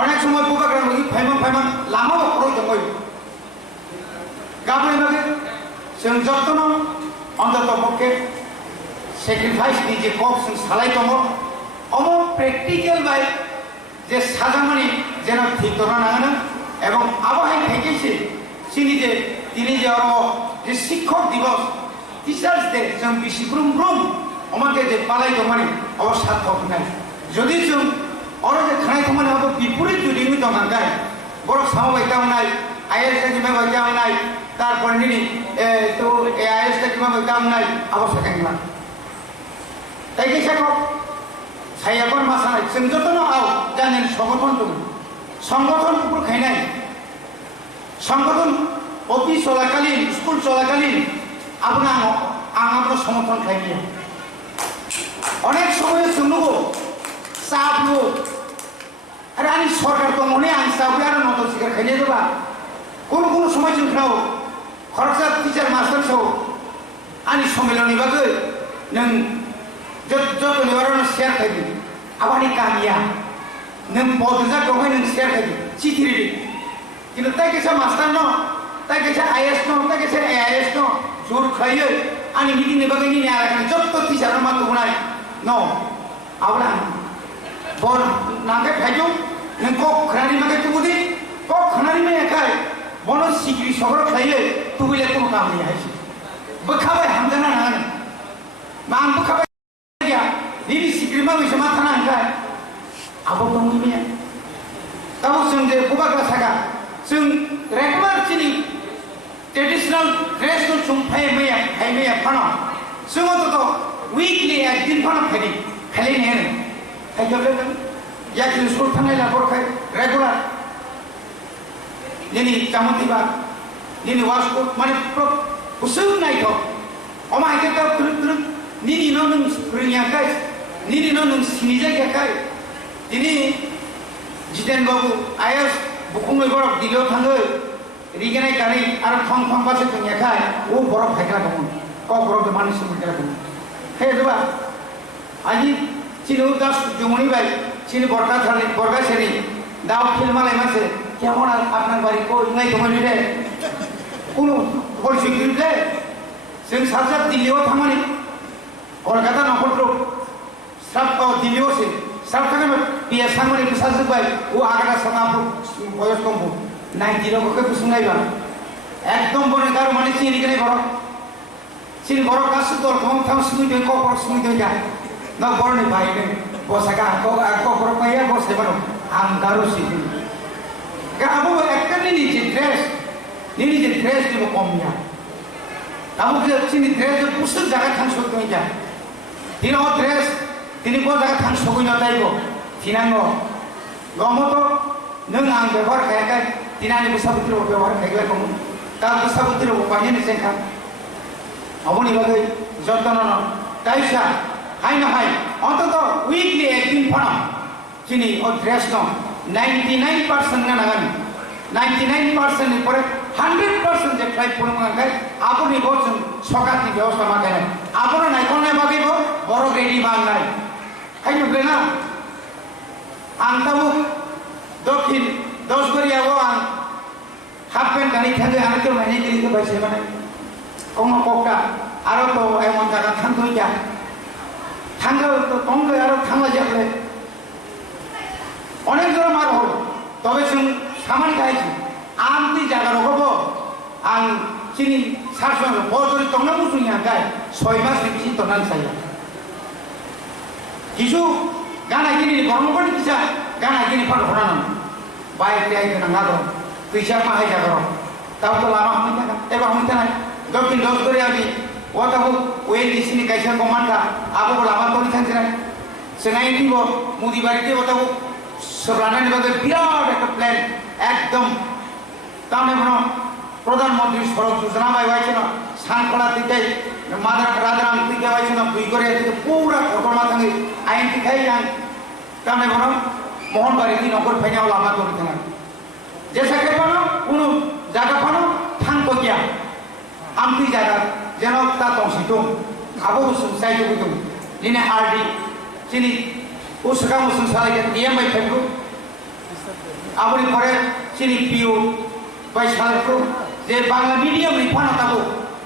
अनेक समय बबाग्रामनि फायमोन लामा बखराव दंबो गाबोन बागै जों जत्न अन्तत पक्षे सेक्रिफाइसनि जे कब जों सालाय दङ अमो प्रेक्टिकल बाय जे साजामानि जेन ठीक दना नाङानो এবং আবহাওয়া থেকেছে সিনি যে তিনি যে যে শিক্ষক দিবস টিচার্স ডে जों বিশিব্রুম ব্রুম আমাকে যে পালাই দমানে অবসার্থক নাই যদি जों অর যে খানাই দমানে হবে বিপরীত যদি মি দমাঙ্গাই বড় সামবাই দামনাই আইএস কে মে বাই দামনাই তারপর নিনি তো আইএস কে মে বাই দামনাই অবশ্যক না তাই কি শেখক ছায়াবন মাসানাই जों যতন আও জানেন সংগঠন দङ সংগঠন উপর খাইনাই সংগঠন অফিস চলাকালীন স্কুল চলাকালীন আপনার আমার সমর্থন খাইনি অনেক সময় শুনবো চাপলো আরে আমি সরকার তো মনে আনি চাপলে আর নত শিকার খাইলে দেবা কোনো কোনো সময় जों খাও খরচা টিচার মাস্টার সহ আনি সম্মেলনী বাগै नों যত নিবারণ শেয়ার খাইবি আবানি কামিয়া नों बदजा दंहाय नों शेयर खायदि चिथिरि किन्तु ताय केसा मास्टार न ताय केसा आईएएस न ताय केसा एआईएस न जुर खायो आनि मिटिंनि बागै नि आराखन जत्त टिचार मा दंनाय न आवला बर नागे फायजो नों को खरानि मागे तुबुदि को खरानि मे एखाय बन सिग्रि सगर खायो तुबिले कोनो काम नि हायसि बखाबाय हामजाना नाङा मा आं बखाबाय या निनि सिग्रि मा बैसो मा थाना आंखाय आबो दंनि ताबो जों जे बबाग्रा सागा जों रेगुलार चिनि ट्रेडिशनल ड्रेस जों फायमेया फाना जों तो वीकली एक दिन फाना फायदि खालि ने फायजोबले जों या जों स्कुल थांनाय लाबरखाय रेगुलार दिनै जामतिबा दिनै वास्को माने उसुं नायथ अमा आइके दा nini no nung rinyakai nini no nung sinijakai ini Jiten Babu ayas bukung borok dilo tangge rigenai kari ar thong base rinyakai o borok bhaikla kamu ko borok de manis bhaikla kamu he doba aji chinu das jumuni bai chini borka seni দাও খেলমালে মাসে কেমন আপনার বাড়ি কই নাই তোমার রে কোন পরিচয় দিলে जों साजा दिल्लीयाव थांनानै कलकाता नखरखौ साब दिल्लीयाव से साब थांनानै बिया सांमानि फैसाजोब्बाय ओ आगादा सामाफोर बयस दंबो 90 रकमखौ फुसुंनायबा एकदम बने गारो माने चिनिगने बरक गासै दलखौ थाम सुमिदों कपर सुमिदों जा ना बरनि बायने बसागा कपर पाया बसेबानो आं गारो सिदि गाबो एकखानि निजे ड्रेस दिबो कमया kamu ke sini dress itu pusat jaga thang sokoi ja tino dress tini ko jaga thang sokoi na tai ko tinango gomo to nung ang ବ୍ୟବହାର kai tinani busabutro ବ୍ୟବହାର kai ko ta busabutro pani ni senka aboni bagai jotno no taisa hai na hai onto weekly ekdin phana sini o dress no 99% na nagan 99% ni pore 100% যে flight পরিমাণ আপনি বলছেন সকাতি ব্যবস্থা মাথায় নাই আপনার নাই কোন বাকিব বড় রেডি বাং নাই খাইবে না আনতাবু দক্ষিণ 10 গরিয়াবো আন হাফ প্যান্ট গানি থাকে আর কেউ মানে দিতে পারছে মানে কোন কোকটা আরো তো এমন জায়গা থাকতো যা থাঙ্গা তো কমলে আরো থাঙ্গা যাবে অনেক দূর মার হল তবে সামান গাইছি আমতি জায়গার হবো আং চিনি সারসং বজরি তংনা মুসুনি আগাই 6 মাস বেশি তনান সাইয়া কিছু গানা গিনি গরম করে দিছা গানা গিনি ফাল হরানো বাইক যাই না গাদো পয়সা মাহাই জায়গা তাও তো লামা হই না এবা হইতা নাই দক্ষিণ 10 করে আমি ওটাও ওই দিসনি কাইসা কমান্ডা আবো লামা তো থাকছে না সেনাই দিব মুদি বাড়িতে ওটাও সরানানি বাদে বিরাট একটা প্ল্যান একদম তাহলে মনে প্রধানমন্ত্রী সড়ক যোজনা পাইছে না সানকড়া দিকে রাজারাম দিকে পাইছে না দুই করে পুরা ঘটনা থাকে আইন খাই যান তাহলে মনে মোহনবাড়ি দিন নগর ফেঙাও লাভা করে থাকা যে সাথে পানো কোনো জায়গা পানো থাকবো গিয়া আমতি জায়গা যেন তা দংশিত আবো চাইতে বুঝুন দিনে আরডি চিনি ও সেকা মুসুন সালাইকে ইএমআই ফেলবো আপনি পরে চিনি পিও বাই সালকো যে বাংলা মিডিয়াম রিফান তাবো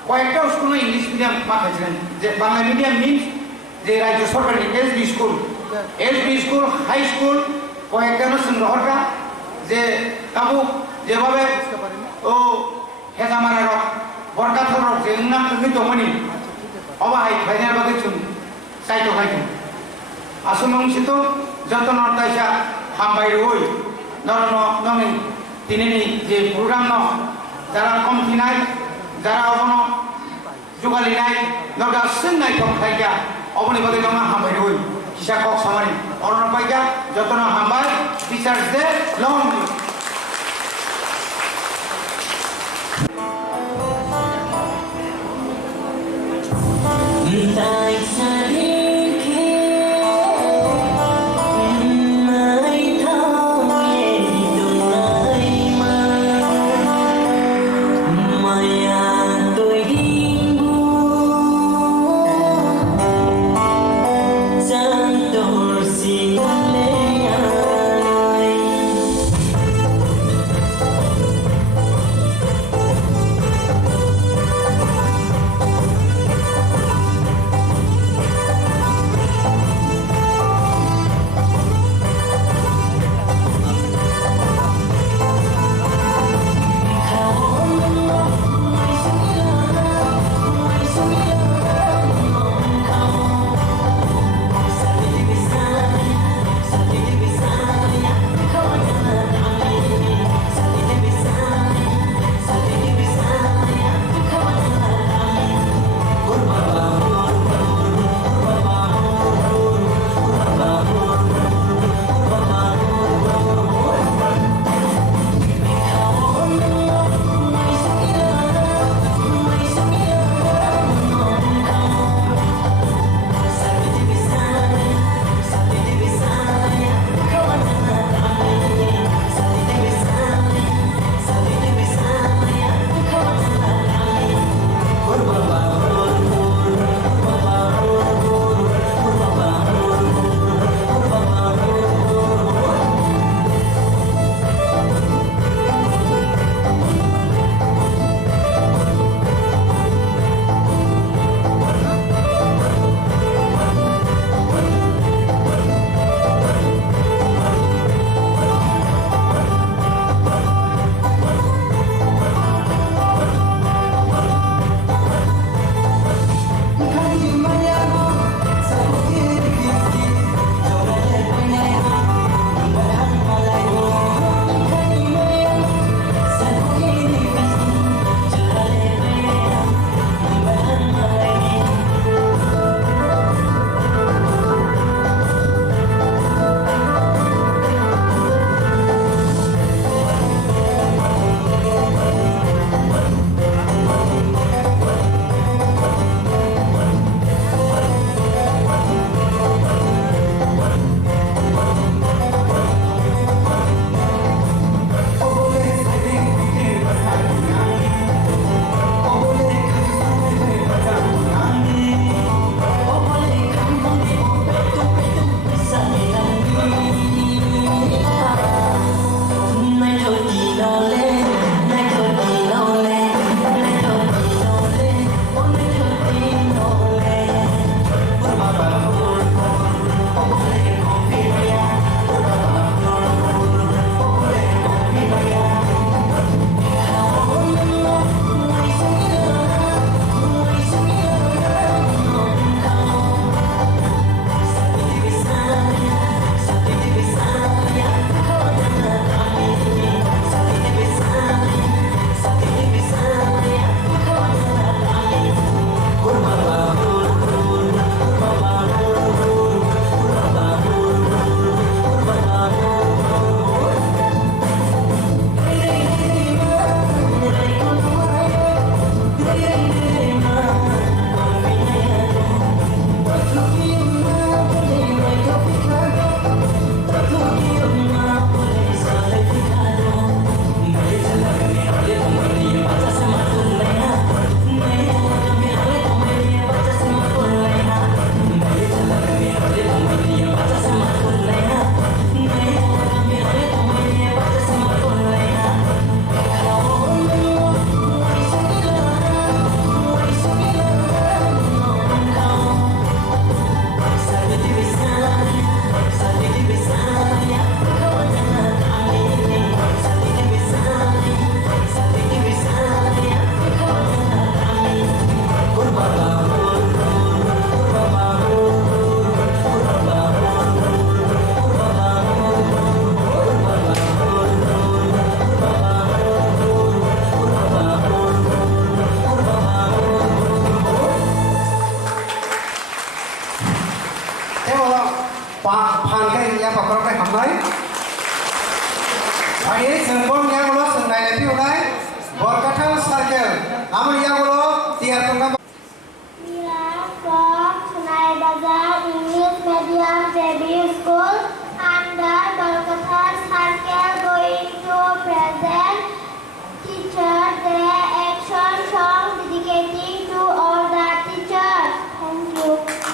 কয়েকটা স্কুল ইংলিশ মিডিয়াম মাখাইছিলেন যে বাংলা মিডিয়াম মিন্স যে রাজ্য সরকারি এসবি স্কুল হাই স্কুল কয়েকটা সংগ্রহটা যে তাবো যেভাবে ও হেজামারা রক বরকাথর রক যে নাম কিন্তু মনি অবাহাই ফাইনাল বাগে চুন চাইতো খাইতো আসুন অংশিত যত্ন তাইসা হামবাই রই নরন নমি তিনি যে প্রোগ্রাম ন যারা কম থিনাই যারা অবন যোগালি নাই নগা সিং নাই কম খাইগা অবনি বাদে নমা হামবাই রই কিসা কক সামারি অরণ পাইগা যত্ন হামবাই টিচার্স ডে লং हामबाय फारि जों बन यागलो जों नायनाय फिउनाय बरकाथा सार्केल आमोल यागलो तियार तंगा Mira from Sunai Bazar English Medium Debut School under Kolkata Circle going to present Teacher Day action song dedicating to all the teachers. Thank you.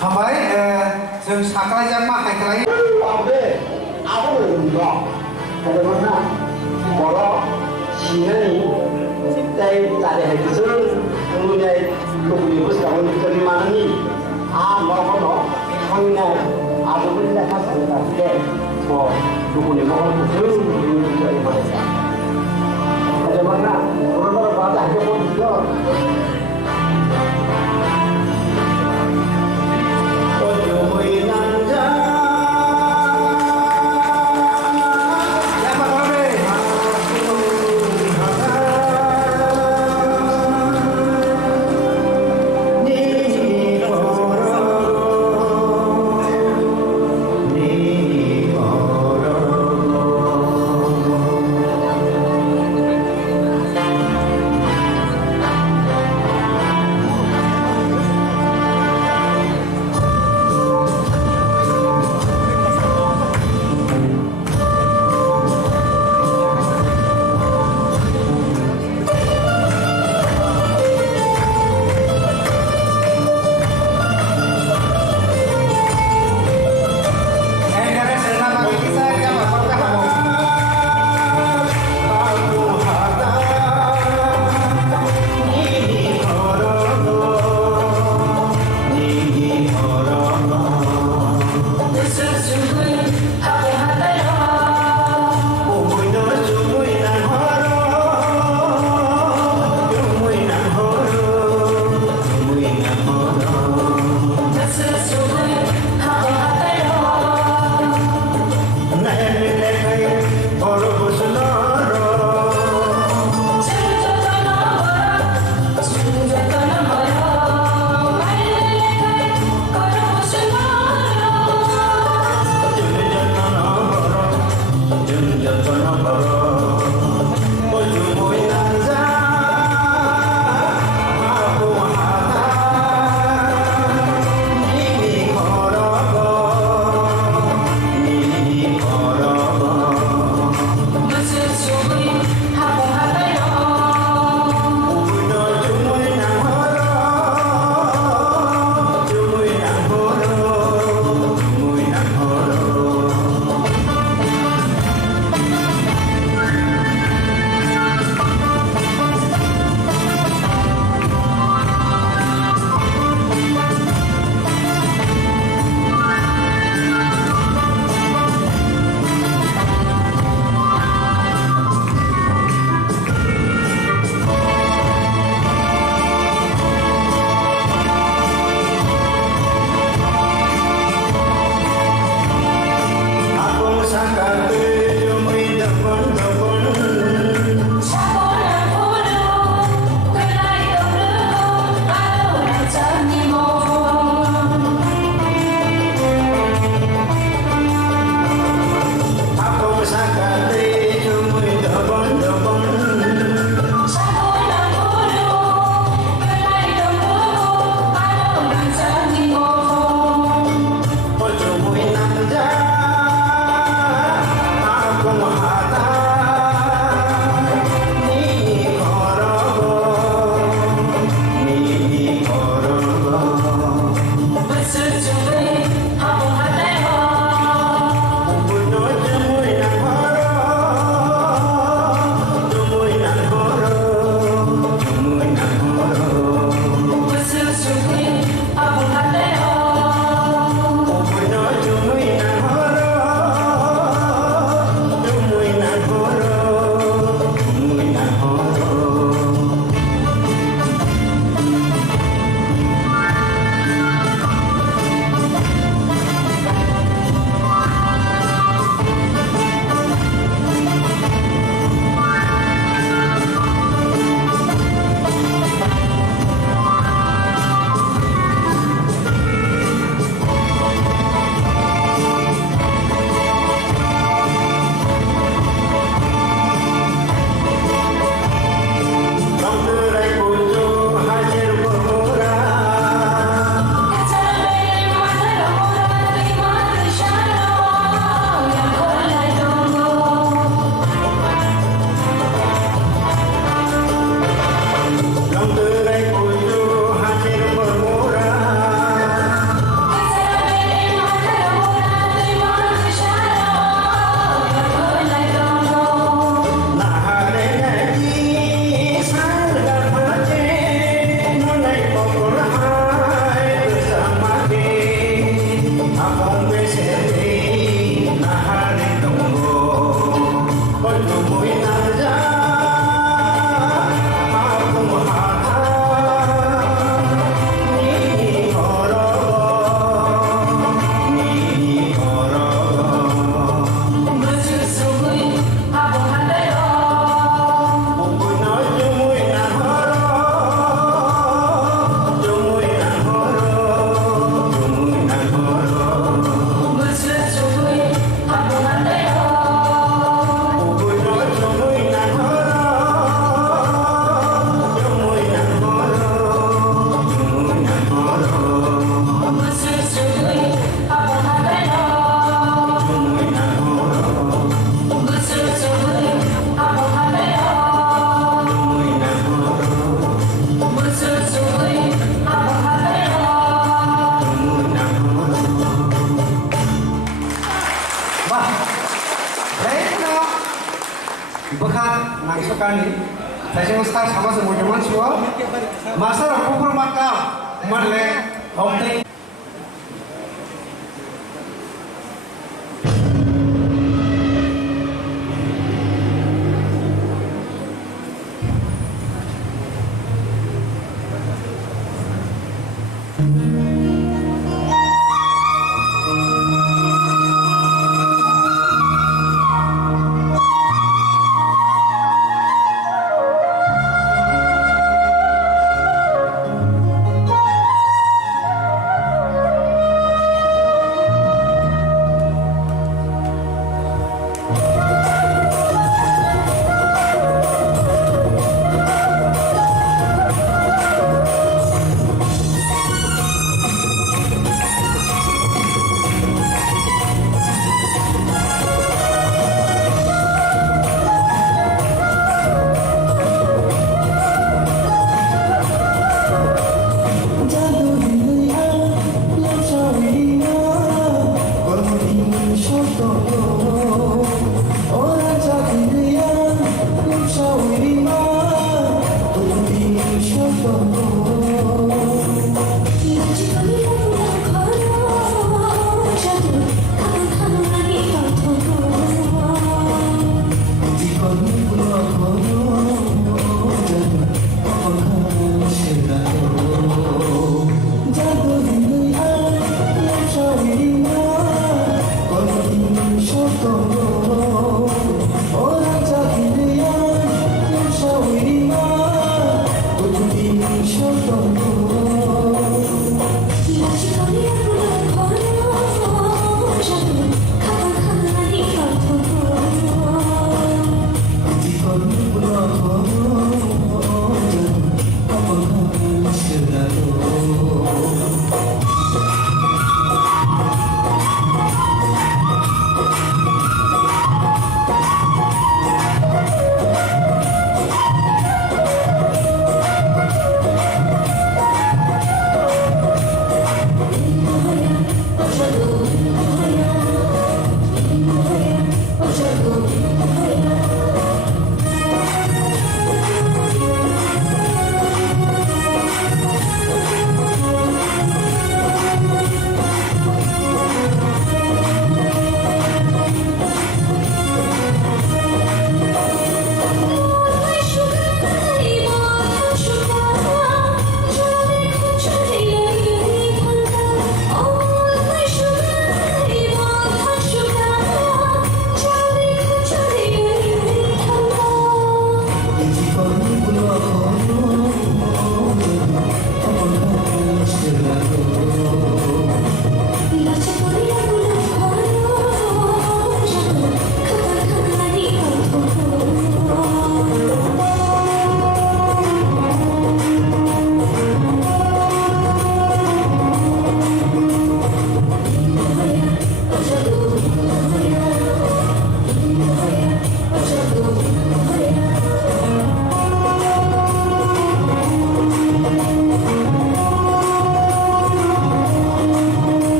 हामबाय जों साख्लायजान माखायख्लाय Pambe, aku beruntung. Bagaimana kalau sini kita cari hasil kemudian kemudian sekarang dari mana ni? Mau kalau hanya aku pun dah kasih lagi. So kemudian mau hasil dari mana? Bagaimana orang-orang pada hanya pun juga. Ni isokani saya star sama semua teman semua masa aku maka marle homte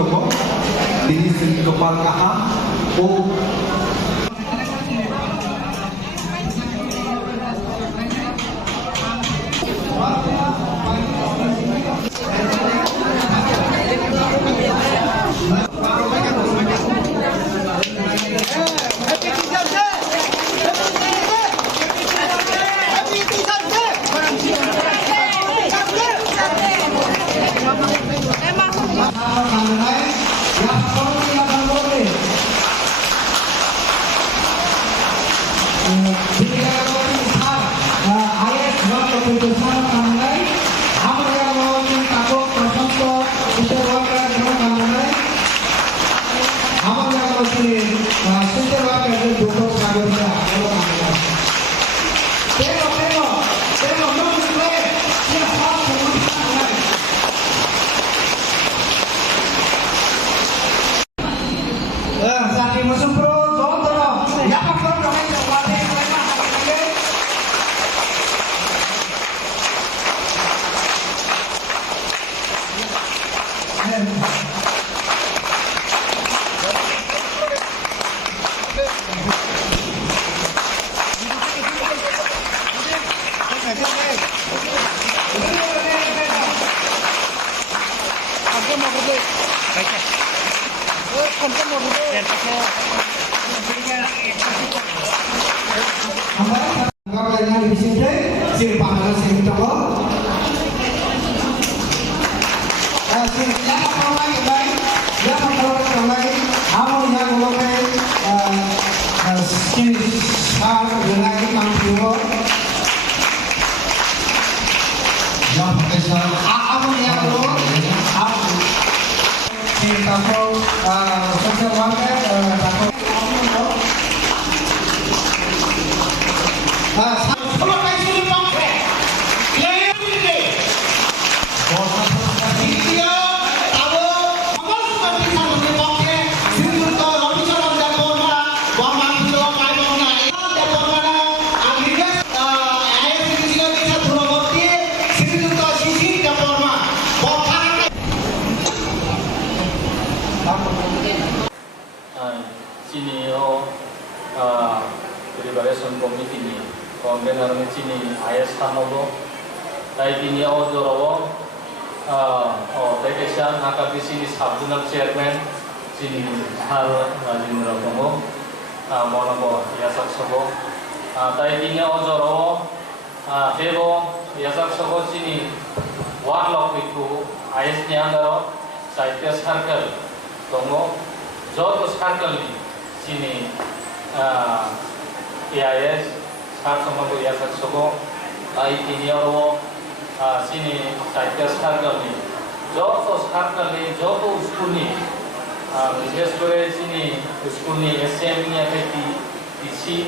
dong. Ini sing kepal kaham. Oh. Preparation Committee ni convener ni sini IS Tanogo, tapi ini Jorowo, Dekesan Akab sini Subdivisional Chairman sini Har Rajendra Kongo, Monaco Yasak Sobo, tapi ini Jorowo, Devo Yasak Sobo sini Warlock itu IS ni andaro Saitya Circle Kongo, Joto Circle ni sini AIS सात समूह या सक्सों आई तीनियों sini Saitya Circle ni जो तो Circle ni जो तो school ni विशेष करे sini school ni SM ni apa isi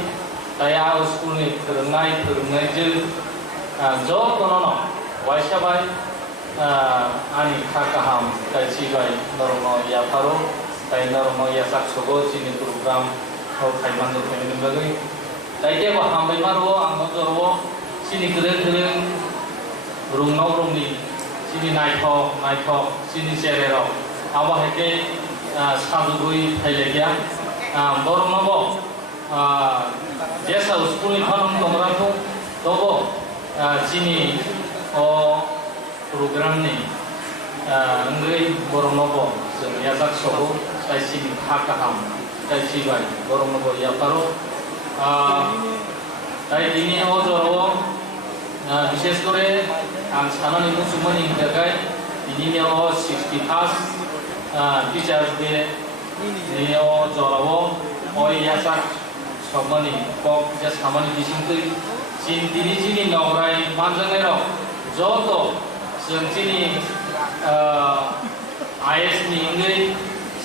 saya school ni terungai jil जो तो nono वैसा by ani kakaham kaisi bayi normal ya paru kai normal ya saksogo sini program kau kaiman tu kami lagi. Tapi dia baham bayi maru angkat jorowo sini keren rung ni sini naik sini serero awak heke satu dui thailegya borong nobo jasa school ni khanum tomra tu tobo sini program ni anggrei borong nobo yasak sobo sai sini hakaham sai sibai borong nobo ya paro tai ini jorowo विशेष करे आं सानानि मुसुमनि हिंगाय बिनियाव 60 teachers day नियाव जरावो ओय यासा समनि कक जे सामानि बिसिंतै चिन्तिनि जिनि नगराय मानजनेरो जतो जोंथिनि IS नि इंगै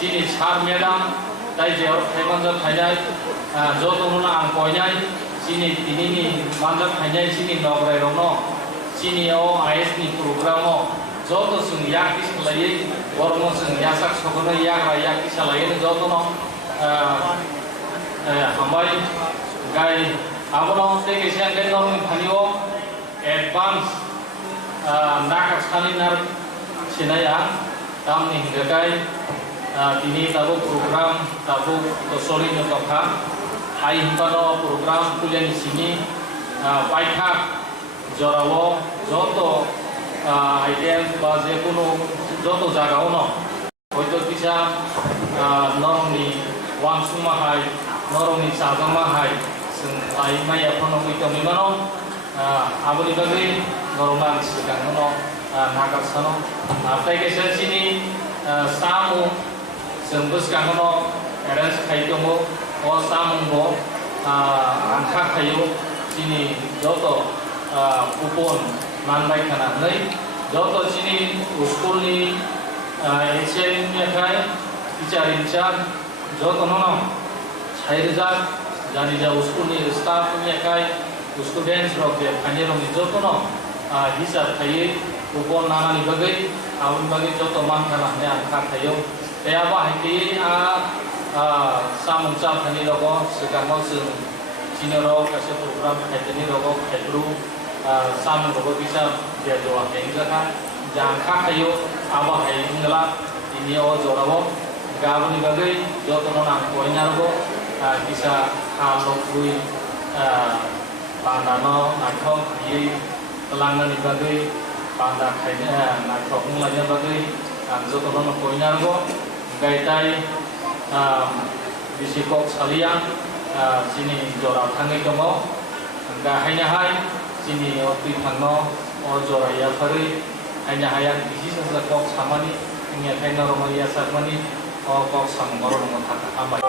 जिनि सार मेडाम दाय जेव थाइमानजो थाइनाय जतो नुना आं कयनाय sini ini manjat hanya sini nograi rono sini IS ni programo joto sung yak islai warmo sung yasak sokono yak islai joto no hambai gai abono te kesian gai normi bhanio advance nakat sani nar sinaya tamni hinggakai tini tabuk program tabuk tosoli nyotokha hai himpano program kuliah di sini paithak jorawo joto item ba je kuno joto jaga ono hoito bisa norongni wangsuma hai norongni sagama hai sing ai maya phono kuito mimano aboni bagi normal sekarang no nagar sano apa yang saya sini samu sembus kangono arrange kaitomo o samungo angka kayo sini joto kupon manbai kana nai joto sini school ni HM nya kai teacher in charge joto nono chairja jani ja school ni staff nya kai students rok je khanero ni joto no hisab khai kupon nana ni bagai awun bagai joto man kana ne angka kayo kaya ba hiti samung cap thani logo sekarang sing sinoro kasih program kaitani logo kaitru samung logo bisa dia doa kayak kan jangka kayo aba hai ngela ini o jorawo gabuni bagai joto nonang koinya logo bisa kalau kui pandano nakho kai telangan ni bagai panda kainya nakho ngelajar bagai joto nonang koinya logo gaitai bisikok saliang sini jorau tangi domo enggak hanya hai sini oti tangno o jorau ya fari hanya hayang bisi sesekok samani hanya kaina romalia samani o kok samgoro nomor kata amai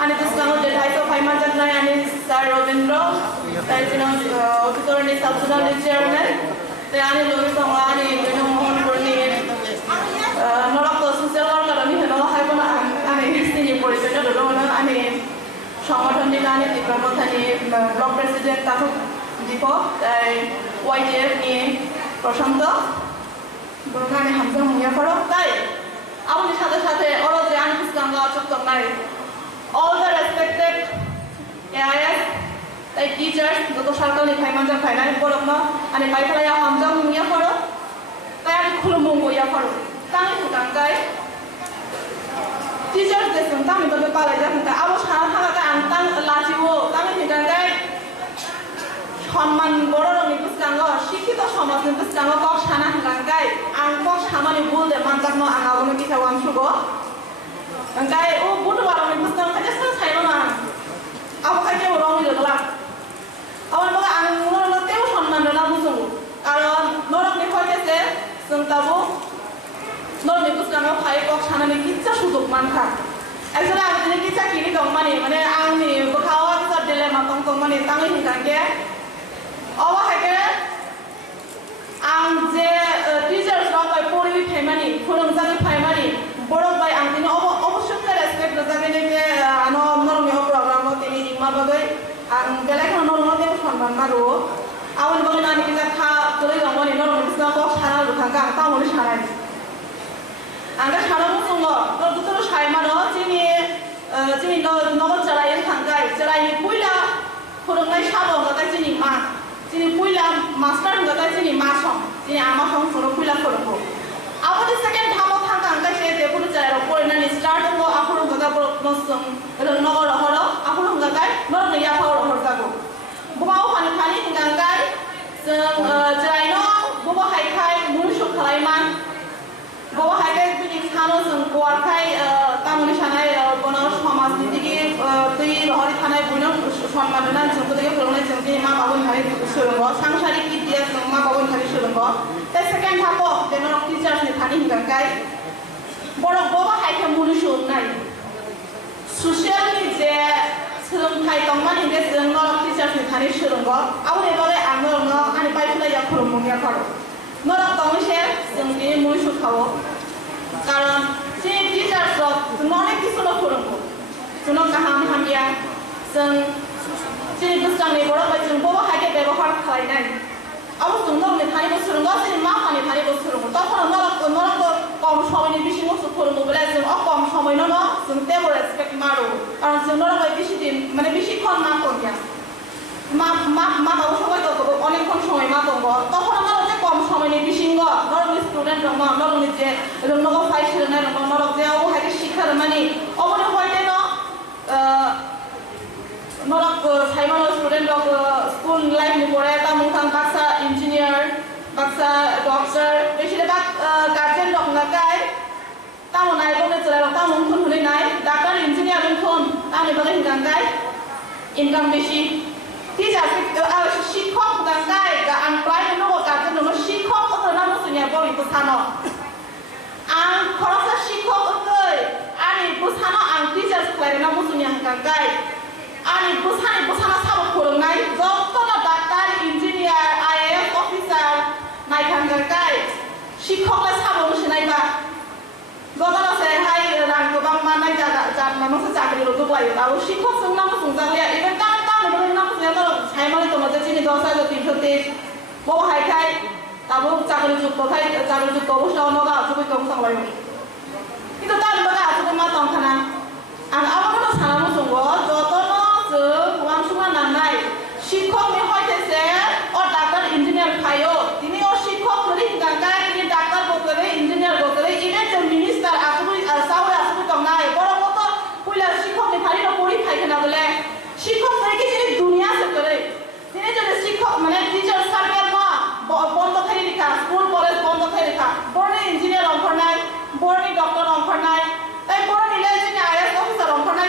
ani bistang detai to phai manjak nai ani sir Robindro tai jino auditor ni subjunal chairman tai ani lobi songa ani bino mohon purni norak to social worker ani helo hai bona ani sini porichaya dolo na ani সংগঠন থেকে আনি বিক্রমথানি block president তাহলে দীপক তাই ওয়াইডিএফ নিয়ে প্রশান্ত বড়খানে হামজা মুয়া করো তাই আমাদের সাথে সাথে ওরা যে আনফিস গাঙ্গা চুক্ত নাই অল দ্য রেসপেক্টেড এআইএস তাই টিচার্স যত সরকারি ফাইমানজা ফাইনাল করো না আনি পাইফালায়া হামজা মুয়া করো তাই আমি খুলুমু মুয়া করো তাই গাঙ্গায় Teachers desem tami babe pala jahan ka abo sana thanga ka antang lachiwo tami hidangai সম্মান বড় রঙি বুঝলাঙ্গ শিক্ষিত সমাজ বুঝলাঙ্গ কক সানা হাঙ্গাই আং কক সামানি বুলদে মানজাকনো আঙাবনো কিসাও আং সুগো হাঙ্গাই ও বুট বারনি বুঝলাঙ্গ কাজে সান ছাইনো না আবো কাজে রঙি দলা আমার মগে আং নরনো তেও সম্মান না বুঝুঙ্গো কারণ নরকনি হইতেছে সন্তাবো নরনি বুঝলাঙ্গ ফাই কক সানানি কিচ্ছা সুযোগ মানখা একজনে আগদিনে কিচ্ছা কিনি দংমানি মানে আংনি বখাওয়া কিচ্ছা দিলে মাতং দংমানি তাঙ্গি হিঙ্গাকে অবা হাইকে আং যে টিচার্স রং বাই পরিবি ফাইমানি ফোরংজানি ফাইমানি বড় বাই আং দিনে অবশ্যই রেসপেক্ট জাগাইনে যে আনো নরমিও প্রোগ্রাম তিনি নিমা বাগৈ আং বেলাইখান নরমতে সম্মান মারো আউন বলে নানি কিজা খা তলে দংমানি নরম বিসনা কক সারা লুখাঙ্গা আং তামনি সারাই আংগা সারা মুসুঙ্গ দুতর সাইমানো চিনি নগদ চালাই থাঙ্গাই চালাইনি পুইলা ফোরংনাই সাবো গাতাই চিনি মা চিনি পুইলা মাস্টার গাতাই চিনি মা সং চিনি আমা সং ফোরো পুইলা ফোরো আবদি সেকেন্ড ধামো থাঙ্গা আংগা সে দেপুর চালাইরো পরিনানি স্টার্ট হবো আফুরং গাতা নসং নগর রহর আফুরং গাতাই নরং ইয়া ফাও রহর যাবো বুমাও ফানি ফানি গাঙ্গাই চালাইনো বুবা হাইখাই মুনুসু খালাইমান বাবা হাইকে তুই খানো जों কোয়ারখাই তামনি সানাই কোন সমাজ নীতিকে তুই রহরি থানায় বইনো সম্মাননা जों থেকে ফলনে जों যে মা বাবন হারি সুরঙ্গ সাংসারিক বিদ্যা जों মা বাবন হারি সুরঙ্গ তাই সেকেন্ড হাপো যেন টিচার্স নি থানি হিগাঙ্গাই বড় বাবা হাইকে মুনুসু নাই সোশ্যাল নি যে सोलोंथाइ दंमानि जे जों नरक टिचार्स नि थानि सुरঙ্গ आउ एबारे आं नरक आनि पाइफुलाया खुरुमुनिया खरो नरक दंसे जों बे मुनुसु खावो কারণ যে টিচার্স অনেক কিছু ফোরঙ্গ जों गाहाम हामिया जों जे बुस्थांनि बर' जों बर' हाइके ব্যবহার खालायनाय আবো जों नरनि थानि बोसोरंग जे मा फानि थानि बोसोरंग তখন নরক কম সময়নি বেশি মতো ফোরঙ্গ বলে जों কম সময় ন जों তেবো রেসপেক্ট মারো কারণ जों নরক বেশি দিন মানে বেশিক্ষণ না করিয়া মা বাবা সবাই তো অনেকক্ষণ সময় মা দঙ্গ তখন আমার যে কম সময় নেই বিশিঙ্গ নরম স্টুডেন্ট দঙ্গ নরম যে নগ ফাই ছিলেন নরক যে ও হাইকে শিক্ষার মানে অবনে হইতে ন নরক সাইমান স্টুডেন্ট স্কুল লাইফ নি পড়ে তা মুখান বাক্সা ইঞ্জিনিয়ার বাক্সা ডক্টর বেশিরভাগ গার্জেন দঙ্গ গাই তামো নাই বলে চলে তা মুখন হলে নাই ডাক্তার ইঞ্জিনিয়ার মুখন তামনি বলে গাঙ্গাই ইনকাম বেশি টিচার শিক্ষক গাঙ্গাই আং প্রায় নগ গার্জেন দঙ্গ শিক্ষক তো নাম সুনিয়া বলি পুসানো আং খরচা শিক্ষক কই আনি পুসানো আং টিচার ক্লারে নাম সুনিয়া গাঙ্গাই আনি পুসানো সাবো ফোরংনাই যতন ডাক্তার ইঞ্জিনিয়ার আইএএস অফিসার নাইখান গাঙ্গাই শিক্ষকরা সাবো মুসিনাইবা যতন আছে হাই রাং গোবাং মানাই জাত মানুষে চাকরি রতো বলাই তাও শিক্ষক जों নাম সুংজালিয়া ইভেন তা নাম সুনিয়া সাইমালি তোমাদের চিনি 10,323 বড় হাইখাই তাবো চাকরি যুক্ত থাই চাকরি যুক্ত অবস্থা নগা জুবি কম সাংলাই কিন্তু তার বাগা আছে মা তংখানা আর আমাদের সানানো সঙ্গ যতন जों ওয়াংসুমা নানাই শিক্ষক নি হইতেছে ও ডাক্তার ইঞ্জিনিয়ার খায়ো তিনি ও শিক্ষক ধরি গাঙ্গাই তিনি ডাক্তার বকরে ইঞ্জিনিয়ার বকরে ইভেন যে মিনিস্টার আসুই সাউরে আসুই তংনাই বড় মত কইলা শিক্ষক নি ফারিনো পড়ি খাইখানা বলে শিক্ষক থেকে যে দুনিয়া সে করে তিনি যদি শিক্ষক মানে টিচার সার্কেল মা বন্ধ করে লেখা স্কুল কলেজ বন্ধ করে লেখা বড় ইঞ্জিনিয়ার অঙ্কর নাই বড় ডক্টর অঙ্কর নাই তাই বড় নিলে যে আইএস অফিসার অঙ্কর নাই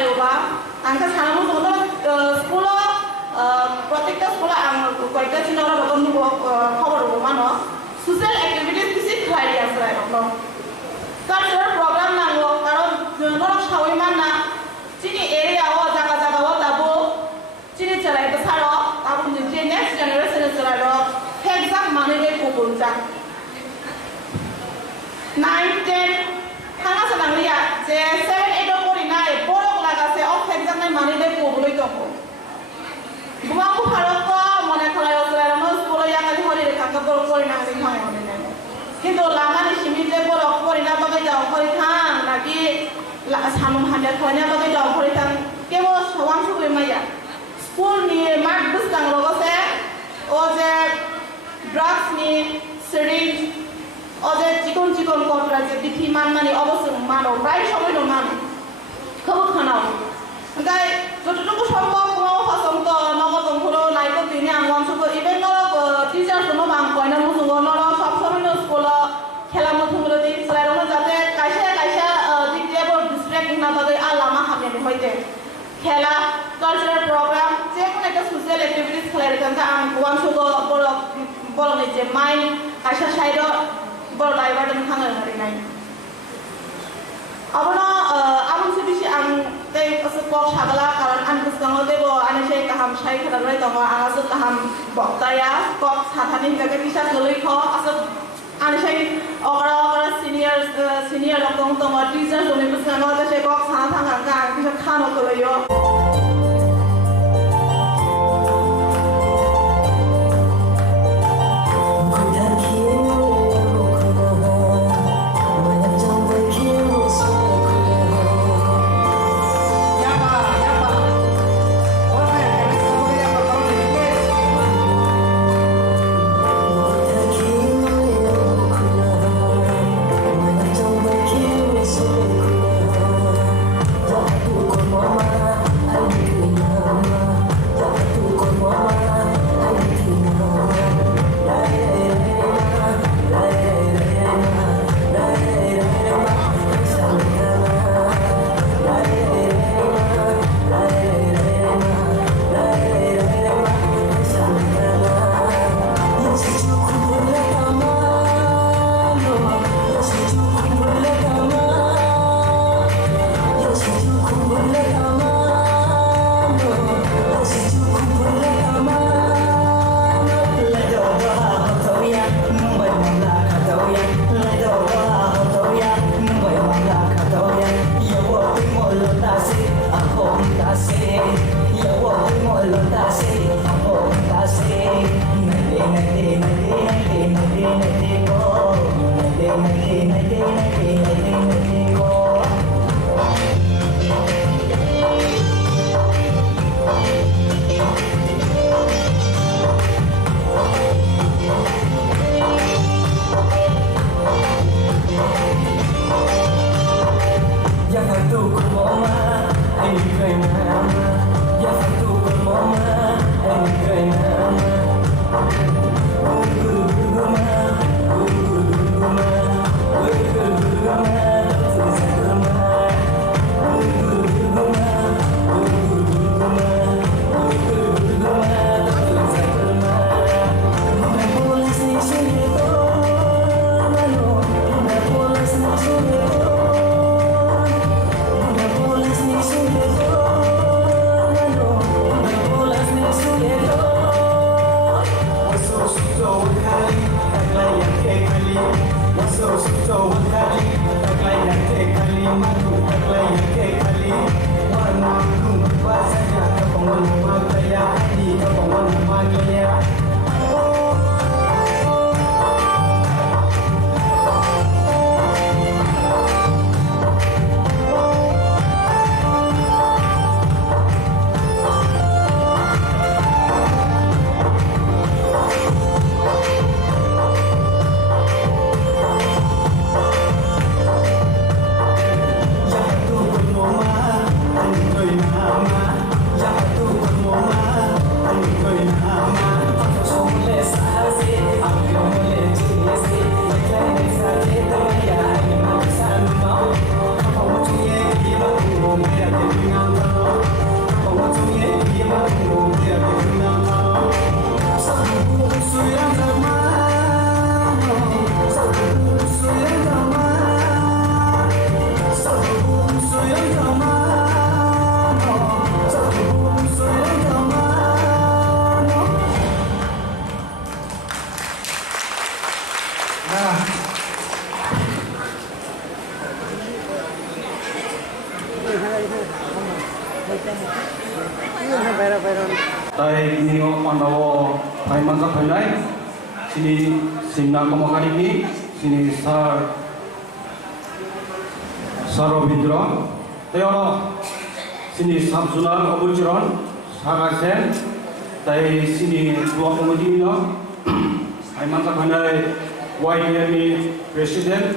kelayoba angka sana mu sono sekolah protekta sekolah ang koita china ora baton nu khobor mano social activities kisi khlai asrai no cultural program nango karon norok shawai manna chini area o jaga jaga o tabo chini chalai ta saro tabo je next generation chalai ro exam mane be kubunja 9 10 hanga sanang liya je 7 8 49 borok lagase of exam nai mane be kubuloi tongo bumaku haroko mone khalai osrai ro school ya kali hori rekha ka borok kori na sing hang mone nai কিন্তু লামানি সিমিতে borok kori na bagai jaw kori thang lagi sanum handa khone bagai jaw kori thang kebo sawang sugoi maya school ni mat bustang logose o je drugs ni syringe o je chikon chikon kotra je bithi manmani obosung mano prai সময় no mano khobo khanao ngai যতটুকু সম্ভব কোনো ফসন্ত নগদম হলো লাইকো দিনে আঙ্গম সুগো even নরক teacher কোনো বাং কয়না মুসুগো নরক সব সময় নো স্কুল খেলা মথুগুলো দিন স্লাইরনো যাতে কাইসা কাইসা দিকে বড় ডিস্ট্রাক্ট না বাদে আলামা হামে হইতে খেলা কালচারাল প্রোগ্রাম যে কোনো একটা সোশ্যাল অ্যাক্টিভিটিস খেলার কারণে আম ওয়ান সুগো বড় বড় যে মাইন্ড কাইসা সাইড বড় ডাইভার্টন খাঙা হারি নাই abono abang sebisi ang tei pasepok sagala karon an kuskango debo ane sei kaham sai khadalai tongo ang asut kaham boktaya kok sathani jaga bisa geloi kho asut ane sei ora senior lokong tongo teacher doni kuskango ta sei kok sana thanga ka bisa khano koloyo Hãy subscribe cho kênh Ghiền Mì Gõ để không bỏ lỡ những video hấp dẫn. tai ini pandawa pai mangka pai sini sinna komakari ni sini Sarobindra tayoro sini Samsunar Obulchiron Sarasen tai sini dua komedi no pai mangka pai YME President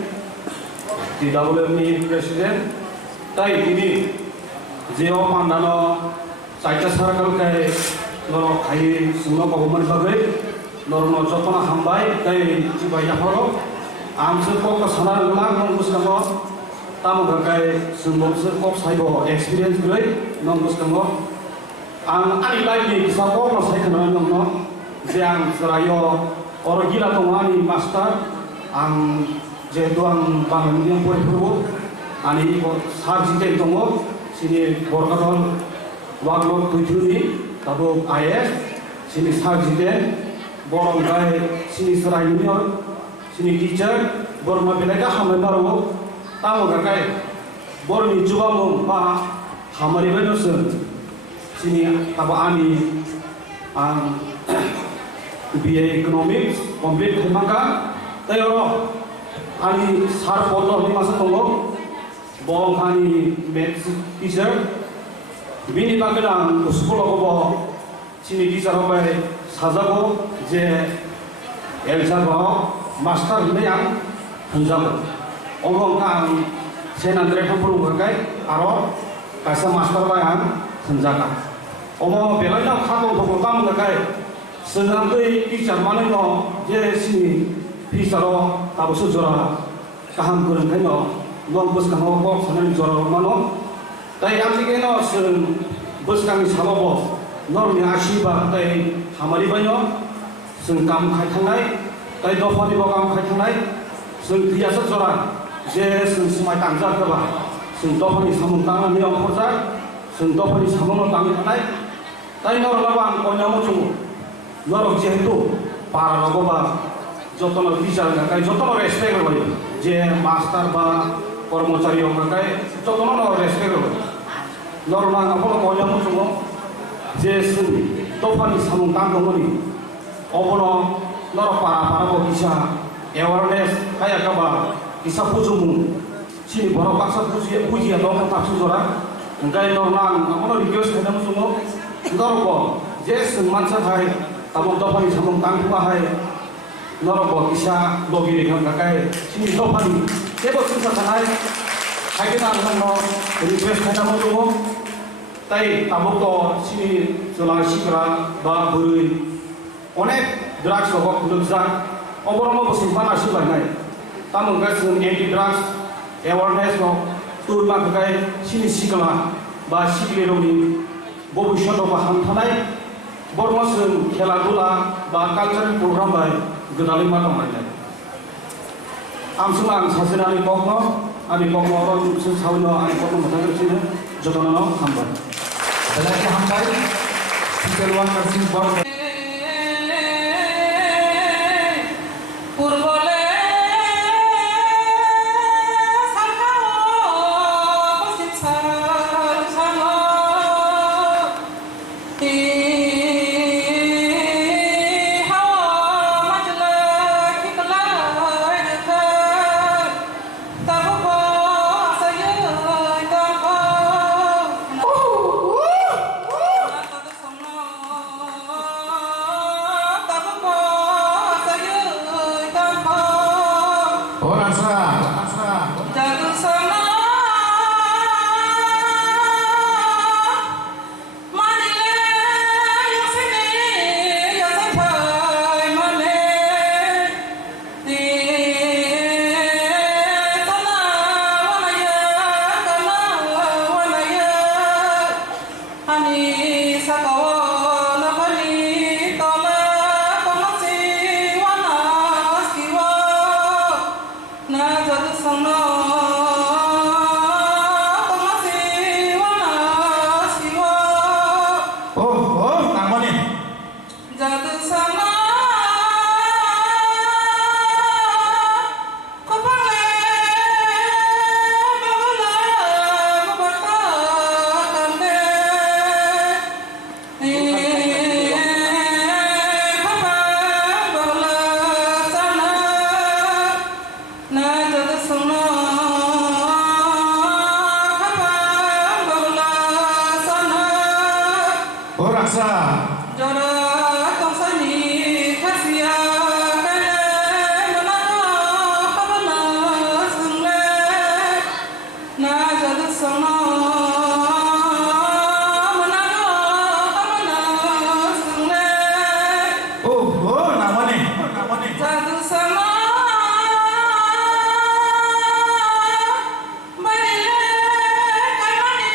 di WME President tai ini Jeo Pandano Saita Sarakal kai noro kai semua pemain bagai noro noro jotona hambai kai cibaya horo amser kok kesana ulang nonggus kamu tamu kai semua kok saibo experience gue nonggus kamu ani lagi bisa kok saya kenal nongno yang serayo orang gila tongani master jetuang bangun yang pura ani kok sarjite tongo sini borkaton Waglo Tujuni, Tabu IS, sini Sarjiden, Borong Gai, sini Serai Junior, sini teacher, Borong Mapileka, Hamai Baru, Tamu Gakai, Borong Jubamung, Pa, Hamari Venusun, sini Tabu Ani, BA Economics, Complete Hemaka, Tayoro, Ani Sarpoto, Masa Tongo, Borong Hani Maths teacher, Bini bagelang sekolah kobo sini bisa sampai sajago je elsago master ini yang hendak omong kan senan mereka perlu berkai aro kasa master bayang hendak omong belanya kamu pokok kamu berkai senang tu teacher mana no je sini bisa ro tahu sejora kaham kurang kaino lompus kamu kok senang jora mana ताई आमची के ना बस कमी सामाबो normie आशीबा ताई हमारी बनो जों काम खायथांनाय ताई दफानि काम खायथांनाय जों क्रियासो जरा जे जों समाय तांजाखोबा जों दफानि सामुं तांनानै अंखरजा जों दफानि सामुंनो तांनाय ताई नरलाबा आं कन्यामो जों नरक जेहेतु पारा लगोबा जतन टीचार गाय जतन रेसपेक्ट होयो जे मास्टर बा कर्मचारी गाय जतन रेसपेक्ट होयो Normal apa kau yang muncul, jesu, topani samung tanggung ini, opono norok para kau bisa awareness kayak kaba bisa pujumu, sini baru paksa puji atau tak sujora, enggak normal apa request kita muncul, norok jesu mansa hai, tabung topani samung tanggung hai, norok bisa logi dengan kakai, sini topani, sebab susah sanai. Hai kita nggak request kita muncul, tapi tabuk to sini selasi kera bah beri, onek drugs kok belum Oborong bersimpan asal banyak. Tamu kasih anti drugs awareness kok tur mak kai sini sikla bah sikle romi, bobu shoto bah hantanai, bormas khela dula bah cultural program bah gedali matang banyak. Amsulang sasenani kokno. Abi kong orang sesaunya ani kong mata kecil, jodohnya hambar. Belakang hambar, kita luar kasih bawa. Bangsa. Jara tongsani khasia kale manano habana sungle na jadu sono manano habana sungle Oh, namanya. jadu sono barile kaimani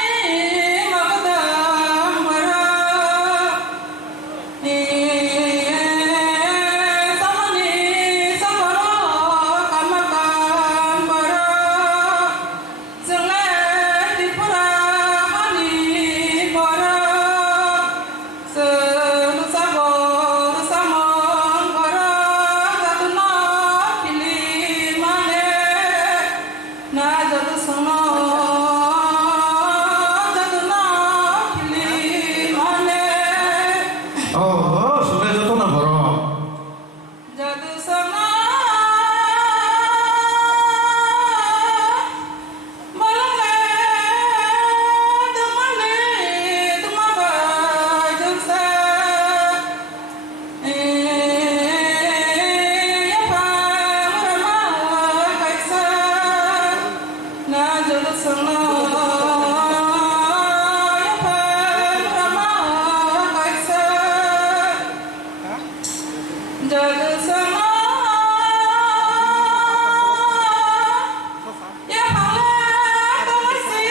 magadam bara samani samaro kamakan bara sungle dipura hani bara selu sabor samon bara gaduna pili mane na jadu sono jaduna pili mane Oh, sudah jatuh na boro. jadu sono malale dumale dumaba jumsa ya pa marama kaisa na jadu sono ya pa marama kaisa jadu sono ya hale tamasi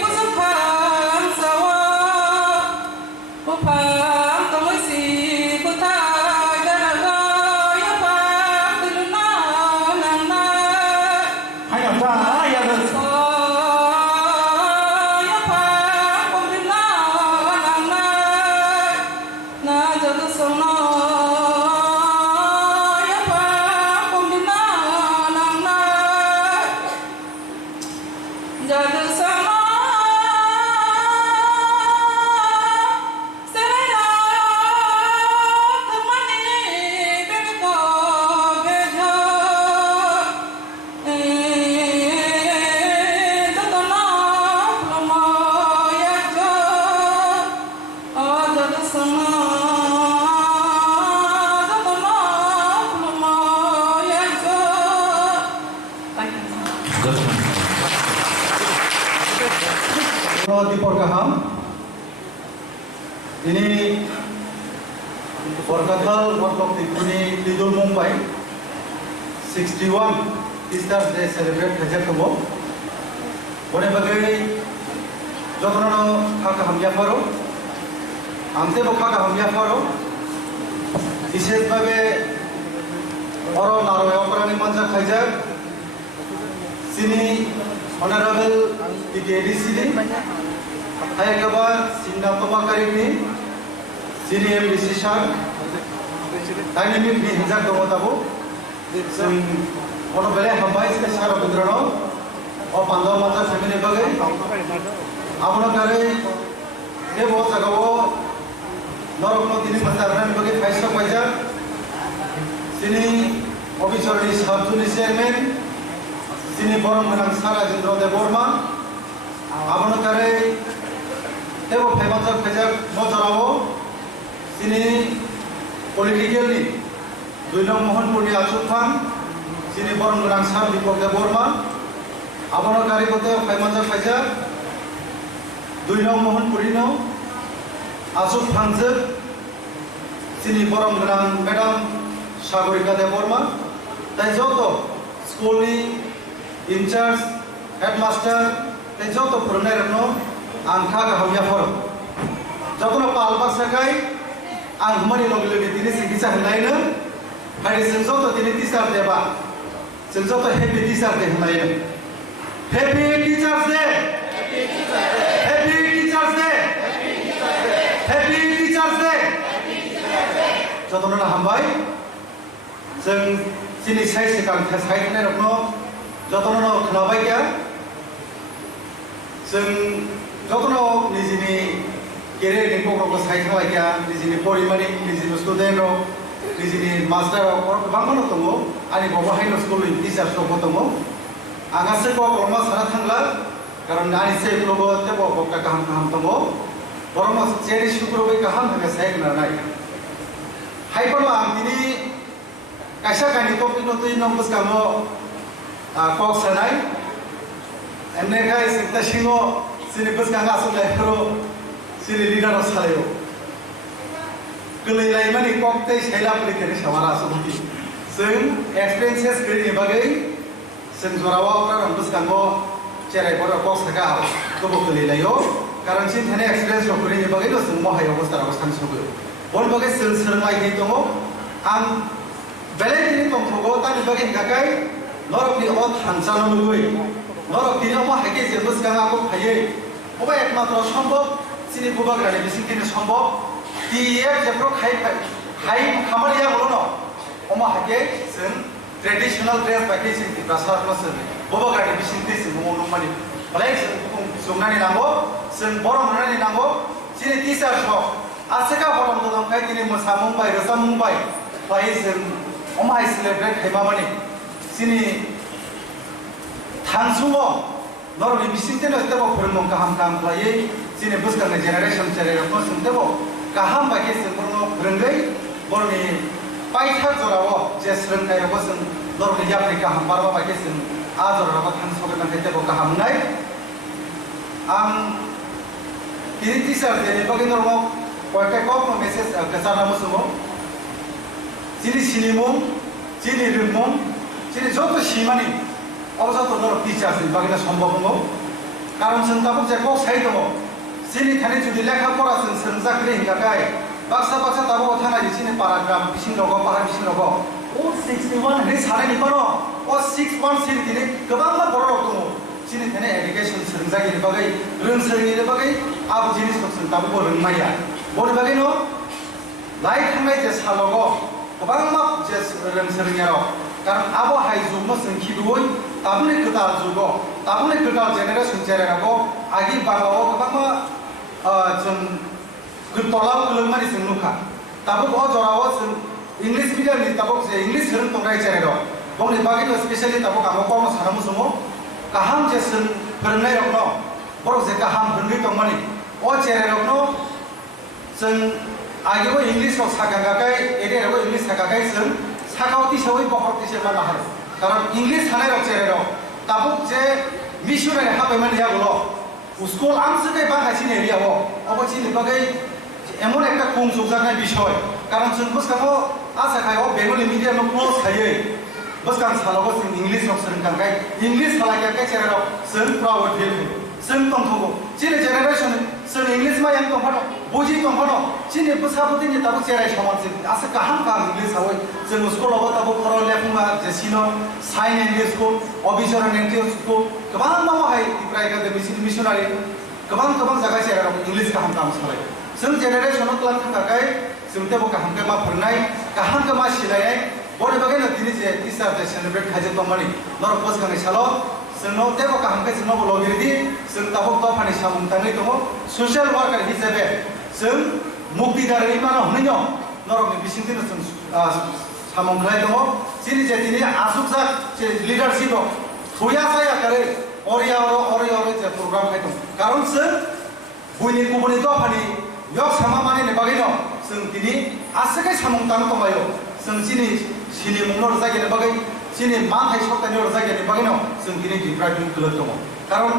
kusukhan sawa upam tamasi kutai daraga ya pa tuluna nana Ayo, dah, ya dah. ya pa kumrina nana na jadu sono ya pa kumrina nana jadu sono serena tumani begko bejo jadona plomo yajo jadu sono jadona plomo yajo Dipor Gaham ini Porkatal Warkop Tipuni Lidul Mumbai 61 Easter Day celebrate Hajar Kemo Bone bagai Jotono Kaka Hamya Faro Amte Bo Kaka Hamya Faro বিশেষ ভাবে or নারয় অপরাণী মঞ্চা খাইজাক Sini honourable পিকেডি Sini হায়কাবা Sinha তমাকারিনি Sini MDC sir dynamic নি হিজাক দমতাবো जों ono bele hambai se sara budrano o pandaw mata family bagai abono kare e bo jagawo norokno dini matarani bagai faisla paija sini obichorni sabjuni chairman sini borom manang sara jendro de borma abono kare e bo phemajak phejak mojarawo sini politically 2 nong Mohanpurni Achukhan sini borom manang sar dipok de borma abono kare kote phemajak phejak 2 nong Mohanpurni no Achukhan sini borom manang madam Sagorika de borma tai joto school ni in charge headmaster tai joto purnai rokno angkha ga hamya for jotono palpa sakai ang humani logle tini sigisa hnaina hari जों joto tini teacher deba जों joto happy teacher de hnaina happy teachers day happy teachers day happy teachers day jotono na hambai जों sini sai sekang thai thane rokno jotono khnabai kya जों jotono nijini career ni pokro sai thai kya nijini porimani nijini student ro nijini master ro bangano tongo ani bobo haino school ni teacher so tongo agase ko korma sara thangla karon ani se logo te bo bokka kaham kaham tongo borong jadi syukur baik kaham hanya saya kenal naik. Hai kalau ini kaisa kani topik itu nombus kamu kok senai, emne guys kita singo sini bus kanga asal lekro sini leader asalayo. Kalau lain mana kok teh saya lapor kiri sama asal mungkin. Seng experiences kiri bagai seng zorawa orang bus kamu cerai pada kok sekarang kau boleh layo. Karena sih thane experience kiri bagai itu semua hai awastar awastan suku. Bon bagai sel lagi itu am balik ini tunggu tadi bagai kakai norok di ot hansan nungguin norok di nama hake jelas kang aku kaya oba ekmatra সম্ভব sini bubak rani bising kini সম্ভব dia jepro khai kamar ya bolono oma hake sen traditional dress pakai sini prasar masuk bubak rani bising kini sini ngomong mani balik sen sumnani nango sen borong nani nango sini tisar shop aseka borong tu kai kini musa Mumbai rasa Mumbai pai sen oma hai celebrate hema mani sini Tansumo, nor ni bising teno tebo perlu kaham pelai, sini bus kan generation cere ko tebo kaham bagi sempurna berengai, bor ni paithar jorawo je sereng kai ko sen nor ni yapri kaham parwa bagi sen azor rabat tansumo kan tebo kaham nai, ini tisar jadi bagi normo kuat kok message kesana musumo, sini mum, sini rumum, sini jodoh simani. 어서 또 너를 비치하시 바기나 সম্ভব모 কারণ সন্তাবক যে cock সাইতমো সিনি থানে যদি লেখা পড়া সঞ্জা করে হিংগাকাই বাক্সা বাক্সা তাবো থানা দিছিনে paragraph বিসিং রগ পারা বিসিং রগ ও 61 হে সারে নিপানো ও 61 সিরি দিনে गोबां বড় রকম সিনি থানে এডুকেশন সঞ্জা গিরে বাগै रोंसोरनि बागै आबु जिनिस सन्ताबो रोंमाया बनि बागै नो लाइक थांनाय जे सालग गोबां मा जे रोंसोरनियाव कारण आबो हाय जुगमो संखिदुय ताबुनि गोदाल जुगो ताबुनि गोदाल जेनेरेशन जेरागो आगि बागाव गोबां जों गोतलाव गोलमानि जों नुखा ताबो ब जराव जों इंलिश मीडियम नि ताबो जे इंलिश रों तंराय जेरागो बनि बागि नो स्पेशली ताबो कामो पावनो सानमु जोंमो गाहाम जे जों फोरोंनाय रखनो बर जे गाहाम फोरोंनाय दंमानि अ जेरागनो जों आगिबो इंलिश आव सागागाय एदेराबो इंलिश सागागाय जों सागावति सबै बहरति से मा हारो कारण इंग्लिश थानाय रक जेराव ताबुक जे मिशनारि हाबायमान यागलो स्कुल आमसके बाहायसिन एरियाव अबसिनि बागै एमन একটা কংসুজাनाय বিষয় কারণ जों बसकामो आसाखायाव बेंगली मिडियाम क्लोज थायो बसकाम सालाव जों इंग्लिश आव सोलोंखांगाय इंग्लिश सालायगाय जेराव जों प्राउड फिल जों दंथगो जिने जेनेरेशन जों इंग्लिश मा यां दंफानो बुजि दंफानो जिने बसाबुदिनि ताबु जेराय समान जों आसा गाहाम गाहाम इंग्लिश आव जों स्कुलाव ताबु फर लेखुंगा जेसिनो साइन इंग्लिश को अफिसर इंग्लिश को गोबां मावहाय प्राइगा मिशनारि गोबां जागा जेराव इंग्लिश गाहाम गाहाम सालाय जों जेनेरेशनाव क्लास थाखाय जों तेबो गाहाम मा फोरनाय गाहाम मा सिलायनाय बरे बागैनो दिनै जे टिचार डे सेलिब्रेट खाजे दंमानि नर बसखांनाय सालो जोंनो तेबो गाहाम के जोंनो लगिरिदि जों ताबो तफानि सामुं थाङै दङ ससियेल वर्कार हिसाबै जों मुक्तिदारनि मानो हनैनो नरनि बिसिंदिनो जों सामुं खालाय दङ जिनि जे दिनै आसुकजा जे लिडारशिप थया जाया करे अरिया जे प्रग्राम खाय दं कारण जों बुइनि गुबुनि तफानि yok sama mani ne bagino जों दिनै आसके सामुं तानो दंबायो जों जिनि सिनि मुंनर जागे ने बागै जिनि मानथाय सप्तानि अर जागे ने बागैनो जों दिनै डिप्राइभमेन्ट गोलद दङ कारण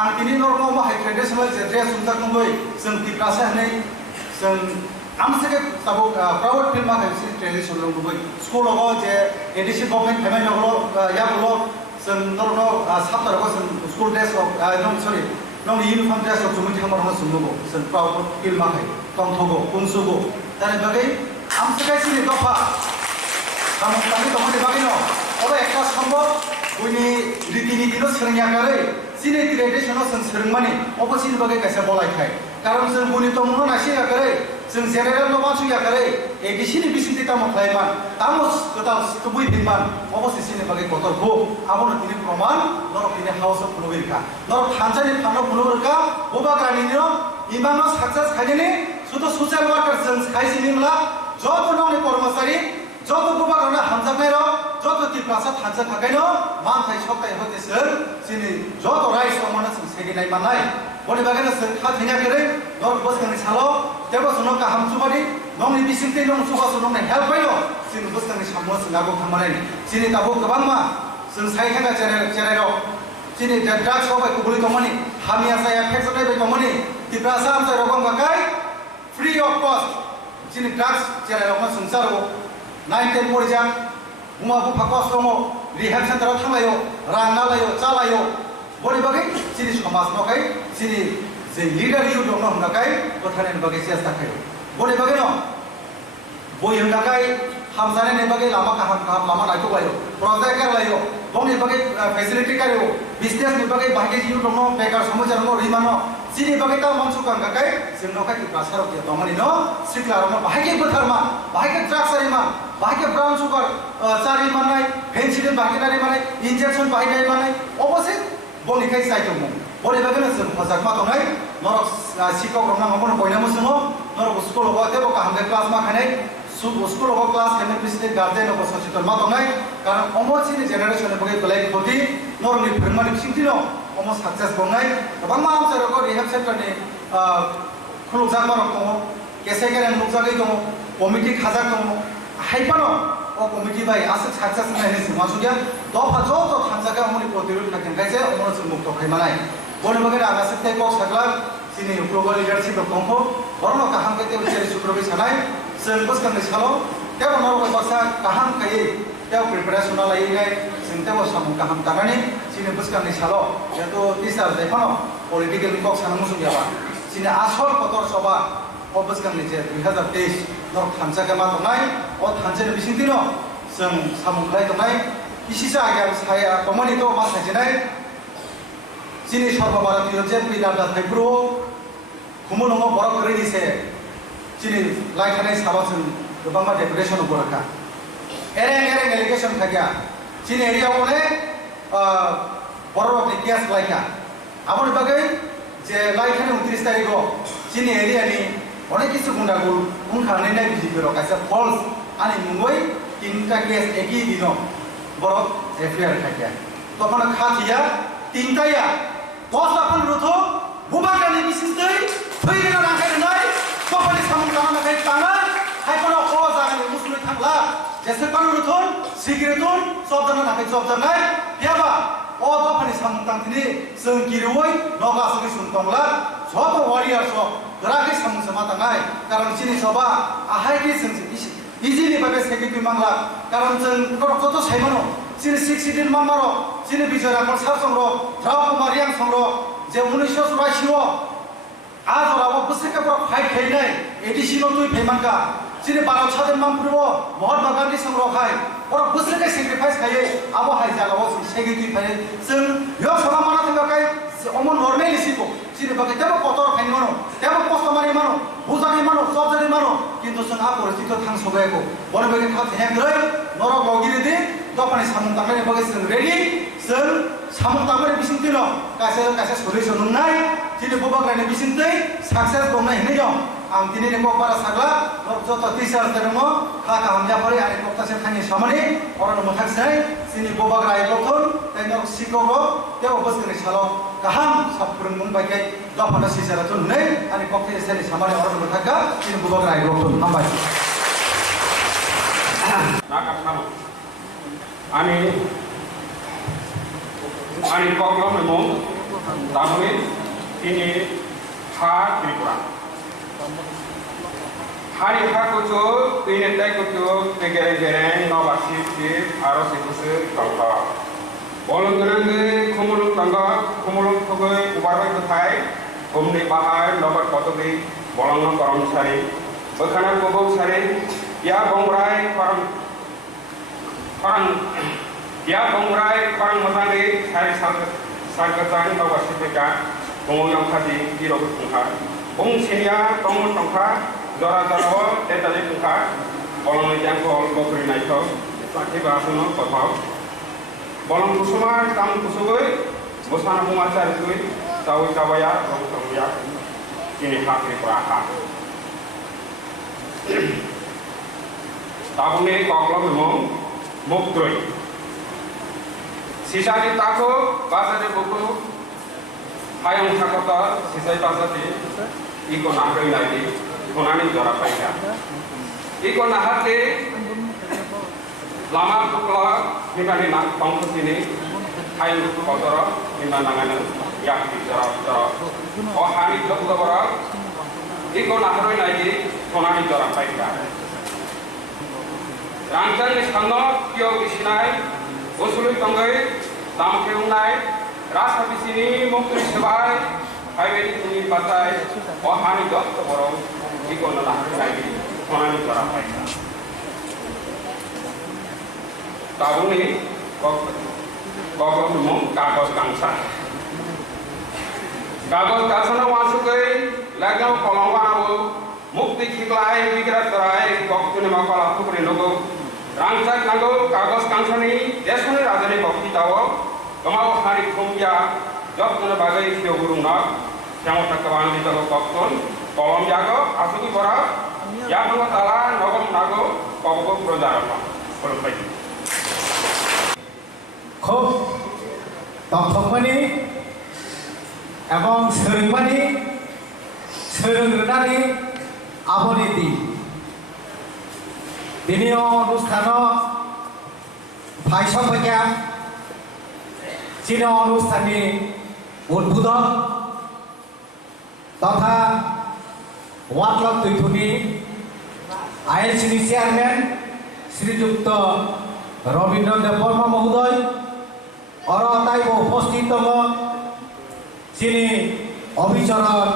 आं दिनै नरमाव बाहाय ट्रेडिशनल जे ड्रेस उनजाक नंगै जों दिप्रासा हनै जों आमसके ताबो प्राउड फिल माखै जि ट्रेडिशनल नंगै स्कुलाव जे एडिसि गभर्नमेन्ट फेमाइ नगलो यागलो जों नरमाव साप्ताराव जों स्कुल ड्रेस सरि नों यूनिफॉर्म ड्रेस of जुमुन थांबा दङ सुमुगो जों प्राउड फिल माखै तंथगो कुनसुगो तानि बागै आमसके सिनि दफा सामुं तानि दमनि बागैनो अबे एकटा सम्भव बुइनि रीतिनीतिनो सोलोंयाकारै सिनि ट्रेडिशनाव जों सोलोंमानि अबे सिनि बागै कायसा बलायखाय कारण जों बुइनि तमुनो नासियाकारै जों जेनेरेल नो मासुयाकारै एडिसिनि बिसिति तामो खायमान तामो गोदाल तुबुइ बिमान अबसे सिनि बागै गतरखौ आबोनो दिनै प्रमाण नरक दिनै हाउस अफ पुनबिरका नरक थानसानि फानो पुनबिरका बबाग्रानिनो इमानो सक्सेस खायनि শুধু সোশ্যাল ওয়ার্কার जों खायसिनिमला যত नंनि कर्मचारी যত बबाग्राना हामजानायरो যত टिप्रासा थानसा थाखायनो मानथाय सप्ताय होतेसोर जिनि যত राइस माने जों सेगिनाय मानाय boni bagana sen kha thenya kere nor buskang salo tebo sono ka ham chubari nong ni bisinte nong suka sono ne help bayo sin buskang ni sammo singago khamane sini tabo kabang ma sen sai khanga chere ro sini drugs ko bai kubuli tomani hamia saya effect bai tomani tiprasa am sai rokam bakai free of cost sini drugs chere ro ma sungsar go 9-10 pori jang uma bu phakos romo rehab center thalayo rang nalayo chalayo boni bagai sini samas no kai sini je leader you dong no kai kothanen bagai siasta kai boni bagai no boi hang kai hamzane ne bagai lama kaham lama nai to layo project kar layo boni bagai facility kar yo business ne bagai bagai you dong no bekar samajar no rimano sini bagai ta mansu kan kai sin no kai prasar ke tomani no sikla ro bagai botharma bagai drugs arima bagai brown sugar chari manai penicillin bagai nari manai injection bagai manai opposite boni kai sai tomo boni bagana sen phajak ma tongai norok sikok rona ngono koina musumo norok school go tebo ka hamde class ma khanai school go class kene president guardian go sochiton ma tongai karon omochi ni generation e bagai kolai khoti norok ni firmani singtino omo success bongai bang ma am sero go rehab center ni khulu jak ma tongo kese kere nukjagai tongo committee khajak tongo haipano o committee bai asik success na ni sima sugya dofa joto thanjaga amoni protirod na ken kaise omo sung mukto khaimanai boni bagara aga sekte ko sakla sini global leadership tongko borno kaham kete ucheri suprobi sanai sen buskang salo tebo noro baksa kaham kai tebo preparation la ingai sen tebo samu kaham tanani sini buskang salo yato tisar defano political ko sanamu sugya ba sini asol kotor soba o buskang ni je 2023 nor thanjaga ma tongai o thanjene bisingtino जों सामुखलाय दंनाय इसिसा आगे साया कमानि तो मा साइजेनाय जिनि सर्व भारतीय जे पिलादा थाइब्रो खुमुनंगो बरक रेदिसे जिनि लाइखानाय साबाजों गोबां मा decoration बरका एरें allegation थागिया जिनि एरियाव ने बरक निकियास लाइका आबोनि बागै जे लाइखानाय 29 तारिखो जिनि एरियानि अनेक किसु गुंडागुल बुंखानाय नाय बिजिबिरो कायसा फल्स आनि मुंगै 3टा केस एकी दिनो बरक एफआईआर थाकिया तखन खाथिया 3टाया 10 लाख रुथो बुबागानि बिसिसदै फैनो नागारनाय तखन सामु लाना नागाय ताङा हायपनो ख जागानि मुसुलै थांला जेसे कानु रुथोन सिगरेटन सबजना नागाय सबजनाय याबा ओ तखन सामु तांथिनि जों गिरुवै नगासनि सुनतंला सब वारियार सब गराखै सामु समा ताङाय कारण जिनि सबा आहायनि जों इजिलि बाबे सेक्रेटारि मांला कारण जों कत साइमनो जिनि 16 मामारो जिनि बिजयरामर सार संग्र राव कुमारियां संग्र जे 1984 आजराव बसकेपर फाइट खाइनाय एडिशनल दुइ फेमानका जिनि 12 सादेन मामपुरबो महात्मा गांधी संग्र खाय और बसके सेक्रिफाइस खायै आबो हाय जागाव जों सेक्रेटारि फाइ जों यो समा माना थांगाय अमन नर्मेल सिको जिनि बाके तेबो कतर खाइनो तेबो कस्टमारि मानो बुजानि मानो सबजानि मानो किन्तु जों आ परिस्थिति थांसगायको बने बाके खा थेयाखै नरक गगिरिदि दपानि सामु तांनाय बाके जों रेडि जों सामु तांनाय बिसिंतिनो कासे सल्युसन नंनाय जिनि बबाग्रानि बिसिंतै सक्सेस दंनाय हिनै दं आं दिनै नेको बारा सागला जत टिचार दङो खा हामजा परे आरो कक्तासे थांनि सामनि अरन मथाखसै जिनि बबाग्रा आइलथन ताइनो सिकोरो तेव बसकनि सालो गाहाम साफुरन मुं बायकै दफाना सिजाराथ नै आरो कक्तासे सामनि अरन मथाखा जिनि बबाग्रा आइलथन हामबाय नाकाथाम आनि कक्लम मुं दाबुनि तिनि हा त्रिपुरा हारि हाकुचो तुइनेताय कुचो तेगेरे गेरे नबासि सि आरो सिकुसु कलखा बलंगनांगे खुमुलुं तंगा खुमुलुं थगै उबारबाय थाय हमनि बाहाय नगर कतगै बलंग करमसारि बखाना गबौ सारि या बंगराय मोजाङै सारि सारगोजां नबासि तेगा गंयां खादि दिरबो खुंहा बंसेनिया दङ टंखा जरा जराव तेतालि खुंखा बलंनि जांखौ बखरि नायखौ साथि बासुनो कथाव बलं कुसुमा ताम कुसुबै बसाना बुङा चारिगै दावै दावाया रंसंया जिनि हाख्रि प्राहा ताबुनि कक्लम मुं मुक्त्रय सिसानि ताखौ बासानि बुकु hayang sakota sisai pasati iko nahroi lagi konani jora paika iko nahate lama tukla himani nak pangkut ini hayang kotoro himanangan yak di jora oh hani jok dobora iko nahroi lagi konani jora paika rangsan iskandar kyo isinai usului tonggai tam keunai rasa di sini mungkin sebagai highway ini patai oh hani jok dobora iko nahroi lagi konani jora paika tahun ini kok nemu kagus kangsa na masuk ke lagam kolongwaro mukti khiklai bigra tarai kok tune makala thukri logo rangsak nago kagus kangsa ni desune rajani bhakti tawo kamau hari khumya jok tune bagai thio gurung na syamot kawan di tago kokton kolom jago asuki pora ya Allah taala nogam nago kokko projarama kolpai খুব তথ্যমানি এবং সোরমানি সোরগ্রানি আবনীতি দিনী অনুষ্ঠান ভাইসভ্যা চীন অনুষ্ঠাননি উদ্বোধন তথা ওয়াকলক তৈথুনি আইএলসিডি chairman শ্রীযুক্ত রবীন্দ্র দেববর্মা মহোদয় অরতাই উপস্থিত যিনি অভিচরণ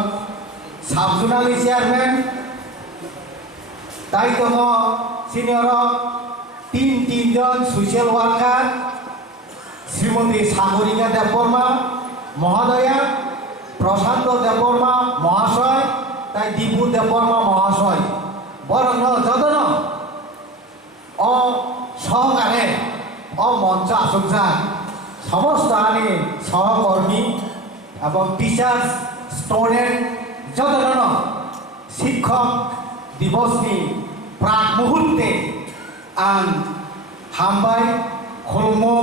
সাবজোনালি চেয়ারম্যান তাই সিনিয়র তিনজন সোশ্যাল ওয়ার্কার শ্রীমতী সাগরিকা দেববর্মা মহোদয়া প্রশান্ত দেববর্মা মহাশয় তাই দীপু দেববর্মা মহাশয় বরং যতন অ সহকারে মঞ্চ আসুকজা সমস্ত আনি সহকর্মী এবং টিচার্স স্টুডেন্ট যতজন শিক্ষক দিবসনি প্রাক মুহূর্তে আং হামবাই খুলুমো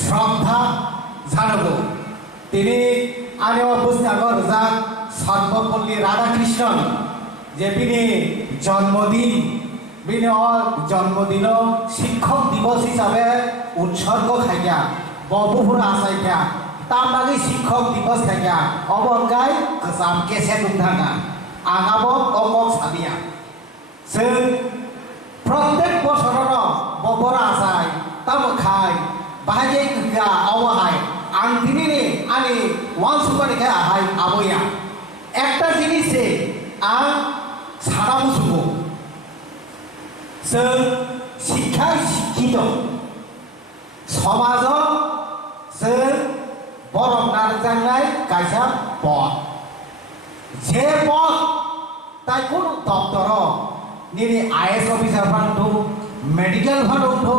শ্রদ্ধা জানাবো তিনি আনি বুঝনাগর যা সর্বপল্লী রাধাকৃষ্ণন যে তিনি জন্মদিন জন্মদিন শিক্ষক দিবস হিসাবে উৎসর্গ খাইয়া বপুরা আসাইয়া তার বাকি শিক্ষক দিবস খাইয়া অবঙ্গাই গোজাম কেসে দুধানা আগাব অমক সাবিয়া जों প্রত্যেক বছর বপুরা আসাই তাম খাই বাহাই গা অবহাই আং দিনে আনি ওয়ান সুপারি খাই আহাই আবইয়া একটা জিনিসে আং সারা মুসুকো जों শিক্ষায় শিক্ষিত সমাজ जों বরং নারজাঙ্গাই কাইসা পথ যে পথ তাই কোন দপ্তর নিনে IAS officer fund medical fund উঠো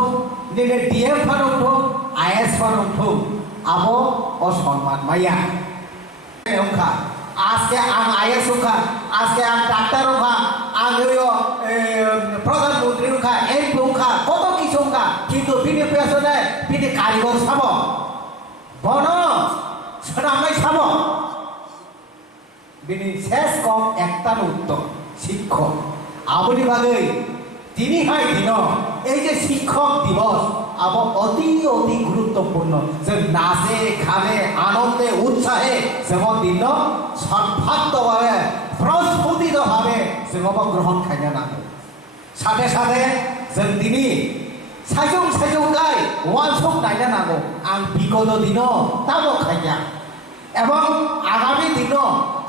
নিনে ডিএম ফান্ড উঠো আইএস ফান্ড উঠো আবো অসম্মান মাইয়া ওখা আজকে আং আইএস ওখা আজকে আং ডাক্তার ওখা আং প্রধানমন্ত্রী ওখা এমপি ওখা কত কিছু ওখা কিন্তু বিনি পেছনে বিনি কারিগর সাব বন সোনামাই সাব বিনি শেষ কম একটার উত্তর শিক্ষক আবনি বাগে তিনি হয় দিন এই যে শিক্ষক দিবস আব অতি অতি গুরুত্বপূর্ণ যে নাচে খানে আনন্দে উৎসাহে যেমন দিন সর্বাত্মকভাবে প্রস্ফুটিতভাবে যেমন গ্রহণ খাইনে নাগে সাথে সাথে যে তিনি সাইজং সাইজং গাই ওয়ানসক নাইনে নাগো আং বিগত দিন তাবো খাইয়া এবং আগামী দিন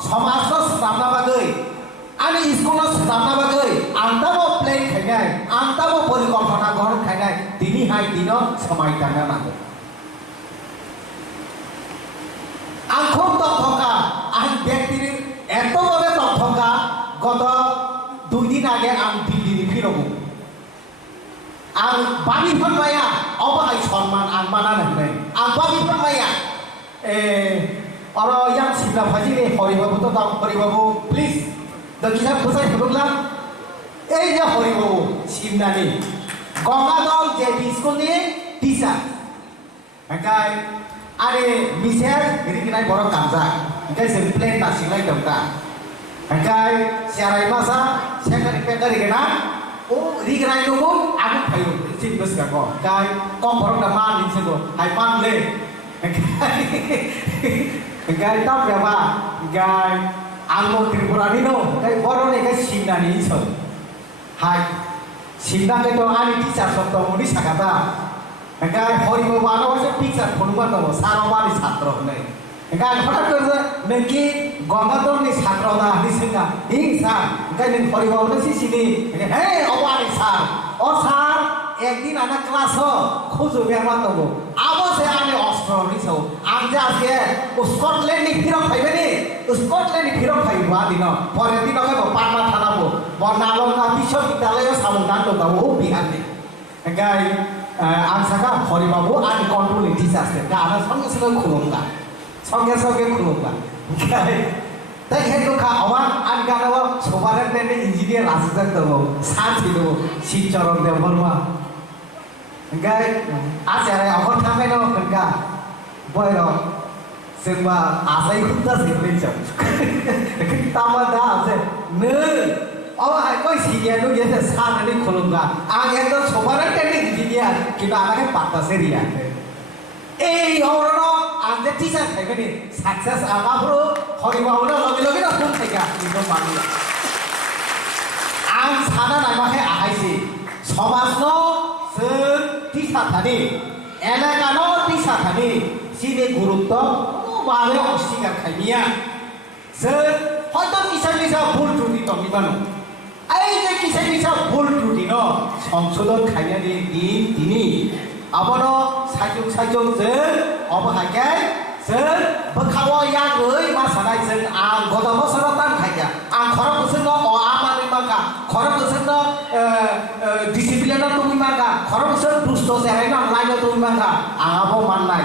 সমাজ স্থাপনা বাগে আমি স্কুলত স্থাপনা বাগে আন্তাবো প্লেন খাইনাই আন্তাবো পরিকল্পনা গ্রহণ খাইনাই তিনি হাই দিন সময় টানা নাগো আং খুব তথ্যকা আং ব্যক্তির এতভাবে তথ্যকা গত 2 দিন আগে আং দিল্লি ফিরবো আং বাবি ফনমাইয়া অবাই সম্মান আং মানা নাই আং বাবি ফনমাইয়া অর ইয়াং সিবলা ফাজিলে হরিবাবু তো দাম হরিবাবু প্লিজ দকিসা বুঝাই হবলা এই যে হরিবাবু সিমনানি গঙ্গাদল যে স্কুল দিয়ে টিচার একাই আরে মিসের এদিকে নাই বড় কামজা engkai जों प्लेन दासिंलाय दं दा engkai siarai masa sekali pekari kena rigerai logo aku payu cing bus ka ko kai kom borok da man ni sego hai man le engkai tap ya ba engkai angmo tripura ni no kai boro ni kai sinda ni so hai sinda ke to ani teacher sabto muni sakata engkai horibo bano se teacher phonuma to saroma ni chhatro nei engkai hঠাৎ করে নাকি Gangadhar ni ছাত্র না নিসিনা হিংসা engkai নি হরিবো না সিসিনি হে অবানি sir ও sir একদিন আনা class খুঁজো বেরবা তবো আবসে আমি অস্ত্র নিছো আজকে আজকে স্কটল্যান্ড নি ফিরত পাইবেনি স্কটল্যান্ড নি ফিরত পাইবা দিন পরের দিন ওকে পাটনা থানাবো বর্ণালঙ্কা বিশ্ববিদ্যালয় সামুদান দগাবো বিহারে engkai আং সাকা হরিবাবু আমি কন্ট্রোল টিচার আছে গানা সঙ্গে সঙ্গে খুলুমগা সঙ্গে সঙ্গে খুলুমগা তাই হেতু খা আমার আন গানাও সবার নেনে ইঞ্জিনিয়ার আসিজাক দেবো সাথী দেবো শিবচরণ দেব বর্মা engkai আচারে অমর থামে ন কনকা বয়র সেবা আসাই খুদা সেবলেন চাও তামা দা আছে নে ও হাই কই সিরিয়া তো ইয়ে সানানি খুলুমগা আং একদম সবার নেনে ইঞ্জিনিয়ার কিন্তু আমাকে পাতাছে রিয়া এই হরণ আনতে টিচার থাকবে সাকসেস আগাবো হরিবাবুরা লগে লগে না ফোন থেকে কিন্তু মানুষ আং সানা নাইমাকে আহাইছে সমাজ ন जों টিচার থানি এলাকা ন টিচার থানি সিনে গুরুত্ব মাবে অস্বীকার খাইমিয়া जों হয়তো কিছু ভুল ত্রুটি দমিবানো এই যে কিছু ভুল ত্রুটি ন সংশোধন খাইনানি দিন তিনি আবনো সাইজুক সাইজুক जों অবহাইকাই जों বখাও ইয়াগৈ मा सानाय जों आं गदम सरतान खाइया आं खरक जों अ आमानि माका खरक जों डिसिप्लिन তুমি মাকা খরক जों দুষ্ট চেহারাই না লাইন তুমি মাকা আগাবো মাননাই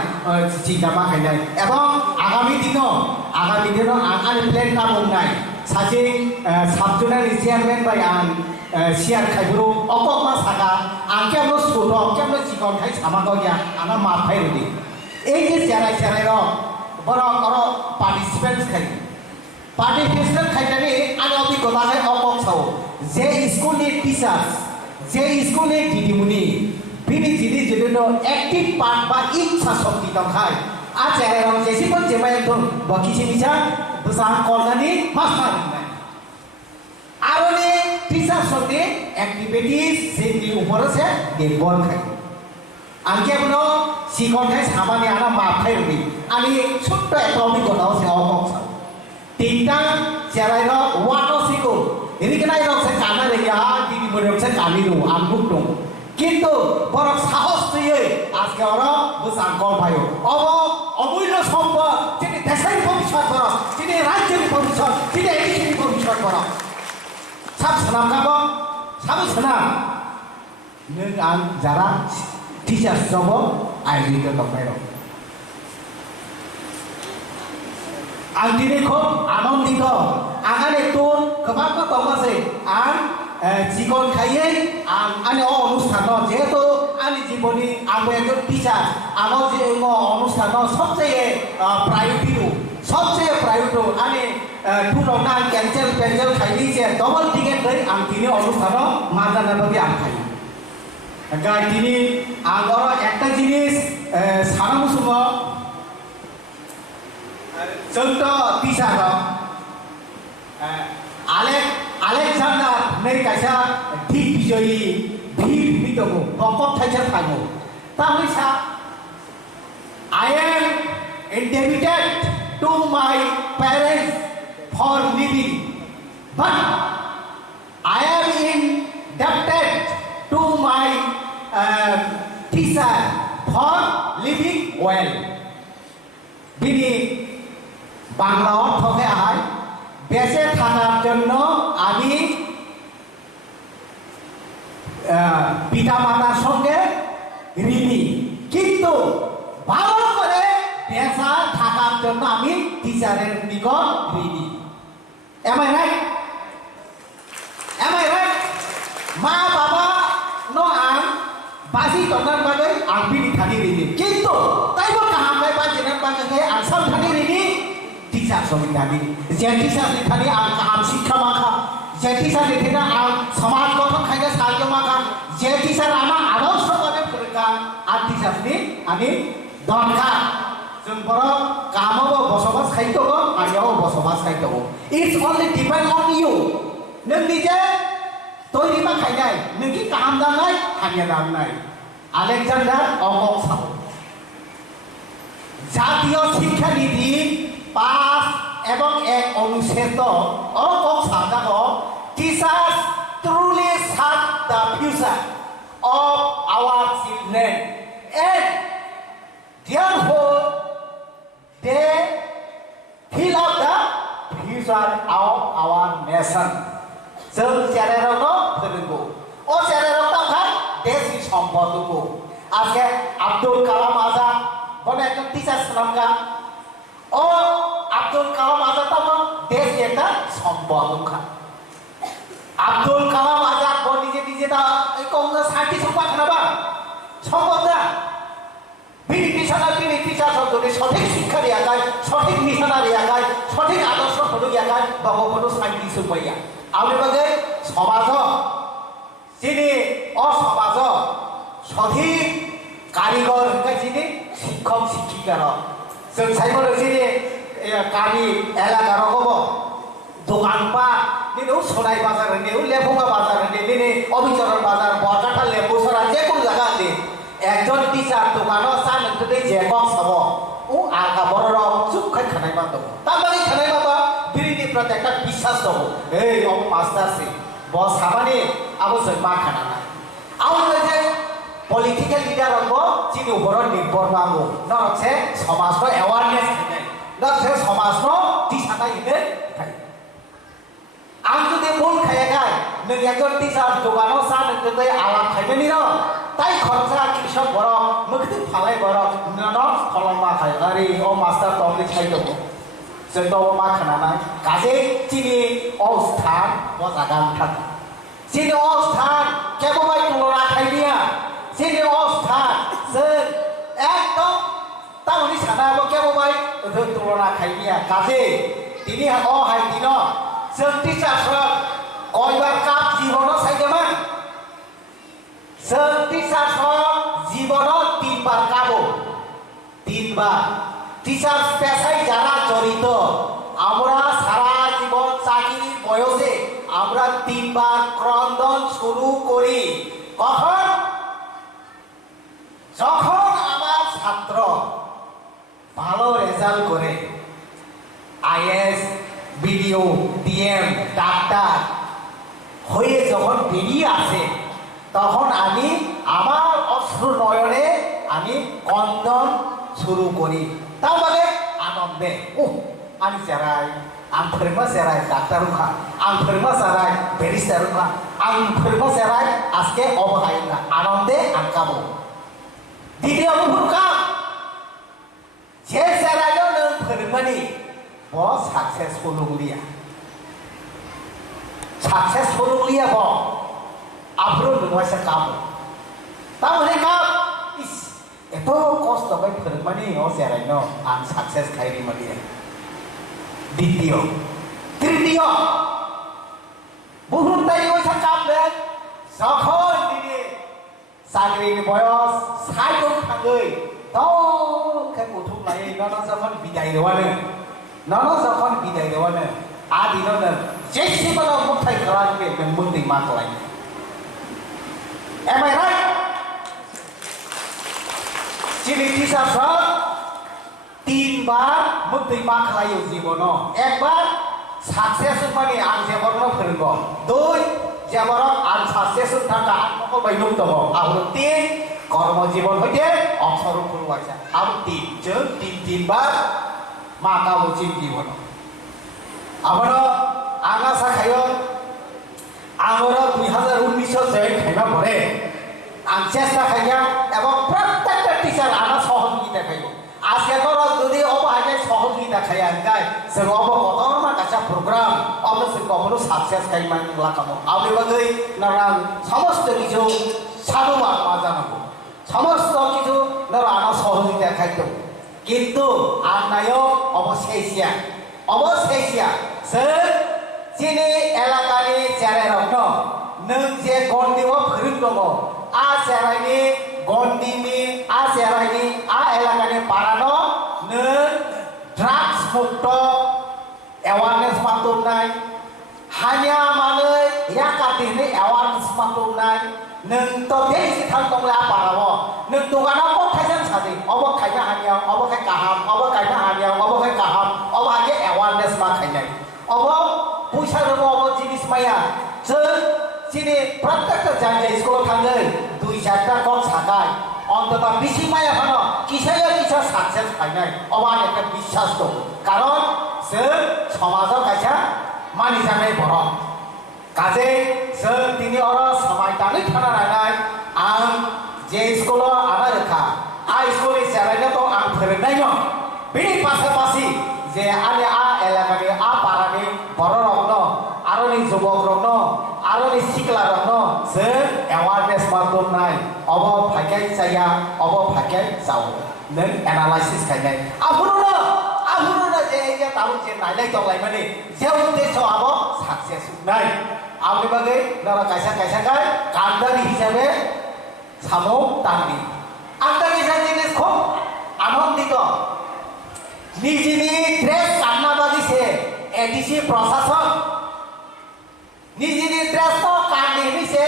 চিন্তা মা খাইনাই এবং আগামী দিন আগামী প্ল্যান কামন নাই সাজে সাবজুনারি চেয়ারম্যান বাই আং সিয়ার খাইবরো অকক মা সাকা আং কেমন স্কুল কেমন চিকন খাই সামাগো গিয়া আনা মা ফাই রদি এই যে চেয়ারাই র বড় বড় পার্টিসিপেন্টস খাই পার্টিসিপেন্ট খাইটানি আং অভিজ্ঞতা খাই অকক সাও যে স্কুলের টিচার্স যে স্কুলের দিদিমণি বিনি জিনি যেদিন অ্যাক্টিভ পার্ট বা ইচ্ছা শক্তি দখায় আজ এরকম যেসিপন যেমন একদম বকিছে নিচা বসান করনানি মাস্টার নাই আর ওনে টিচার সঙ্গে অ্যাক্টিভিটিস যেগুলি উপর আছে দেখবল খাই আনকে বলো শিকনখাই সামানি আনা মাফাই রবি আমি ছোট্ট একটা অভিজ্ঞতা আছে অকক সাও তিনটা চেরাইর ওয়ানো শিখো এদিকে নাই রকছে কানা রেখে দিদি মনে রকছে কালি নো আনবুক দং কিন্তু বড় সাহস দিয়ে আজকে ওরা বুঝান কম ভাই অমূল্য সম্পদ তিনি দেশের ভবিষ্যৎ কর তিনি রাজ্যের ভবিষ্যৎ তিনি এডিসির ভবিষ্যৎ কর সাব সালাম গাব সাবু সালাম নों आं যারা টিচার্স জব আয়োজিত দরকার आं दिनै খুব আনন্দিত आंहा नों गोबां दंगासै आं জীবন খাইয়ে आंनि অনুষ্ঠান যেহেতু आंनि জীবনী आंबो একজন টিচার আমার যে অনুষ্ঠান সবচেয়ে প্রায়োরিটি आंनि ठुल'ना केन्सेल खाइनि जे डबल टिकेट गई आं दिनै অনুষ্ঠাन मा जानाबो आं खाइ गाय दिनै आं একটা জিনিস সানাमु समाव जोंथ' टिचार Alexander नै कायसा दिग्विजयी भीर दङ बकब थाइसा थाङो तामैसा I am indebted to my parents for living but I am indebted to my teacher for living well बिनि বাংলা অর্থকে আহাই বেঁচে থাকার জন্য আমি পিতা মাতার সঙ্গে ঋণী কিন্তু ভালো করে বেঁচে থাকার জন্য আমি টিচারের নিকট ঋণী Am I right? মা বাবা নো আং বাজি তনার বাগে আং বিনি থানি ঋণী কিন্তু তাইবো কাহামলাই বাজিনার বাগে আং সাম থানি ঋণী টিচার সংবিধানী যে টিচার লিখানি আম শিক্ষা মাখা যে টিচার লিখে আম সমাজ গঠন খাইতে সাহায্য মাখা যে টিচার আমার আদর্শ ভাবে ফেরকা আর টিচারনি আমি দরকার जों बर' गामाव बसबास खायदोबो आरियाव बसबास खायदोबो it's only depend on you नों निजे तैरि मा खायनाय नोंनि गाहाम दांनाय हानिया दांनाय आलेक्जेंडार अकसाव জাতীয় শিক্ষা নীতি 5 এবং 1 অনুচ্ছেদ অকসাদাগ teachers truly serve the future of our children and therefore they fill up the future of our nation. जों जेरावनो फोरोंगौ अ जेरावनो थाखाय देशनि सम्पदखौ आजके आब्दुल कालाम आजाद बने एक टीचार सालामगा अ आब्दुल कालाम आजादाबो देशनि একটা सम्पदखा আব্দুল কালাম আজাদ নিজে নিজে তা এই কংগ্রেস সাইন্টিস্ট সম্পদ খানাবা সম্পদ না তিনি টিচার শব্দকে সঠিক শিক্ষা দেওয়া যায় সঠিক নিশানা দেওয়া যায় সঠিক আদর্শ হলো দেওয়া যায় বা কোনো সাইন্টিস্ট পাইয়া আমি বাদে সমাজ যিনি অসমাজ সঠিক কারিগর যিনি শিক্ষক শিক্ষিকার जों साइबर যিনি गामि एलाकार हब দোকানপাট নিনে সোনাই বাজার নিনে লেবুগা বাজার নিনে অবিচরণ বাজার বরকাটা লেবু সরা যে কোন জায়গা আছে একজন টিচার দোকানও সান যদি যে কম সব ও আগা বড় চুপ খাই খানাই মা দব তারপরে খানাই মা বিরিনি প্রতি একটা বিশ্বাস দব এই ও মাস্টার সে বস সামানে আবশ্যক মা খানা না আউন যে পলিটিক্যাল লিডার হব যিনি উপর নির্ভর মাগো নরছে সমাজক অ্যাওয়ারনেস থাকে নরছে সমাজক দিশাটা ইনে থাকে आं जुदि भुल खायाखै नों एकजन टिचार दखानाव सा नोंजों आलाम खायगोन निर ताई खरसा कृषक बर मोखै फालाय बर नों खलमा खायगारि ओ मास्टार तमनि खायदो जों द मा खानानाय गाजे तिनि अस्थान बजागान थाक तिनि अस्थान केबोबाय तुलना खायनिया तिनि अस्थान जों एकदम तावनि सानाबो केबोबाय तुलना खायनिया गाजे तिनि अ हाय दिन जों टिचारफ्रा कयबार काप जीवनाव सायदोंमोन जों टिचारफ्रा जीवनाव 3 बार कापो 3 बार টিচার পেশায় যারা জড়িত আমরা সারা জীবন চাকরির বয়সে আমরা 3 বার ক্রন্দন শুরু করি কখন যখন আমার ছাত্র ভালো রেজাল্ট করে আইএস ভিডিও ডিএম ডাক্তার হয়ে যখন বেরিয়ে আসে তখন আমি আমার অশ্রু নয়নে আমি ক্রন্দন শুরু করি তাও মানে আনন্দে আমি সেরাই आं फोरोंबा सेराय डाक्टर उखा आं फोरोंबा सेराय बेरिस्टार उखा आं फोरोंबा सेराय आजके अबहाय आनंदे आंकाबो द्वितीय मुहुरका जे सेरायो नों फोरोंबानि ब साक्सेसफुल लिया ब आफ्रो नोंवासे काबो तामने काब इस एतो कष्ट बाय फोरोंबानि अ सेरायनो आं साक्सेस खायरि मानिया দ্বিতীয় তৃতীয় বহুতাই ওইটা কামলে যখন দিনে চাকরির বয়স 60 থাকই তখন কঠোর লাই নন যখন বিদায় দেওয়ানে আদিননে যেসিবল মুঠাই করাকে মুন্দি মাতলাই am I right যিনি টিচার 3 बार मुक्ति मा खालायो जीवनो एक बार सक्सेस माने आं जेबरनो फोरोंगो दुई जेबर आं सक्सेस थाका आत्मको बैनुक दङ आरो 3 कर्म जीवन हते अक्षर फुलवाइसा आरो 3 जों 3 बार मा काबो जीवन आबनो आगा साखायो आंगरो 2019 जय खाइना परे आं चेष्टा खाइया एबं प्रत्येक टीचर आना सहयोगिता खाइयो আজকে তোরা যদি অবহাগে সহযোগিতা খায়াঙ্কাই जों अब कतरमा काचा प्रोग्राम अब जों कखनो साक्सेस खाइमान लाखामो आबे बागै नारां समस्त কিছু সাধুবাদ পা জানাবো সমস্ত কিছু নারা আনা সহযোগিতা খাইতো কিন্তু আর নায়ক অবশেষিয়া অবশেষে যিনি এলাকানি চেয়ারের নों जे गन्दिव फोरों दङ आ চেয়ারাইनि गन्दिनि आ চেয়ারাইनि आ एलाकानि पारानो नों ड्राग्स मुक्त एवारनेस मातुमनाय हानिया मानै याकातिनि एवारनेस मातुमनाय नों तो बेसि थां दंला पाराव नों दुगानाव को थाइजों सादि अब खायनो हानिया अब खाय गाहाम अब गायनो हानिया अब खाय गाहाम अब हागे एवारनेस मा खायनाय अब पैसा दङ अब जिनिस माया जों जिनि प्रत्येक जाय स्कुलाव थाङो 2-4टा कल सागाय অন্তত বেশি মায়া ভালো কিসায় কিসা সাকসেস ফাইনাই অবান একটা বিশ্বাস দं কারণ जों समाजाव কাইসা मानि जानाय बर' কাজে जों दिनै अर समायदानै थाना नायनाय आं जे स्कुलाव आना रोखा आ स्कुलनि जानायनो आं फोरोंनाय दं बेनि पासापासि जे आंनि आ एलाकानि आ पारानि बर' रंनो आरोनि जुबक रंनो आरोनि सिख्ला रंनो जों एवारनेस मातुमनाय अब फाइखाय जाया अब फाइखाय जाव नों एनालाइसिस खायनाय आफुरनो जे ताबु जे नायनाय दंलाय माने जे उद्देश्य अब साक्सेस नाय आंनि बागै नरा कायसा कायसाखाय कान्दारि हिसाबै सामो दांनि आंदारि जिनिस खूब आनन्दित निजिनि ड्रेस कान्ना बादिसे एडिसि प्रशासन निजिनि ड्रेस तो कान्नि हिसे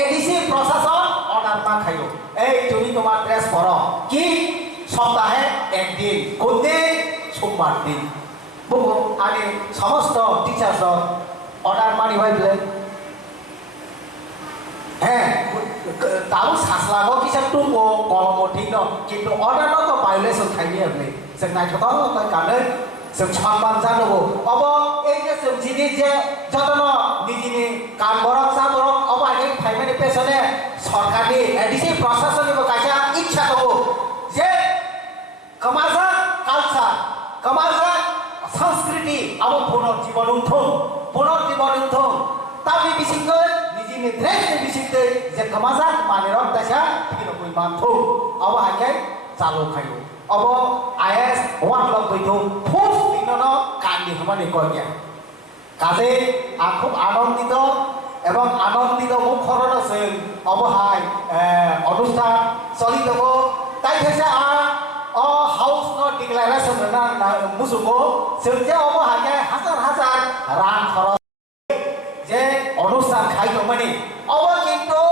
एडिसि प्रशासन अर्डार मा खायो ए तुमी তোমার ड्रेस পরো কি সপ্তাহে একদিন কোন দিন সোমবার দিন বহু আগে সমস্ত টিচার্স অর্ডার মানি হইলে হ্যাঁ তাও সাসলাগো কিসা টুকো কলম ঠিক ন কিন্তু অর্ডার তো ভায়োলেশন খাইনি আপনি जों नायथाव गानो जों सनमान जानोबो अब এই যে जों जिनि जे जतन निजिनि काम बरक जा बरक अब आगे फाइमानि पेसने सरकारनि एडिसि प्रशासननिबो कायसा इच्छा दङ जे समाजा कालचार समाजा संस्कृति अब पुनर्जीवन उन्थों ताबि बिसिङै निजिनि ड्रेसनि बिसिङै जे समाजा मानेरक दासा तिगिनो मानथौ अब आगे चालु खायो अब आइएस वन लग गइथौ फुस दिननो कान्नि हमानि कइया काजे आं खुब आनन्दित এবং আনন্দিত মুখরণ जों अबहाय अनुष्ठान चलि दङ ताइ फैसा आ हाउस न डिक्लेरेशन ना मुसुगो जों जे अबहाय हाजार रां खरच जे अनुष्ठान खाइदो माने अब किन्तु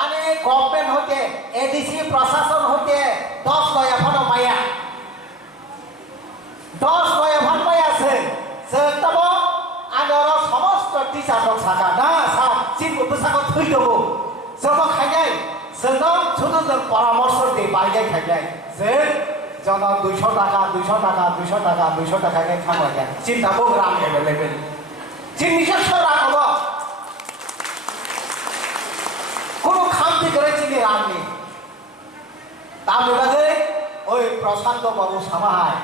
आने गभर्नमेन्ट हते एडिसि प्रशासन हते 10 नया फन माया 10 नया फन माया जों तब आदर समस्त टिचार दं सागा ना सा जिबो बसाखौ थैदोबो जों खायनाय जों सुदुजों परामर्श दे बायनाय खायनाय जों 200 টাকা 200 টাকা 200 টাকা 200 টাকা কে खामायनाय चिन्ताबो रां एभेलेबल जिनिसो सोराङो কোনো খামতি করে চিনি রাখনি তার বাদে ওই প্রশান্ত বাবু সামাহায়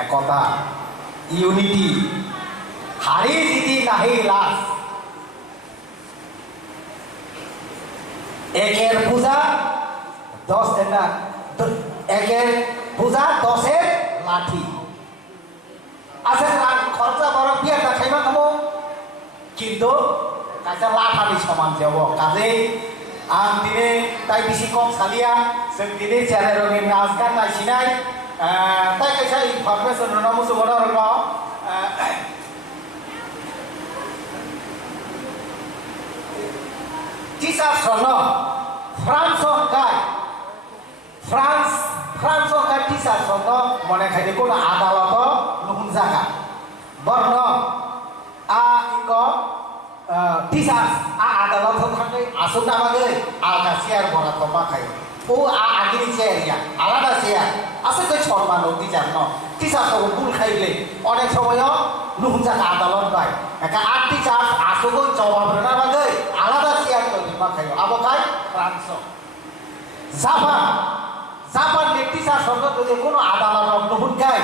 একতা ইউনিটি হারি জিতি নাহি লাস একের পূজা 10 দিন না একের পূজা 10 এর লাঠি আছে রাং খরচা বড় বিয়া দেখাইবা খাবো কিন্তু কাজা লাঠানি সমান যাব কাজে आं दिनै ताइ बिसि कम सालिया जों दिनै चेनेलनि नाच गान नायसिनाय ताइ कायसा इनफरमेशन होनो मुसुगो रङ टिचार्स रङ फ्रान्स गाय फ्रान्स गाय टिचार्स रङ मने खाइदे कोनो आदाলত नुहुनजागा बर्न आ इको टिचार्स आ आदाলত थांगै आसुक नामागै आलगा शेयार बरा थमा खायो ओ आ आगिनि शेयारिया आलादा शेयार आसे कइ सम्मान टिचार न टिचार को भूल खाइले अनेक समय नुहुनजागा आदाলত बाय एका आ टिचार आसुक जवाब नामागै आलादा शेयार को थमा खायो आबो खाय फ्रान्स जापान ने टिचार সঙ্গে যদি কোনো আদালত नुहुन गाय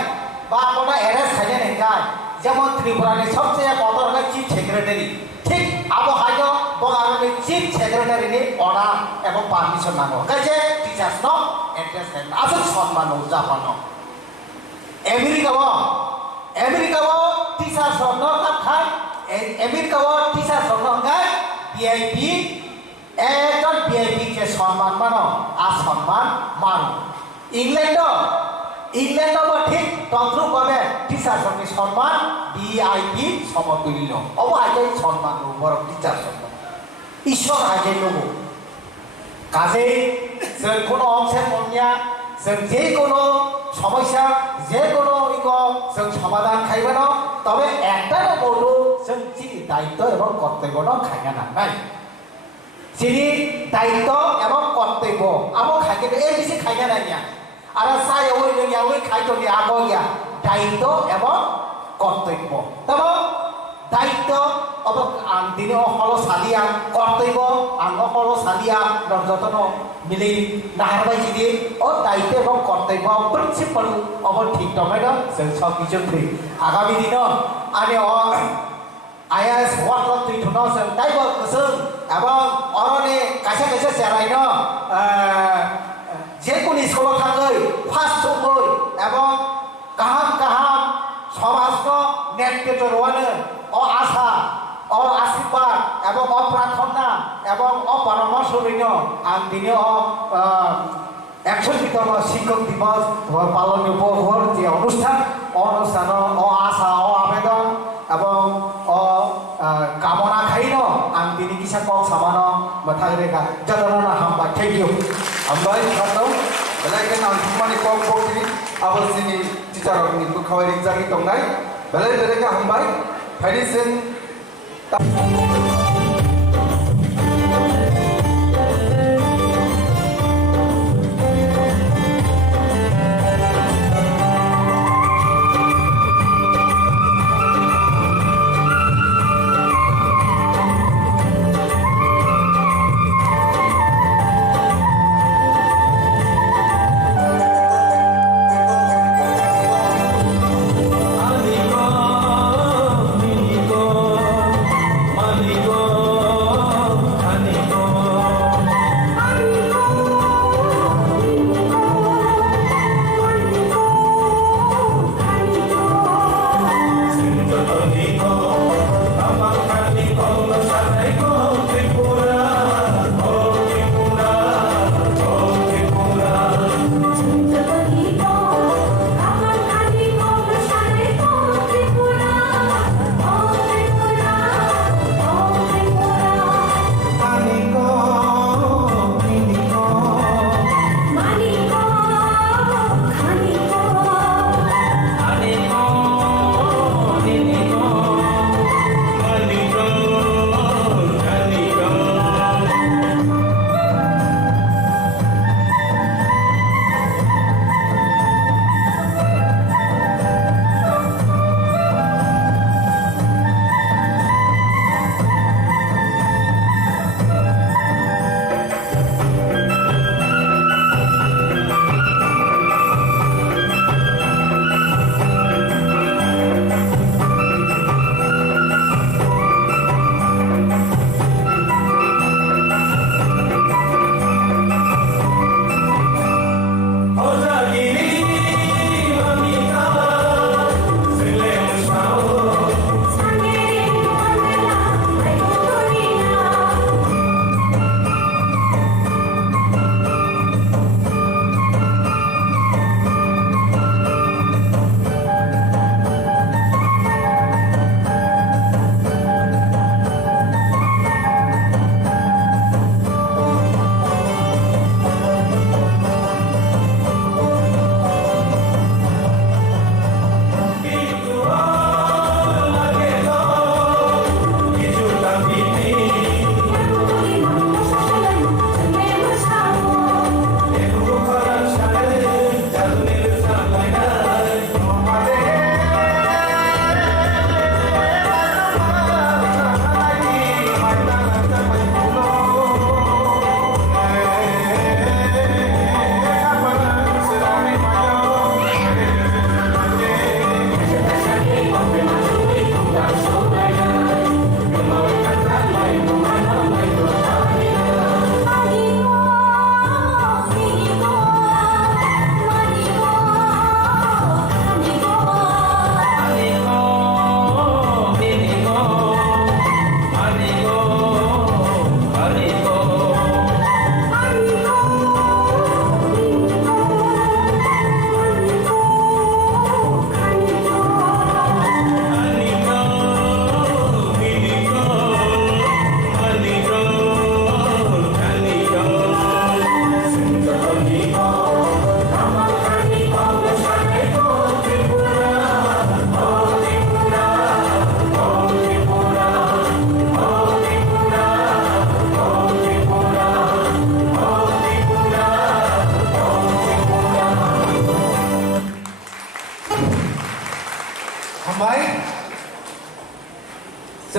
বা কোনো এরেস্ট খাইলে নাই गाय যেমন ত্রিপুরার সবচেয়ে বড় চিফ সেক্রেটারি ঠিক আবহাওয়া বগারনি চিফ সেক্রেটারিনি অর্ডার এবং পারমিশন নাও কাজে টিচার্স ন এন্ট্রেন্স আছে সম্মান জাপান আমেরিকা আমেরিকাও টিচার স্বর্ণ কাঠায় আমেরিকাও টিচার স্বর্ণ গায় ভিআইপি একজন ভিআইপি যে সম্মান মানো আর সম্মান মানো ইংল্যান্ডও ঠিক তন্ত্রভাবে টিচার স্বর্ণের সম্মান ভিআইপি সমতুল্য অবহাই সম্মান বড় টিচার সম্মান ঈশ্বর আগে নেব কাজে जों কোনো অংশে মনিয়া जों যে কোনো সমস্যা যে কোনো जों সমাধান খাইবে না তবে একটা বলো जों যিনি দায়িত্ব এবং কর্তব্য খাইয়া নাঙ্গাই যিনি দায়িত্ব এবং কর্তব্য আবো খাইকে এই বেশি খাইয়া নাইয়া আর চাই ওই লইয়া ওই খাইতো নিয়ে আবো গিয়া দায়িত্ব এবং কর্তব্য তবে দায়িত্ব অবক আন দিনে হলো সালিয়া কর্তব্য আঙ্গ হলো সালিয়া যতন মিলি নাহারবাই যদি ও দায়িত্ব এবং কর্তব্য প্রিন্সিপাল অব ঠিক টমেট जों সব কিছু ঠিক আগামী দিন আনে আইএস ওয়ার্ড তুই থুনো जों তাইবো গোসों এবং অরনে কাছে কাছে চেরাইন যে কোন স্কুল থাকই ফার্স্ট সময় এবং কাহাম সমাজ নেতৃত্ব রওয়ানো ও আশা ও আশীর্বাদ এবং অপ্রার্থনা এবং অপরামর্শ রইন আং দিনে 61তম শিক্ষক দিবস পালন উপভোগ যে অনুষ্ঠান ও আশা ও আবেদন এবং কামনা খাইন আং দিনে কিসা কক সামানো মাথায় রেখা যতনা হামবা thank you Ambai Khatau, belai kan angkumani kau pokri, abal sini cica rokni tu kawai ringjaki tongai, belai mereka hambai, hadisen. Amigo,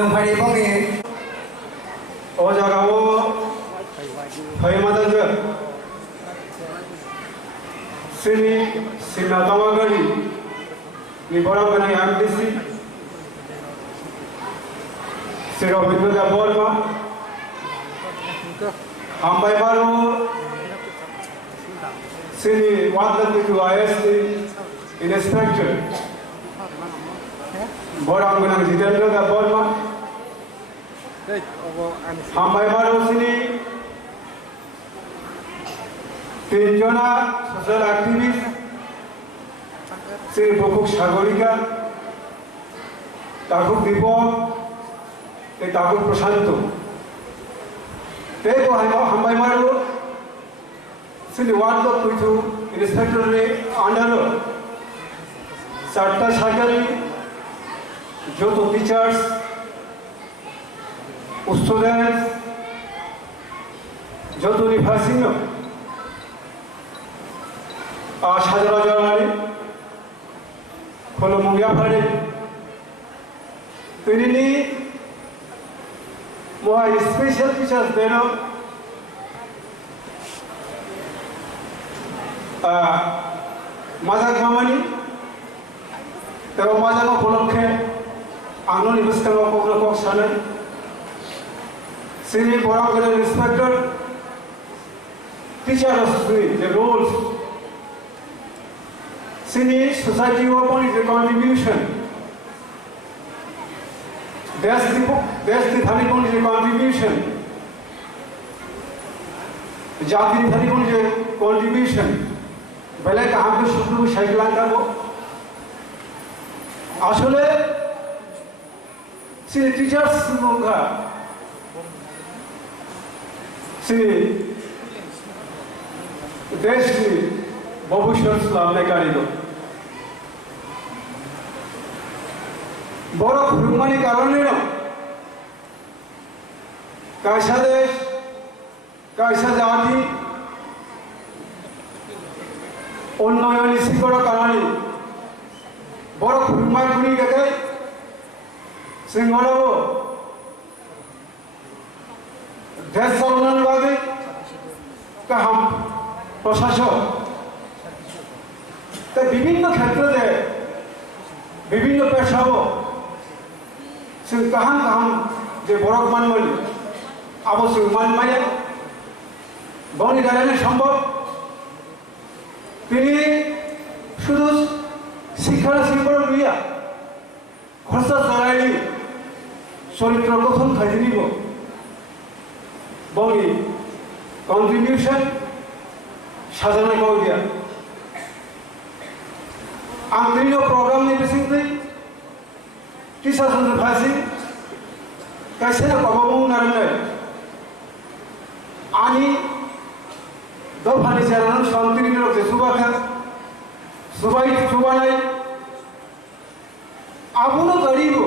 जों फायदे बंगे 어 자가고 파이마단저 스니 시나타와가리 니보라가나 양디시 시로비드가 볼마 함바이바로 스니 와드르투 아이에스티 인스펙터 보라가나 지델로가 볼마 Hambaibaro sini tinjona social activist sini Bokuk Sagorika, Takuk Dipok, Takuk Prasanto. Teko Hambaibaro sini wardo kuitu inspector le under Sarta Sagari, Joto teachers. Students, Jotuni Fasino, Shadra Jarani, Kolomunga Padi, Pinini, more special teachers, Beno, Mazak Mamani, the Mazaka Poloke, Anoni Muskava Polo Sana. Sini Boraga inspector, teacher of the roles. Sini society open is a contribution. That's the Thalipon is a contribution. Jati Thalipon is a contribution. Belek Abu Shukru Shailanda. Ashole, sini teachers Munga. Sini देश की भविष्य लाने का रिदो बड़ा खुरुमानी कारण नहीं ना कैसा देश कैसा जाति उन्नयन इसी को करानी बड़ा खुरुमानी खुरी कहते सिंगलों देश उन्नयनवादी का हम प्रशासन तो विभिन्न क्षेत्र में विभिन्न पेशाओं से कहाँ जो बड़क मानवल आवश्यक मान माये बनी दालाने संभव তিনি শুধু শিক্ষার লিয়া খরচা চালাইলি চরিত্র গঠন খাইতে নিব বনি কন্ট্রিবিউশন সাজানো করে দিয়া আন্তরিক programme ni basically kisah sunu bhasi kaise na kabamu narne ani do bhani jaran shanti ni rokhe subakha subai subanai abuno garibo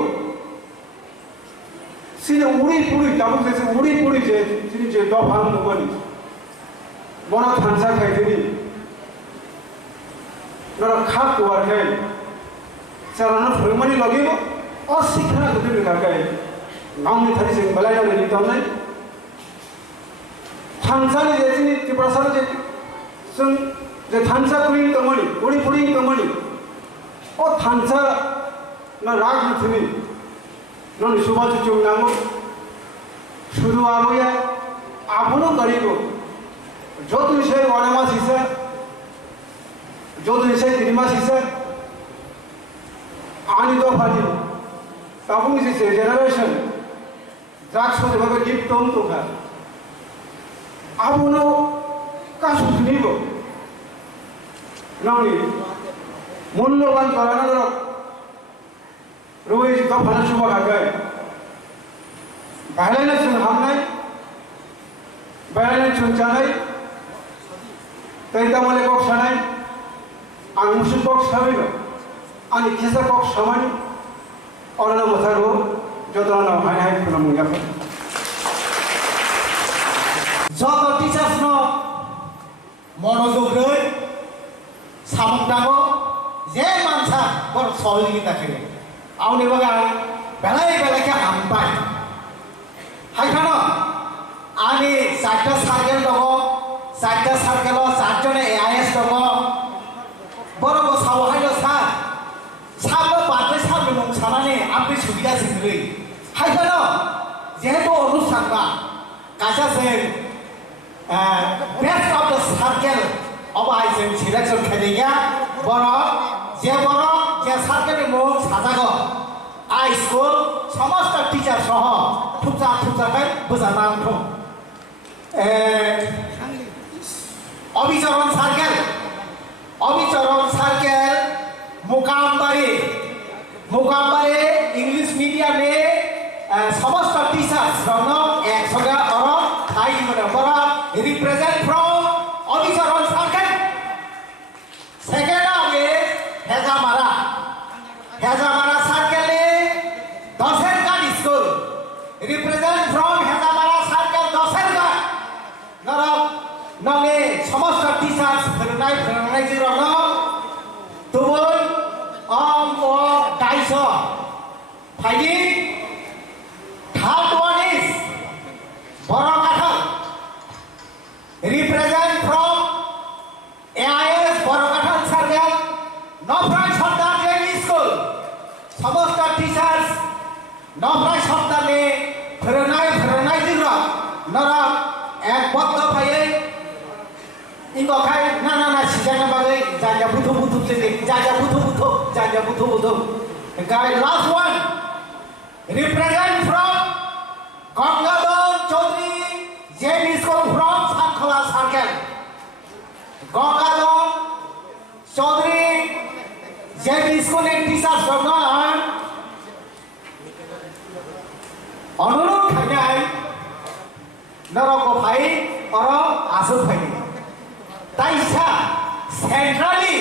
sine uri puri tabu jese uri puri je sine je do bhan bani bona thansa khaiteni नरा खाप कुआर है चलाना फरमानी लगेगा और सीखना तो दिन का है गांव में थरी से बलाई डाले नहीं तो नहीं थांसा ने जैसे नहीं त्रिपुरा ने जैसे सुन जो थांसा कुरिंग कमनी कुड़ी कुरिंग कमनी और थांसा ना राग में थी ना निशुभा चुचुंग नामो शुरू आगो या आपनो करीबो जो तो विषय वाला मास हिस्सा जो तो विषय तिनिमा सिसर आनी दो फानी ताबुंग सिसे जनरेशन ड्रग्स को जब गिफ्ट तुम तो खा अब उन्हों का सुखनी को नानी मूल्यवान कराना तो रोए जितना फल शुभ आ गए पहले ने सुन हम नहीं पहले ने सुन जाने तैता वाले को क्षणाई ang musuh kok sabi ba ani kisa kok samani orana matharo jotana hai hai puna munga joto teachers no monojog roi samok dago je mansa bor sohigi takire auni bagai belai ke hampai. Hai kano, ani satu sarkel lo, satu ne AIS dogo, boro sawah lo sabo bate sabo mong sana ne, ambil sudah sendiri. Hai kano, jeto অনুষ্ঠান ba, kaca sen, best of the circle, obai sen selection kadinya, boro circle mong sajago. High school समस्त teacher सह थुप्सा kai बुझाना उठो अभिचरण circle मुकामबारी English medium में समस्त teachers रंगो एक सगा और थाई में बड़ा represent from Abhicharan circle second आगे Hezamara circle represent from Hezamara Circle Dosenga. Name समस्त टीचर्स फरनाई जिरोनो तुमोल डाइसो फाइदी third one is Borokatan represent from AIS Borokatan Circle Nofrai Sardar Jainis School समस्त टीचर्स Nofrai Sardar ने फरनाई जिरो नरा एक बक्ता पाये इनको खाए ना सीजन बागे जाजा बुथु से जाजा बुथु गाय last one represent from Gangadhar Chaudhary Jain School from Sankhala Circle Gangadhar Chaudhary Jain School and teachers from अनुरोध खाई नरको भाई और आसु भाई ताइसा सेंट्रली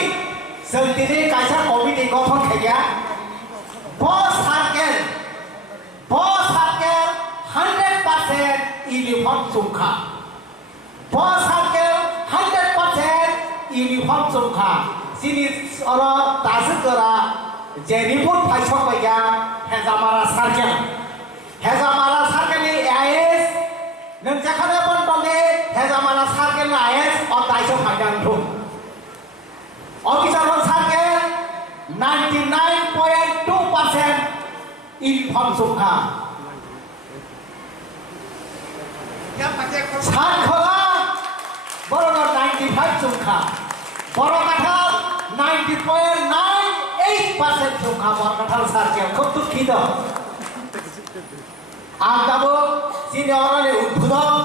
संतिने काइसा कमिटी गठन खाया बस सार्केल 100% यूनिफॉर्म सुखा बस सार्केल 100% यूनिफॉर्म सुखा सिनी और तासकरा जेनिपुर फाइसो भैया हेजामारा सार्केल Hezamara Circle AIS नंजाखाने पन टंगे Hezamara Circle AIS और ताइसो फाइनल थो ऑफिसर Circle 99.2% यूनिफॉर्म सुखा सानखोला बरोबर 95 सुखा बरोकाठा 90.98% सुखा बरोकाठा Circle खूब दुखी तो आंताबो सीनियर उद्बोधन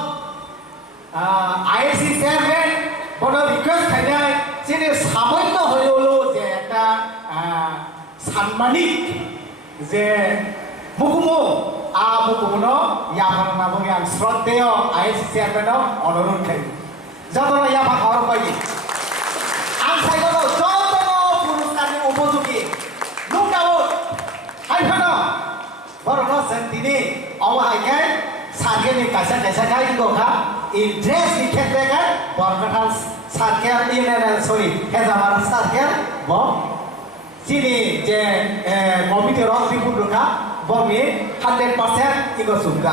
आईएससी चेयरमैन बड़ा रिक्वेस्ट खाया सीनियर सामान्य होलो जे एकटा सम्मानिक जे मुकुमो मुकुमनो याफान नामोगे आं श्रद्धेय आईएससी चेयरमैन अनुरोध खायो जतन याफा खबर पाइ आं साइगो जतन पुरस्कारनि उपयोगी नो डाउट हाइफानो बरनो सेंटिनी अवहायखाय सार्केलनि कायसा गायगो खा इंट्रेस्ट नि खेत्रega बरकथाल सार्केल सरि हेजामारा सार्केल ब सिनि जे कमिटि रं रिपुट खा बमि 100% इगो सुगा